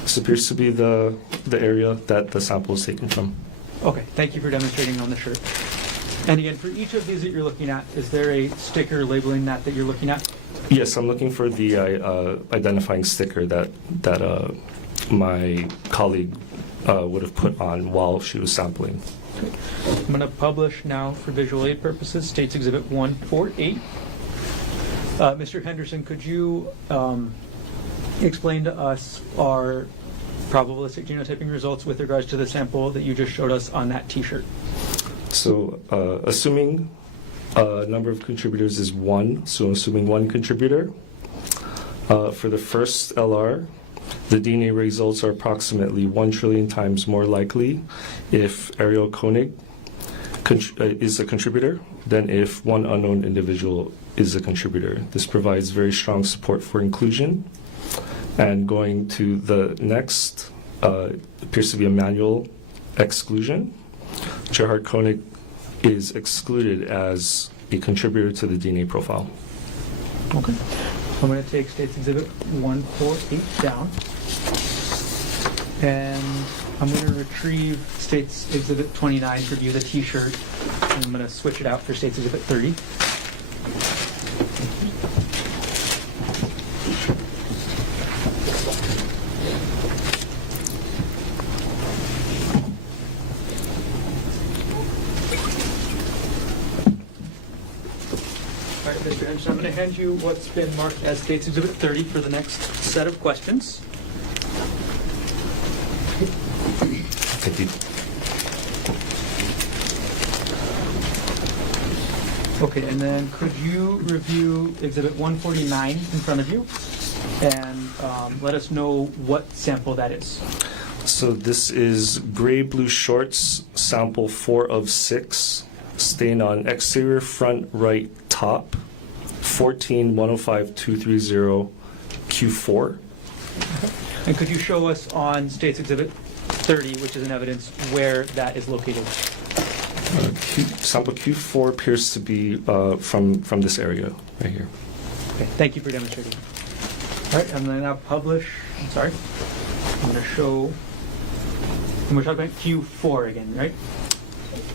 This appears to be the area that the sample is taken from. Okay, thank you for demonstrating on the shirt. And again, for each of these that you're looking at, is there a sticker labeling that you're looking at? Yes, I'm looking for the identifying sticker that my colleague would have put on while she was sampling. Okay. I'm going to publish now for visual aid purposes, states exhibit 148. Mr. Henderson, could you explain to us our probabilistic genotyping results with regards to the sample that you just showed us on that T-shirt? So assuming number of contributors is 1, so assuming 1 contributor. For the first LR, The DNA results are approximately 1 trillion times more likely if Ariel Konig is a contributor than if one unknown individual is a contributor. This provides very strong support for inclusion. And going to the next, appears to be a manual exclusion. Gerhardt Konig is excluded as a contributor to the DNA profile. Okay. I'm going to take State's Exhibit 148 down. And I'm going to retrieve State's Exhibit 29 to review the T-shirt. And I'm going to switch it out for State's Exhibit 30. All right, Mr. Henderson, I'm going to hand you what's been marked as State's Exhibit 30 for the next set of questions. Thank you. Okay, and then could you review Exhibit 149 in front of you and let us know what sample that is? So this is gray blue shorts, sample 4 of 6, stain on exterior front right top, 14-105-230 Q4. And could you show us on State's Exhibit 30, which is an evidence, where that is located? Sample Q4 appears to be from this area right here. Okay, thank you for demonstrating. All right, I'm going to now publish. I'm sorry. I'm going to show. And we're talking about Q4 again, right?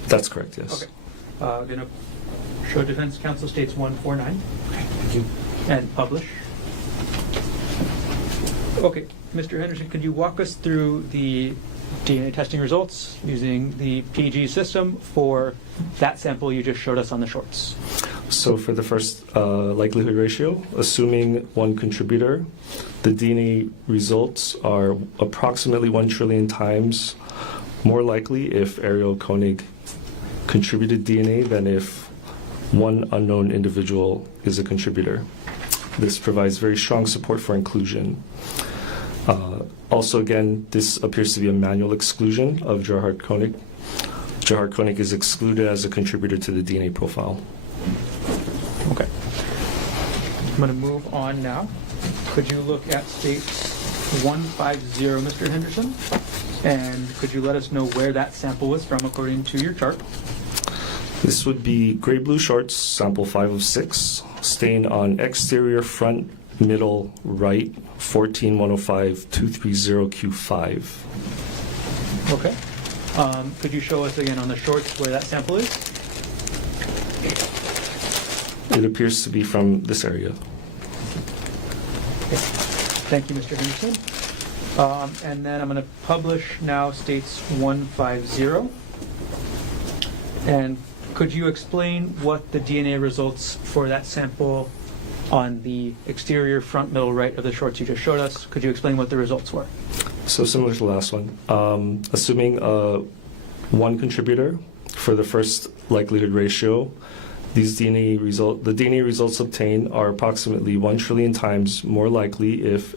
That's correct, yes. Okay. I'm going to show Defense Counsel States 149. Okay, thank you. And publish. Okay, Mr. Henderson, could you walk us through the DNA testing results using the PG system for that sample you just showed us on the shorts? So for the first likelihood ratio, assuming one contributor, the DNA results are approximately 1 trillion times more likely if Ariel Konig contributed DNA than if one unknown individual is a contributor. This provides very strong support for inclusion. Also, again, this appears to be a manual exclusion of Gerhardt Konig. Gerhardt Konig is excluded as a contributor to the DNA profile. Okay. I'm going to move on now. Could you look at States 150, Mr. Henderson? And could you let us know where that sample was from according to your chart? This would be gray blue shorts, sample 5 of 6, stain on exterior front middle right, 14-105-230 Q5. Okay. Could you show us again on the shorts where that sample is? It appears to be from this area. Okay. Thank you, Mr. Henderson. And then I'm going to publish now States 150. And could you explain what the DNA results for that sample on the exterior front middle right of the shorts you just showed us? Could you explain what the results were? So similar to the last one, assuming one contributor for the first likelihood ratio, the DNA results obtained are approximately 1 trillion times more likely if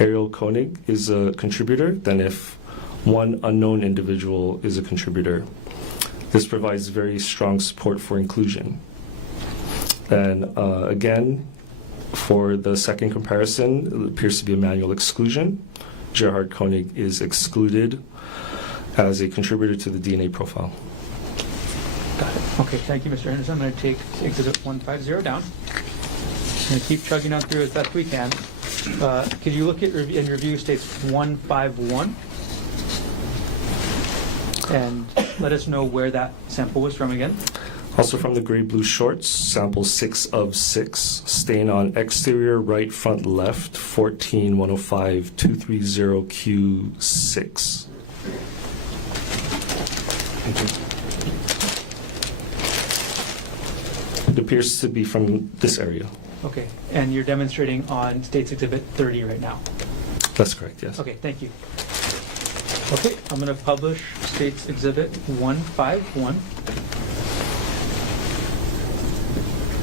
Ariel Konig is a contributor than if one unknown individual is a contributor. This provides very strong support for inclusion. And again, for the second comparison, it appears to be a manual exclusion. Gerhardt Konig is excluded as a contributor to the DNA profile. Got it. Okay, thank you, Mr. Henderson. I'm going to take Exhibit 150 down. I'm going to keep chugging on through as best we can. Could you look at and review States 151 and let us know where that sample was from again? Also from the gray blue shorts, sample 6 of 6, stain on exterior right front left, 14-105-230 Q6. It appears to be from this area. Okay, and you're demonstrating on States Exhibit 30 right now? That's correct, yes. Okay, thank you. Okay, I'm going to publish States Exhibit 151.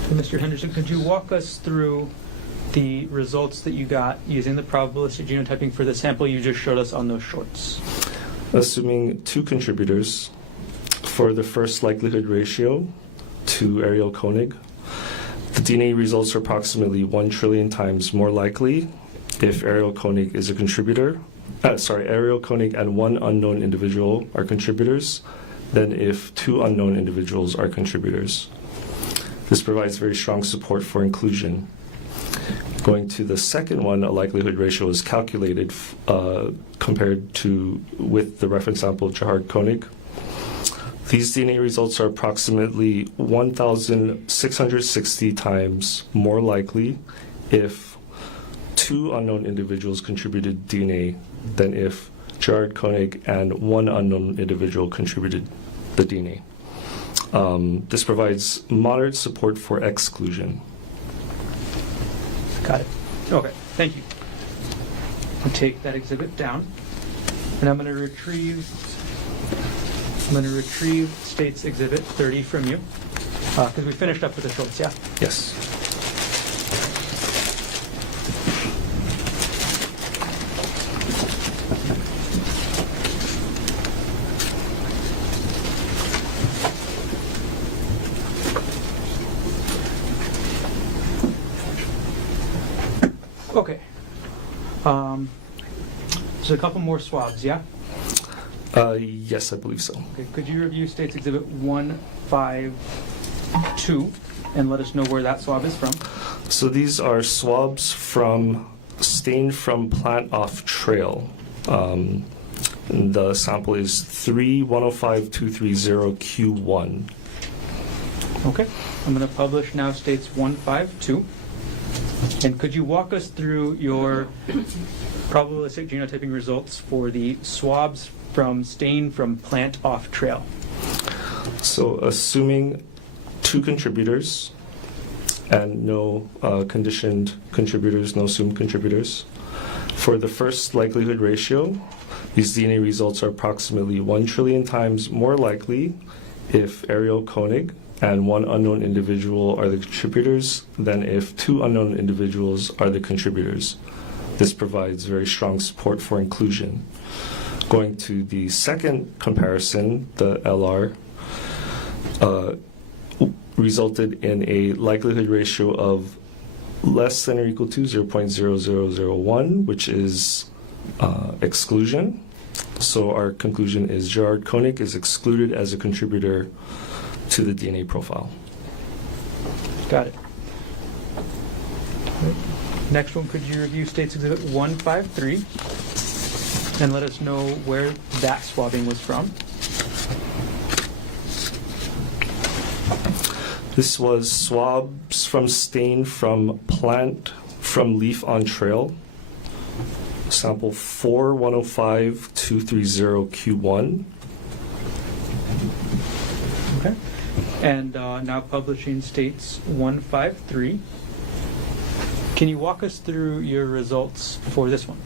Mr. Henderson, could you walk us through the results that you got using the probabilistic genotyping for the sample you just showed us on those shorts? Assuming 2 contributors, for the first likelihood ratio to Ariel Konig, the DNA results are approximately 1 trillion times more likely if Ariel Konig is a contributor. Ariel Konig and 1 unknown individual are contributors than if 2 unknown individuals are contributors. This provides very strong support for inclusion. Going to the second one, a likelihood ratio is calculated compared to with the reference sample Gerhardt Konig. These DNA results are approximately 1,660 times more likely if 2 unknown individuals contributed DNA than if Gerhardt Konig and 1 unknown individual contributed the DNA. This provides moderate support for exclusion. Got it. Okay, thank you. I'll take that exhibit down, and I'm going to retrieve State's Exhibit 30 from you, because we finished up with the shorts, yeah? Yes. Okay. So a couple more swabs, yeah? Yes, I believe so. Okay. Could you review State's Exhibit 152 and let us know where that swab is from? So these are swabs stained from plant off trail. The sample is 3105230Q1. Okay. I'm going to publish now States 152. And could you walk us through your probabilistic genotyping results for the swabs from stain from plant off trail? So assuming 2 contributors and no conditioned contributors, no assumed contributors. For the first likelihood ratio, these DNA results are approximately 1 trillion times more likely if Ariel Konig and 1 unknown individual are the contributors than if 2 unknown individuals are the contributors. This provides very strong support for inclusion. Going to the second comparison, the LR resulted in a likelihood ratio of less than or equal to 0.0001, which is exclusion. So our conclusion is Gerhardt Konig is excluded as a contributor to the DNA profile. Got it. Next one, could you review State's Exhibit 153 and let us know where that swabbing was from? This was swabs from stain from plant from leaf on trail. Sample 4105230Q1. Okay. And now publishing States 153. Can you walk us through your results for this one?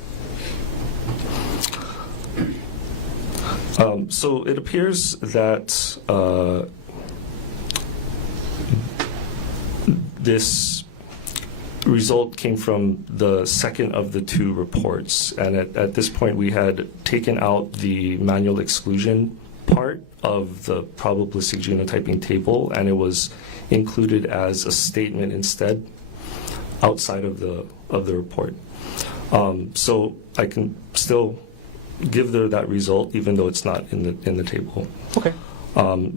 So it appears that this result came from the second of the 2 reports. And at this point, we had taken out the manual exclusion part of the probabilistic genotyping table, and it was included as a statement instead outside of the report. So I can still give that result even though it's not in the table. Okay.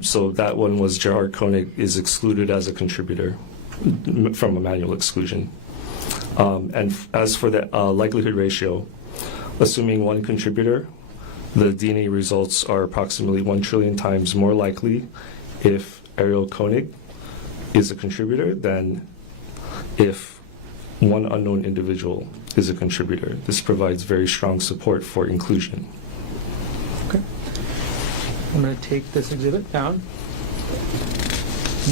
So that one was Gerhardt Konig is excluded as a contributor from a manual exclusion. And as for the likelihood ratio, assuming 1 contributor, the DNA results are approximately 1 trillion times more likely if Ariel Konig is a contributor than if 1 unknown individual is a contributor. This provides very strong support for inclusion. Okay. I'm going to take this exhibit down.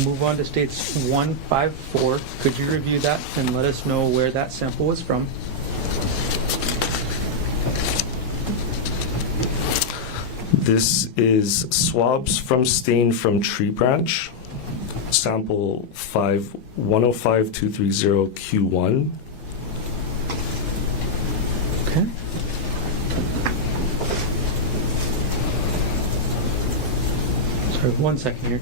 Move on to States 154. Could you review that and let us know where that sample was from? This is swabs from stain from tree branch, sample 5105230Q1. Sorry, 1 second here.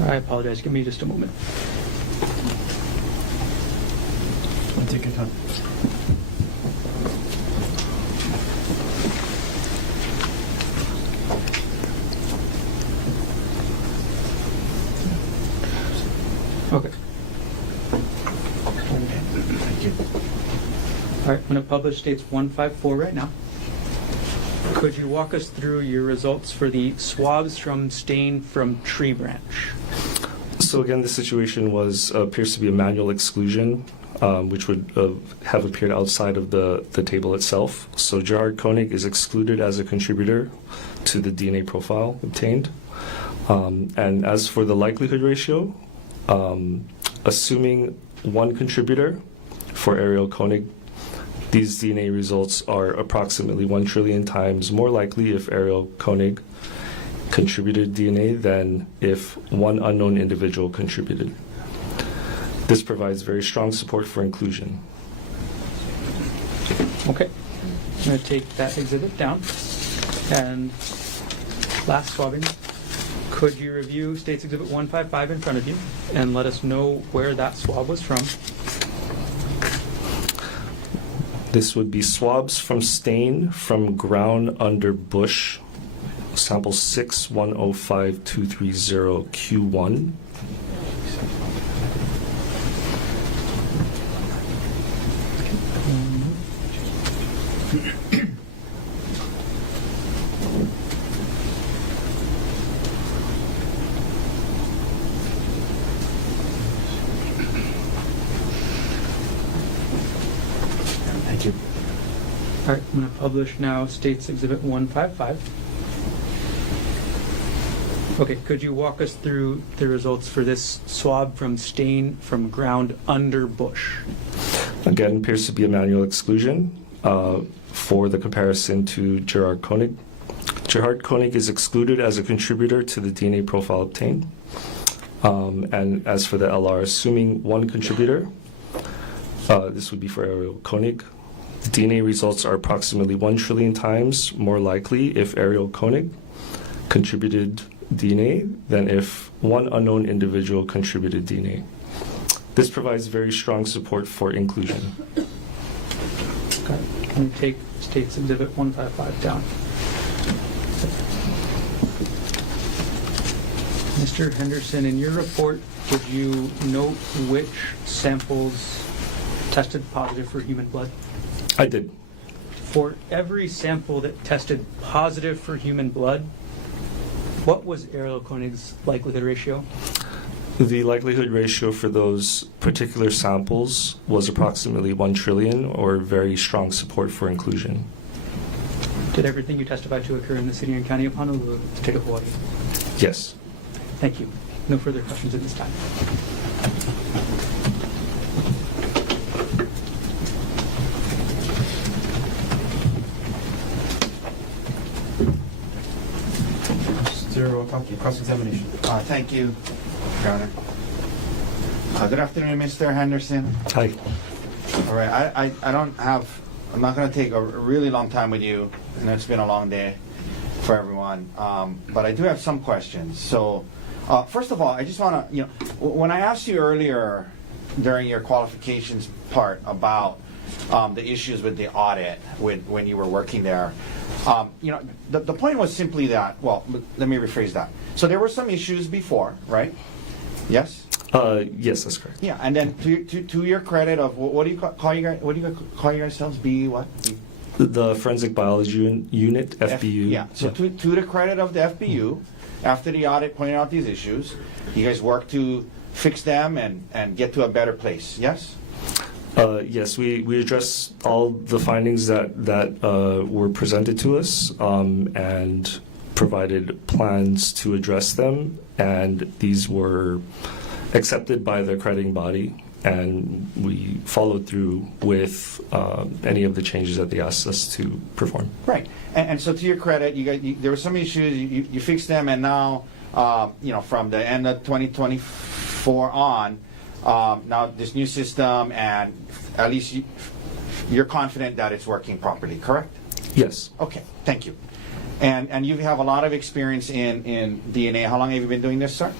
I apologize. Give me just a moment. Take your time. Okay. Thank you. All right, I'm going to publish states 154 right now. Could you walk us through your results for the swabs from stain from tree branch? So again, the situation appears to be a manual exclusion, which would have appeared outside of the table itself. So Gerhardt Konig is excluded as a contributor to the DNA profile obtained. And as for the likelihood ratio, assuming one contributor for Ariel Konig, these DNA results are approximately 1 trillion times more likely if Ariel Konig contributed DNA than if one unknown individual contributed. This provides very strong support for inclusion. Okay. I'm going to take that exhibit down. And last swabbing. Could you review States Exhibit 155 in front of you and let us know where that swab was from? This would be swabs from stain from ground under bush, sample 6105230Q1. Thank you. All right, I'm going to publish now States Exhibit 155. Okay, could you walk us through the results for this swab from stain from ground under bush? Again, appears to be a manual exclusion for the comparison to Gerhardt Konig. Gerhardt Konig is excluded as a contributor to the DNA profile obtained. And as for the LR, assuming one contributor, this would be for Ariel Konig. The DNA results are approximately 1 trillion times more likely if Ariel Konig contributed DNA than if one unknown individual contributed DNA. This provides very strong support for inclusion. Okay, I'm going to take States Exhibit 155 down. Mr. Henderson, in your report, did you note which samples tested positive for human blood? I did. For every sample that tested positive for human blood, what was Ariel Konig's likelihood ratio? The likelihood ratio for those particular samples was approximately 1 trillion, or very strong support for inclusion. Did everything you testified to occur in the city and county of Honolulu, the state of Hawaii? Yes. Thank you. No further questions at this time. Mr. Otaki, cross-examination. Thank you, Your Honor. Good afternoon, Mr. Henderson. Hi. All right, I'm not going to take a really long time with you, and it's been a long day for everyone, but I do have some questions. So, first of all, I just want to, when I asked you earlier during your qualifications part about the issues with the audit when you were working there, the point was simply that, well, let me rephrase that. So there were some issues before, right? Yes? Yes, that's correct. Yeah, and then to your credit of what do you call you guys? What do you call yourselves? B what? The Forensic Biology Unit, FBU. Yeah. So to the credit of the FBU, after the audit pointed out these issues, you guys worked to fix them and get to a better place. Yes. Yes, we addressed all the findings that were presented to us and provided plans to address them, and these were accepted by the accrediting body, and we followed through with any of the changes that they asked us to perform. Right. And so to your credit, there were some issues, you fixed them, and now, from the end of 2024 on, now this new system, and at least you're confident that it's working properly, correct? Yes. Okay, thank you. And you have a lot of experience in DNA. How long have you been doing this, sir?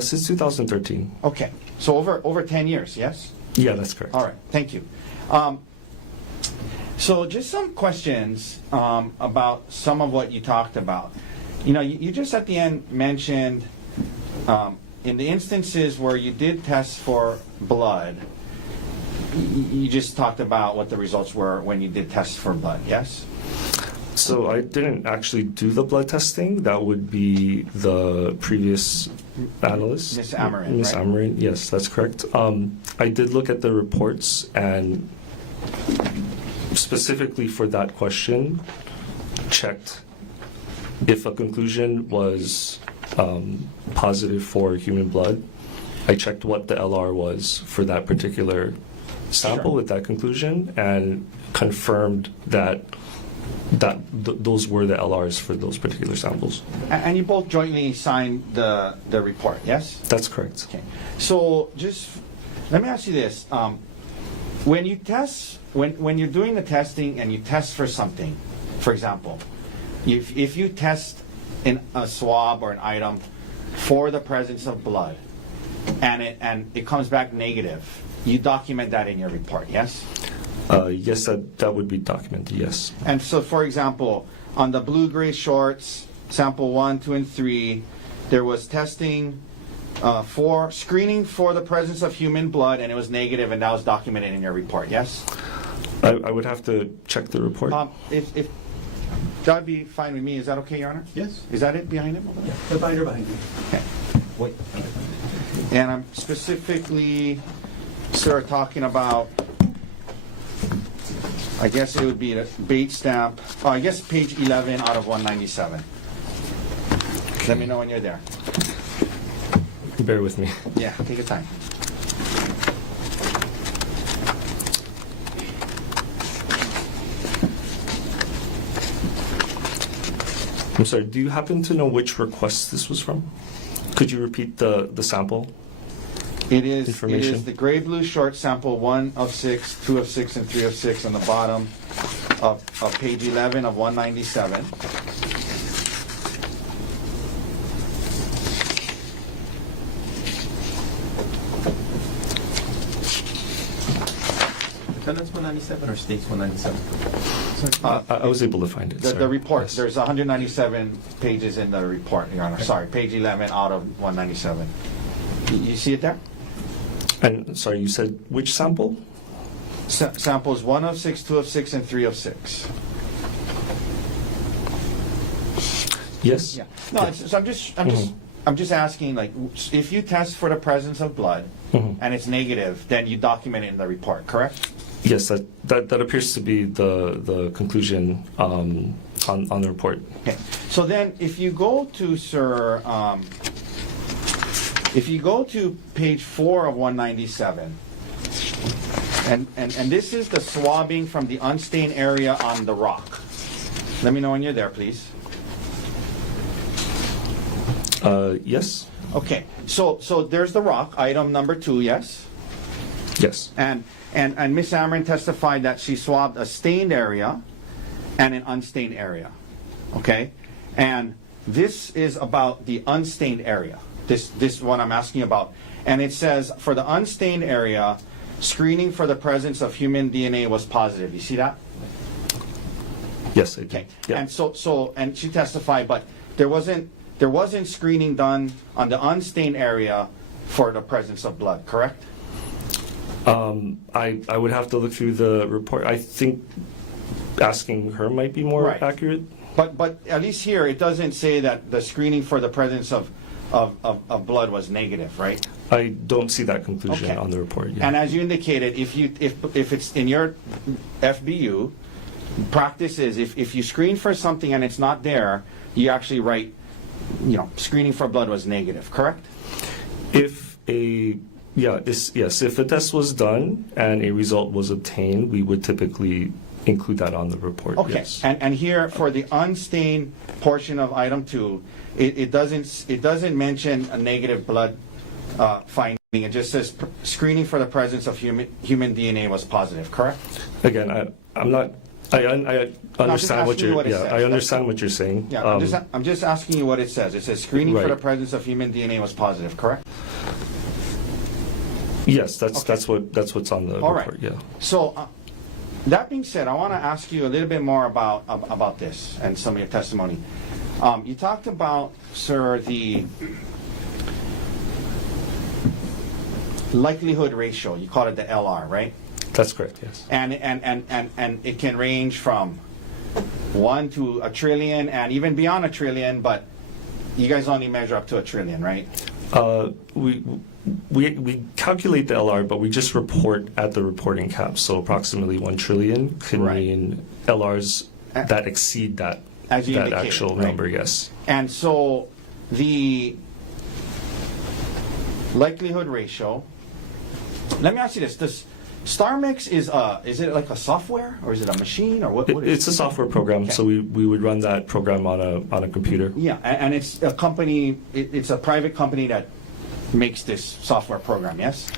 Since 2013. Okay, so over 10 years, yes? Yeah, that's correct. All right, thank you. So just some questions about some of what you talked about. You just at the end mentioned in the instances where you did tests for blood, you just talked about what the results were when you did tests for blood, yes? So I didn't actually do the blood testing. That would be the previous analyst. Ms. Amarin, Ms. right? Amarin, yes, that's correct. I did look at the reports, and specifically for that question, checked if a conclusion was positive for human blood. I checked what the LR was for that particular sample with that conclusion, and confirmed that those were the LRs for those particular samples. And you both jointly signed the report, yes? That's correct. Okay. So just let me ask you this: when you test, when you're doing the testing and you test for something, for example, if you test in a swab or an item for the presence of blood, and it comes back negative, you document that in your report, yes? Yes, that would be documented, yes. And so, for example, on the blue-gray shorts, sample 1, 2, and 3, there was testing for screening for the presence of human blood, and it was negative, and that was documented in your report, yes? I would have to check the report. If that would be fine with me. Is that okay, Your Honor? Yes. Is that it behind him? Yeah, the binder behind you. Okay. Wait. And I'm specifically, sir, talking about, I guess it would be a bait stamp. Oh, I guess page 11 out of 197. Let me know when you're there. Bear with me. Yeah, take your time. I'm sorry, do you happen to know which request this was from? Could you repeat the sample? It is Information. the gray blue short sample 1 of 6, 2 of 6, and 3 of 6 on the bottom of page 11 of 197. Attendance 197 or states 197? I was able to find it. The sorry. report, Yes. there's 197 pages in the report, Your Honor. Sorry, page 11 out of 197. You see it there? And sorry, you said which sample? Samples 1 of 6, 2 of 6, and 3 of 6. Yes. Yeah. No, so I'm just asking, like, if you test for the presence of blood and it's negative, then you document it in the report, correct? Yes, that appears to be the conclusion on the report. Okay. So then, if you go to, sir, if you go to page 4 of 197, and this is the swabbing from the unstained area on the rock. Let me know when you're there, please. Yes. Okay. So there's the rock, item number 2, yes? Yes. And Ms. Amarin testified that she swabbed a stained area and an unstained area. Okay? And this is about the unstained area. This one I'm asking about. And it says, for the unstained area, screening for the presence of human DNA was positive. You see that? Yes, I do. Okay. Yeah. And and she testified, but there wasn't screening done on the unstained area for the presence of blood, correct? I would have to look through the report. I think asking her might be more Right. accurate. But at least here, it doesn't say that the screening for the presence of blood was negative, right? I don't see that conclusion Okay. on the report. Yeah. And as you indicated, if it's in your FBU, practice is if you screen for something and it's not there, you actually write, screening for blood was negative, correct? If a Yes. If a test was done and a result was obtained, we would typically include that on the report. Okay, Yes. and here for the unstained portion of item 2, it doesn't mention a negative blood finding. It just says screening for the presence of human DNA was positive. Correct? Again, I'm not. I understand what you're. I understand what you're saying. Yeah, I'm just asking you what it says. It says screening for the presence of human DNA was positive. Correct? Yes, that's what's on the report. Right. Yeah. So. That being said, I want to ask you a little bit more about this and some of your testimony. You talked about, sir, the likelihood ratio. You call it the LR, right? That's correct. Yes. And it can range from 1 to a trillion, and even beyond a trillion. But you guys only measure up to a trillion, right? We calculate the LR, but we just report at the reporting cap. So approximately 1 trillion could mean LRs that exceed that actual number. Yes. And so the likelihood ratio. Let me ask you this: Does StarMix is it like a software or is it a machine or what? It's a software program. Okay. So we would run that program on a computer. Yeah, and it's a company. It's a private company that makes this software program. Yes.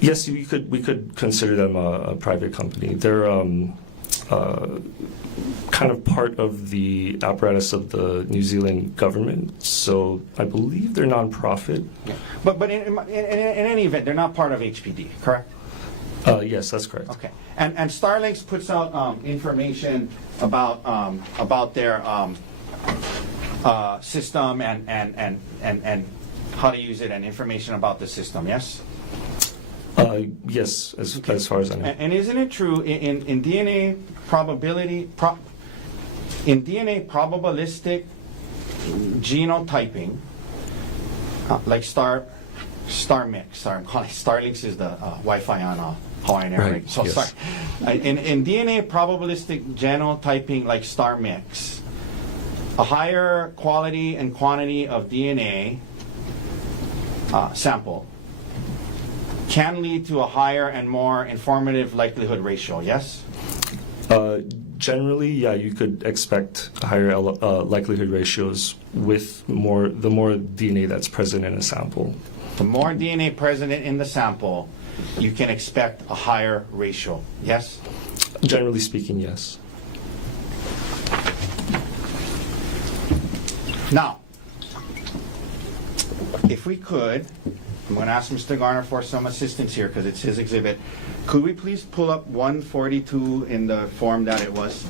Yes, we could consider them a private company. They're kind of part of the apparatus of the New Zealand government. So I believe they're nonprofit. Yeah. But in any event, they're not part of HPD, correct? Yes, that's correct. Okay. And Starlinks puts out information about their system and how to use it and information about the system. Yes. Yes, as far as I know. And isn't it true in DNA probabilistic genotyping, like StarMix? Sorry, I'm calling Starlinks is the Wi-Fi on Hawaiian Air. Right. So yes. Sorry. In DNA probabilistic genotyping, like StarMix, a higher quality and quantity of DNA sample can lead to a higher and more informative likelihood ratio, yes? Generally, yeah, you could expect higher likelihood ratios with the more DNA that's present in a sample. The more DNA present in the sample, you can expect a higher ratio, yes? Generally speaking, yes. Now, if we could, I'm going to ask Mr. Garner for some assistance here because it's his exhibit. Could we please pull up 142 in the form that it was?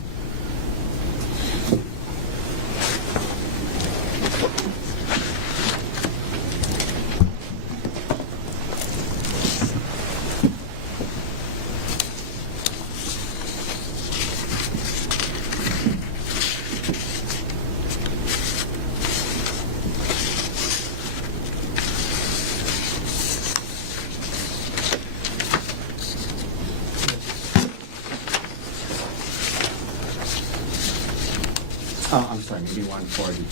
I'm sorry, maybe 140.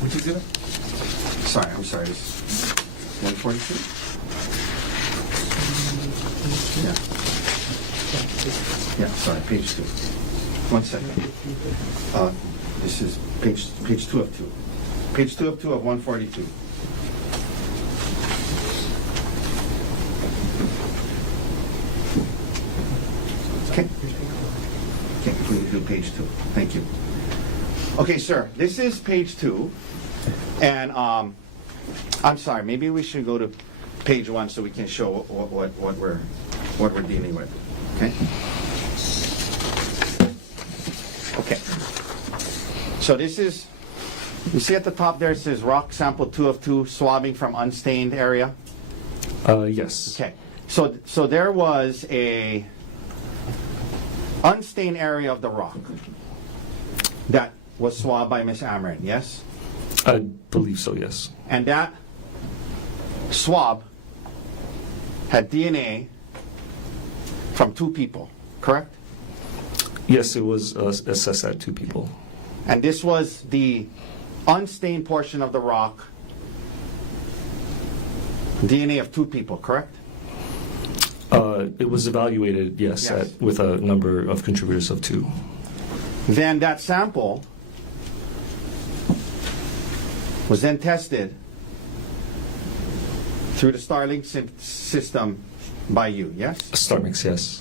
Which exhibit? Sorry, I'm sorry. 142? Yeah. Yeah, sorry, page 2. 1 second. This is page 2 of 2. Page 2 of 2 of 142. Okay. Okay, we do page 2. Thank you. Okay, sir, this is page 2, and I'm sorry. Maybe we should go to page 1 so we can show what we're dealing with. Okay. Okay. So this is. You see at the top there it says rock sample 2 of 2 swabbing from unstained area. Yes. Okay. So there was a unstained area of the rock that was swabbed by Miss Amarin, yes? I believe so, yes. And that swab had DNA from 2 people, correct? Yes, it was assessed at 2 people. And this was the unstained portion of the rock DNA of 2 people, correct? It was evaluated, yes, Yes. with a number of contributors of 2. Then that sample was then tested through the Starlink system by you, yes? StarMix, yes.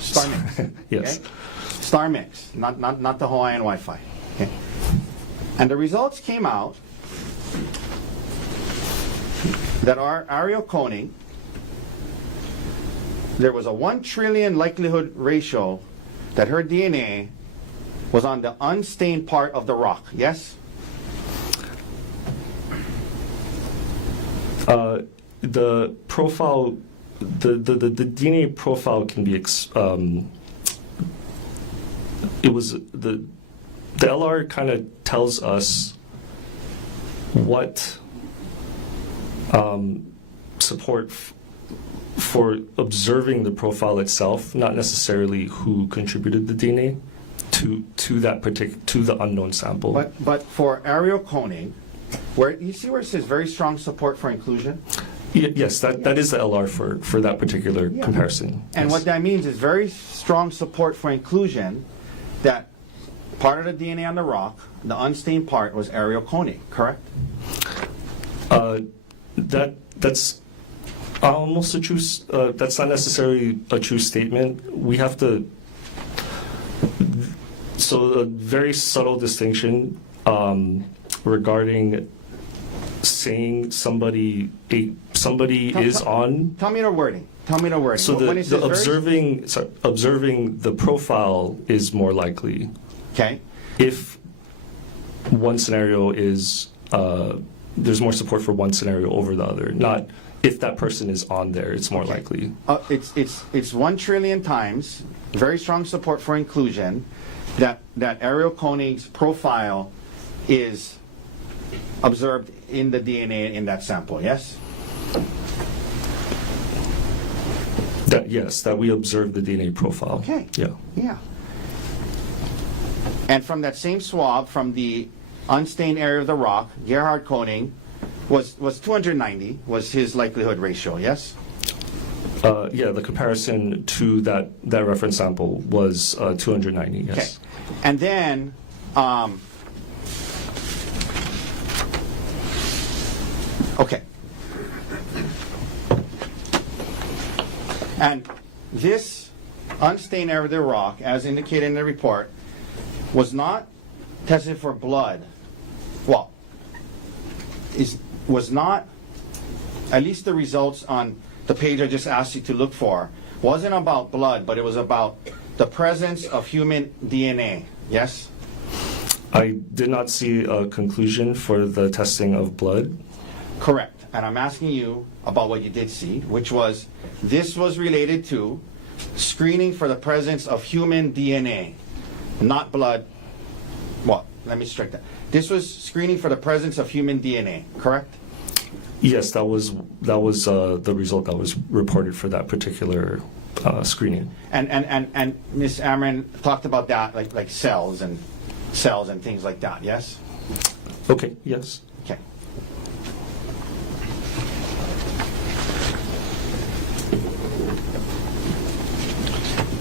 StarMix. Yes. Okay? StarMix, not the Hawaiian Wi-Fi. Okay? And the results came out that our Ariel Konig, there was a 1 trillion likelihood ratio that her DNA was on the unstained part of the rock, yes? The profile, the DNA profile can be, it was, the LR kind of tells us what support for observing the profile itself, not necessarily who contributed the DNA to that to the unknown sample. But for Ariel Konig, where you see where it says very strong support for inclusion? Yes, that is the LR for that particular comparison. And yes. what that means is very strong support for inclusion, that part of the DNA on the rock, the unstained part, was Ariel Konig, correct? That's almost a true. That's not necessarily a true statement. We have to. So a very subtle distinction regarding saying somebody is on. Tell me the wording. So the observing the profile is more likely. Okay. If one scenario is there's more support for one scenario over the other. Not if that person is on there, it's more likely. It's 1 trillion times very strong support for inclusion that Ariel Konig's profile is observed in the DNA in that sample. Yes. That we observed the DNA profile. Okay. Yeah. Yeah. And from that same swab, from the unstained area of the rock, Gerhardt Konig was 290 was his likelihood ratio. Yes. Yeah, the comparison to that reference sample was 290. Yes. Okay. And then. Okay. And this unstained area of the rock, as indicated in the report, was not tested for blood. Well, was not, at least the results on the page I just asked you to look for, wasn't about blood, but it was about the presence of human DNA. Yes? I did not see a conclusion for the testing of blood. Correct. And I'm asking you about what you did see, which was this was related to screening for the presence of human DNA, not blood. Well, let me strike that. This was screening for the presence of human DNA, correct? Yes, that was the result that was reported for that particular screening. And Ms. Amron talked about that, like cells and things like that. Yes. Okay. Yes. Okay.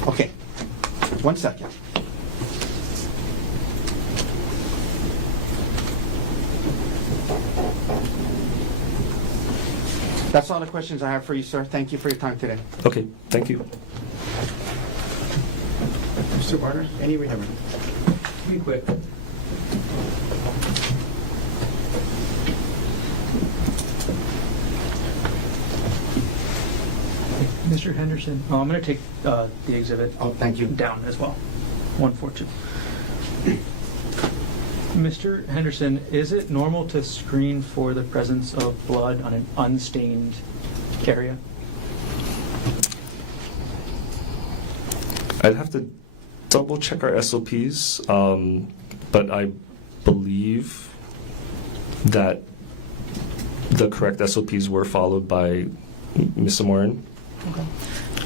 Okay. 1 second. That's all the questions I have for you, sir. Thank you for your time today. Okay. Thank you. Mr. Barner, any rehab? Be quick. Mr. Henderson, I'm going to take the exhibit thank you. down as well. 142. Mr. Henderson, is it normal to screen for the presence of blood on an unstained area? I'd have to double check our SOPs, but I believe that the correct SOPs were followed by Ms. Amorin.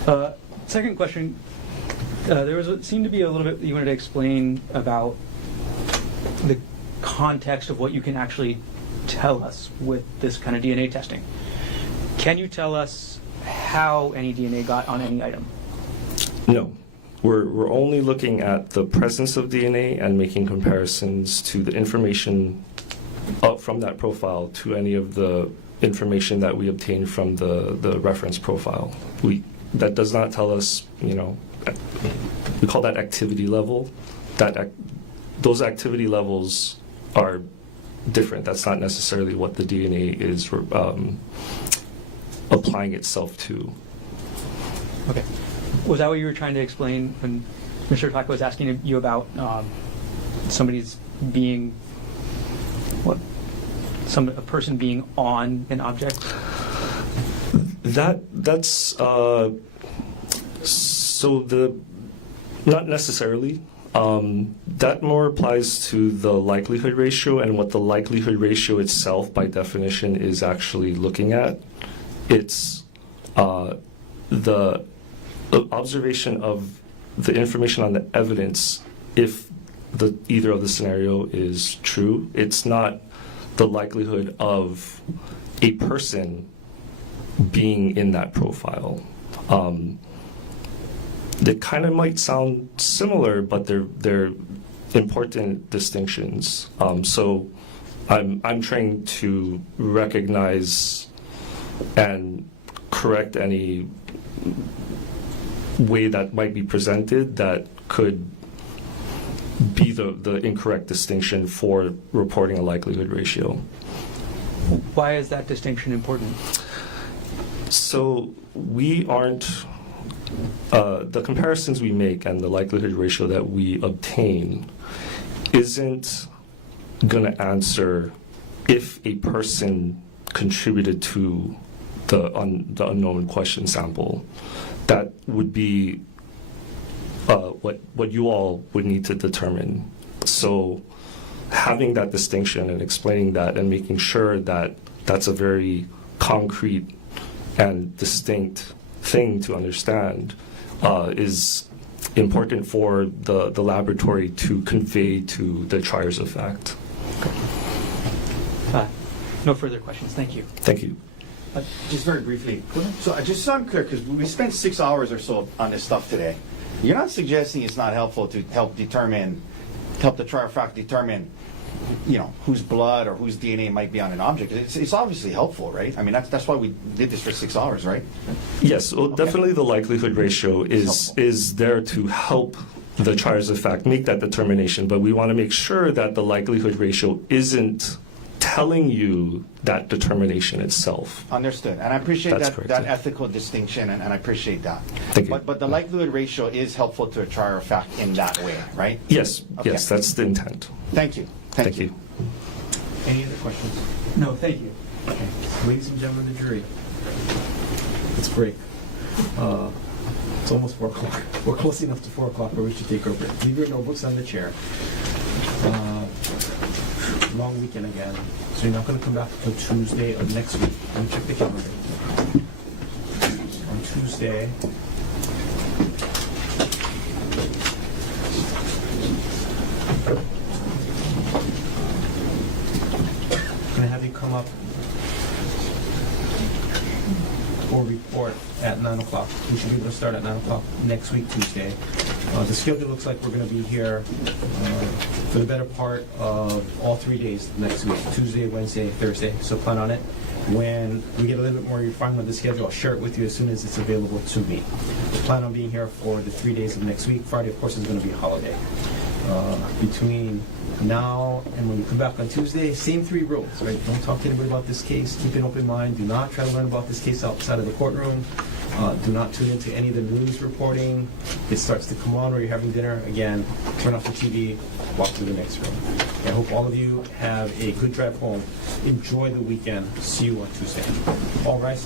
Okay. Second question. Seemed to be a little bit you wanted to explain about the context of what you can actually tell us with this kind of DNA testing. Can you tell us how any DNA got on any item? No. We're only looking at the presence of DNA and making comparisons to the information from that profile to any of the information that we obtained from the reference profile. That does not tell us, we call that activity level. Those activity levels are different. That's not necessarily what the DNA is applying itself to. Okay. Was that what you were trying to explain when Mr. Otake was asking you about somebody's being, a person being on an object? That's not necessarily. That more applies to the likelihood ratio, and what the likelihood ratio itself, by definition, is actually looking at. It's the observation of the information on the evidence if either of the scenario is true. It's not the likelihood of a person being in that profile. They kind of might sound similar, but they're important distinctions. So I'm trying to recognize and correct any way that might be presented that could be the incorrect distinction for reporting a likelihood ratio. Why is that distinction important? So we aren't, the comparisons we make and the likelihood ratio that we obtain isn't going to answer if a person contributed to the unknown question sample. That would be what you all would need to determine. So having that distinction and explaining that and making sure that that's a very concrete and distinct thing to understand is important for the laboratory to convey to the triers of fact. No further questions. Thank you. Thank you. Just very briefly, just so I'm clear, because we spent 6 hours or so on this stuff today. You're not suggesting it's not helpful to help the trier of fact determine, whose blood or whose DNA might be on an object. It's obviously helpful, right? I mean, that's why we did this for 6 hours, right? Yes, well, okay. Definitely the likelihood ratio is there to help the triers of fact make that determination, but we want to make sure that the likelihood ratio isn't telling you that determination itself. Understood. And I appreciate that ethical distinction, and I appreciate that. Thank you. But the likelihood ratio is helpful to a trier of fact in that way, right? Yes. Okay. Yes, that's the intent. Thank you. Thank you. Any other questions? No, thank you. Okay. Ladies and gentlemen of the jury, let's break. It's almost 4 o'clock. We're close enough to 4 o'clock where we should take our break. Leave your notebooks on the chair. Long weekend again, so you're not going to come back until Tuesday of next week. Let me check the calendar. On Tuesday, I'm going to have you come up or report at 9 o'clock. We should be able to start at 9 o'clock next week, Tuesday. The schedule looks like we're going to be here for the better part of all 3 days next week, Tuesday, Wednesday, Thursday, so plan on it. When we get a little bit more refined with the schedule, I'll share it with you as soon as it's available to me. Plan on being here for the 3 days of next week. Friday, of course, is going to be a holiday. Between now and when we come back on Tuesday, same 3 rules, right? Don't talk to anybody about this case. Keep an open mind. Do not try to learn about this case outside of the courtroom. Do not tune into any of the news reporting. It starts to come on while you're having dinner. Again, turn off the TV, walk to the next room. I hope all of you have a good drive home. Enjoy the weekend. See you on Tuesday. All rise.